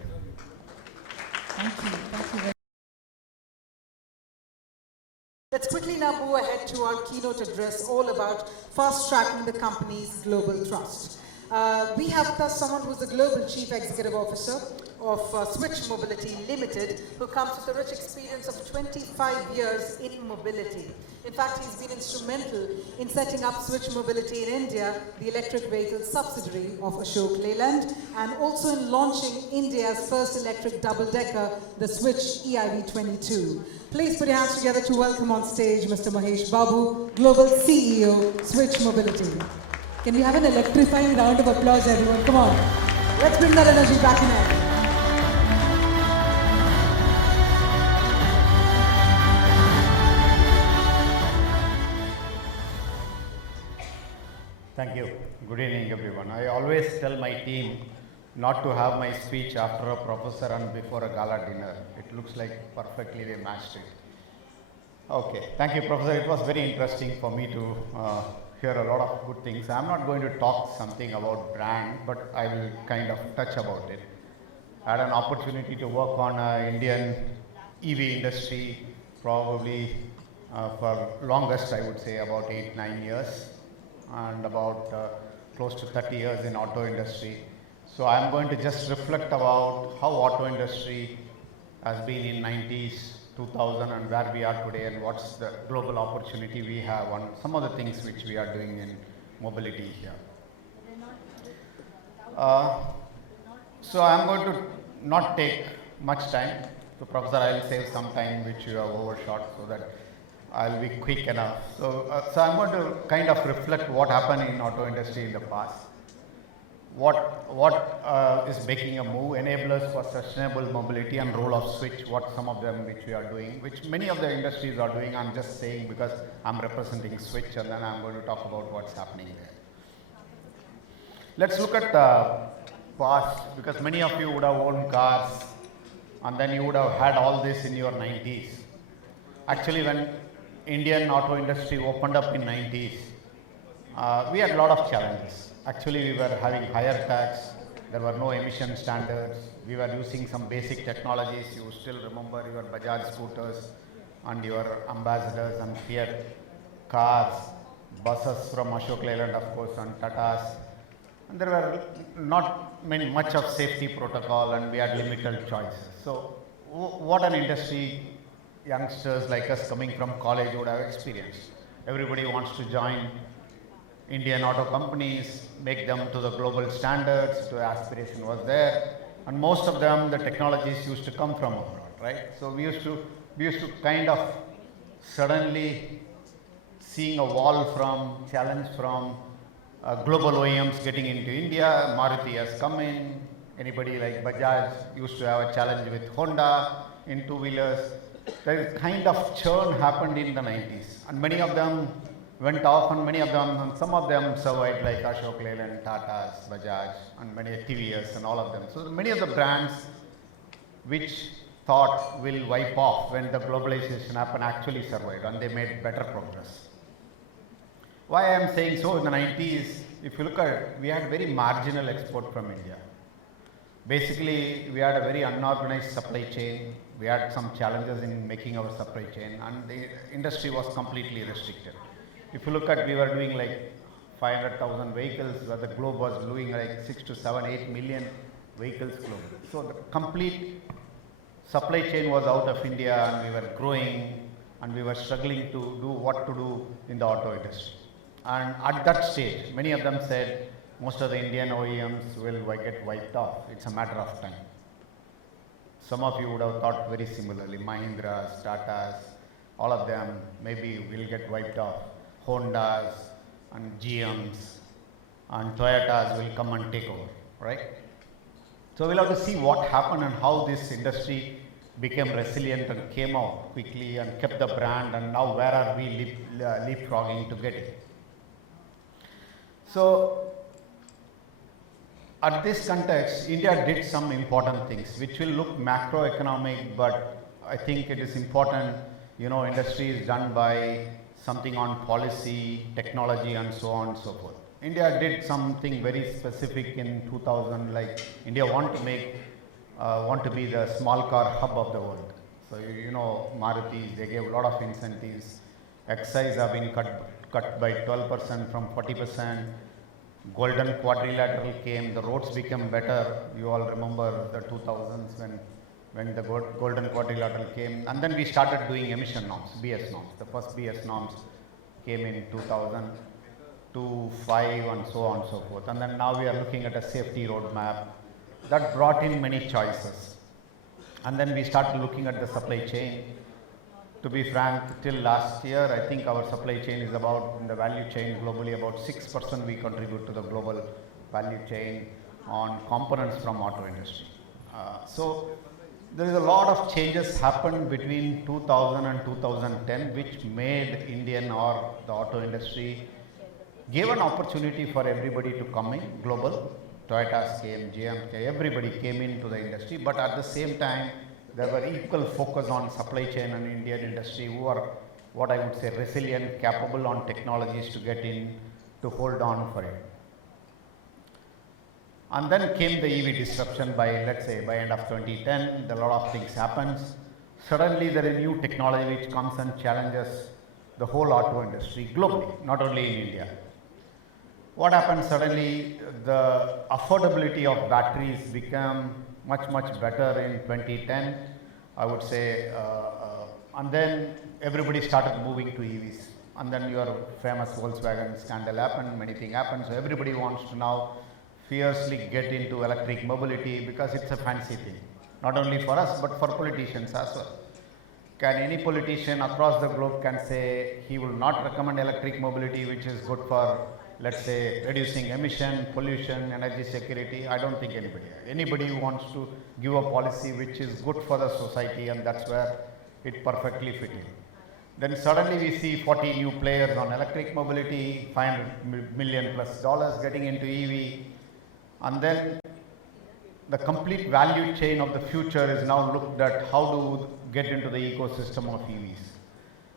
Thank you. Thank you very much. Let's quickly now move ahead to our keynote address, all about fast-tracking the company's global thrust. We have with us someone who's the Global Chief Executive Officer of Switch Mobility Limited, who comes with a rich experience of 25 years in mobility. In fact, he's been instrumental in setting up Switch Mobility in India, the electric vehicle subsidiary of Ashok Leyland, and also in launching India's first electric double-decker, the Switch EIV22. Please put your hands together to welcome on stage Mr. Mahesh Babu, Global CEO, Switch Mobility. Can we have an electrifying round of applause, everyone? Come on. Let's bring that energy back in air. Thank you. Good evening, everyone. I always tell my team not to have my speech after a professor and before a gala dinner. It looks like perfectly they matched it. Okay, thank you, Professor. It was very interesting for me to hear a lot of good things. I'm not going to talk something about brand, but I will kind of touch about it. I had an opportunity to work on Indian EV industry probably for longest, I would say, about 8-9 years, and about close to 30 years in auto industry. So I'm going to just reflect about how auto industry has been in 90s, 2000, and where we are today, and what's the global opportunity we have on some of the things which we are doing in mobility here. So I'm going to not take much time. So Professor, I will save some time which you have overshot so that I'll be quick enough. So I'm going to kind of reflect what happened in auto industry in the past. What is making a move, enablers for sustainable mobility, and role of Switch, what some of them which we are doing, which many of the industries are doing. I'm just saying because I'm representing Switch, and then I'm going to talk about what's happening there. Let's look at the past, because many of you would have owned cars, and then you would have had all this in your 90s. Actually, when Indian auto industry opened up in 90s, we had a lot of challenges. Actually, we were having higher tax, there were no emission standards, we were using some basic technologies. You still remember your Bajaj scooters and your Ambassadors and Fiat cars, buses from Ashok Leyland, of course, and Tatas. And there were not much of safety protocol, and we had limited choices. So what an industry youngsters like us coming from college would have experienced. Everybody wants to join Indian auto companies, make them to the global standards, the aspiration was there, and most of them, the technologies used to come from abroad, right? So we used to kind of suddenly seeing a challenge from global OEMs getting into India. Maruti has come in, anybody like Bajaj used to have a challenge with Honda in two-wheelers. The kind of churn happened in the 90s, and many of them went off, and some of them survived, like Ashok Leyland, Tatas, Bajaj, and many TVS and all of them. So many of the brands which thought will wipe off when the globalization happened actually survived, and they made better progress. Why I am saying so, in the 90s, if you look at it, we had very marginal export from India. Basically, we had a very unorganized supply chain. We had some challenges in making our supply chain, and the industry was completely restricted. If you look at, we were doing like 500,000 vehicles, where the globe was doing like 6 to 7, 8 million vehicles globally. So the complete supply chain was out of India, and we were growing, and we were struggling to do what to do in the auto industry. And at that stage, many of them said, most of the Indian OEMs will get wiped off. It's a matter of time. Some of you would have thought very similarly. Mahindras, Tatas, all of them maybe will get wiped off. Hondas and GMs and Toyotas will come and take over, right? So we'll have to see what happened and how this industry became resilient and came out quickly and kept the brand, and now where are we leapfrogging to get it. So at this context, India did some important things which will look macroeconomic, but I think it is important. Industry is done by something on policy, technology, and so on and so forth. India did something very specific in 2000, like India want to be the small car hub of the world. So Maruti, they gave a lot of incentives. Excise have been cut by 12% from 40%. Golden Quadrilateral came, the roads became better. You all remember the 2000s when the Golden Quadrilateral came. And then we started doing emission norms, BS norms. The first BS norms came in 2000, 2005 and so on and so forth. And then now we are looking at a safety roadmap that brought in many choices. And then we started looking at the supply chain. To be frank, till last year, I think our supply chain is about, in the value chain globally, about 6% we contribute to the global value chain on components from auto industry. So there is a lot of changes happened between 2000 and 2010, which made Indian or the auto industry gave an opportunity for everybody to come in global. Toyotas came, GM came, everybody came into the industry, but at the same time, there were equal focus on supply chain and Indian industry who are what I would say resilient, capable on technologies to get in, to hold on for it. And then came the EV disruption by, let's say, by end of 2010, a lot of things happens. Suddenly there is new technology which comes and challenges the whole auto industry globally, not only in India. What happened suddenly, the affordability of batteries became much better in 2010, I would say, and then everybody started moving to EVs. And then your famous Volkswagen scandal happened, many things happened, so everybody wants to now fiercely get into electric mobility because it's a fancy thing, not only for us but for politicians as well. Can any politician across the globe can say he will not recommend electric mobility which is good for, let's say, reducing emission, pollution, energy security? I don't think anybody who wants to give a policy which is good for the society, and that's where it perfectly fit in. Then suddenly we see 40 new players on electric mobility, $500 million plus getting into EV, and then the complete value chain of the future is now looked at how to get into the ecosystem of EVs.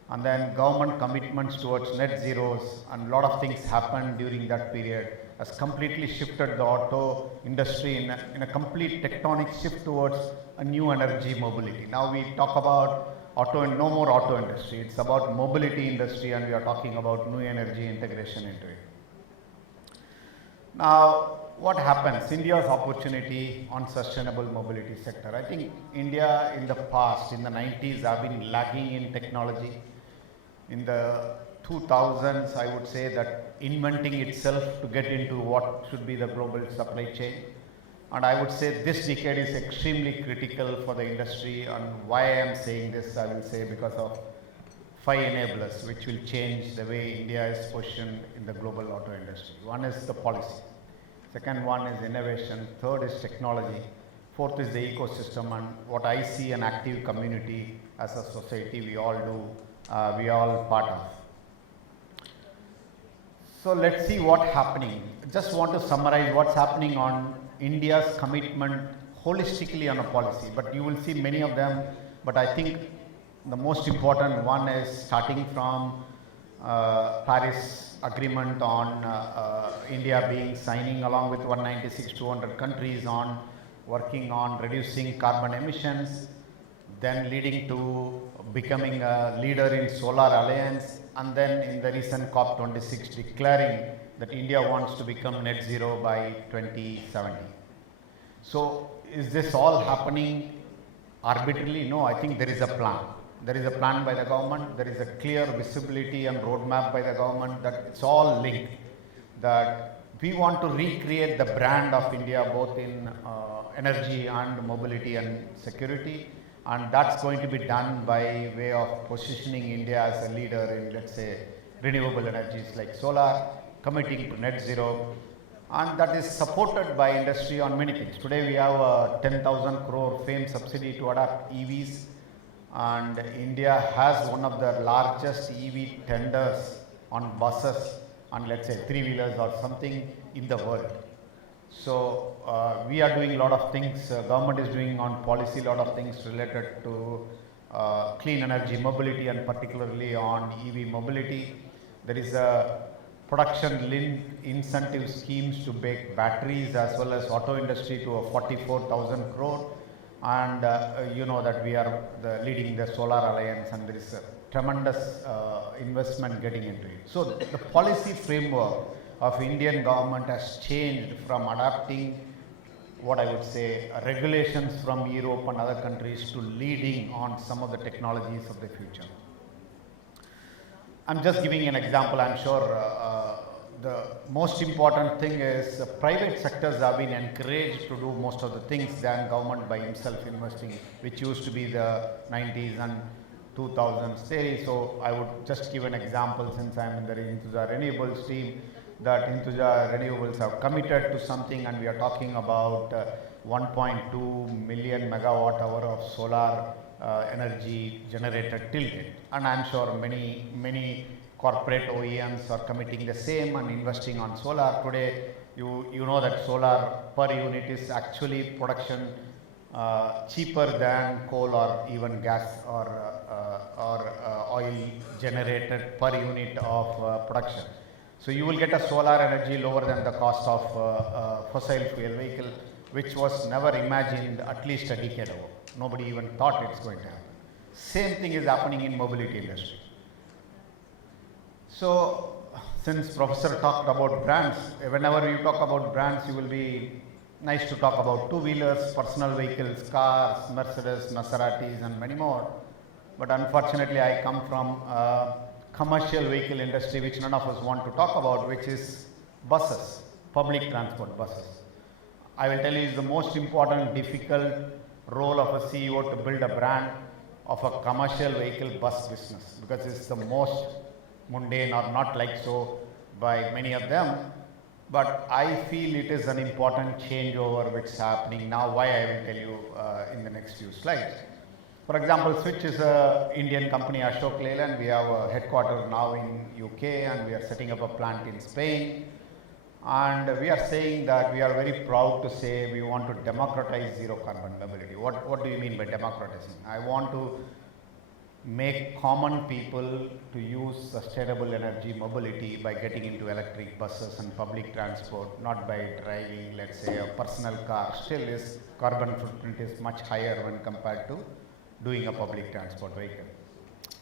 And then government commitments towards net zeros and a lot of things happened during that period has completely shifted the auto industry in a complete tectonic shift towards a new energy mobility. Now we talk about no more auto industry, it's about mobility industry, and we are talking about new energy integration into it. Now, what happens? India's opportunity on sustainable mobility sector. I think India in the past, in the 90s, have been lagging in technology. In the 2000s, I would say that inventing itself to get into what should be the global supply chain. And I would say this decade is extremely critical for the industry, and why I am saying this, I will say because of 5 enablers which will change the way India is positioned in the global auto industry. One is the policy. Second one is innovation. Third is technology. Fourth is the ecosystem, and what I see an active community as a society we all do, we all part of. So let's see what's happening. Just want to summarize what's happening on India's commitment holistically on a policy, but you will see many of them, but I think the most important one is starting from Paris Agreement on India being signing along with 196, 200 countries on working on reducing carbon emissions, then leading to becoming a leader in Solar Alliance, and then in the recent COP26 declaring that India wants to become net zero by 2070. So is this all happening arbitrarily? No, I think there is a plan. There is a plan by the government, there is a clear visibility and roadmap by the government that it's all linked, that we want to recreate the brand of India both in energy and mobility and security, and that's going to be done by way of positioning India as a leader in, let's say, renewable energies like solar, committing to net zero, and that is supported by industry on many things. Today we have a 10,000 crore FAME subsidy to adopt EVs, and India has one of the largest EV tenders on buses and, let's say, 3-wheelers or something in the world. So we are doing a lot of things, government is doing on policy a lot of things related to clean energy mobility and particularly on EV mobility. There is a production linked incentive schemes to make batteries as well as auto industry to a 44,000 crore. And you know that we are leading the Solar Alliance, and there is a tremendous investment getting into it. So the policy framework of Indian government has changed from adapting what I would say regulations from Europe and other countries to leading on some of the technologies of the future. I'm just giving an example. I'm sure the most important thing is private sectors have been encouraged to do most of the things than government by himself investing, which used to be the 90s and 2000s. So I would just give an example, since I'm in the Hinduja Renewables team, that Hinduja Renewables have committed to something, and we are talking about 1.2 million megawatt hour of solar energy generated till date. And I'm sure many corporate OEMs are committing the same and investing on solar. Today, you know that solar per unit is actually production cheaper than coal or even gas or oil generated per unit of production. So you will get a solar energy lower than the cost of fossil fuel vehicle, which was never imagined at least a decade ago. Nobody even thought it's going to happen. Same thing is happening in mobility industry. So since Professor talked about brands, whenever you talk about brands, you will be nice to talk about two-wheelers, personal vehicles, cars, Mercedes, Maseratis and many more. But unfortunately, I come from commercial vehicle industry, which none of us want to talk about, which is buses, public transport buses. I will tell you, it's the most important, difficult role of a CEO to build a brand of a commercial vehicle bus business, because it's the most mundane or not like so by many of them. But I feel it is an important changeover which is happening now, why I will tell you in the next few slides. For example, Switch is an Indian company, Ashok Leyland. We have a headquarters now in UK, and we are setting up a plant in Spain. And we are saying that we are very proud to say we want to democratize zero carbon mobility. What do you mean by democratizing? I want to make common people to use sustainable energy mobility by getting into electric buses and public transport, not by driving, let's say, a personal car. Still, its carbon footprint is much higher when compared to doing a public transport vehicle.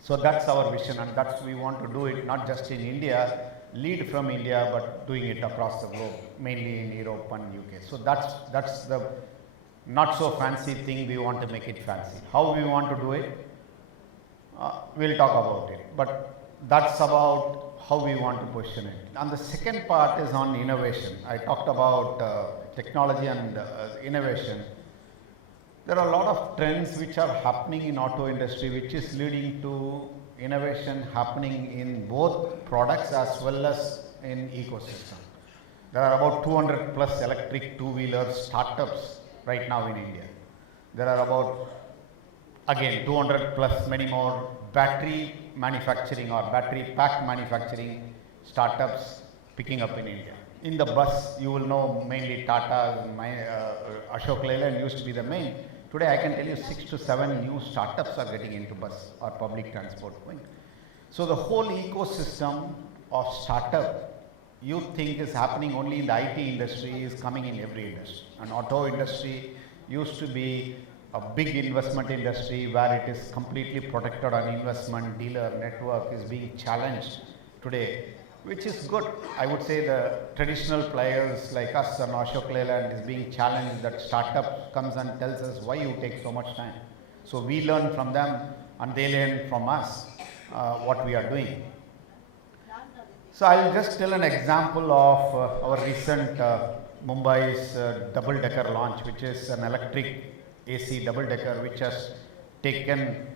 So that's our vision, and that's we want to do it not just in India, lead from India, but doing it across the globe, mainly in Europe and UK. So that's the not so fancy thing. We want to make it fancy. How we want to do it? We'll talk about it, but that's about how we want to position it. And the second part is on innovation. I talked about technology and innovation. There are a lot of trends which are happening in auto industry, which is leading to innovation happening in both products as well as in ecosystem. There are about 200 plus electric two-wheeler startups right now in India. There are about, again, 200 plus many more battery manufacturing or battery pack manufacturing startups picking up in India. In the bus, you will know mainly Tata, Ashok Leyland used to be the main. Today, I can tell you 6 to 7 new startups are getting into bus or public transport going. So the whole ecosystem of startup you think is happening only in the IT industry is coming in every industry. And auto industry used to be a big investment industry where it is completely protected on investment, dealer network is being challenged today, which is good. I would say the traditional players like us and Ashok Leyland is being challenged, that startup comes and tells us why you take so much time. So we learn from them and they learn from us what we are doing. So I'll just tell an example of our recent Mumbai's double-decker launch, which is an electric AC double-decker, which has taken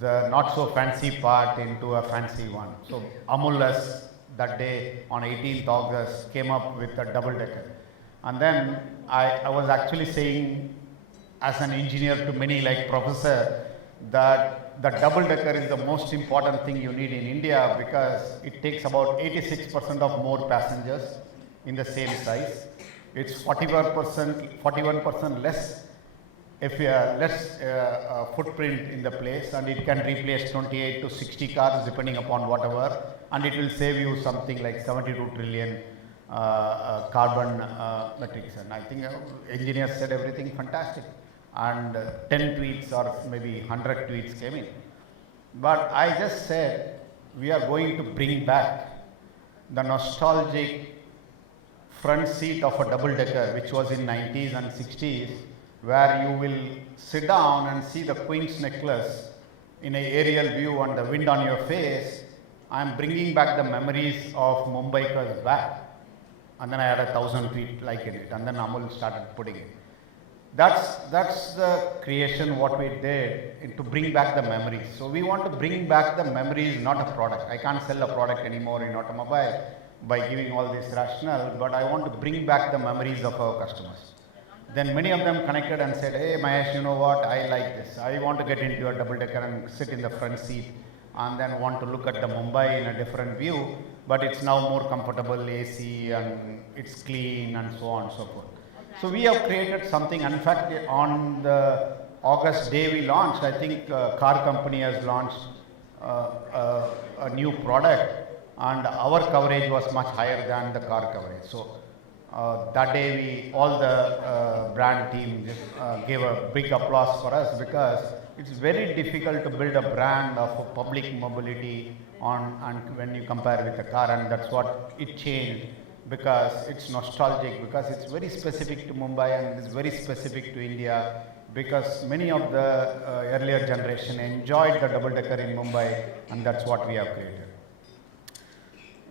the not so fancy part into a fancy one. So Amul that day on 18th August came up with a double-decker. And then I was actually saying as an engineer to many like Professor that the double-decker is the most important thing you need in India, because it takes about 86% of more passengers in the same size. It's 41% less footprint in the place, and it can replace 28 to 60 cars depending upon whatever, and it will save you something like 72 trillion carbon metrics. And I think engineers said everything fantastic, and 10 tweets or maybe 100 tweets came in. But I just said we are going to bring back the nostalgic front seat of a double decker, which was in 90s and 60s, where you will sit down and see the Queen's necklace in an aerial view and the wind on your face. I'm bringing back the memories of Mumbaikars back. And then I had 1,000 feet like in it, and then Amul started putting it. That's the creation what we did to bring back the memories. So we want to bring back the memories, not a product. I can't sell a product anymore in automobile by giving all this rationale, but I want to bring back the memories of our customers. Then many of them connected and said, hey Mahesh, you know what, I like this. I want to get into a double decker and sit in the front seat and then want to look at the Mumbai in a different view, but it's now more comfortable, AC, and it's clean and so on and so forth. So we have created something, and in fact on the August day we launched, I think car company has launched a new product, and our coverage was much higher than the car coverage. So that day all the brand team gave a big applause for us, because it's very difficult to build a brand of public mobility and when you compare with a car, and that's what it changed, because it's nostalgic, because it's very specific to Mumbai and it's very specific to India, because many of the earlier generation enjoyed the double decker in Mumbai, and that's what we have created.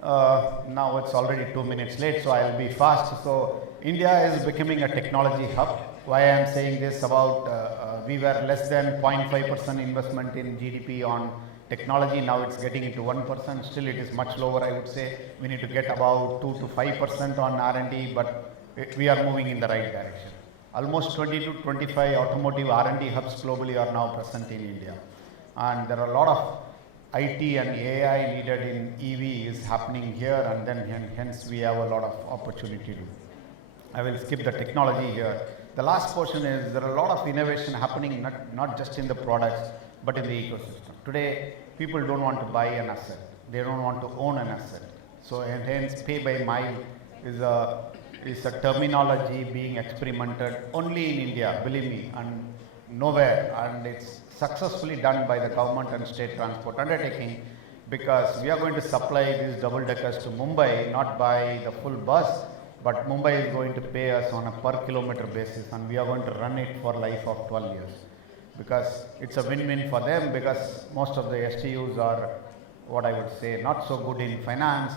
Now it's already 2 minutes late, so I'll be fast. So India is becoming a technology hub. Why I am saying this about, we were less than 0.5% investment in GDP on technology, now it's getting into 1%, still it is much lower. I would say we need to get about 2 to 5% on R&D, but we are moving in the right direction. Almost 20 to 25 automotive R&D hubs globally are now present in India, and there are a lot of IT and AI needed in EV is happening here, and then hence we have a lot of opportunity to. I will skip the technology here. The last portion is there are a lot of innovation happening, not just in the products, but in the ecosystem. Today, people don't want to buy an asset. They don't want to own an asset. So hence pay by mile is a terminology being experimented only in India, believe me, and nowhere. And it's successfully done by the government and state transport undertaking, because we are going to supply these double deckers to Mumbai, not by the full bus, but Mumbai is going to pay us on a per kilometer basis, and we are going to run it for life of 12 years. Because it's a win-win for them, because most of the STUs are, what I would say, not so good in finance,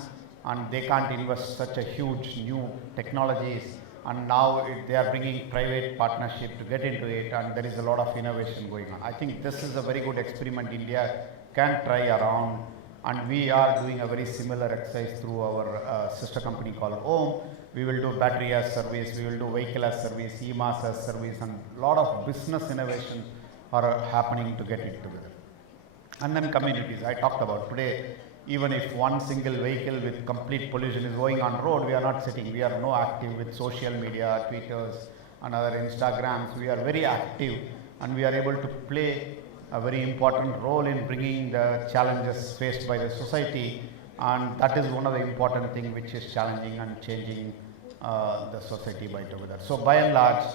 and they can't invest such a huge new technologies, and now they are bringing private partnership to get into it, and there is a lot of innovation going on. I think this is a very good experiment India can try around, and we are doing a very similar exercise through our sister company called OHM. We will do battery as service, we will do vehicle as service, EMAS as service, and a lot of business innovation are happening to get it together. And then communities, I talked about today, even if one single vehicle with complete pollution is going on road, we are not sitting, we are no active with social media, Twitters and other Instagrams. We are very active, and we are able to play a very important role in bringing the challenges faced by the society, and that is one of the important things which is challenging and changing the society by together. So by and large,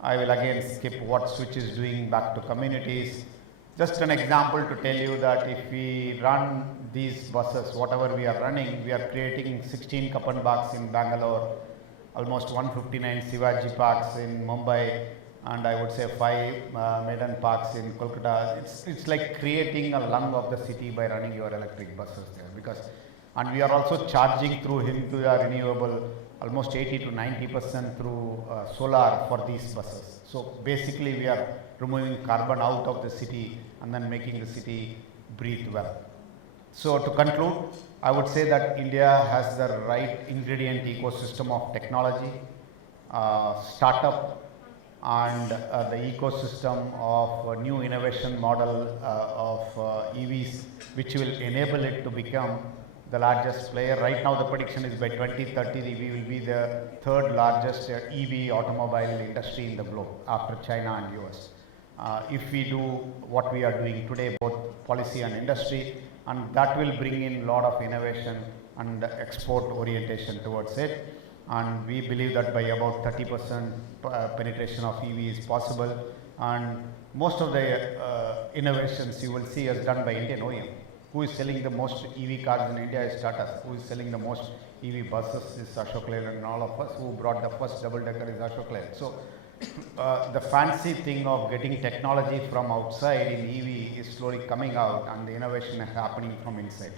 I will again skip what Switch is doing back to communities. Just an example to tell you that if we run these buses, whatever we are running, we are creating 16 Kapan Bags in Bangalore, almost 159 Shivaji Parks in Mumbai, and I would say 5 Maiden Parks in Kolkata. It's like creating a lung of the city by running your electric buses there. And we are also charging through Hinduja Renewable almost 80 to 90% through solar for these buses. So basically we are removing carbon out of the city and then making the city breathe well. So to conclude, I would say that India has the right ingredient ecosystem of technology, startup, and the ecosystem of a new innovation model of EVs, which will enable it to become the largest player. Right now the prediction is by 2030 we will be the 3rd largest EV automobile industry in the globe after China and US. If we do what we are doing today, both policy and industry, and that will bring in a lot of innovation and export orientation towards it. And we believe that by about 30% penetration of EV is possible, and most of the innovations you will see is done by Indian OEM. who is selling the most EV cars in India is Tata. Who is selling the most EV buses is Ashok Leyland, and all of us who brought the first double-decker is Ashok Leyland. So the fancy thing of getting technology from outside in EV is slowly coming out, and the innovation is happening from inside.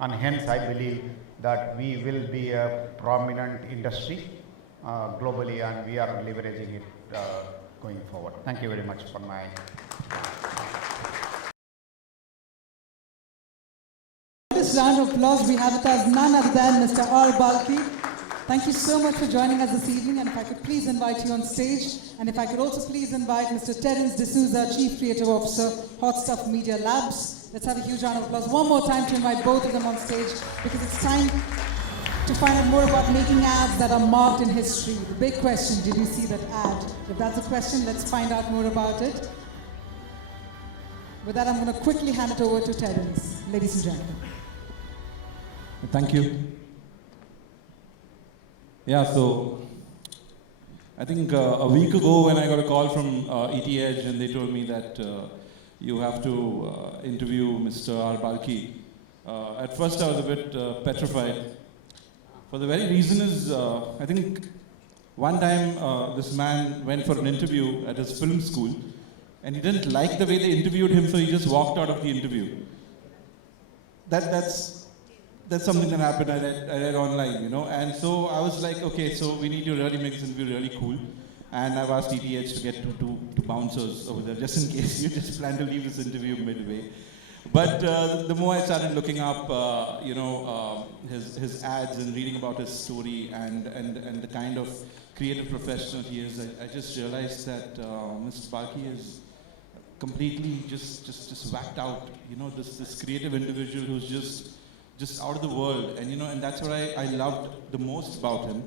And hence I believe that we will be a prominent industry globally, and we are leveraging it going forward. Thank you very much for my. This round of applause, we have with us none other than Mr. R. Balki. Thank you so much for joining us this evening, and if I could please invite you on stage, and if I could also please invite Mr. Terence D'Souza, Chief Creative Officer, Hot Stuff Media Labs. Let's have a huge round of applause one more time to invite both of them on stage, because it's time to find out more about making ads that are marked in history. The big question, did you see that ad? If that's a question, let's find out more about it. With that, I'm going to quickly hand it over to Terence, ladies and gentlemen. Thank you. Yeah, so I think a week ago when I got a call from ET Edge and they told me that you have to interview Mr. R. Balki. At first I was a bit petrified. For the very reason is, I think one time this man went for an interview at his film school and he didn't like the way they interviewed him, so he just walked out of the interview. That's something that happened, I read online, you know, and so I was like, okay, so we need to really make this interview really cool, and I've asked ETH to get two bouncers over there, just in case you just plan to leave this interview midway. But the more I started looking up, his ads and reading about his story and the kind of creative professional he is, I just realized that Mr. Balki is completely just whacked out, you know, this creative individual who's just out of the world, and and that's what I loved the most about him,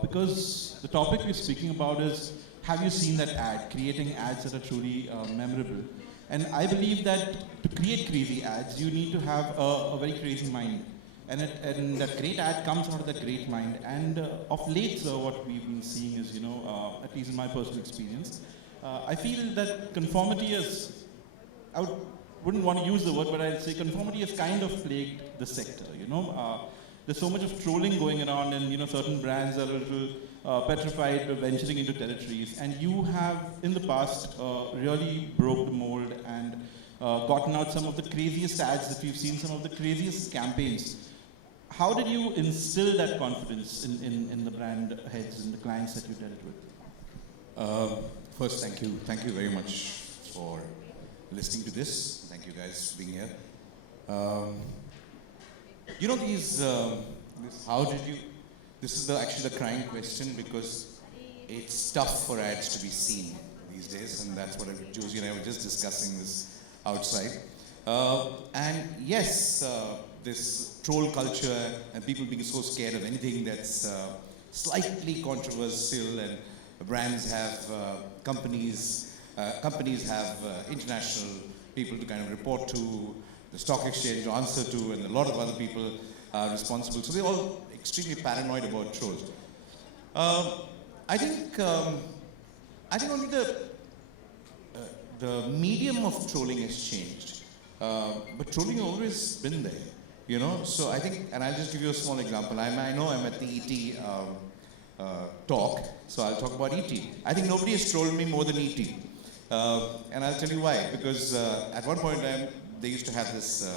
because the topic we're speaking about is, have you seen that ad, creating ads that are truly memorable. And I believe that to create crazy ads, you need to have a very crazy mind, and that great ad comes out of that great mind. And of late, what we've been seeing is, at least in my personal experience, I feel that conformity is, wouldn't want to use the word, but I'd say conformity has kind of plagued the sector, There's so much of trolling going around, and certain brands are a little petrified of venturing into territories. And you have, in the past, really broke the mold and gotten out some of the craziest ads that we've seen, some of the craziest campaigns. How did you instill that confidence in the brand heads and the clients that you dealt with? First, thank you. Thank you very much for listening to this. Thank you guys for being here. This is actually the crying question, because it's tough for ads to be seen these days, and that's what Josie and I were just discussing this outside. And yes, this troll culture and people being so scared of anything that's slightly controversial, and brands have companies have international people to kind of report to, the stock exchange to answer to, and a lot of other people are responsible. So they're all extremely paranoid about trolls. I think only the medium of trolling has changed, but trolling has always been there, So I think, and I'll just give you a small example. I know I'm at the ET talk, so I'll talk about ET. I think nobody has trolled me more than ET. And I'll tell you why. Because at one point in time, they used to have this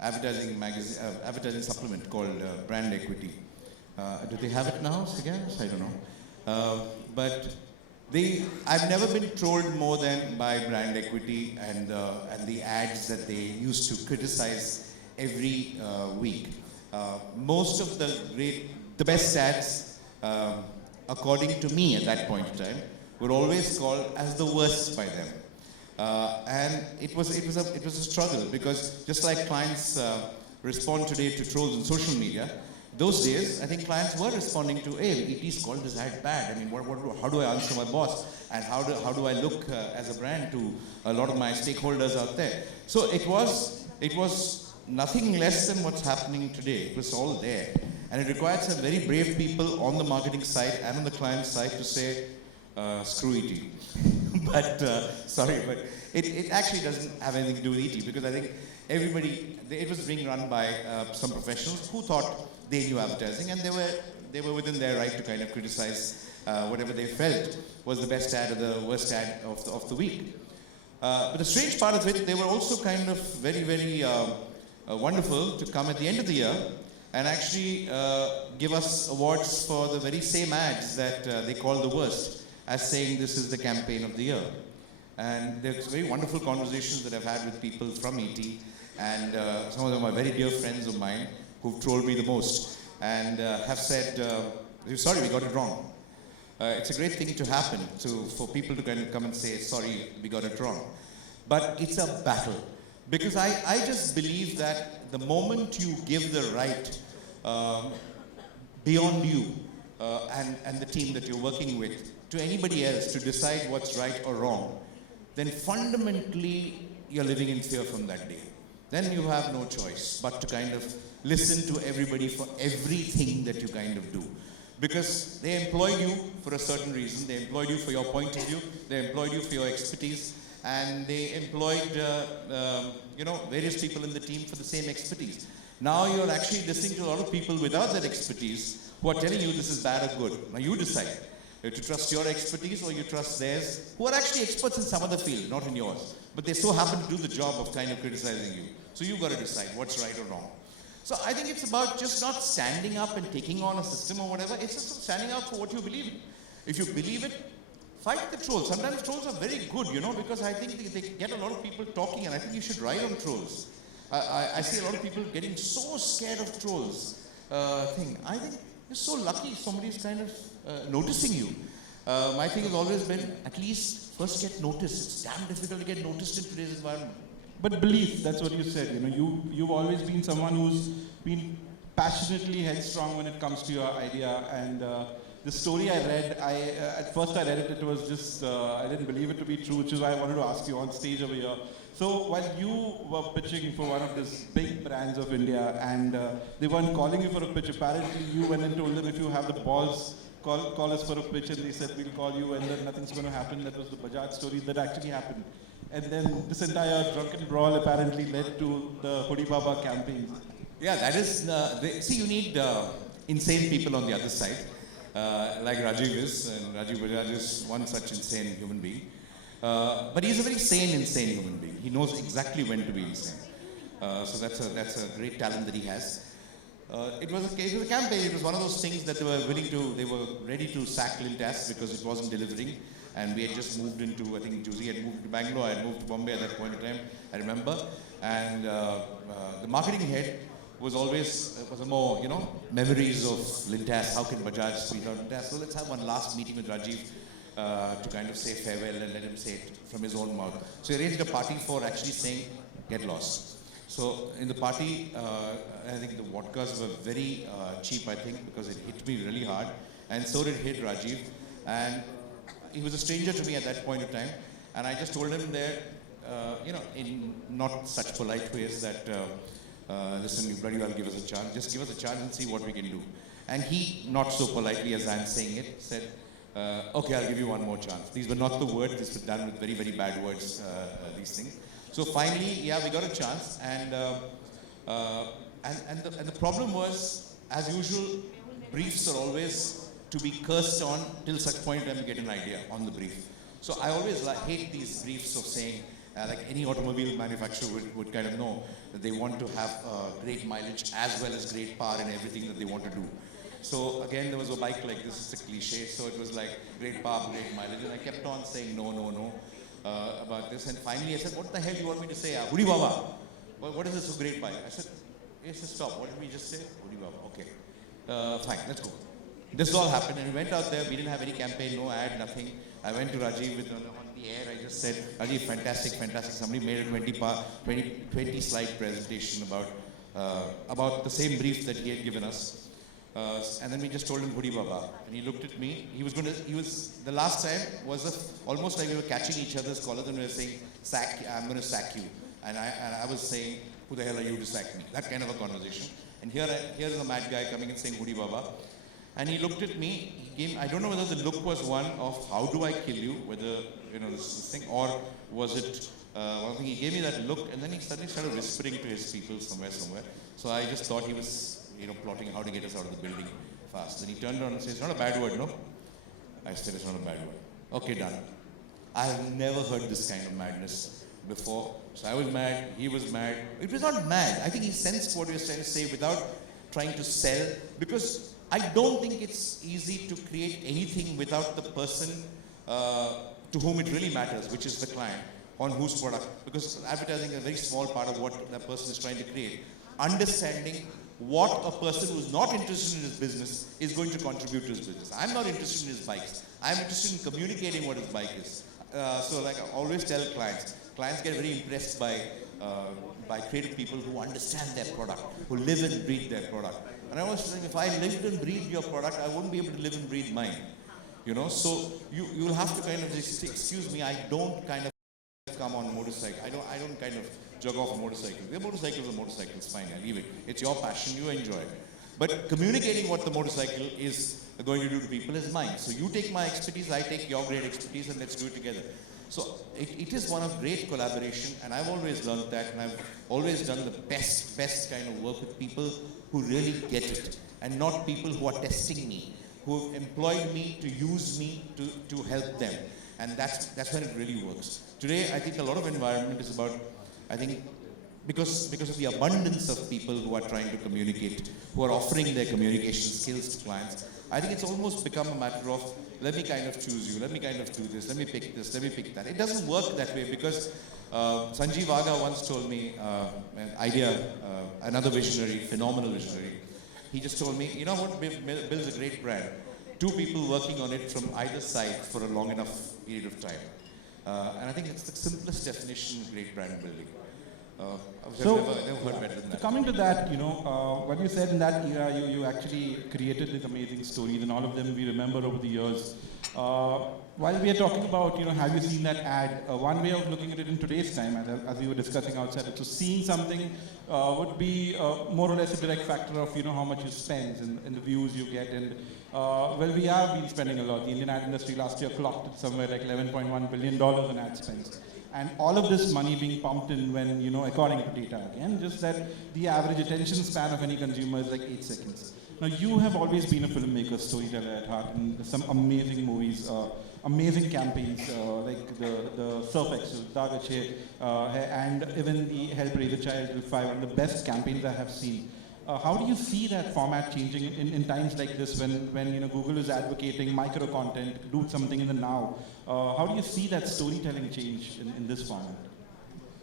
advertising supplement called Brand Equity. Do they have it now, Sigas? I don't know. But I've never been trolled more than by Brand Equity and the ads that they used to criticize every week. Most of the best ads, according to me at that point in time, were always called as the worst by them. And it was a struggle, because just like clients respond today to trolls on social media, those days I think clients were responding to, hey, ET's called this ad bad. I mean, how do I answer my boss? And how do I look as a brand to a lot of my stakeholders out there? So it was nothing less than what's happening today. It was all there. And it required some very brave people on the marketing side and on the client side to say, screw ET. but sorry, but it actually doesn't have anything to do with ET, because I think it was being run by some professionals who thought they knew advertising, and they were within their right to kind of criticize whatever they felt was the best ad or the worst ad of the week. But the strange part of it, they were also kind of very, very wonderful to come at the end of the year and actually give us awards for the very same ads that they call the worst, as saying this is the campaign of the year. And there's very wonderful conversations that I've had with people from ET, and some of them are very dear friends of mine who've trolled me the most and have said, sorry, we got it wrong. It's a great thing to happen, for people to kind of come and say, sorry, we got it wrong. But it's a battle. Because I just believe that the moment you give the right beyond you and the team that you're working with to anybody else to decide what's right or wrong, then fundamentally you're living in fear from that day. Then you have no choice but to kind of listen to everybody for everything that you kind of do. Because they employed you for a certain reason, they employed you for your point of view, they employed you for your expertise, and they employed various people in the team for the same expertise. Now you're actually listening to a lot of people without that expertise who are telling you this is bad or good. Now you decide to trust your expertise or you trust theirs, who are actually experts in some other field, not in yours. But they so happen to do the job of kind of criticizing you. So you've got to decide what's right or wrong. So I think it's about just not standing up and taking on a system or whatever. It's just standing up for what you believe in. If you believe it, fight the trolls. Sometimes trolls are very good, because I think they get a lot of people talking, and I think you should ride on trolls. I see a lot of people getting so scared of trolls thing. I think you're so lucky somebody's kind of noticing you. My thing has always been, at least first get noticed. It's damn difficult to get noticed in today's environment. But belief, that's what you said. You've always been someone who's been passionately headstrong when it comes to your idea. And the story I read, at first I read it, it was just, I didn't believe it to be true, which is why I wanted to ask you on stage over here. So while you were pitching for one of these big brands of India, and they weren't calling you for a pitch, apparently you went and told them, if you have the balls, call us for a pitch, and they said, we'll call you, and then nothing's going to happen. That was the Bajaj story that actually happened. And then this entire drunken brawl apparently led to the Hodi Baba campaign. Yeah, that is, see, you need insane people on the other side, like Rajiv is, and Rajiv Bajaj is one such insane human being. But he's a very sane, insane human being. He knows exactly when to be insane. So that's a great talent that he has. It was a campaign. It was one of those things that they were ready to sack Lintas because it wasn't delivering. And we had just moved into, I think Josie had moved to Bangalore, I had moved to Bombay at that point in time, I remember. And the marketing head was always, more, memories of Lintas. How can Bajaj squeeze out Lintas? So let's have one last meeting with Rajiv to kind of say farewell and let him say it from his own mouth. So he arranged a party for actually saying, get lost. So in the party, I think the vodkas were very cheap, I think, because it hit me really hard. And so did hit Rajiv. And he was a stranger to me at that point of time. And I just told him there, in not such polite ways that, listen, you bloody well give us a chance. Just give us a chance and see what we can do. And he, not so politely as I'm saying it, said, okay, I'll give you one more chance. These were not the words, these were done with very, very bad words, these things. So finally, yeah, we got a chance, and the problem was, as usual, briefs are always to be cursed on till such point when we get an idea on the brief. So I always hate these briefs of saying, like any automobile manufacturer would kind of know that they want to have great mileage as well as great power in everything that they want to do. So again, there was a bike like this, it's a cliche, so it was like great power, great mileage, and I kept on saying no about this, and finally I said, what the hell do you want me to say? Hodi Baba, what is this so great bike? I said, yes, stop, what did we just say? Hodi Baba, okay, fine, let's go. This all happened, and we went out there, we didn't have any campaign, no ad, nothing. I went to Rajiv on the air, I just said, Rajiv, fantastic, fantastic. Somebody made a 20 slide presentation about the same brief that he had given us. And then we just told him Hodi Baba, and he looked at me. The last time was almost like we were catching each other's collars and we were saying, I'm going to sack you. And I was saying, who the hell are you to sack me? That kind of a conversation. And here is a mad guy coming and saying Hodi Baba. And he looked at me, I don't know whether the look was one of how do I kill you, whether, this thing, or was it one thing. He gave me that look, and then he suddenly started whispering to his people somewhere. So I just thought he was, plotting how to get us out of the building fast. Then he turned around and said, "It's not a bad word, no?" I said, "It's not a bad word." "Okay, done." I have never heard this kind of madness before. So I was mad, he was mad. It was not mad. I think he sensed what he was trying to say without trying to sell, because I don't think it's easy to create anything without the person to whom it really matters, which is the client, on whose product, because advertising is a very small part of what that person is trying to create. Understanding what a person who's not interested in his business is going to contribute to his business. I'm not interested in his bikes. I'm interested in communicating what his bike is. So like I always tell clients get very impressed by creative people who understand their product, who live and breathe their product. And I was saying, if I lived and breathed your product, I wouldn't be able to live and breathe mine. So you'll have to kind of just, excuse me, I don't kind of come on motorcycle. I don't kind of jog off a motorcycle. Your motorcycle is a motorcycle, it's fine, I leave it. It's your passion, you enjoy it. But communicating what the motorcycle is going to do to people is mine. So you take my expertise, I take your great expertise, and let's do it together. So it is one of great collaboration, and I've always learned that, and I've always done the best kind of work with people who really get it, and not people who are testing me, who have employed me to use me to help them. And that's when it really works. Today, I think a lot of environment is about, I think, because of the abundance of people who are trying to communicate, who are offering their communication skills to clients, I think it's almost become a matter of, let me kind of choose you, let me kind of do this, let me pick this, let me pick that. It doesn't work that way, because Sanjeev Agha once told me an idea, another visionary, phenomenal visionary. He just told me, you know what builds a great brand? Two people working on it from either side for a long enough period of time. And I think it's the simplest definition of great brand building. I've never heard better than that. Coming to that, what you said in that era, you actually created these amazing stories, and all of them we remember over the years. While we are talking about, have you seen that ad? One way of looking at it in today's time, as we were discussing outside, so seeing something would be more or less a direct factor of, how much you spend and the views you get. And well, we have been spending a lot. The Indian ad industry last year clocked somewhere like $11.1 billion in ad spends. And all of this money being pumped in when, according to data again, just that the average attention span of any consumer is like 8 seconds. Now, you have always been a filmmaker, storyteller at heart, and some amazing movies, amazing campaigns, like the Surf Excel, Dagache, and even the Help Raise a Child Till 5, one of the best campaigns I have seen. How do you see that format changing in times like this when Google is advocating micro content, do something in the now? How do you see that storytelling change in this format?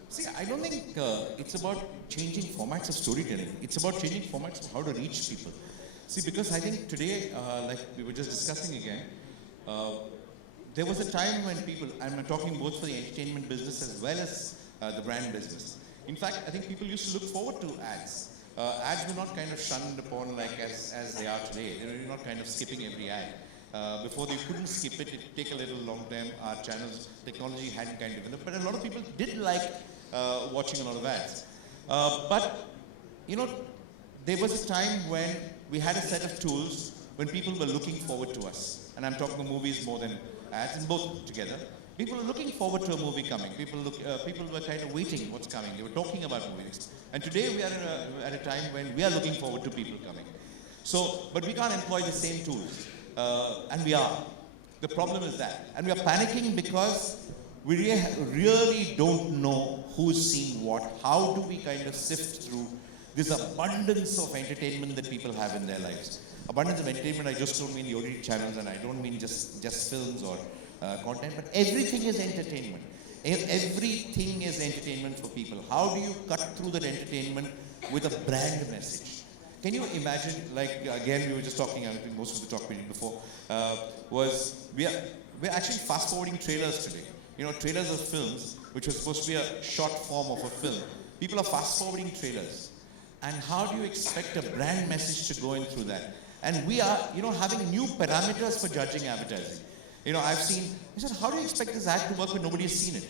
See, I don't think it's about changing formats of storytelling. It's about changing formats of how to reach people. See, because I think today, like we were just discussing again, there was a time when people, I'm talking both for the entertainment business as well as the brand business. In fact, I think people used to look forward to ads. Ads were not kind of shunned upon like as they are today. They were not kind of skipping every ad. Before they couldn't skip it, it'd take a little long time. Our channels, technology hadn't kind of developed, but a lot of people did like watching a lot of ads. But, there was a time when we had a set of tools when people were looking forward to us. And I'm talking of movies more than ads, and both together. People were looking forward to a movie coming. People were kind of waiting what's coming. They were talking about movies. And today we are at a time when we are looking forward to people coming. So, but we can't employ the same tools. And we are. The problem is that. And we are panicking because we really don't know who's seeing what. How do we kind of sift through this abundance of entertainment that people have in their lives? Abundance of entertainment, I just don't mean the OTT channels, and I don't mean just films or content, but everything is entertainment. Everything is entertainment for people. How do you cut through that entertainment with a brand message? Can you imagine, like, again, we were just talking, I think most of the talk we did before, we're actually fast-forwarding trailers today. Trailers of films, which was supposed to be a short form of a film. People are fast-forwarding trailers. And how do you expect a brand message to go in through that? And we are, having new parameters for judging advertising. I said, how do you expect this ad to work when nobody has seen it?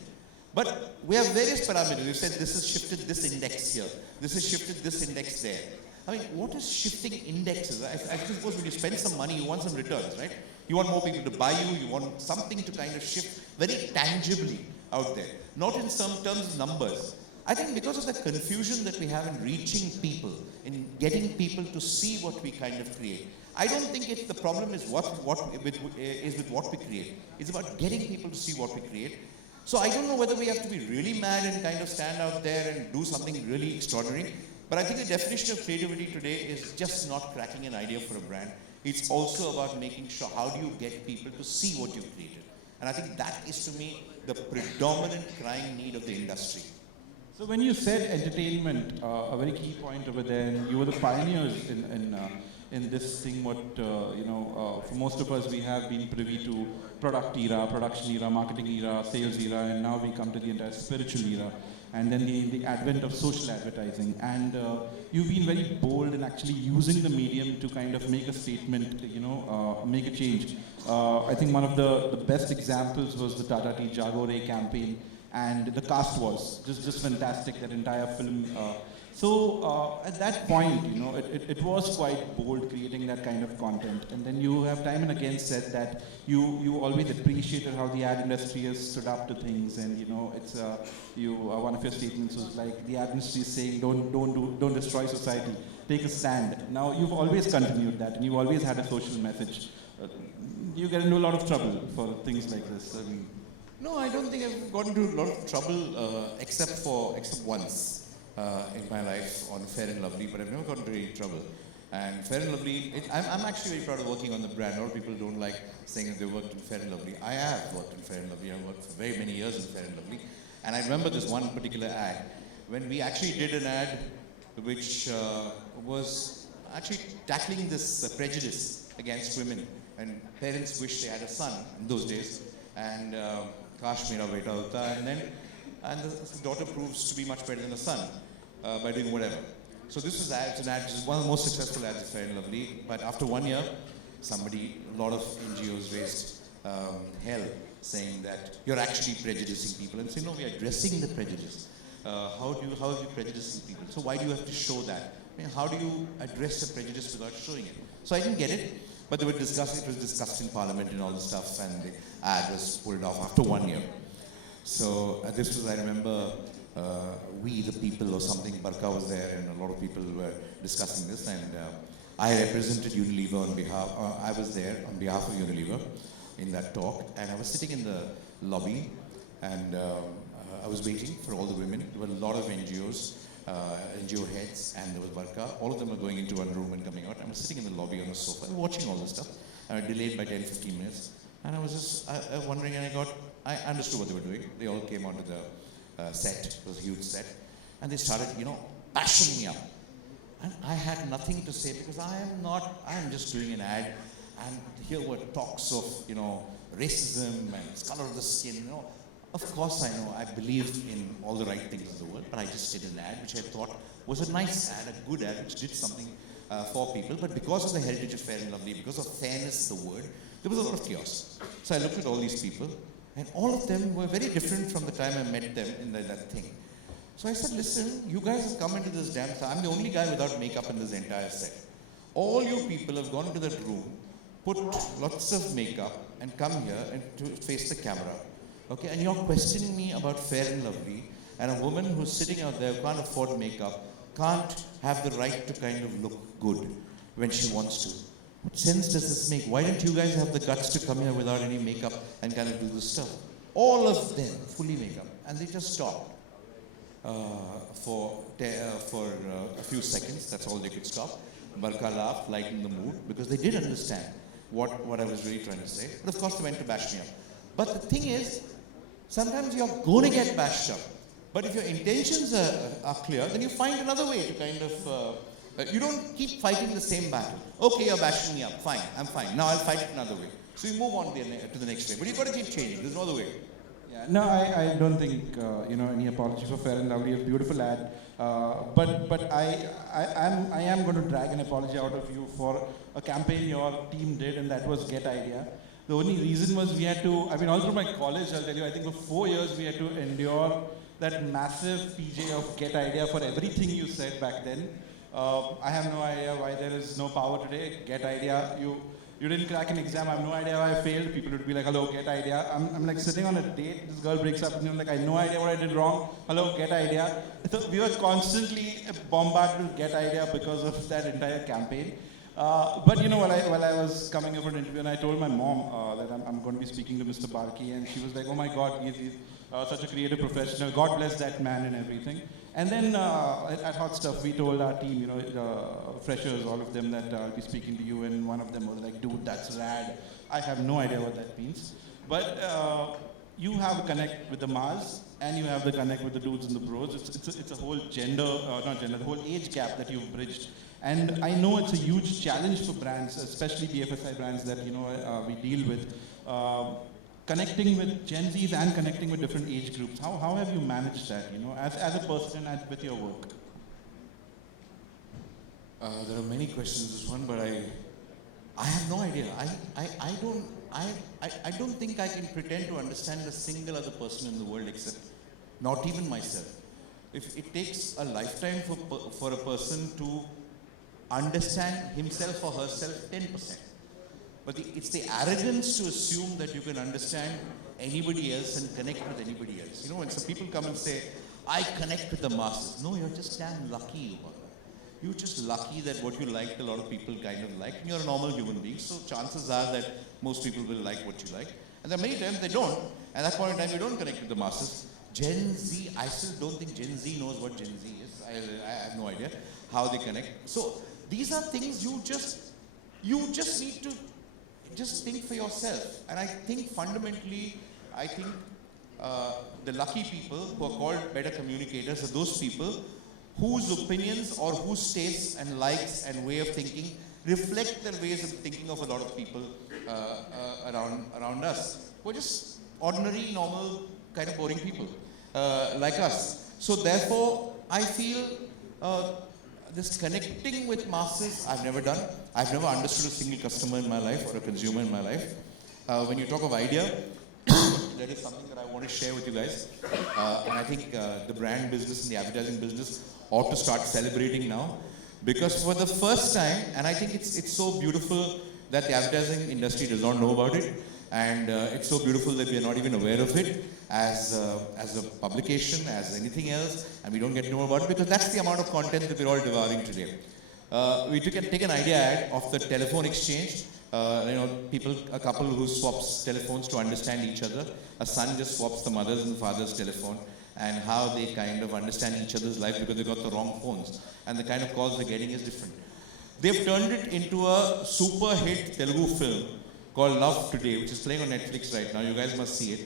But we have various parameters. We've said this has shifted this index here. This has shifted this index there. I mean, what is shifting indexes? I suppose when you spend some money, you want some returns, right? You want more people to buy you want something to kind of shift very tangibly out there, not in some terms of numbers. I think because of the confusion that we have in reaching people, in getting people to see what we kind of create, I don't think the problem is with what we create. It's about getting people to see what we create. So I don't know whether we have to be really mad and kind of stand out there and do something really extraordinary. But I think the definition of creativity today is just not cracking an idea for a brand. It's also about making sure how do you get people to see what you've created. And I think that is, to me, the predominant crying need of the industry. So when you said entertainment, a very key point over there, and you were the pioneers in this thing. For most of us, we have been privy to product era, production era, marketing era, sales era, and now we come to the entire spiritual era, and then the advent of social advertising. And you've been very bold in actually using the medium to kind of make a statement, make a change. I think one of the best examples was the Tata Tea Jago Re campaign. And the cast was just fantastic, that entire film. So at that point, it was quite bold creating that kind of content. And then you have time and again said that you always appreciated how the ad industry has stood up to things. And it's one of your statements was like, the ad industry is saying don't destroy society, take a stand. Now you've always continued that, and you've always had a social message. You get into a lot of trouble for things like this. I mean, no, I don't think I've gotten into a lot of trouble except once in my life on Fair and Lovely, but I've never gotten into any trouble. And Fair and Lovely, I'm actually very proud of working on the brand. A lot of people don't like saying that they worked in Fair and Lovely. I have worked in Fair and Lovely. I've worked for very many years in Fair and Lovely. And I remember this one particular ad, when we actually did an ad which was actually tackling this prejudice against women. And parents wished they had a son in those days. And Kash mera beta hota, and the daughter proves to be much better than the son by doing whatever. So this was an ad, which is one of the most successful ads of Fair and Lovely. But after 1 year, a lot of NGOs raised hell, saying that you're actually prejudicing people, and say no, we are addressing the prejudice. How are you prejudicing people? So why do you have to show that? I mean, how do you address the prejudice without showing it? So I didn't get it. But it was discussed in Parliament and all the stuff, and the ad was pulled off after 1 year. So this was, I remember, We the People or something, Barka was there, and a lot of people were discussing this, and I represented Unilever on behalf, I was there on behalf of Unilever in that talk, and I was sitting in the lobby, and I was waiting for all the women. There were a lot of NGOs. NGO heads, and there was Barka. All of them were going into one room and coming out. I was sitting in the lobby on a sofa, watching all this stuff. I delayed by 10-15 minutes, and I was just wondering, and I understood what they were doing. They all came onto the set. It was a huge set, and they started, bashing me up. And I had nothing to say because I am just doing an ad, and here were talks of, racism and color of the skin, Of course I know, I believe in all the right things in the world, but I just did an ad which I thought was a nice ad, a good ad, which did something for people. But because of the heritage of Fair and Lovely, because of fairness, the word, there was a lot of chaos. So I looked at all these people, and all of them were very different from the time I met them in that thing. So I said, listen, you guys have come into this damn thing. I'm the only guy without makeup in this entire set. All you people have gone into that room, put lots of makeup, and come here and to face the camera. Okay, and you're questioning me about Fair and Lovely, and a woman who's sitting out there who can't afford makeup can't have the right to kind of look good when she wants to. What sense does this make? Why don't you guys have the guts to come here without any makeup and kind of do this stuff? All of them fully makeup, and they just stopped for a few seconds. That's all they could stop. Barka laughed, lightened the mood, because they did understand what I was really trying to say. But of course, they went to bash me up. But the thing is, sometimes you're going to get bashed up. But if your intentions are clear, then you find another way to kind of, you don't keep fighting the same battle. Okay, you're bashing me up, fine, I'm fine. Now I'll fight it another way. So you move on to the next way. But you've got to keep changing, there's no other way. Yeah, no, I don't think, any apology for Fair and Lovely, a beautiful ad. But I am going to drag an apology out of you for a campaign your team did, and that was Get Idea. The only reason was we had to, all through my college, I'll tell you, I think for 4 years we had to endure that massive PJ of Get Idea for everything you said back then. I have no idea why there is no power today. Get idea. You didn't crack an exam. I have no idea why I failed. People would be like, hello, get idea. I'm like sitting on a date. This girl breaks up with me. I'm like, I have no idea what I did wrong. Hello, get idea. So we were constantly bombarded with get idea because of that entire campaign. But you know, while I was coming up for an interview, and I told my mom that I'm going to be speaking to Mr. Balki, and she was like, oh my God, he's such a creative professional. God bless that man and everything. And then at Hot Stuff, we told our team, you know, the freshers, all of them, that I'll be speaking to you, and one of them was like, dude, that's rad. I have no idea what that means. But you have a connect with the Mars, and you have the connect with the dudes and the bros. It's a whole the whole age gap that you've bridged. And I know it's a huge challenge for brands, especially BFSI brands that, you know, we deal with. Connecting with Gen Zs and connecting with different age groups. How have you managed that, you know, as a person and with your work? There are many questions in this one, but I have no idea. I don't think I can pretend to understand a single other person in the world except not even myself. If it takes a lifetime for a person to understand himself or herself, 10%. But it's the arrogance to assume that you can understand anybody else and connect with anybody else. You know, when some people come and say, I connect with the masses. No, you're just damn lucky. You're just lucky that what you liked, a lot of people kind of like. And you're a normal human being, so chances are that most people will like what you like. And there are many times they don't. At that point in time, you don't connect with the masses. Gen Z, I still don't think Gen Z knows what Gen Z is. I have no idea how they connect. So these are things you just need to just think for yourself. And I think fundamentally, the lucky people who are called better communicators are those people whose opinions or whose tastes and likes and way of thinking reflect the ways of thinking of a lot of people around us. We're just ordinary, normal, kind of boring people like us. So therefore, I feel this connecting with masses, I've never done. I've never understood a single customer in my life or a consumer in my life. When you talk of idea, that is something that I want to share with you guys. And I think the brand business and the advertising business ought to start celebrating now. Because for the first time, and I think it's so beautiful that the advertising industry does not know about it. And it's so beautiful that we are not even aware of it as a publication, as anything else, and we don't get to know about it because that's the amount of content that we're all devouring today. We take an idea ad of the telephone exchange. A couple who swaps telephones to understand each other. A son just swaps the mother's and father's telephone, and how they kind of understand each other's life because they got the wrong phones, and the kind of calls they're getting is different. They've turned it into a super hit Telugu film called Love Today, which is playing on Netflix right now. You guys must see it.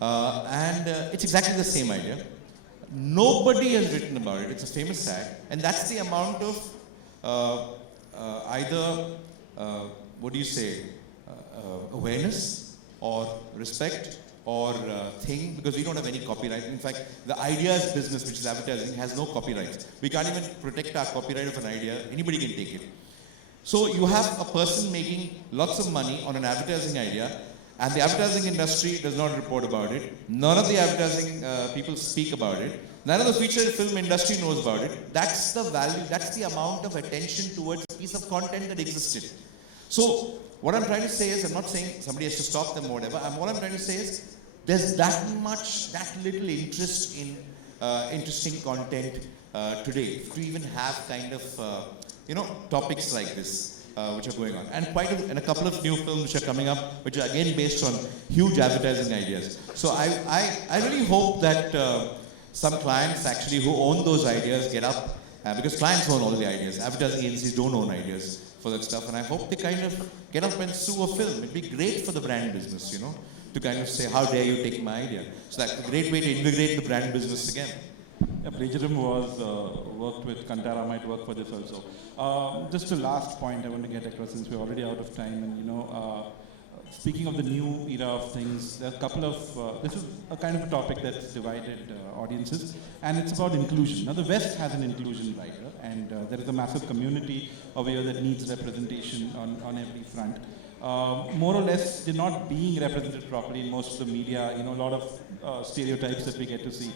And it's exactly the same idea. Nobody has written about it. It's a famous ad. And that's the amount of awareness or respect or thing, because we don't have any copyright. In fact, the ideas business, which is advertising, has no copyrights. We can't even protect our copyright of an idea. Anybody can take it. So you have a person making lots of money on an advertising idea, and the advertising industry does not report about it. None of the advertising people speak about it. None of the feature film industry knows about it. That's the value, that's the amount of attention towards a piece of content that existed. So what I'm trying to say is, I'm not saying somebody has to stop them or whatever. What I'm trying to say is, there's that little interest in interesting content today to even have kind of topics like this which are going on, and and a couple of new films which are coming up, which are again based on huge advertising ideas. So I really hope that some clients actually who own those ideas get up, because clients own all the ideas. Advertising agencies don't own ideas for that stuff, and I hope they kind of get up and sue a film. It'd be great for the brand business, to kind of say, how dare you take my idea? So that's a great way to invigorate the brand business again. Yeah, plagiarism was worked with Kantara, might work for this also. Just a last point I want to get across, since we're already out of time, and speaking of the new era of things, there are a couple of, this is a kind of a topic that's divided audiences, and it's about inclusion. Now the West has an inclusion writer, and there is a massive community over here that needs representation on every front. More or less, they're not being represented properly in most of the media. A lot of stereotypes that we get to see.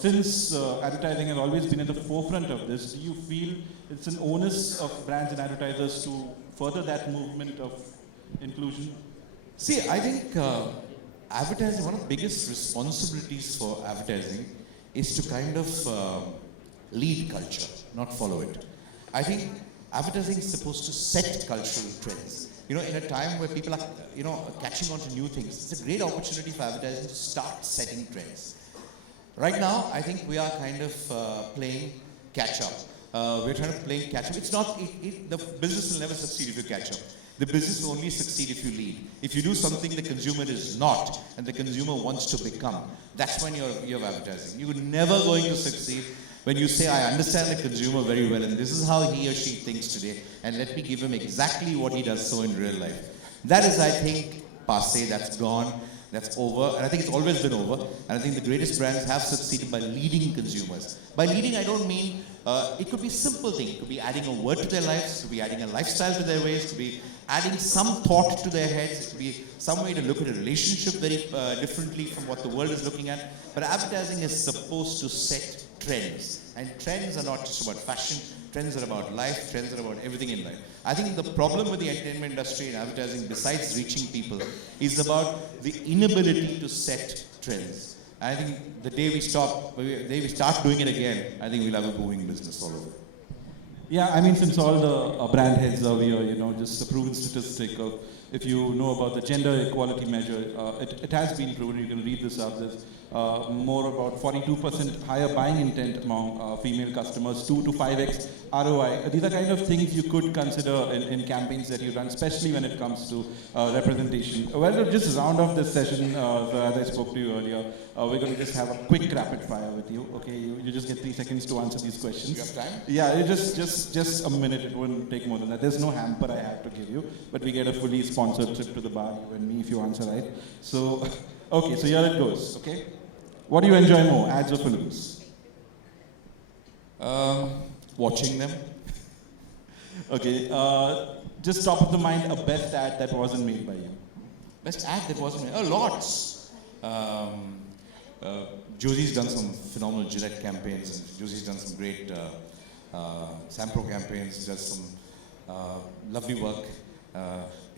Since advertising has always been at the forefront of this, do you feel it's an onus of brands and advertisers to further that movement of inclusion? See, I think advertising, one of the biggest responsibilities for advertising is to kind of lead culture, not follow it. I think advertising is supposed to set cultural trends. You know, in a time where people are, catching on to new things, it's a great opportunity for advertising to start setting trends. Right now, I think we are kind of playing catch-up. We're trying to play catch-up. It's not, the business will never succeed if you catch up. The business will only succeed if you lead. If you do something the consumer is not, and the consumer wants to become, that's when you're advertising. You're never going to succeed when you say, I understand the consumer very well, and this is how he or she thinks today, and let me give him exactly what he does so in real life. That is, I think, passé, that's gone. That's over, and I think it's always been over. And I think the greatest brands have succeeded by leading consumers. By leading, I don't mean, it could be a simple thing. It could be adding a word to their lives, it could be adding a lifestyle to their ways, it could be adding some thought to their heads, it could be some way to look at a relationship very differently from what the world is looking at. But advertising is supposed to set trends. And trends are not just about fashion, trends are about life, trends are about everything in life. I think the problem with the entertainment industry and advertising, besides reaching people, is about the inability to set trends. I think the day we start doing it again, I think we'll have a booming business all over. Yeah, I mean, since all the brand heads are here, just a proven statistic of, if you know about the gender equality measure, it has been proven, you can read this up, there's more about 42% higher buying intent among female customers, 2 to 5x ROI. These are kind of things you could consider in campaigns that you run, especially when it comes to representation. Well, to just round off this session, as I spoke to you earlier, we're going to just have a quick rapid fire with you. Okay, you just get 3 seconds to answer these questions. You have time? Yeah, just a minute. It wouldn't take more than that. There's no hamper I have to give you, but we get a fully sponsored trip to the bar, you and me, if you answer right. So, okay, so here it goes. Okay, what do you enjoy more, ads or films? Watching them. Okay, just top of the mind, a best ad that wasn't made by you. Best ad that wasn't made? Oh, lots. Josie's done some phenomenal Gillette campaigns. Josie's done some great Sampro campaigns. Does some lovely work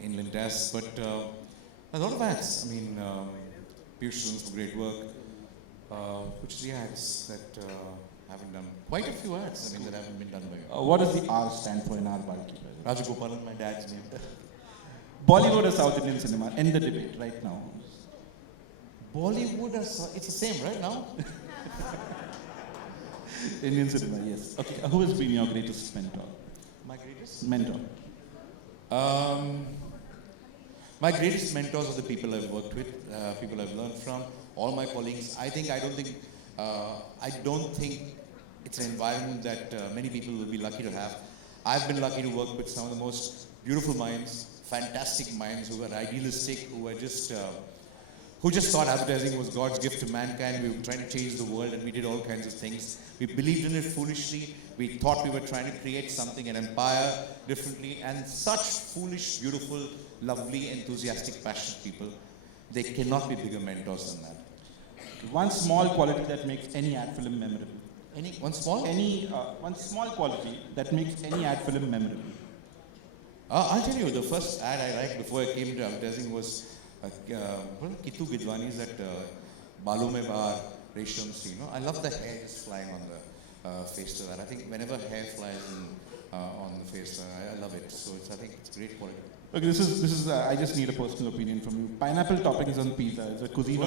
in Lintas. But a lot of ads. I mean, Piyush done some great work. Which is the ads that haven't done? Quite a few ads, I mean, that haven't been done by you. What does the R stand for in R Balki? Rajagopalan, my dad's name. Bollywood or South Indian cinema? End the debate right now. Bollywood or it's the same, right now? Indian cinema, yes. Okay, who has been your greatest mentor? My greatest? Mentor. My greatest mentors are the people I've worked with, people I've learned from, all my colleagues. I don't think it's an environment that many people will be lucky to have. I've been lucky to work with some of the most beautiful minds, fantastic minds who are idealistic, who just thought advertising was God's gift to mankind. We were trying to change the world and we did all kinds of things. We believed in it foolishly. We thought we were trying to create something, an empire differently, and such foolish, beautiful, lovely, enthusiastic, passionate people. They cannot be bigger mentors than that. One small quality that makes any ad film memorable. One small quality that makes any ad film memorable. I'll tell you, the first ad I liked before I came to advertising was Kitu Gidwani's at Balu Mein Bahar, Resham Sea. I love the hair just flying on the face to that. I think whenever hair flies on the face, I love it. So I think it's great quality. Okay, this is. I just need a personal opinion from you. Pineapple toppings on pizza is a cuisine.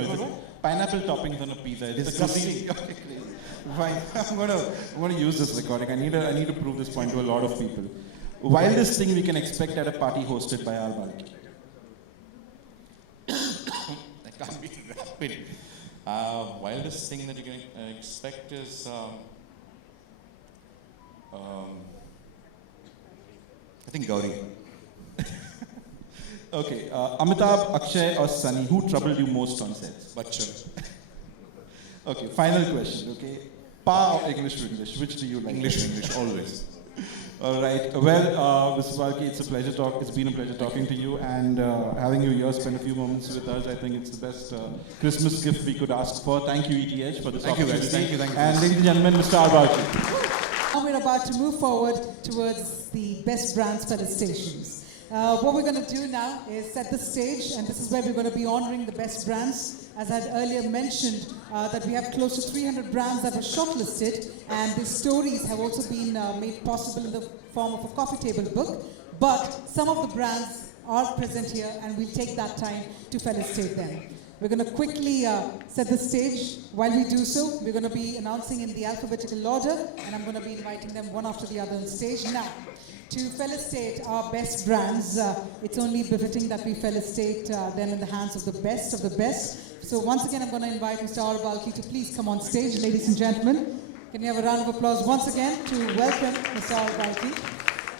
Pineapple toppings on a pizza is a cuisine. Okay, great. Fine. I'm gonna use this recording. I need to prove this point to a lot of people. Wildest thing we can expect at a party hosted by R Balki. That can't be rapid. Wildest thing that you can expect is. I think Gauri. Okay, Amitabh, Akshay or Sunny, who troubled you most on sets? Bachchan. Okay, final question, okay. Pa or English to English, which do you like? English to English, always. All right. Well, Mrs. Balki, it's been a pleasure talking to you, and having you here spend a few moments with us. I think it's the best Christmas gift we could ask for. Thank you, ETH, for this opportunity. Thank you. And ladies and gentlemen, Mr. R. Balki. Now we're about to move forward towards the Best Brands Felicitations. What we're going to do now is set the stage, and this is where we're going to be honoring the best brands. As I had earlier mentioned, that we have close to 300 brands that were shortlisted, and the stories have also been made possible in the form of a coffee table book. But some of the brands are present here, and we'll take that time to felicitate them. We're going to quickly set the stage. While we do so, we're going to be announcing in the alphabetical order, and I'm going to be inviting them one after the other on stage. Now, to felicitate our best brands, it's only befitting that we felicitate them in the hands of the best of the best. So once again, I'm going to invite Mr. R. Balki to please come on stage, ladies and gentlemen. Can we have a round of applause once again to welcome Mr. R. Balki?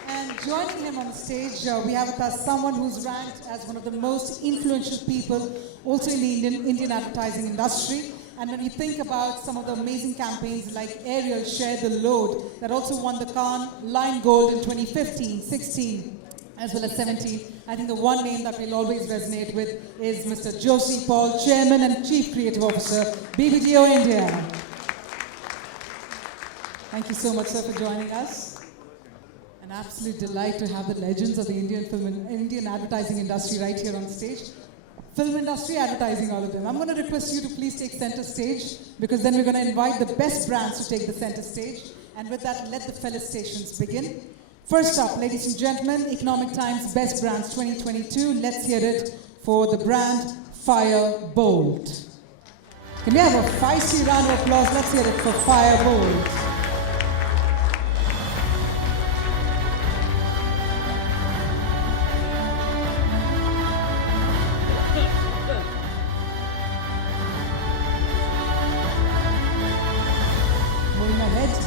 And joining him on stage, we have with us someone who's ranked as one of the most influential people also in the Indian advertising industry. And when you think about some of the amazing campaigns like Ariel Share the Load, that also won the Cannes Lion Gold in 2015, 16, as well as 17, I think the one name that we'll always resonate with is Mr. Josie Paul, Chairman and Chief Creative Officer, BBDO India. Thank you so much, sir, for joining us. An absolute delight to have the legends of the Indian advertising industry right here on stage. Film industry, advertising, all of them. I'm going to request you to please take center stage, because then we're going to invite the best brands to take the center stage. And with that, let the felicitations begin. First up, ladies and gentlemen, Economic Times Best Brands 2022. Let's hear it for the brand Firebolt. Can we have a feisty round of applause? Let's hear it for Firebolt.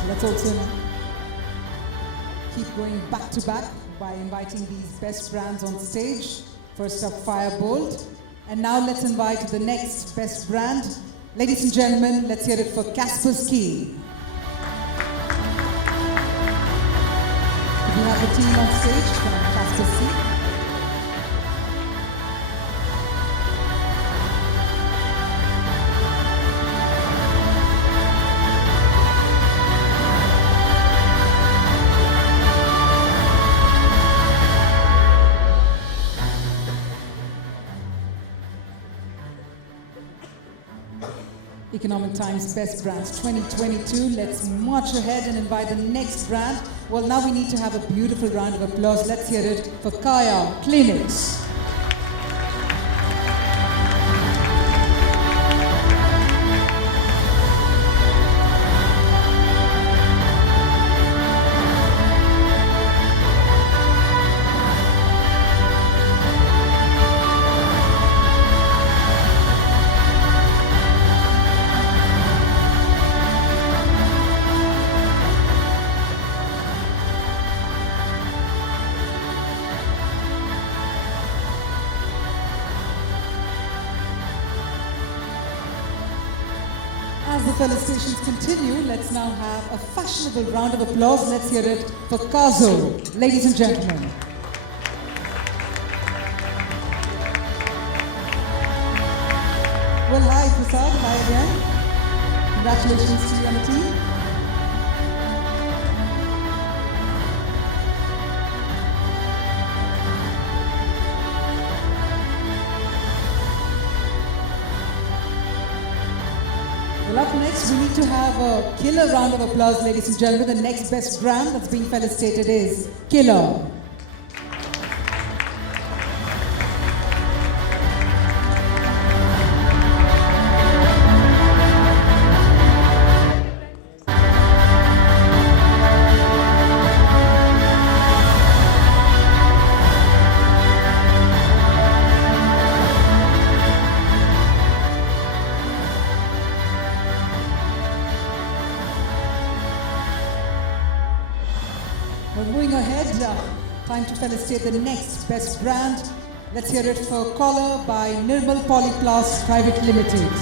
Let's also keep going back to back by inviting these best brands on stage. First up, Firebolt. And now let's invite the next best brand. Ladies and gentlemen, let's hear it for Kaspersky. We have the team on stage from Kaspersky. Economic Times Best Brands 2022. Let's march ahead and invite the next brand. Well, now we need to have a beautiful round of applause. Let's hear it for Kaya Clinics. As the felicitations continue, let's now have a fashionable round of applause. Let's hear it for Kazo, ladies and gentlemen. Well, hi Prasad, hi again. Congratulations to you and the team. Well, up next, we need to have a killer round of applause, ladies and gentlemen. The next best brand that's being felicitated is Killer. Well, moving ahead, time to felicitate the next best brand. Let's hear it for Collar by Nirmal Polyplast Private Limited.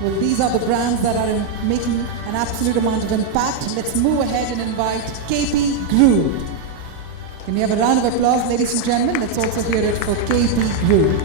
Well, these are the brands that are making an absolute amount of impact. Let's move ahead and invite KP Group. Can we have a round of applause, ladies and gentlemen? Let's also hear it for KP Group.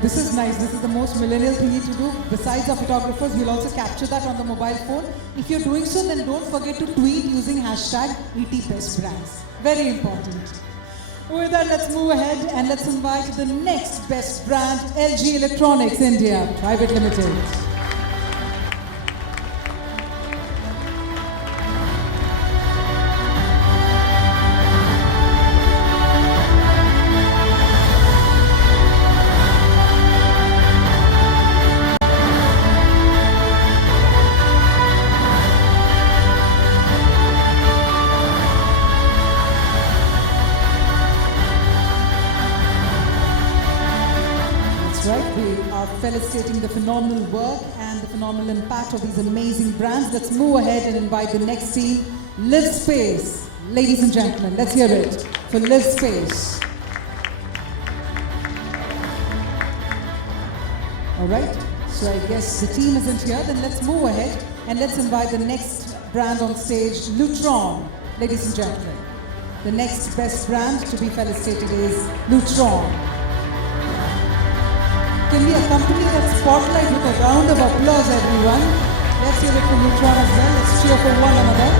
This is nice. This is the most millennial thing to do. Besides our photographers, we'll also capture that on the mobile phone. If you're doing so, then don't forget to tweet using hashtag #ETBestBrands. Very important. With that, let's move ahead and let's invite the next best brand, LG Electronics India Private Limited. Felicitating the phenomenal work and the phenomenal impact of these amazing brands. Let's move ahead and invite the next team, Live Space. Ladies and gentlemen, let's hear it for Live Space. All right, so I guess the team isn't here. Then let's move ahead and let's invite the next brand on stage, Lutron. Ladies and gentlemen, the next best brand to be felicitated is Lutron. Can we accompany that spotlight with a round of applause, everyone? Let's hear it from Lutron as well. Let's cheer for one another.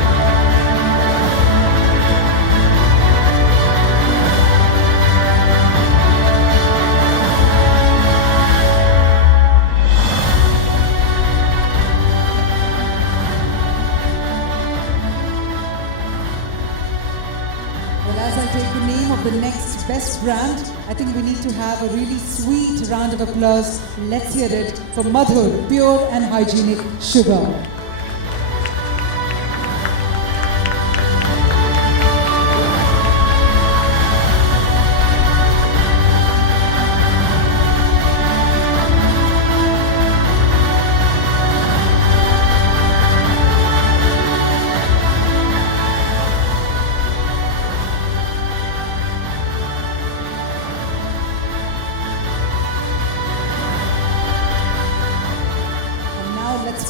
Well, as I take the name of the next best brand, I think we need to have a really sweet round of applause. Let's hear it for Madhur, pure and hygienic sugar.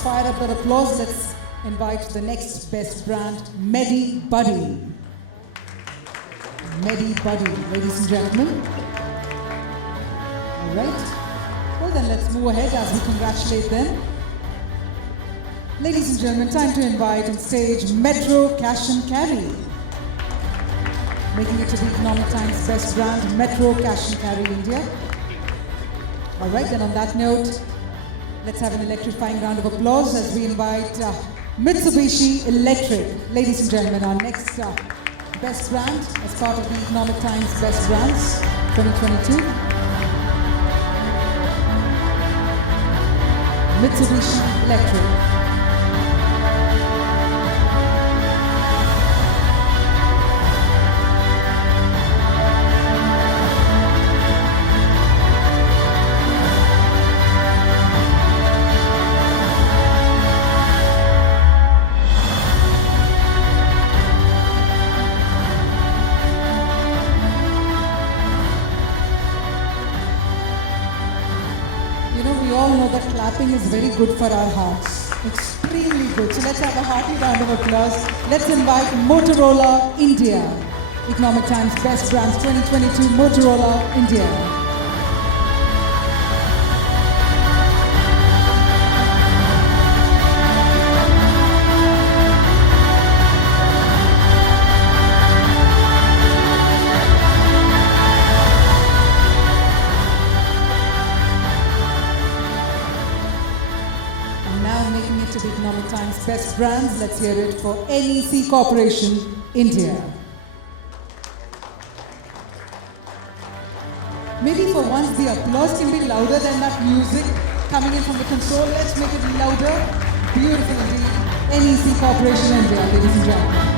Fire up that applause. Let's invite the next best brand, Medi Buddy. Medi Buddy, ladies and gentlemen. All right. Well, then let's move ahead as we congratulate them. Ladies and gentlemen, time to invite on stage Metro Cash and Carry. Making it to the Economic Times best brand, Metro Cash and Carry India. All right, then on that note, let's have an electrifying round of applause as we invite Mitsubishi Electric. Ladies and gentlemen, our next best brand as part of the Economic Times Best Brands 2022. Mitsubishi Electric. We all know that clapping is very good for our hearts. Extremely good. So let's have a hearty round of applause. Let's invite Motorola India. Economic Times Best Brands 2022, Motorola India. To the Economic Times Best Brands, let's hear it for NEC Corporation, India. Maybe for once the applause can be louder than that music coming in from the console. Let's make it louder. Beautiful indeed. NEC Corporation, India, ladies and gentlemen.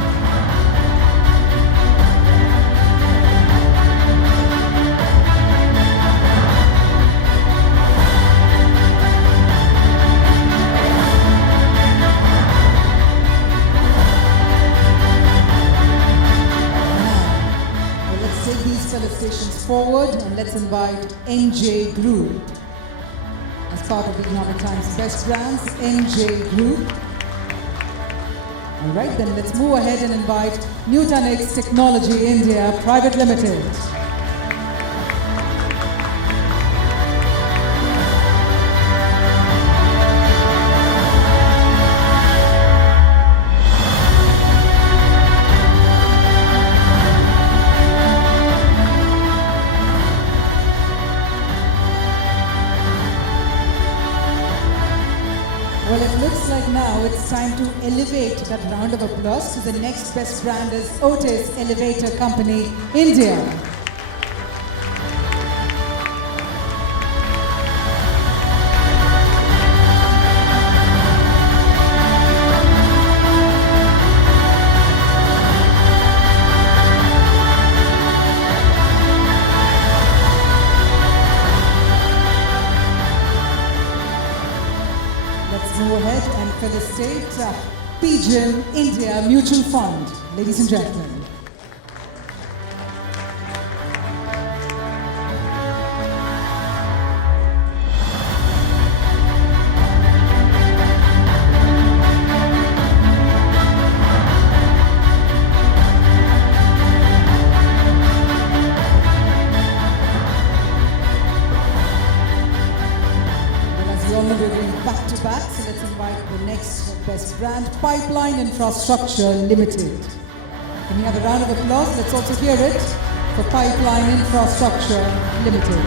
forward and let's invite NJ Group. As part of the Economic Times Best Brands, NJ Group. All right, then let's move ahead and invite Nutanix Technology India Private Limited. Well, it looks like now it's time to elevate that round of applause to the next best brand is Otis Elevator Company, India. Move ahead and felicitate PGIM India Mutual Fund. Ladies and gentlemen. We're going back to back, so let's invite the next best brand, Pipeline Infrastructure Limited. Can we have a round of applause? Let's also hear it for Pipeline Infrastructure Limited.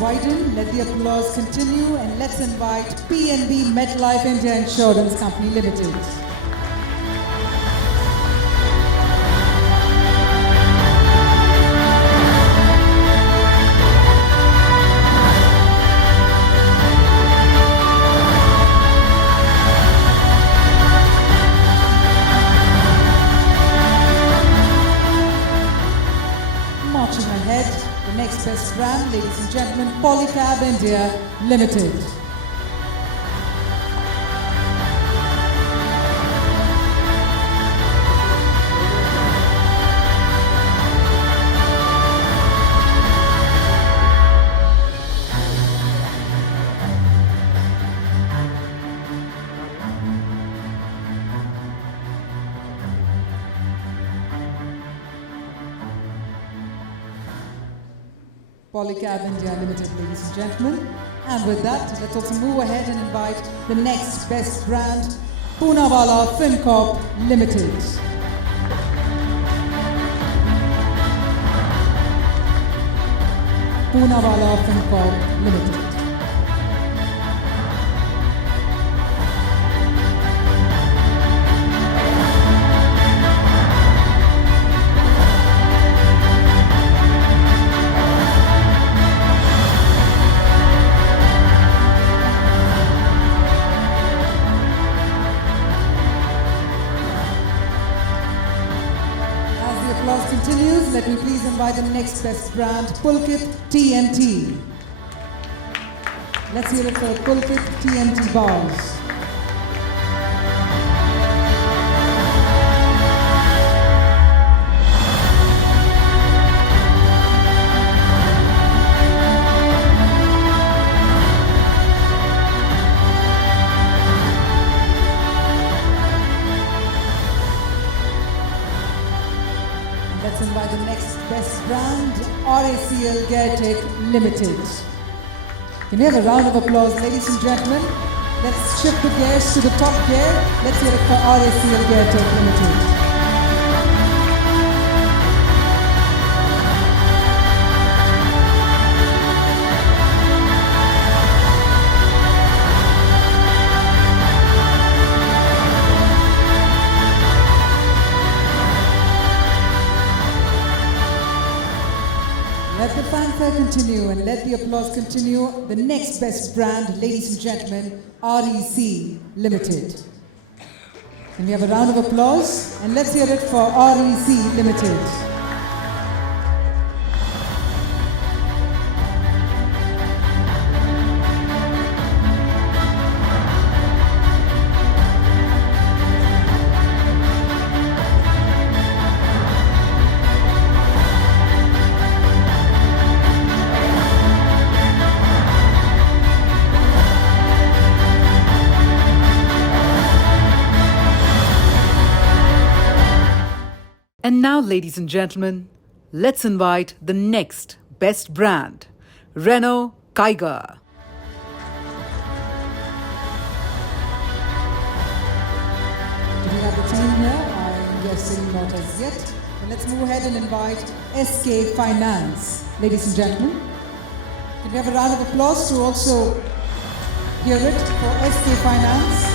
Widen, let the applause continue, and let's invite PNB MetLife India Insurance Company Limited. Marching ahead, the next best brand, ladies and gentlemen, Polycab India Limited. Polycab India Limited, ladies and gentlemen. And with that, let's also move ahead and invite the next best brand, Poonawalla Fincorp Limited. Poonawalla Fincorp Limited. Applause continues. Let me please invite the next best brand, Pulkit TNT. Let's hear it for Pulkit TNT bars. Let's invite the next best brand, RACL Geartech Limited. Can we have a round of applause, ladies and gentlemen? Let's shift the gears to the top gear. Let's hear it for RACL Geartech Limited. Let the fanfare continue and let the applause continue. The next best brand, ladies and gentlemen, REC Limited. Can we have a round of applause? And let's hear it for REC Limited. And now, ladies and gentlemen, let's invite the next best brand, Renault Kiger. Do we have the team here? I'm guessing not as yet. And let's move ahead and invite SK Finance. Ladies and gentlemen, can we have a round of applause to also hear it for SK Finance?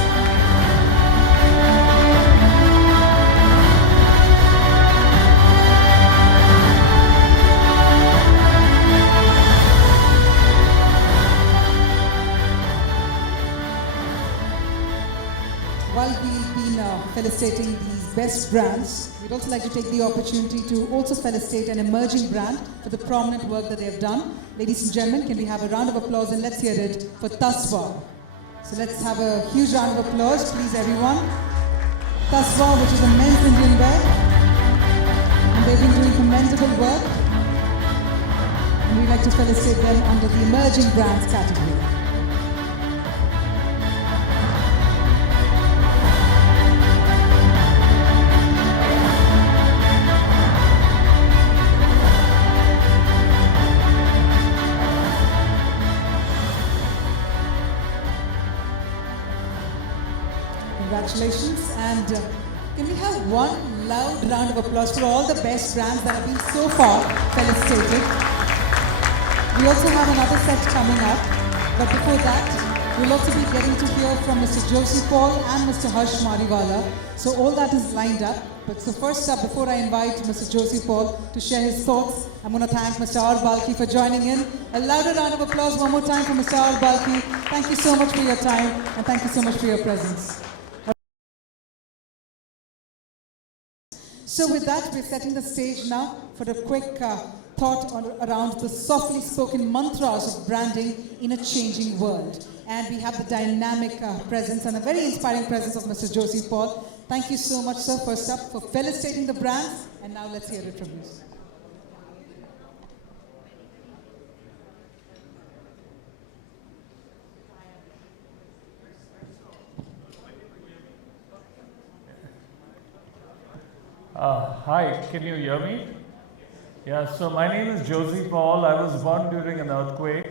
While we've been felicitating these best brands, we'd also like to take the opportunity to also felicitate an emerging brand for the prominent work that they have done. Ladies and gentlemen, can we have a round of applause and let's hear it for Tasva. So let's have a huge round of applause, please everyone. Tasva, which is a men's Indian wear, and they've been doing commendable work. And we'd like to felicitate them under the emerging brands category. Congratulations, and can we have one loud round of applause for all the best brands that have been so far felicitated. We also have another set coming up, but before that, we'll also be getting to hear from Mr. Josie Paul and Mr. Harsh Mariwala. So all that is lined up. But so first up, before I invite Mr. Josie Paul to share his thoughts, I'm going to thank Mr. R. Balki for joining in. A louder round of applause one more time for Mr. R. Balki. Thank you so much for your time, and thank you so much for your presence. So with that, we're setting the stage now for a quick thought around the softly spoken mantras of branding in a changing world. And we have the dynamic presence and a very inspiring presence of Mr. Josie Paul. Thank you so much, sir, first up, for felicitating the brands. And now let's hear it from you. Hi, can you hear me? Yeah, so my name is Josie Paul. I was born during an earthquake.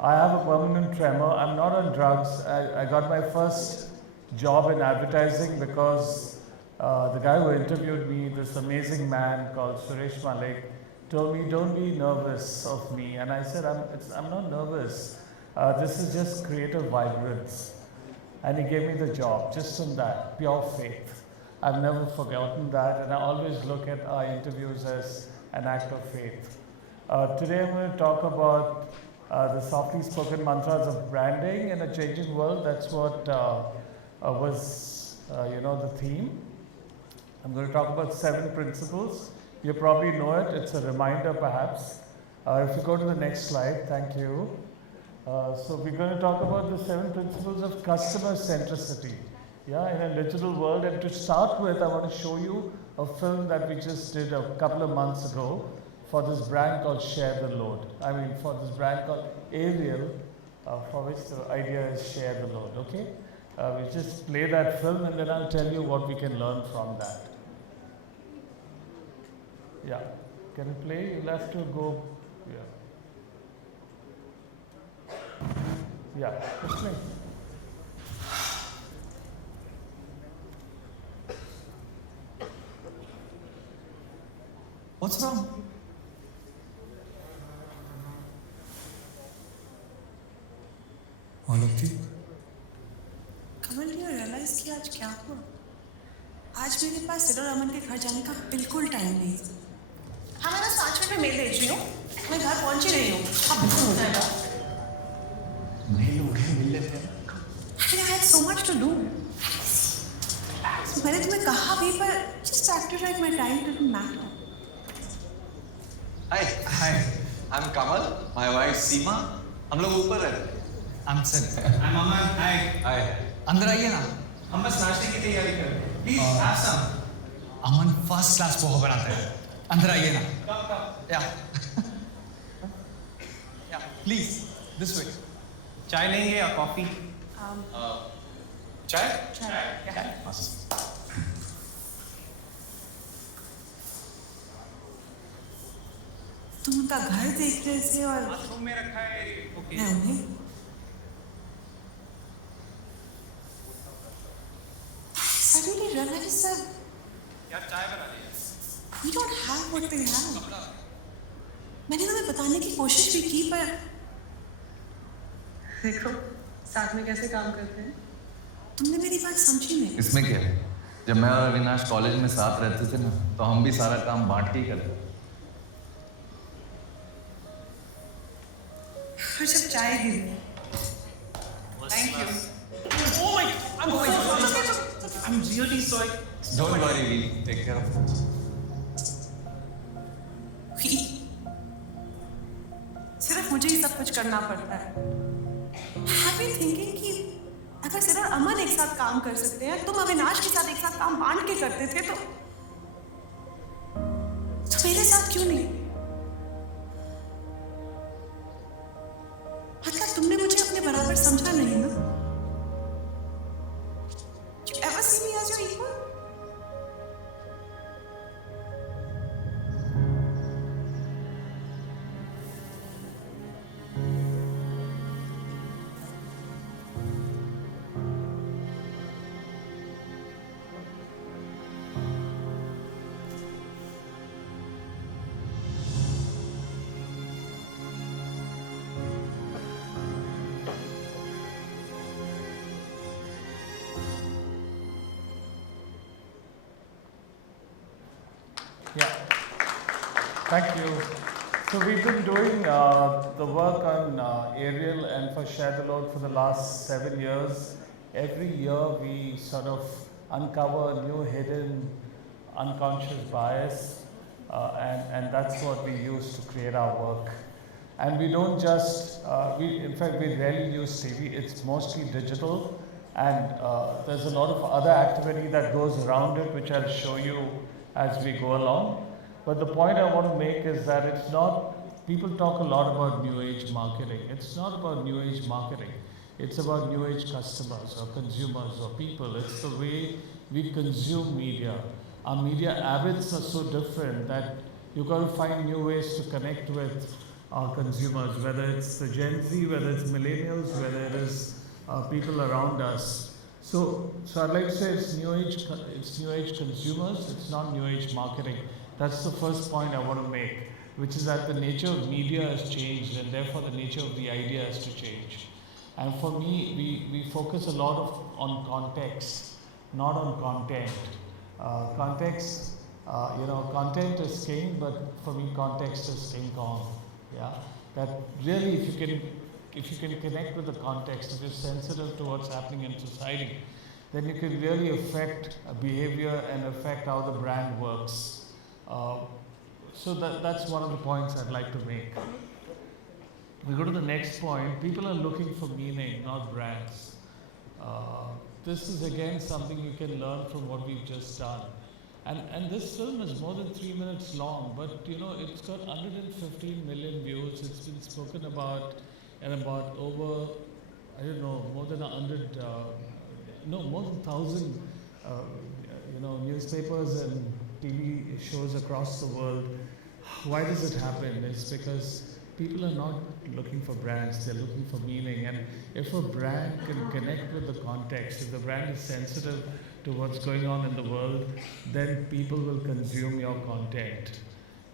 I have a permanent tremor. I'm not on drugs. I got my first job in advertising because the guy who interviewed me, this amazing man called Suresh Malik, told me, don't be nervous of me. And I said, I'm not nervous. This is just creative vibrance. And he gave me the job, just on that, pure faith. I've never forgotten that, and I always look at our interviews as an act of faith. Today I'm going to talk about the softly spoken mantras of branding in a changing world. That's what was, the theme. I'm going to talk about 7 principles. You probably know it. It's a reminder, perhaps. If you go to the next slide, thank you. So we're going to talk about the 7 principles of customer centricity. Yeah, in a digital world. And to start with, I want to show you a film that we just did a couple of months ago for this brand called Share the Load. For this brand called Ariel, for which the idea is share the load, okay? We just play that film and then I'll tell you what we can learn from that. Yeah, can you play? You'll have to go, yeah, let's play. What's wrong? All okay? Kamal, you realize कि आज क्या हुआ? आज मेरे पास सिरो रमन के घर जाने का बिल्कुल टाइम नहीं। हाँ, मैं 5 मिनट में मेल भेज रही हूँ। मैं घर पहुंच ही रही हूँ, अब बिल्कुल हो जाएगा। मिल लेते हैं। I had so much to do. मैंने तुम्हें कहा भी, पर just acted like my time didn't matter. Hi, I'm Kamal. My wife Seema. हम लोग ऊपर रहते हैं। I'm Sid. I'm Aman. Hi. अंदर आइए ना। हम बस नाश्ते की तैयारी कर रहे हैं। Please have some. Aman first class poha बनाते हैं। अंदर आइए ना। Yeah. Yeah. Please, this way. चाय लेंगे या कॉफी? चाय? चाय. तुम उनका घर देख रहे थे और बाथरूम में रखा है। ओके। मैं उन्हें suddenly realized that यार चाय बना लिया। we don't have what they have. मैंने तुम्हें बताने की कोशिश भी की, पर देखो साथ में कैसे काम करते हैं। तुमने मेरी बात समझी नहीं। इसमें क्या है? जब मैं और अविनाश कॉलेज में साथ रहते थे ना, तो हम भी सारा काम बांट के ही करते। और जब चाय गिरी, thank you. Oh my God! I'm really sorry. Don't worry, we take care of it. सिर्फ मुझे ही सब कुछ करना पड़ता है। I've been thinking कि अगर सिर्फ अमन एक साथ काम कर सकते हैं, तुम अविनाश के साथ एक साथ काम बांट के करते थे, तो मेरे साथ क्यों नहीं? मतलब तुमने मुझे अपने बराबर समझा नहीं ना? You ever see me as your equal? Yeah, thank you. So we've been doing the work on Ariel and for Share the Load for the last 7 years. Every year we sort of uncover a new hidden unconscious bias and that's what we use to create our work. And we don't just, in fact we rarely use TV, it's mostly digital and there's a lot of other activity that goes around it which I'll show you as we go along. But the point I want to make is that it's not, people talk a lot about new age marketing. It's not about new age marketing. It's about new age customers or consumers or people. It's the way we consume media. Our media habits are so different that you've got to find new ways to connect with our consumers, whether it's the Gen Z, whether it's millennials, whether it is people around us. So I'd like to say it's new age consumers, it's not new age marketing. That's the first point I want to make, which is that the nature of media has changed and therefore the nature of the idea has to change. And for me, we focus a lot on context, not on content. Context, content is king, but for me context is King Kong. Yeah, that really if you can connect with the context, if you're sensitive to what's happening in society, then you can really affect behavior and affect how the brand works. So that's one of the points I'd like to make. We go to the next point. People are looking for meaning, not brands. This is again something you can learn from what we've just done. And this film is more than 3 minutes long, but it's got 115 million views. It's been spoken about and about over, more than 100, more than 1,000, newspapers and TV shows across the world. Why does it happen? It's because people are not looking for brands, they're looking for meaning. And if a brand can connect with the context, if the brand is sensitive to what's going on in the world, then people will consume your content.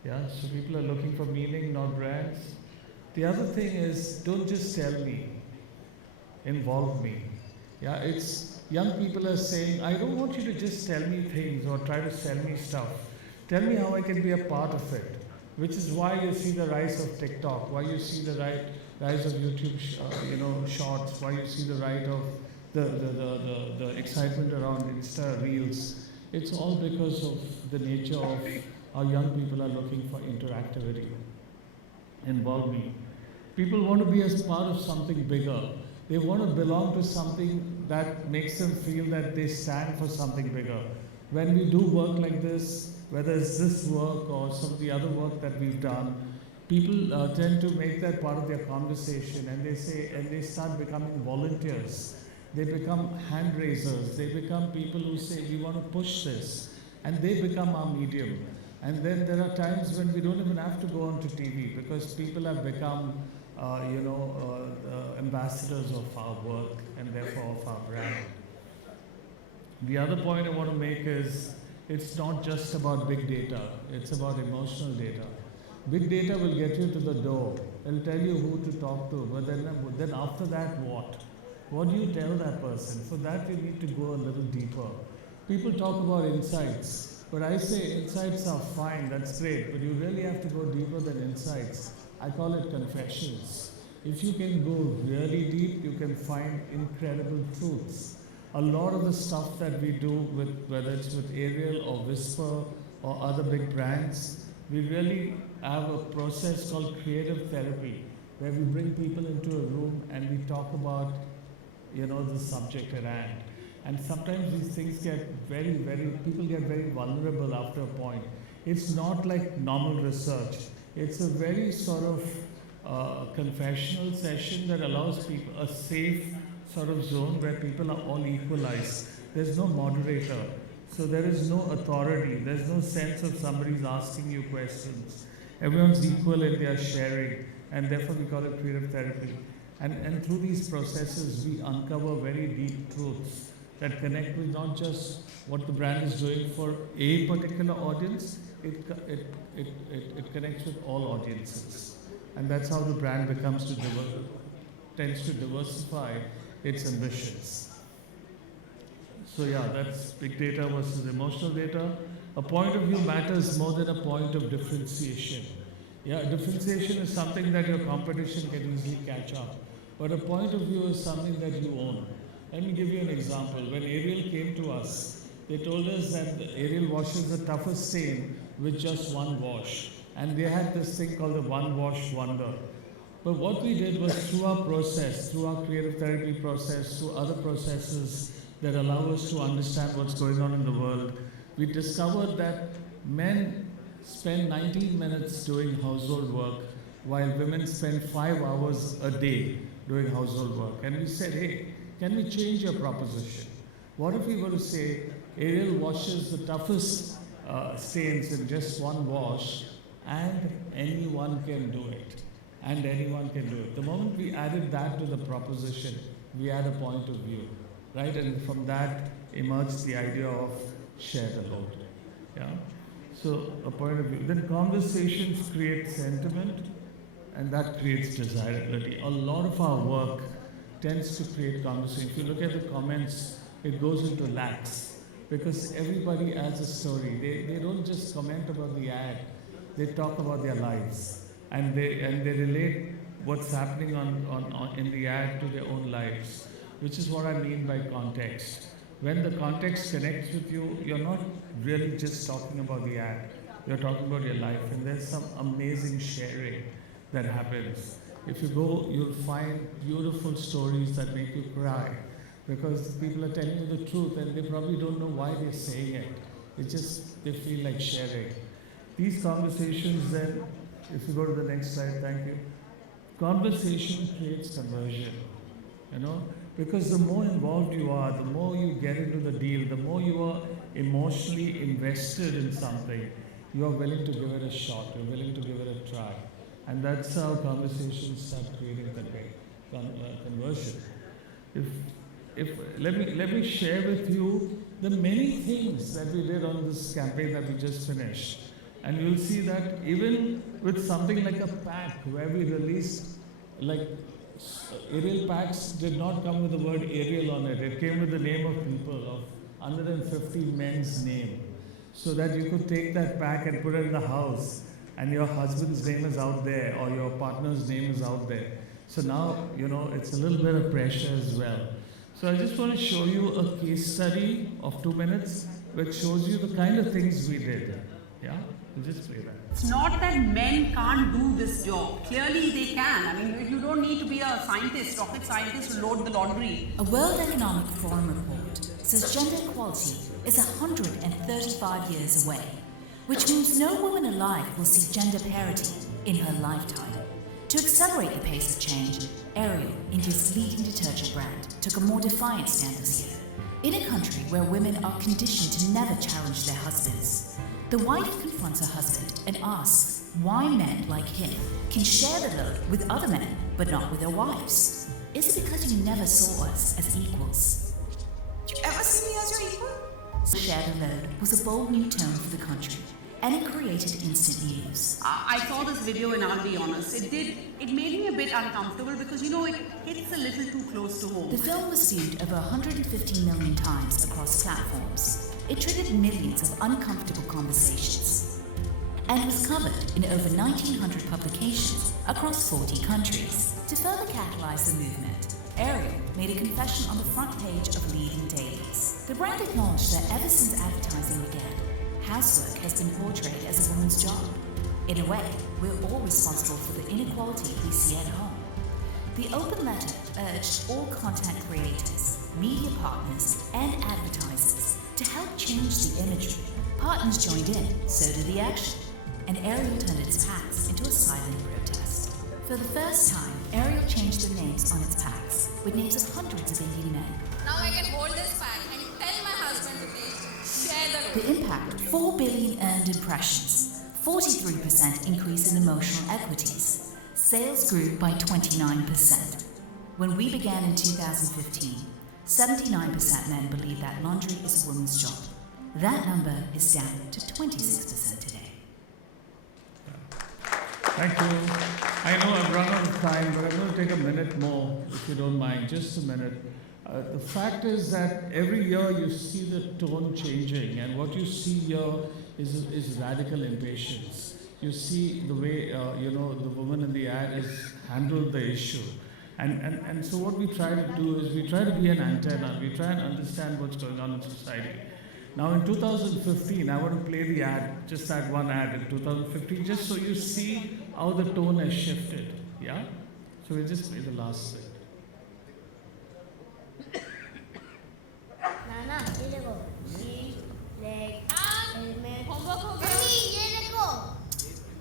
Yeah, so people are looking for meaning, not brands. The other thing is, don't just tell me, involve me. Yeah, it's young people are saying, I don't want you to just tell me things or try to sell me stuff. Tell me how I can be a part of it. which is why you see the rise of TikTok, why you see the rise of YouTube, shorts, why you see the rise of the excitement around Insta Reels. It's all because of the nature of how young people are looking for interactivity. Involve me. People want to be as part of something bigger. They want to belong to something that makes them feel that they stand for something bigger. When we do work like this, whether it's this work or some of the other work that we've done, people tend to make that part of their conversation, and they start becoming volunteers. They become hand raisers. They become people who say, we want to push this, and they become our medium. And then there are times when we don't even have to go onto TV because people have become ambassadors of our work and therefore of our brand. The other point I want to make is it's not just about big data, it's about emotional data. Big data will get you to the door, it'll tell you who to talk to, but then after that what? What do you tell that person? For that you need to go a little deeper. People talk about insights, but I say insights are fine, that's great, but you really have to go deeper than insights. I call it confessions. If you can go really deep, you can find incredible truths. A lot of the stuff that we do, whether it's with Ariel or Whisper or other big brands, we really have a process called creative therapy, where we bring people into a room and we talk about, the subject at hand. And sometimes these things get people get very vulnerable after a point. It's not like normal research. It's a very sort of confessional session that allows people a safe sort of zone where people are all equalized. There's no moderator. So there is no authority. There's no sense of somebody's asking you questions. Everyone's equal in their sharing, and therefore we call it creative therapy. And through these processes, we uncover very deep truths that connect with not just what the brand is doing for a particular audience, it connects with all audiences. And that's how the brand tends to diversify its ambitions. So yeah, that's big data versus emotional data. A point of view matters more than a point of differentiation. Yeah, differentiation is something that your competition can easily catch up. But a point of view is something that you own. Let me give you an example. When Ariel came to us, they told us that Ariel washes the toughest stain with just one wash. And they had this thing called the one wash wonder. But what we did was through our process, through our creative therapy process, through other processes that allow us to understand what's going on in the world, we discovered that men spend 19 minutes doing household work while women spend 5 hours a day doing household work. And we said, hey, can we change your proposition? What if we were to say, Ariel washes the toughest stains in just one wash, and anyone can do it. And anyone can do it. The moment we added that to the proposition, we add a point of view, right? And from that emerged the idea of share the load. Yeah. So a point of view. Then conversations create sentiment, and that creates desirability. A lot of our work tends to create conversation. If you look at the comments, it goes into lakhs because everybody adds a story. They don't just comment about the ad, they talk about their lives, and they relate what's happening in the ad to their own lives, which is what I mean by context. When the context connects with you, you're not really just talking about the ad, you're talking about your life, and there's some amazing sharing that happens. If you go, you'll find beautiful stories that make you cry because people are telling you the truth and they probably don't know why they're saying it. It's just, they feel like sharing. These conversations then, if you go to the next slide, thank you. Conversation creates conversion, because the more involved you are, the more you get into the deal, the more you are emotionally invested in something, you are willing to give it a shot, you're willing to give it a try. And that's how conversations start creating conversion. Let me share with you the many things that we did on this campaign that we just finished. And you'll see that even with something like a pack where we released, like Ariel packs did not come with the word Ariel on it. It came with the name of people, of 150 men's name. So that you could take that pack and put it in the house and your husband's name is out there or your partner's name is out there. So now, it's a little bit of pressure as well. So I just want to show you a case study of 2 minutes which shows you the kind of things we did. Yeah? We'll just play that. It's not that men can't do this job. Clearly they can. I mean, you don't need to be a scientist, rocket scientist to load the laundry. A World Economic Forum report says gender equality is 135 years away, which means no woman alive will see gender parity in her lifetime. To accelerate the pace of change, Ariel, India's leading detergent brand, took a more defiant stand this year. In a country where women are conditioned to never challenge their husbands, the wife confronts her husband and asks why men like him can share the load with other men but not with their wives. Is it because you never saw us as equals? You ever see me as your equal? Share the load was a bold new tone for the country, and it created instant news. I saw this video and I'll be honest, it made me a bit uncomfortable because it hits a little too close to home. The film was viewed over 150 million times across platforms. It triggered millions of uncomfortable conversations and was covered in over 1,900 publications across 40 countries. To further catalyze the movement, Ariel made a confession on the front page of leading dailies. The brand acknowledged that ever since advertising began, housework has been portrayed as a woman's job. In a way, we're all responsible for the inequality we see at home. The open letter urged all content creators, media partners, and advertisers to help change the imagery. Partners joined in, so did the action, and Ariel turned its packs into a silent protest. For the first time, Ariel changed the names on its packs, with names of hundreds of Indian men. Now I can hold this pack and tell my husband to please share the load. The impact, 4 billion earned impressions, 43% increase in emotional equities. Sales grew by 29%. When we began in 2015, 79% men believe that laundry is a woman's job. That number is down to 26% today. Thank you. I know I've run out of time, but I'm going to take a minute more, if you don't mind, just a minute. The fact is that every year you see the tone changing, and what you see here is radical impatience. You see the way, the woman in the ad has handled the issue. And so what we try to do is we try to be an antenna. We try and understand what's going on in society. Now in 2015, I want to play the ad, just that one ad in 2015, just so you see how the tone has shifted. Yeah? So we'll just play the last thing. नाना ये देखो seat leg helmet homework हो गया ये देखो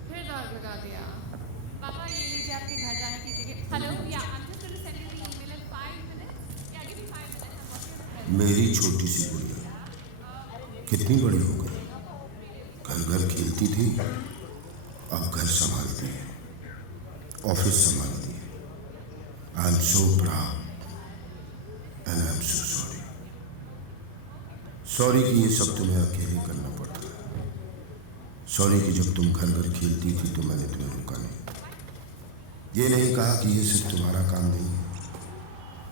फिर दाग लगा दिया पापा ये लीजिए आपके घर जाने की ticket hello yeah I am just going to send you the email in 5 minutes या गिव मी 5 मिनट्स मेरी छोटी सी गुड़िया कितनी बड़ी हो गई, घर घर खेलती थी, अब घर संभालती है, ऑफिस संभालती है. I am so proud and I am so sorry. Sorry कि ये सब तुम्हें अकेले करना पड़ता है. सॉरी कि जब तुम घर घर खेलती थी तो मैंने तुम्हें रोका नहीं. ये नहीं कहा कि ये सिर्फ तुम्हारा काम नहीं है,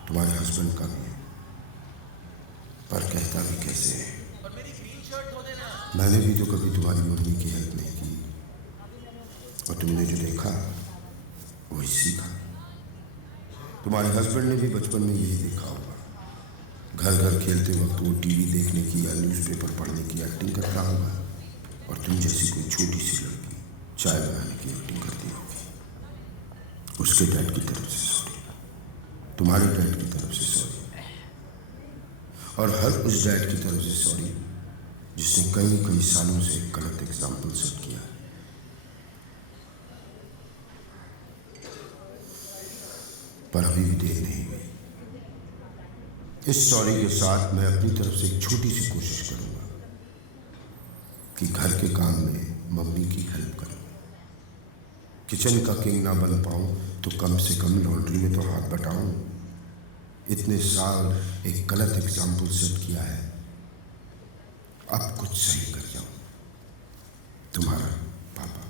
तुम्हारे हस्बैंड का भी है, पर कहता भी कैसे है. मैंने भी तो कभी तुम्हारी मम्मी की हेल्प नहीं की, और तुमने जो देखा वही सीखा. तुम्हारे हस्बैंड ने भी बचपन में यही देखा होगा. घर घर खेलते वक्त वो टीवी देखने की या न्यूज़पेपर पढ़ने की एक्टिंग करता होगा, और तुम जैसी कोई छोटी सी लड़की चाय बनाने की एक्टिंग करती होगी. उसके डैड की तरफ से सॉरी, तुम्हारे डैड की तरफ से सॉरी, और हर उस डैड की तरफ से सॉरी जिसने कई सालों से एक गलत एग्जाम्पल सेट किया. पर अभी भी देर नहीं हुई. इस सॉरी के साथ मैं अपनी तरफ से एक छोटी सी कोशिश करूंगा कि घर के काम में मम्मी की हेल्प करूं. किचन का किंग ना बन पाऊं तो कम से कम लॉन्ड्री में तो हाथ बटाऊं. इतने साल एक गलत एग्जाम्पल सेट किया है, अब कुछ सही कर जाऊं. तुम्हारा पापा.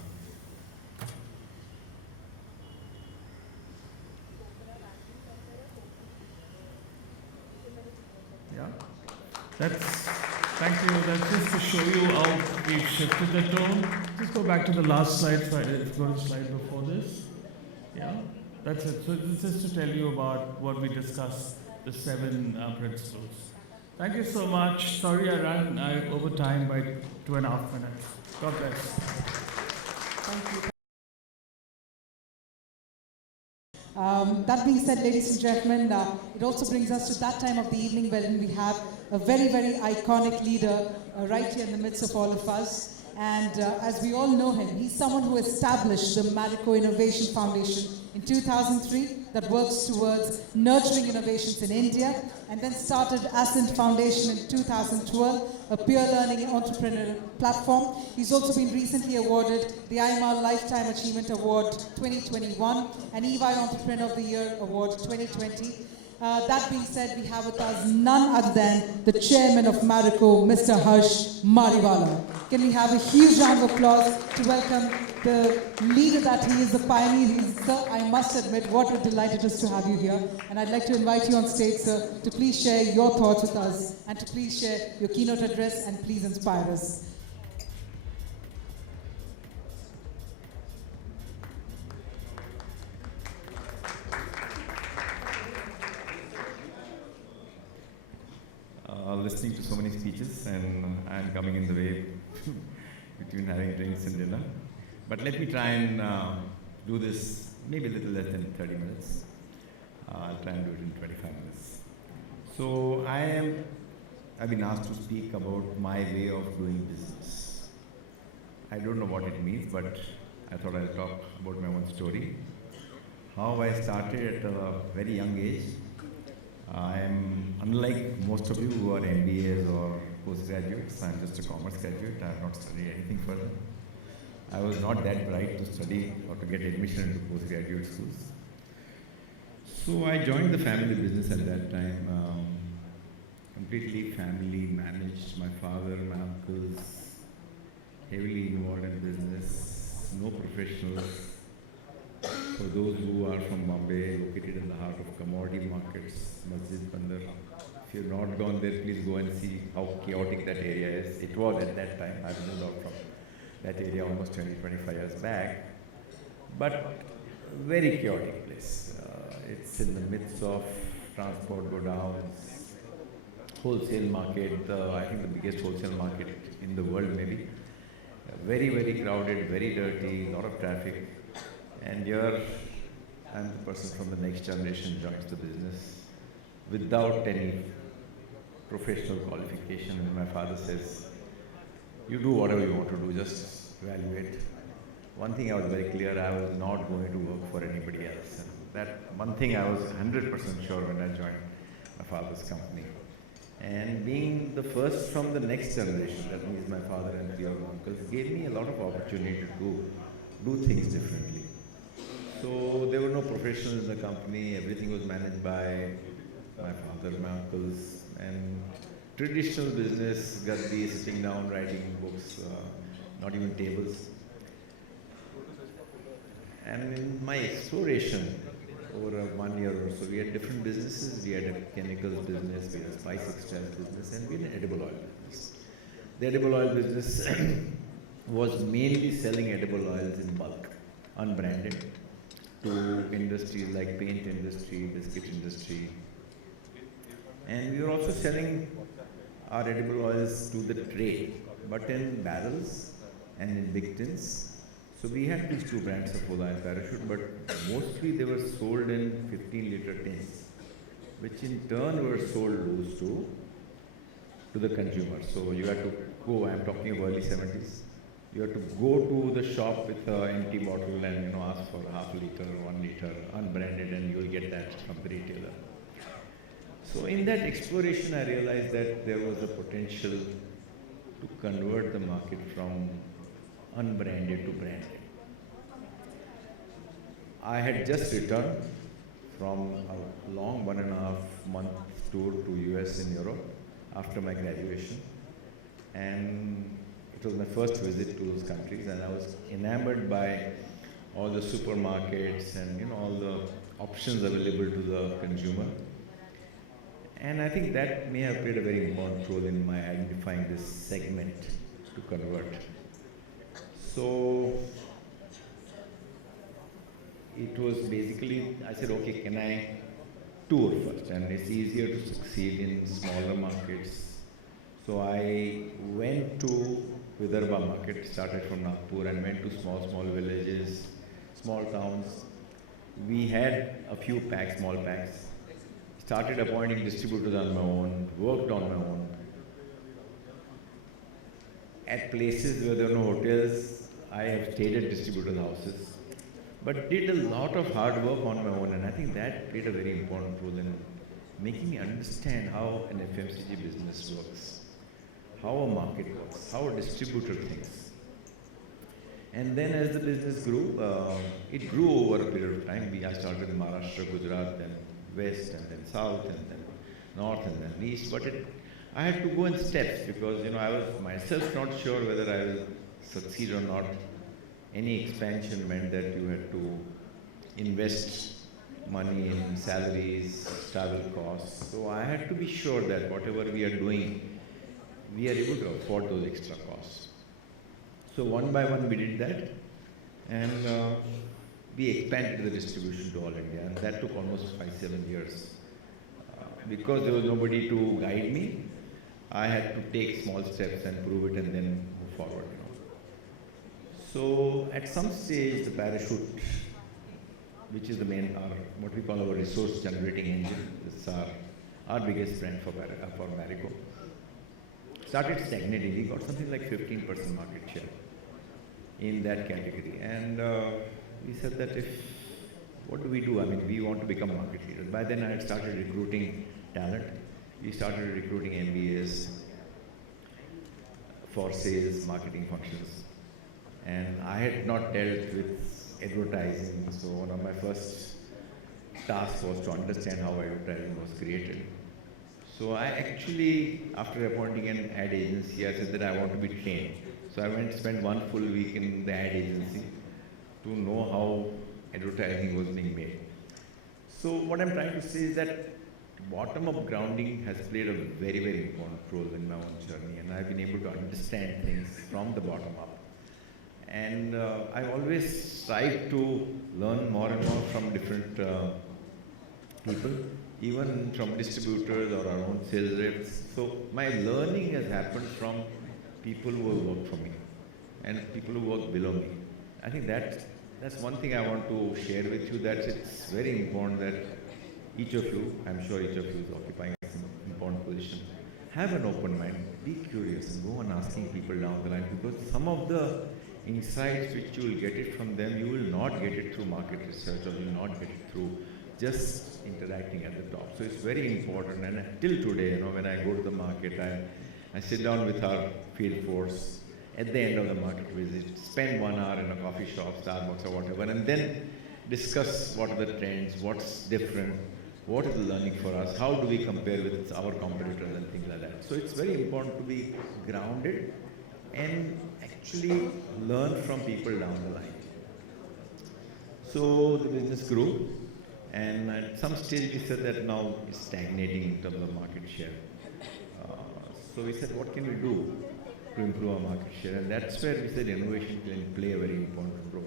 Yeah, thank you. that's just to show you how we've shifted the tone. Just go back to the last slide, go to the slide before this. Yeah, that's it. So this is to tell you about what we discussed, the 7 principles. Thank you so much. Sorry I ran over time by 2.5 minutes. God bless. Thank you. That being said, ladies and gentlemen, it also brings us to that time of the evening wherein we have a very, very iconic leader right here in the midst of all of us. And as we all know him, he's someone who established the Marico Innovation Foundation in 2003 that works towards nurturing innovations in India, and then started Ascent Foundation in 2012, a peer learning entrepreneurial platform. He's also been recently awarded the IMA Lifetime Achievement Award 2021 and EY Entrepreneur of the Year Award 2020. That being said, we have with us none other than the chairman of Marico, Mr. Harsh Mariwala. Can we have a huge round of applause to welcome the leader that he is, the pioneer he is. Sir, I must admit, what a delight it is to have you here. And I'd like to invite you on stage, sir, to please share your thoughts with us and to please share your keynote address and please inspire us. Listening to so many speeches, and I'm coming in the way between having drinks and dinner. But let me try and do this maybe a little less than 30 minutes. I'll try and do it in 25 minutes. So I've been asked to speak about my way of doing business. I don't know what it means, but I thought I'll talk about my own story. How I started at a very young age. I'm unlike most of you who are MBAs or postgraduates. I'm just a commerce graduate. I have not studied anything further. I was not that bright to study or to get admission into postgraduate schools. So I joined the family business at that time. Completely family managed. My father, my uncles, heavily involved in business. No professionals. For those who are from Bombay, located in the heart of commodity markets, Masjid Bandar. If you've not gone there, please go and see how chaotic that area is. It was at that time. I've moved out from that area almost 20-25 years back. But very chaotic place. It's in the midst of transport godowns, wholesale market, I think the biggest wholesale market in the world maybe. Very, very crowded, very dirty, a lot of traffic. And here, I'm the person from the next generation joins the business without any professional qualification. And my father says, you do whatever you want to do, just evaluate. One thing I was very clear, I was not going to work for anybody else. And that one thing I was 100% sure when I joined my father's company. And being the first from the next generation, that means my father and 3 of my uncles, gave me a lot of opportunity to do things differently. So there were no professionals in the company, everything was managed by my father, my uncles, and traditional business, gaddi, sitting down, writing books, not even tables. And in my exploration over 1 year or so, we had different businesses. We had a chemicals business, we had a spice extract business, and we had an edible oil business. The edible oil business was mainly selling edible oils in bulk, unbranded, to industries like paint industry, biscuit industry. And we were also selling our edible oils to the trade, but in barrels and in big tins. So we had these 2 brands, Saffola and Parachute, but mostly they were sold in 15-liter tins, which in turn were sold loose to the consumer. So you had to go, I'm talking of early 70s, you have to go to the shop with an empty bottle and ask for half a liter, 1 liter, unbranded, and you will get that from the retailer. So in that exploration, I realized that there was a potential to convert the market from unbranded to branded. I had just returned from a long 1.5 month tour to US and Europe after my graduation, and it was my first visit to those countries, and I was enamored by all the supermarkets and all the options available to the consumer. And I think that may have played a very important role in my identifying this segment to convert. So it was basically, I said, okay, can I tour first? And it's easier to succeed in smaller markets. So I went to Vidarbha market, started from Nagpur and went to small villages, small towns. We had a few packs, small packs. Started appointing distributors on my own, worked on my own. At places where there were no hotels, I have stayed at distributors' houses. But did a lot of hard work on my own, and I think that played a very important role in making me understand how an FMCG business works, how a market works, how a distributor thinks. And then as the business grew, it grew over a period of time. I started in Maharashtra, Gujarat, then West, and then South, and then North, and then East. But I had to go in steps because, I was myself not sure whether I will succeed or not. Any expansion meant that you had to invest money in salaries, travel costs. So I had to be sure that whatever we are doing, we are able to afford those extra costs. So one by one we did that, and we expanded the distribution to all India, and that took almost 5-7 years. Because there was nobody to guide me, I had to take small steps and prove it and then move forward. So at some stage, the Parachute, which is the main, what we call our resource generating engine, this is our biggest brand for Marico, started stagnating. We got something like 15% market share in that category. And we said that what do we do? I mean, we want to become market leaders. By then I had started recruiting talent. We started recruiting MBAs for sales, marketing functions. And I had not dealt with advertising, so one of my first tasks was to understand how advertising was created. So I actually, after appointing an ad agency, I said that I want to be trained. So I went to spend 1 full week in the ad agency to know how advertising was being made. So what I'm trying to say is that bottom-up grounding has played a very, very important role in my own journey, and I've been able to understand things from the bottom up. And I always strive to learn more and more from different people, even from distributors or our own sales reps. So my learning has happened from people who have worked for me and people who work below me. I think that's one thing I want to share with you, that it's very important that each of you, I'm sure each of you is occupying some important position, have an open mind, be curious, and go on asking people down the line, because some of the insights which you will get it from them, you will not get it through market research, or you will not get it through just interacting at the top. So it's very important, and till today, when I go to the market, I sit down with our field force at the end of the market visit, spend 1 hour in a coffee shop, Starbucks or whatever, and then discuss what are the trends, what's different, what is the learning for us, how do we compare with our competitors and things like that. So it's very important to be grounded and actually learn from people down the line. So the business grew, and at some stage we said that now it's stagnating in terms of market share. So we said, what can we do to improve our market share? And that's where we said innovation can play a very important role.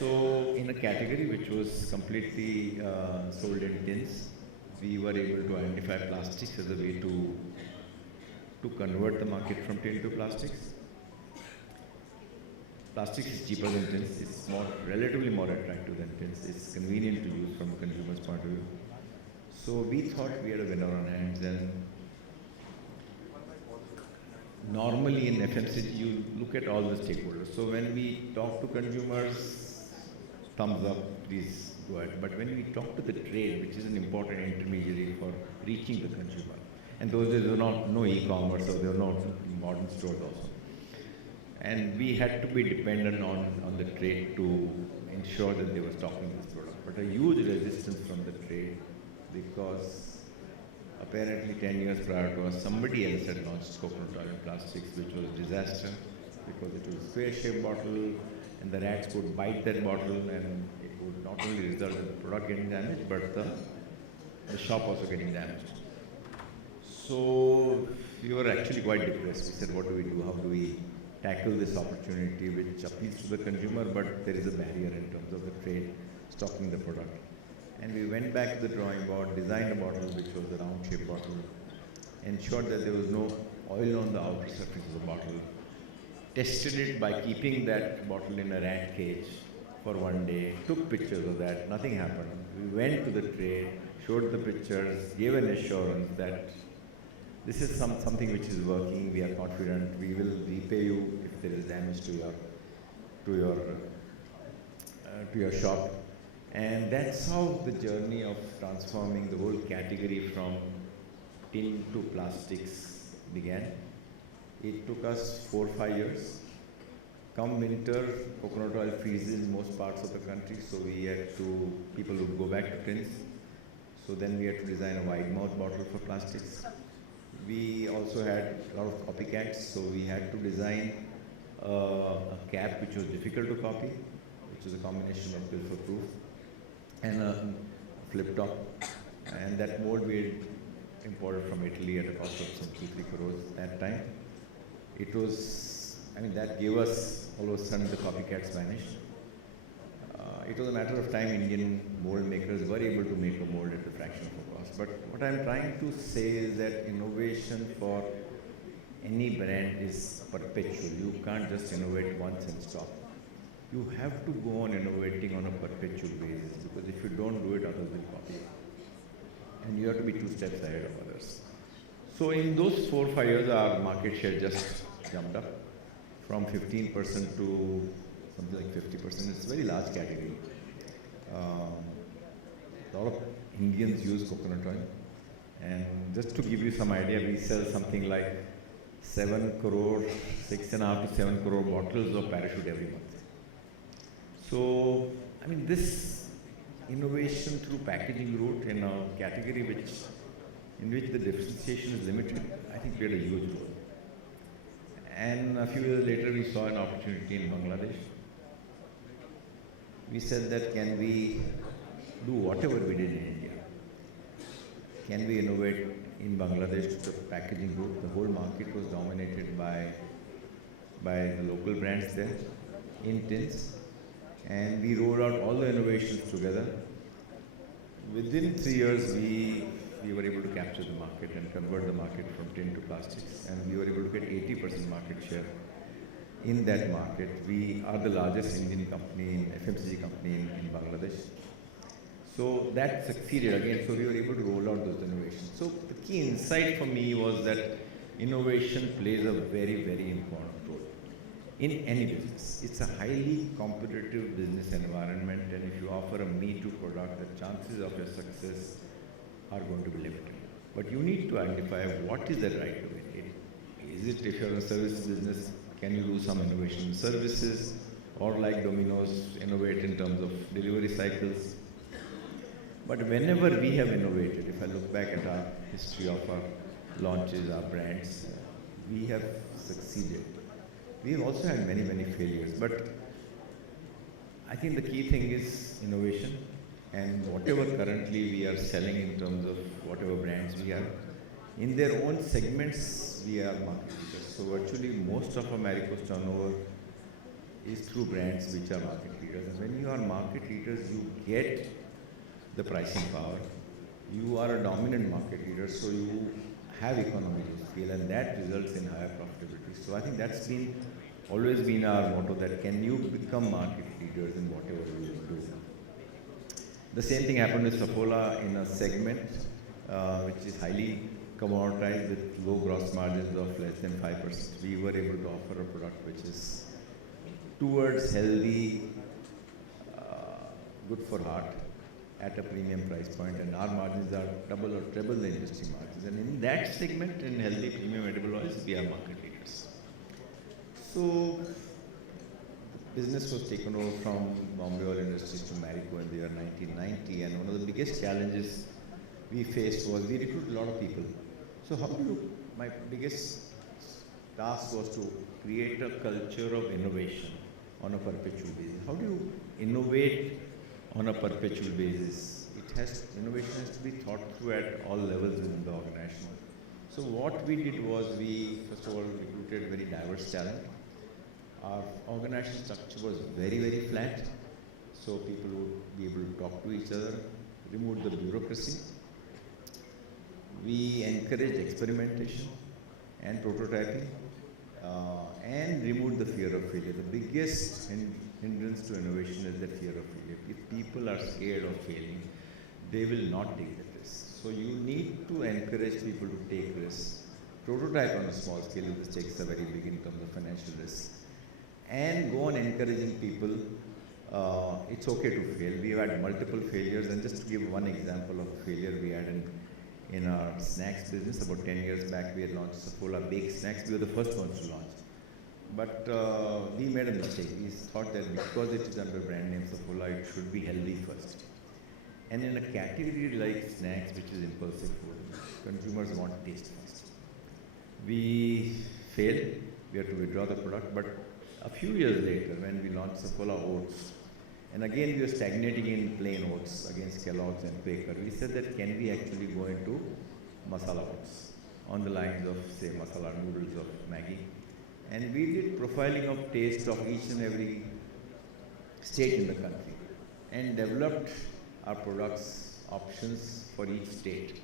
So in a category which was completely sold in tins, we were able to identify plastics as a way to convert the market from tin to plastics. Plastics is cheaper than tins. It's relatively more attractive than tins. It's convenient to use from a consumer's point of view. So we thought we had a winner on hands, and normally in FMCG you look at all the stakeholders. So when we talk to consumers, thumbs up, please go ahead. But when we talk to the trade, which is an important intermediary for reaching the consumer, and those days there were no e-commerce, or there were no modern stores also. And we had to be dependent on the trade to ensure that they were stocking this product. But a huge resistance from the trade, because apparently 10 years prior to us, somebody else had launched coconut oil in plastics, which was a disaster, because it was a square-shaped bottle, and the rats could bite that bottle, and it would not only result in the product getting damaged, but the shop also getting damaged. So we were actually quite depressed. We said, what do we do? How do we tackle this opportunity which appeals to the consumer, but there is a barrier in terms of the trade stocking the product. And we went back to the drawing board, designed a bottle which was a round-shaped bottle, ensured that there was no oil on the outer surface of the bottle, tested it by keeping that bottle in a rat cage for one day, took pictures of that, nothing happened. We went to the trade, showed the pictures, gave an assurance that this is something which is working, we are confident, we will repay you if there is damage to your shop. And that's how the journey of transforming the whole category from tin to plastics began. It took us 4 or 5 years. Come winter, coconut oil freezes in most parts of the country, so people would go back to tins. So then we had to design a wide mouth bottle for plastics. We also had a lot of copycats, so we had to design a cap which was difficult to copy, which was a combination of pilfer proof and a flip top. And that mold we had imported from Italy at a cost of some 2-3 crores that time. It was, that gave us, all of a sudden the copycats vanished. It was a matter of time Indian mold makers were able to make a mold at a fraction of the cost. But what I'm trying to say is that innovation for any brand is perpetual. You can't just innovate once and stop. You have to go on innovating on a perpetual basis, because if you don't do it, others will copy it. And you have to be 2 steps ahead of others. So in those 4 or 5 years, our market share just jumped up from 15% to something like 50%. It's a very large category. A lot of Indians use coconut oil. And just to give you some idea, we sell something like 6.5 to 7 crore bottles of Parachute every month. So, this innovation through packaging route in a category in which the differentiation is limited, I think played a huge role. And a few years later, we saw an opportunity in Bangladesh. We said that can we do whatever we did in India? Can we innovate in Bangladesh to the packaging route? The whole market was dominated by the local brands there in tins. And we rolled out all the innovations together. Within 3 years, we were able to capture the market and convert the market from tin to plastics. And we were able to get 80% market share in that market. We are the largest Indian company, FMCG company in Bangladesh. So that succeeded again. So we were able to roll out those innovations. So the key insight for me was that innovation plays a very, very important role in any business. It's a highly competitive business environment, and if you offer a me-too product, the chances of your success are going to be limited. But you need to identify what is the right way. Is it, if you're in a service business, can you do some innovation in services, or like Domino's, innovate in terms of delivery cycles? But whenever we have innovated, if I look back at our history of our launches, our brands, we have succeeded. We have also had many, many failures, but I think the key thing is innovation, and whatever currently we are selling in terms of whatever brands we are, in their own segments, we are market leaders. So virtually most of our Marico's turnover is through brands which are market leaders. And when you are market leaders, you get the pricing power. You are a dominant market leader, so you have economies of scale, and that results in higher profitability. So I think that's always been our motto, that can you become market leaders in whatever you do. The same thing happened with Saffola in a segment which is highly commoditized with low gross margins of less than 5%. We were able to offer a product which is towards healthy, good for heart, at a premium price point, and our margins are double or treble the industry margins. And in that segment, in healthy premium edible oils, we are market leaders. So the business was taken over from Bombay Oil Industries to Marico in the year 1990, and one of the biggest challenges we faced was we recruited a lot of people. So my biggest task was to create a culture of innovation on a perpetual basis. How do you innovate on a perpetual basis? Innovation has to be thought through at all levels within the organization. So what we did was we, first of all, recruited very diverse talent. Our organization structure was very, very flat, so people would be able to talk to each other, remove the bureaucracy. We encouraged experimentation and prototyping, and removed the fear of failure. The biggest hindrance to innovation is the fear of failure. If people are scared of failing, they will not take the risk. So you need to encourage people to take risks. Prototype on a small scale, this takes a very big in terms of financial risk. And go on encouraging people. It's okay to fail. We've had multiple failures, and just to give one example of failure we had in our snacks business, about 10 years back we had launched Saffola baked snacks. We were the first ones to launch. But we made a mistake. We thought that because it is under brand name Saffola, it should be healthy first. And in a category like snacks, which is impulsive food, consumers want taste first. We failed. We had to withdraw the product. But a few years later, when we launched Saffola Oats, and again we were stagnating in plain oats against Kellogg's and Quaker, we said that can we actually go into masala oats on the lines of, say, masala noodles of Maggi. And we did profiling of taste of each and every state in the country and developed our products options for each state.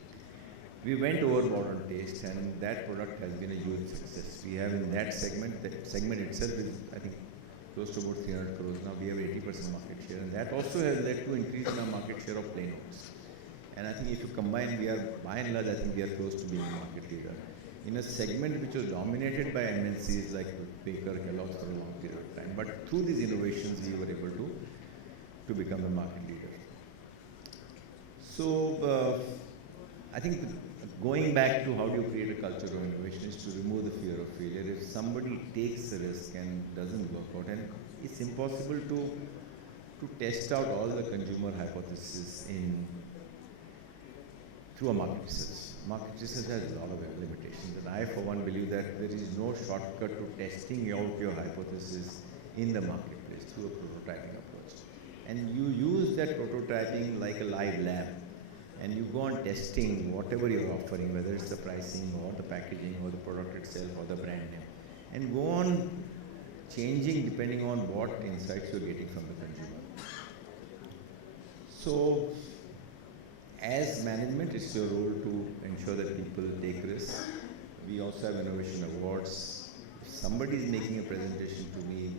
We went overboard on taste, and that product has been a huge success. We have in that segment itself is, I think, close to about 300 crores. Now we have 80% market share, and that also has led to increase in our market share of plain oats. And I think if you combine, we are, by and large, I think we are close to being a market leader in a segment which was dominated by MNCs like Quaker, Kellogg's for a long period of time. But through these innovations, we were able to become the market leader. So I think going back to how do you create a culture of innovation is to remove the fear of failure. If somebody takes a risk and doesn't work out, and it's impossible to test out all the consumer hypotheses through a market research. Market research has a lot of limitations, and I for one believe that there is no shortcut to testing out your hypothesis in the marketplace through a prototyping approach. And you use that prototyping like a live lab, and you go on testing whatever you're offering, whether it's the pricing or the packaging or the product itself or the brand name, and go on changing depending on what insights you're getting from the consumer. So as management, it's your role to ensure that people take risks. We also have innovation awards. If somebody is making a presentation to me,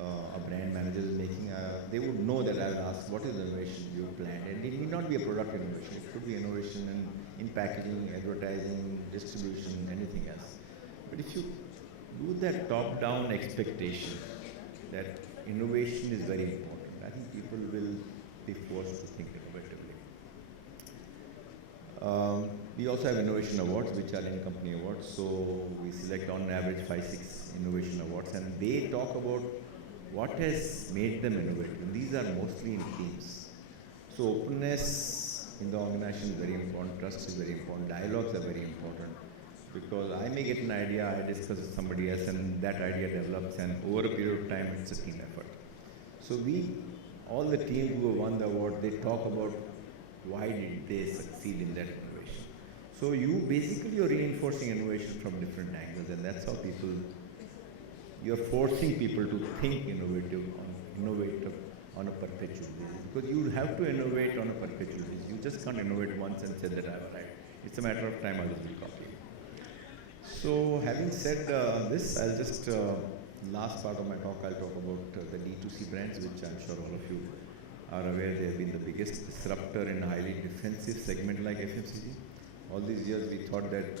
a brand manager is making, they would know that I'll ask, what is the innovation you planned? And it need not be a product innovation. It could be innovation in packaging, advertising, distribution, anything else. But if you do that top-down expectation that innovation is very important, I think people will be forced to think innovatively. We also have innovation awards, which are in-company awards. So we select on average 5-6 innovation awards, and they talk about what has made them innovative. And these are mostly in teams. So openness in the organization is very important, trust is very important, dialogues are very important. Because I may get an idea, I discuss with somebody else, and that idea develops, and over a period of time, it's a team effort. So all the teams who have won the award, they talk about why did they succeed in that innovation. So you're reinforcing innovation from different angles, and that's how you're forcing people to think innovative on a perpetual basis. Because you have to innovate on a perpetual basis. You just can't innovate once and say that I've arrived. It's a matter of time others will copy you. So having said this, I'll just, last part of my talk, I'll talk about the D2C brands, which I'm sure all of you are aware they have been the biggest disruptor in a highly defensive segment like FMCG. All these years we thought that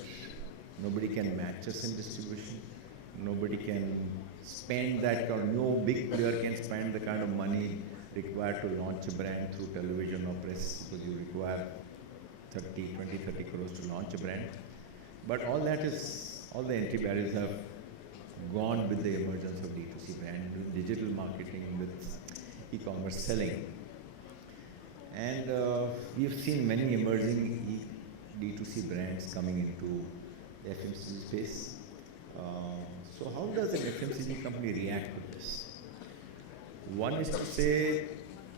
nobody can match us in distribution. Nobody can spend that kind of, no big player can spend the kind of money required to launch a brand through television or press, because you require 30 crores to launch a brand. But all the entry barriers have gone with the emergence of D2C brand, digital marketing, with e-commerce selling. And we have seen many emerging D2C brands coming into the FMCG space. So how does an FMCG company react to this? One is to say,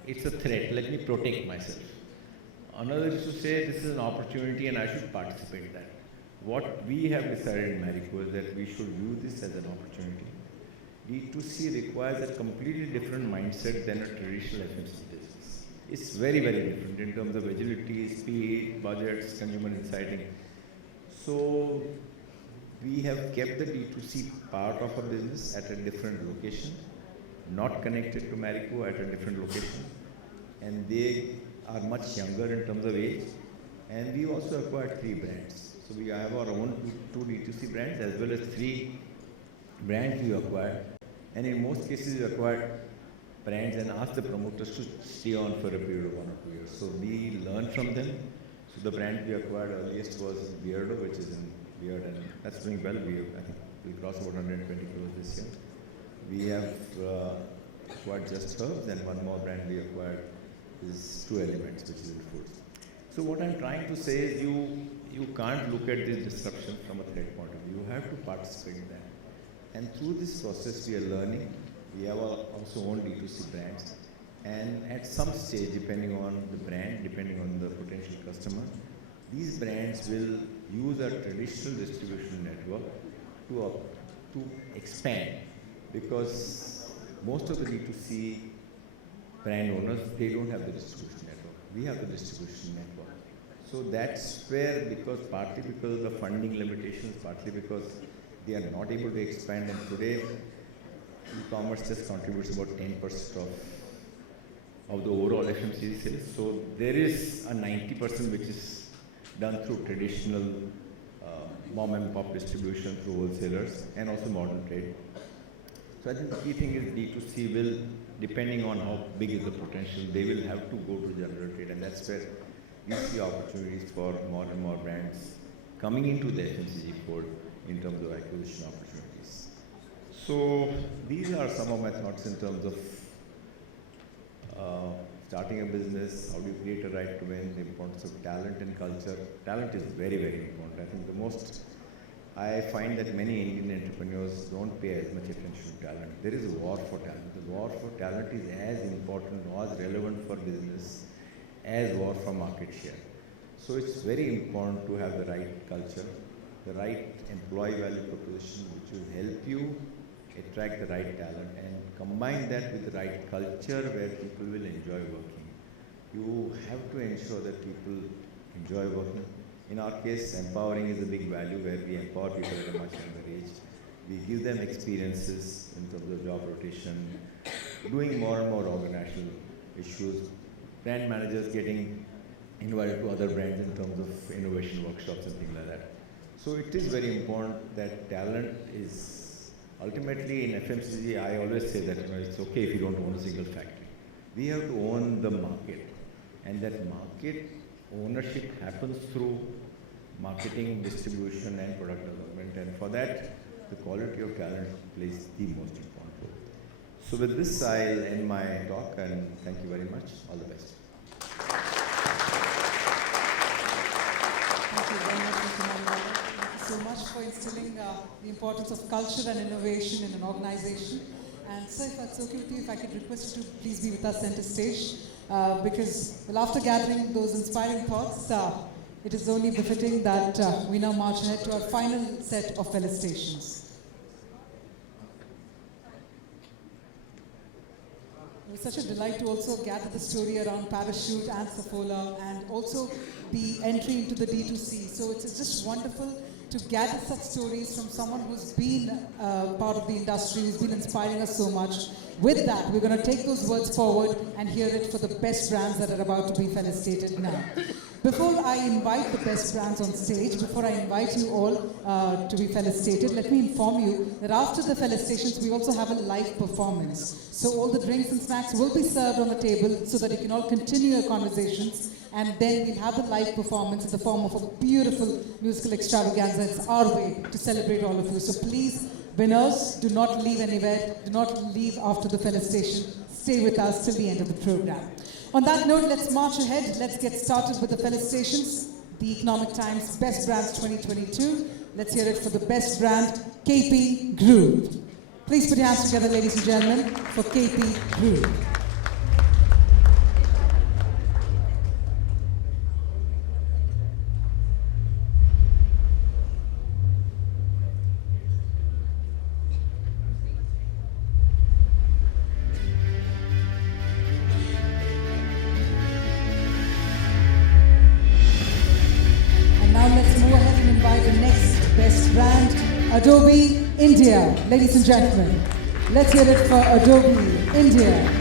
it's a threat, let me protect myself. Another is to say, this is an opportunity and I should participate in that. what we have decided in Marico is that we should view this as an opportunity. D2C requires a completely different mindset than a traditional FMCG business. It's very, very different in terms of agility, speed, budgets, consumer insighting. So we have kept the D2C part of our business at a different location, not connected to Marico, at a different location. And they are much younger in terms of age. And we also acquired 3 brands. So we have our own 2 D2C brands as well as 3 brands we acquired. And in most cases we acquired brands and asked the promoters to stay on for a period of 1 or 2 years. So we learned from them. So the brand we acquired earliest was Beardo, which is in Beard, and that's doing well. I think we crossed about 120 crores this year. We have acquired Just Herbs, and one more brand we acquired is True Elements, which is in foods. So what I'm trying to say is you can't look at this disruption from a threat point of view. You have to participate in that. And through this process we are learning. We have our also own D2C brands. And at some stage, depending on the brand, depending on the potential customer, these brands will use a traditional distribution network to expand, because most of the D2C brand owners, they don't have the distribution network. We have the distribution network. So that's where, partly because of the funding limitations, partly because they are not able to expand, and today e-commerce just contributes about 10% of the overall FMCG sales. So there is a 90% which is done through traditional mom and pop distribution through wholesalers and also modern trade. So I think the key thing is D2C will, depending on how big is the potential, they will have to go to general trade, and that's where we see opportunities for more and more brands coming into the FMCG fold in terms of acquisition opportunities. So these are some of my thoughts in terms of starting a business, how do you create a right to win, the importance of talent and culture. Talent is very, very important. I think I find that many Indian entrepreneurs don't pay as much attention to talent. There is a war for talent. The war for talent is as important or as relevant for business as war for market share. So it's very important to have the right culture, the right employee value proposition, which will help you attract the right talent, and combine that with the right culture where people will enjoy working. You have to ensure that people enjoy working. In our case, empowering is a big value, where we empower people at a much younger age. We give them experiences in terms of job rotation, doing more and more organizational issues, brand managers getting invited to other brands in terms of innovation workshops and things like that. So it is very important that talent is ultimately in FMCG. I always say that it's okay if you don't own a single factory. We have to own the market, and that market ownership happens through marketing, distribution and product development, and for that the quality of talent plays the most important role. So with this I'll end my talk, and thank you very much. All the best. Thank you very much, Mr. Manwala. Thank you so much for instilling the importance of culture and innovation in an organization. And sir, if that's okay with you, if I could request you to please be with us center stage, because well, after gathering those inspiring thoughts, it is only befitting that we now march ahead to our final set of felicitations. It was such a delight to also gather the story around Parachute and Saffola, and also the entry into the D2C. So it's just wonderful to gather such stories from someone who's been part of the industry, who's been inspiring us so much. With that, we're going to take those words forward and hear it for the best brands that are about to be felicitated now. Before I invite the best brands on stage, before I invite you all to be felicitated, let me inform you that after the felicitations, we also have a live performance. So all the drinks and snacks will be served on the table so that you can all continue your conversations, and then we'll have the live performance in the form of a beautiful musical extravaganza. It's our way to celebrate all of you. So please, winners, do not leave anywhere. Do not leave after the felicitation. Stay with us till the end of the program. On that note, let's march ahead. Let's get started with the felicitations. The Economic Times Best Brands 2022. Let's hear it for the best brand, KP Group. Please put your hands together, ladies and gentlemen, for KP Group. Adobe India. Ladies and gentlemen, let's hear it for Adobe India.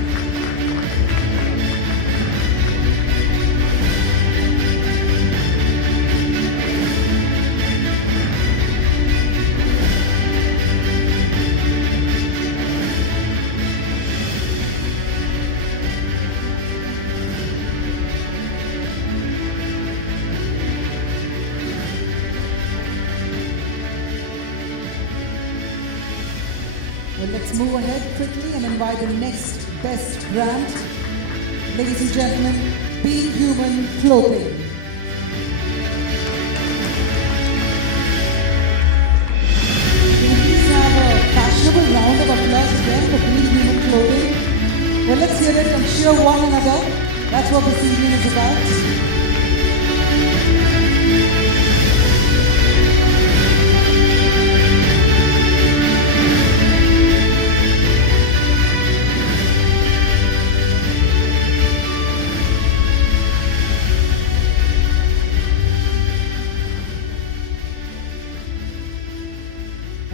Well, let's move ahead quickly and invite the next best brand. Ladies and gentlemen, Being Human Clothing. Can we please have a fashionable round of applause again for Being Human Clothing? Well, let's hear it and cheer one another. That's what this evening is about.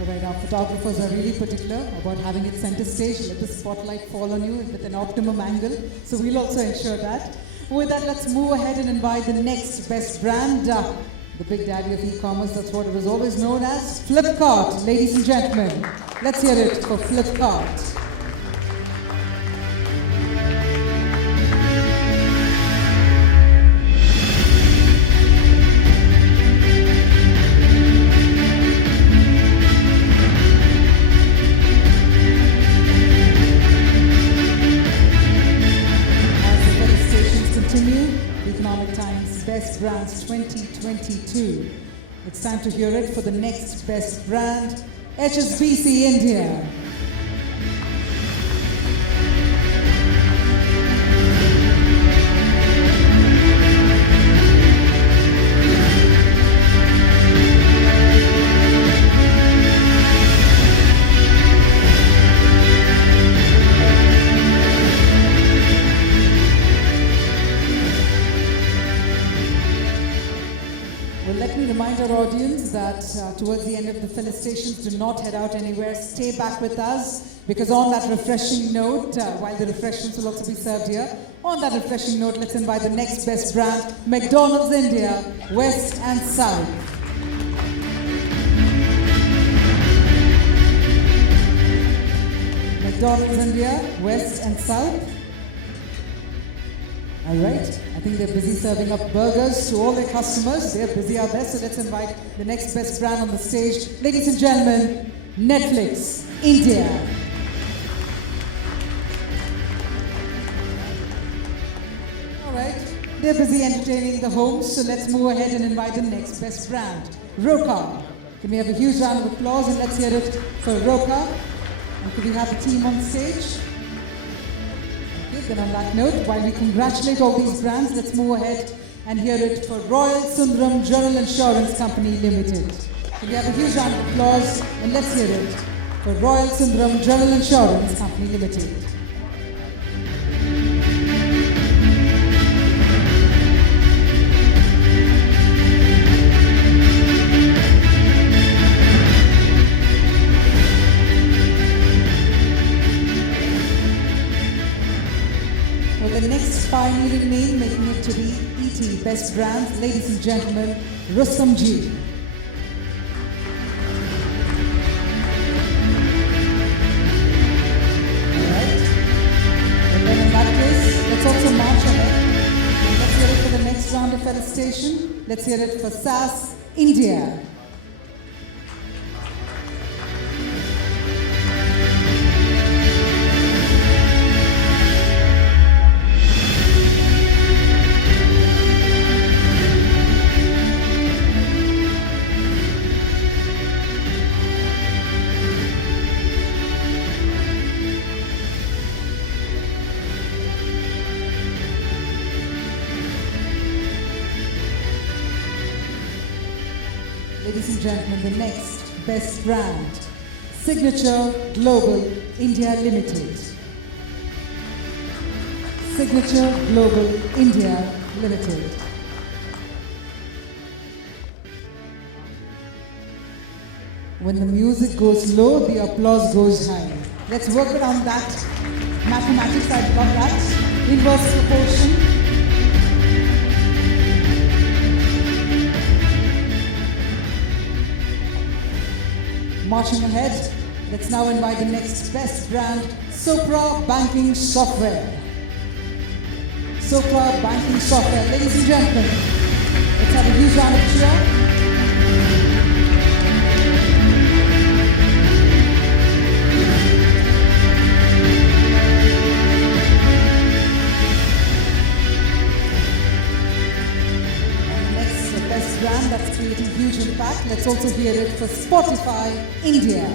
Alright, our photographers are really particular about having it center stage. Let the spotlight fall on you with an optimum angle. So we'll also ensure that. With that, let's move ahead and invite the next best brand, the big daddy of e-commerce. That's what it was always known as, Flipkart. Ladies and gentlemen, let's hear it for Flipkart. Best Brands 2022. It's time to hear it for the next best brand, HSBC India. Remind our audience that towards the end of the felicitations, do not head out anywhere. Stay back with us, because on that refreshing note, while the refreshments will also be served here, on that refreshing note, let's invite the next best brand, McDonald's India, West and South. McDonald's India, West and South. All right, I think they're busy serving up burgers to all their customers. They're busy out there, so let's invite the next best brand on the stage. Ladies and gentlemen, Netflix India. All right, they're busy entertaining the homes, so let's move ahead and invite the next best brand, Roka. Can we have a huge round of applause and let's hear it for Roka? And could we have the team on stage? Then on that note, while we congratulate all these brands, let's move ahead and hear it for Royal Sundaram General Insurance Company Limited. Can we have a huge round of applause and let's hear it for Royal Sundaram General Insurance Company Limited. The next pioneering name making it to the ET Best Brand, ladies and gentlemen, Rustom Ji. Alright. And then in that case, let's also march ahead. Let's hear it for the next round of felicitation. Let's hear it for SAS India. Ladies and gentlemen, the next best brand, Signature Global India Limited. Signature Global India Limited. When the music goes low, the applause goes high. Let's work around that. Mathematics, I love that. Inverse proportion. Marching ahead, let's now invite the next best brand, Sopra Banking Software. Sopra Banking Software. Ladies and gentlemen, let's have a huge round of cheer. Best brand that's creating huge impact. Let's also hear it for Spotify India.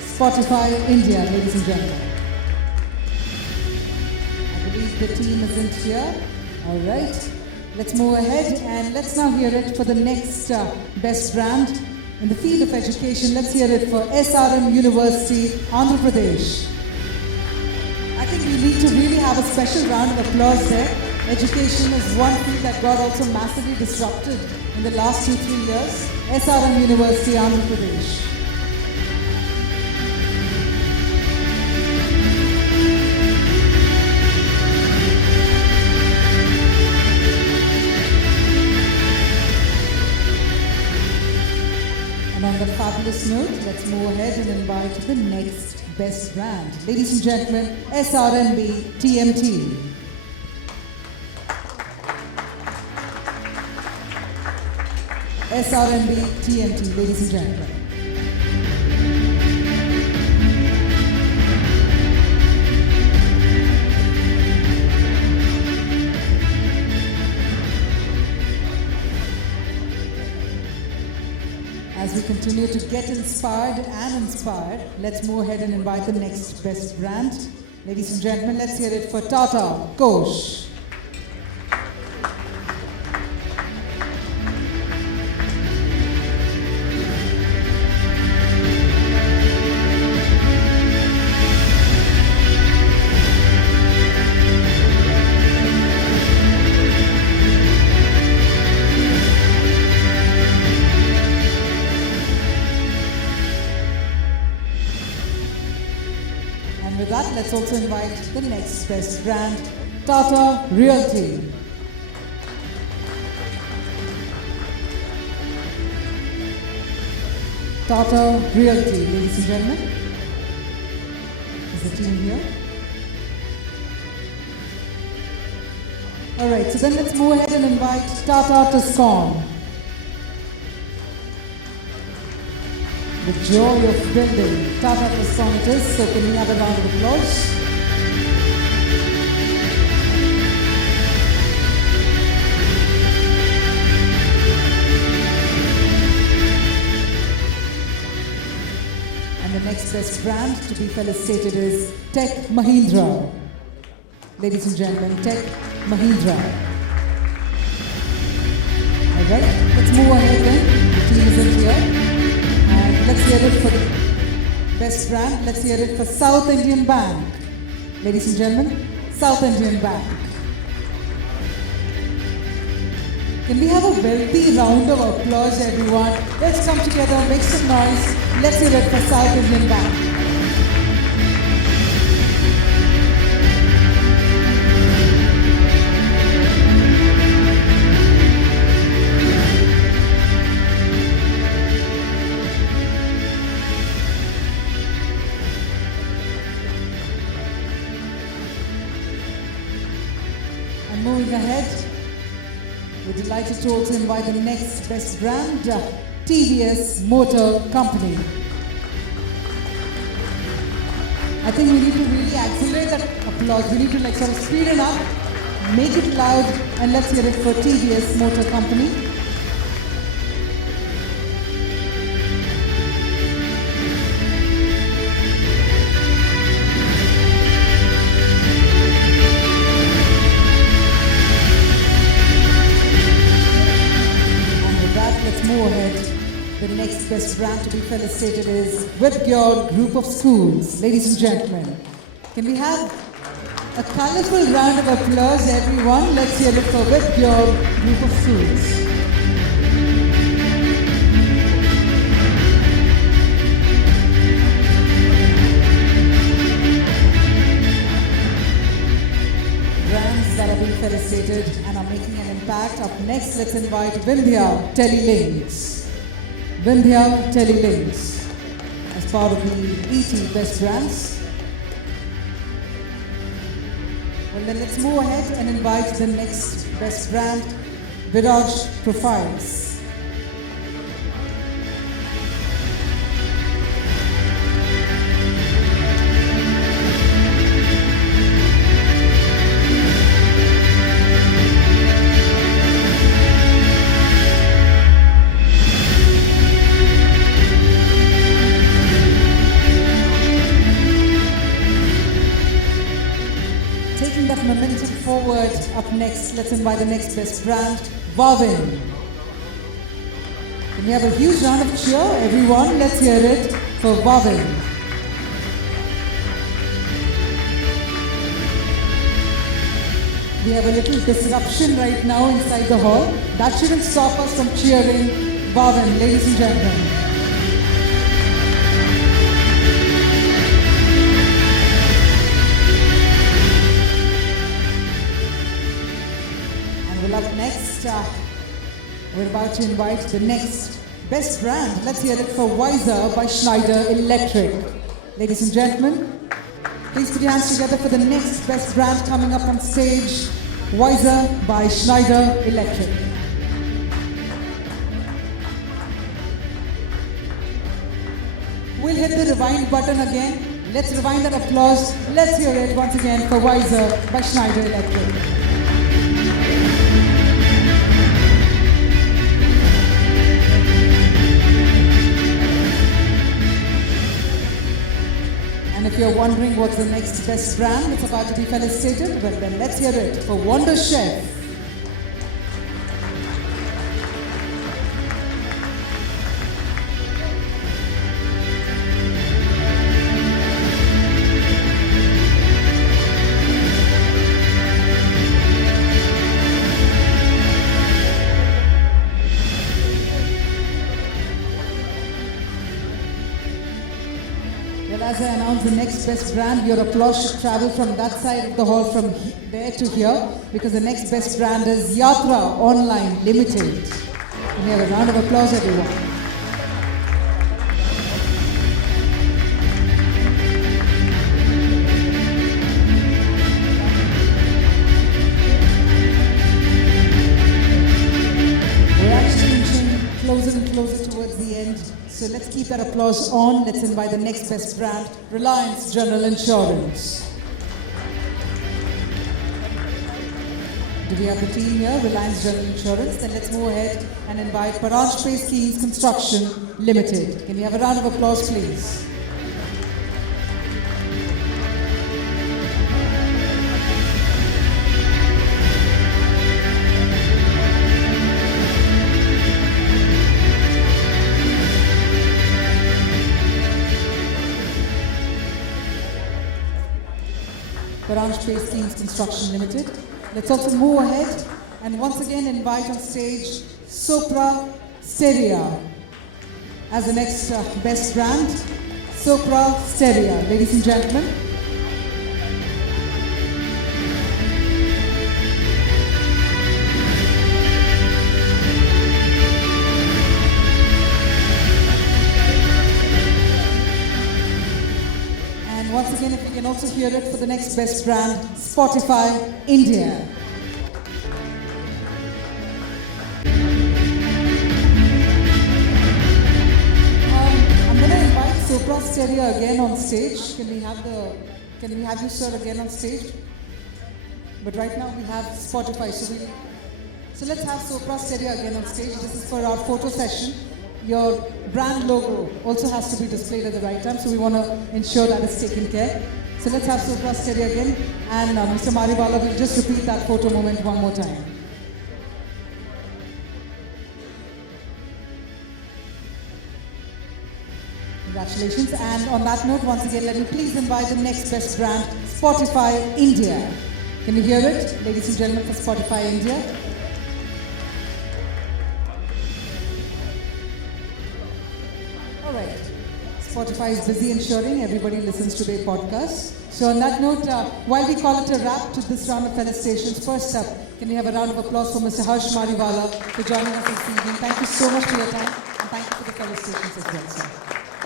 Spotify India, ladies and gentlemen. I believe the team isn't here. All right. Let's move ahead and let's now hear it for the next best brand in the field of education. Let's hear it for SRM University, Andhra Pradesh. I think we need to really have a special round of applause there. Education is one field that got also massively disrupted in the last 2-3 years. SRM University, Andhra Pradesh. And on that fabulous note, let's move ahead and invite the next best brand. Ladies and gentlemen, SRMB TMT. SRMB TMT, ladies and gentlemen. As we continue to get inspired and inspired, let's move ahead and invite the next best brand. Ladies and gentlemen, let's hear it for Tata Kosh. With that, let's also invite the next best brand, Tata Realty. Tata Realty, ladies and gentlemen. Is the team here? All right, so then let's move ahead and invite Tata Tiscon. The joy of building. Tata Tiscon it is, so can we have a round of applause? And the next best brand to be felicitated is Tech Mahindra. Ladies and gentlemen, Tech Mahindra. All right, let's move ahead then. The team isn't here. Let's hear it for the best brand. Let's hear it for South Indian Bank. Ladies and gentlemen, South Indian Bank. Can we have a wealthy round of applause, everyone? Let's come together, make some noise. Let's hear it for South Indian Bank. Moving ahead, we're delighted to also invite the next best brand, TVS Motor Company. I think we need to really accelerate that applause. We need to sort of speed it up, make it loud, and let's hear it for TVS Motor Company. Move ahead. The next best brand to be felicitated is Whipgure Group of Schools. Ladies and gentlemen, can we have a colorful round of applause, everyone? Let's hear it for Whipgure Group of Schools. created and are making an impact. Up next, let's invite Vindhya Telelinks. Vindhya Telelinks as part of the ET Best Brands. Well, then let's move ahead and invite the next Best Brand, Viraj Profiles. Taking that momentum forward, up next, let's invite the next best brand, Bhavin. Can we have a huge round of cheer, everyone? Let's hear it for Bhavin. We have a little disruption right now inside the hall. That shouldn't stop us from cheering Bhavin, ladies and gentlemen. Up next, we're about to invite the next best brand. Let's hear it for Wiser by Schneider Electric. Ladies and gentlemen, please put your hands together for the next best brand coming up on stage, Wiser by Schneider Electric. We'll hit the rewind button again. Let's rewind that applause. Let's hear it once again for Wiser by Schneider Electric. And if you're wondering what's the next best brand it's about to be felicitated, well then let's hear it for Wonder Chef. As I announce the next best brand, your applause should travel from that side of the hall from there to here, because the next best brand is Yatra Online Limited. Can we have a round of applause, everyone? We're actually inching closer and closer towards the end. So let's keep that applause on. Let's invite the next best brand, Reliance General Insurance. Do we have the team here, Reliance General Insurance? Then let's move ahead and invite Paranj Pay Schemes Construction Limited. Can we have a round of applause, please? Paranj Pay Schemes Construction Limited. Let's also move ahead and once again invite on stage Sopra Steria as the next best brand. Sopra Steria, ladies and gentlemen. Once again, if we can also hear it for the next best brand, Spotify India. I'm going to invite Sopra Steria again on stage. Can we have you, sir, again on stage? But right now we have Spotify, so let's have Sopra Steria again on stage. This is for our photo session. Your brand logo also has to be displayed at the right time, so we want to ensure that it's taken care. So let's have Sopra Steria again, and Mr. Mariwala will just repeat that photo moment one more time. Congratulations, and on that note, once again, let me please invite the next best brand, Spotify India. Can you hear it, ladies and gentlemen, for Spotify India? Spotify is busy ensuring everybody listens to their podcast. So on that note, while we call it a wrap to this round of felicitations, first up, can we have a round of applause for Mr. Harsh Mariwala for joining us this evening. Thank you so much for your time, and thank you for the felicitations as well, sir.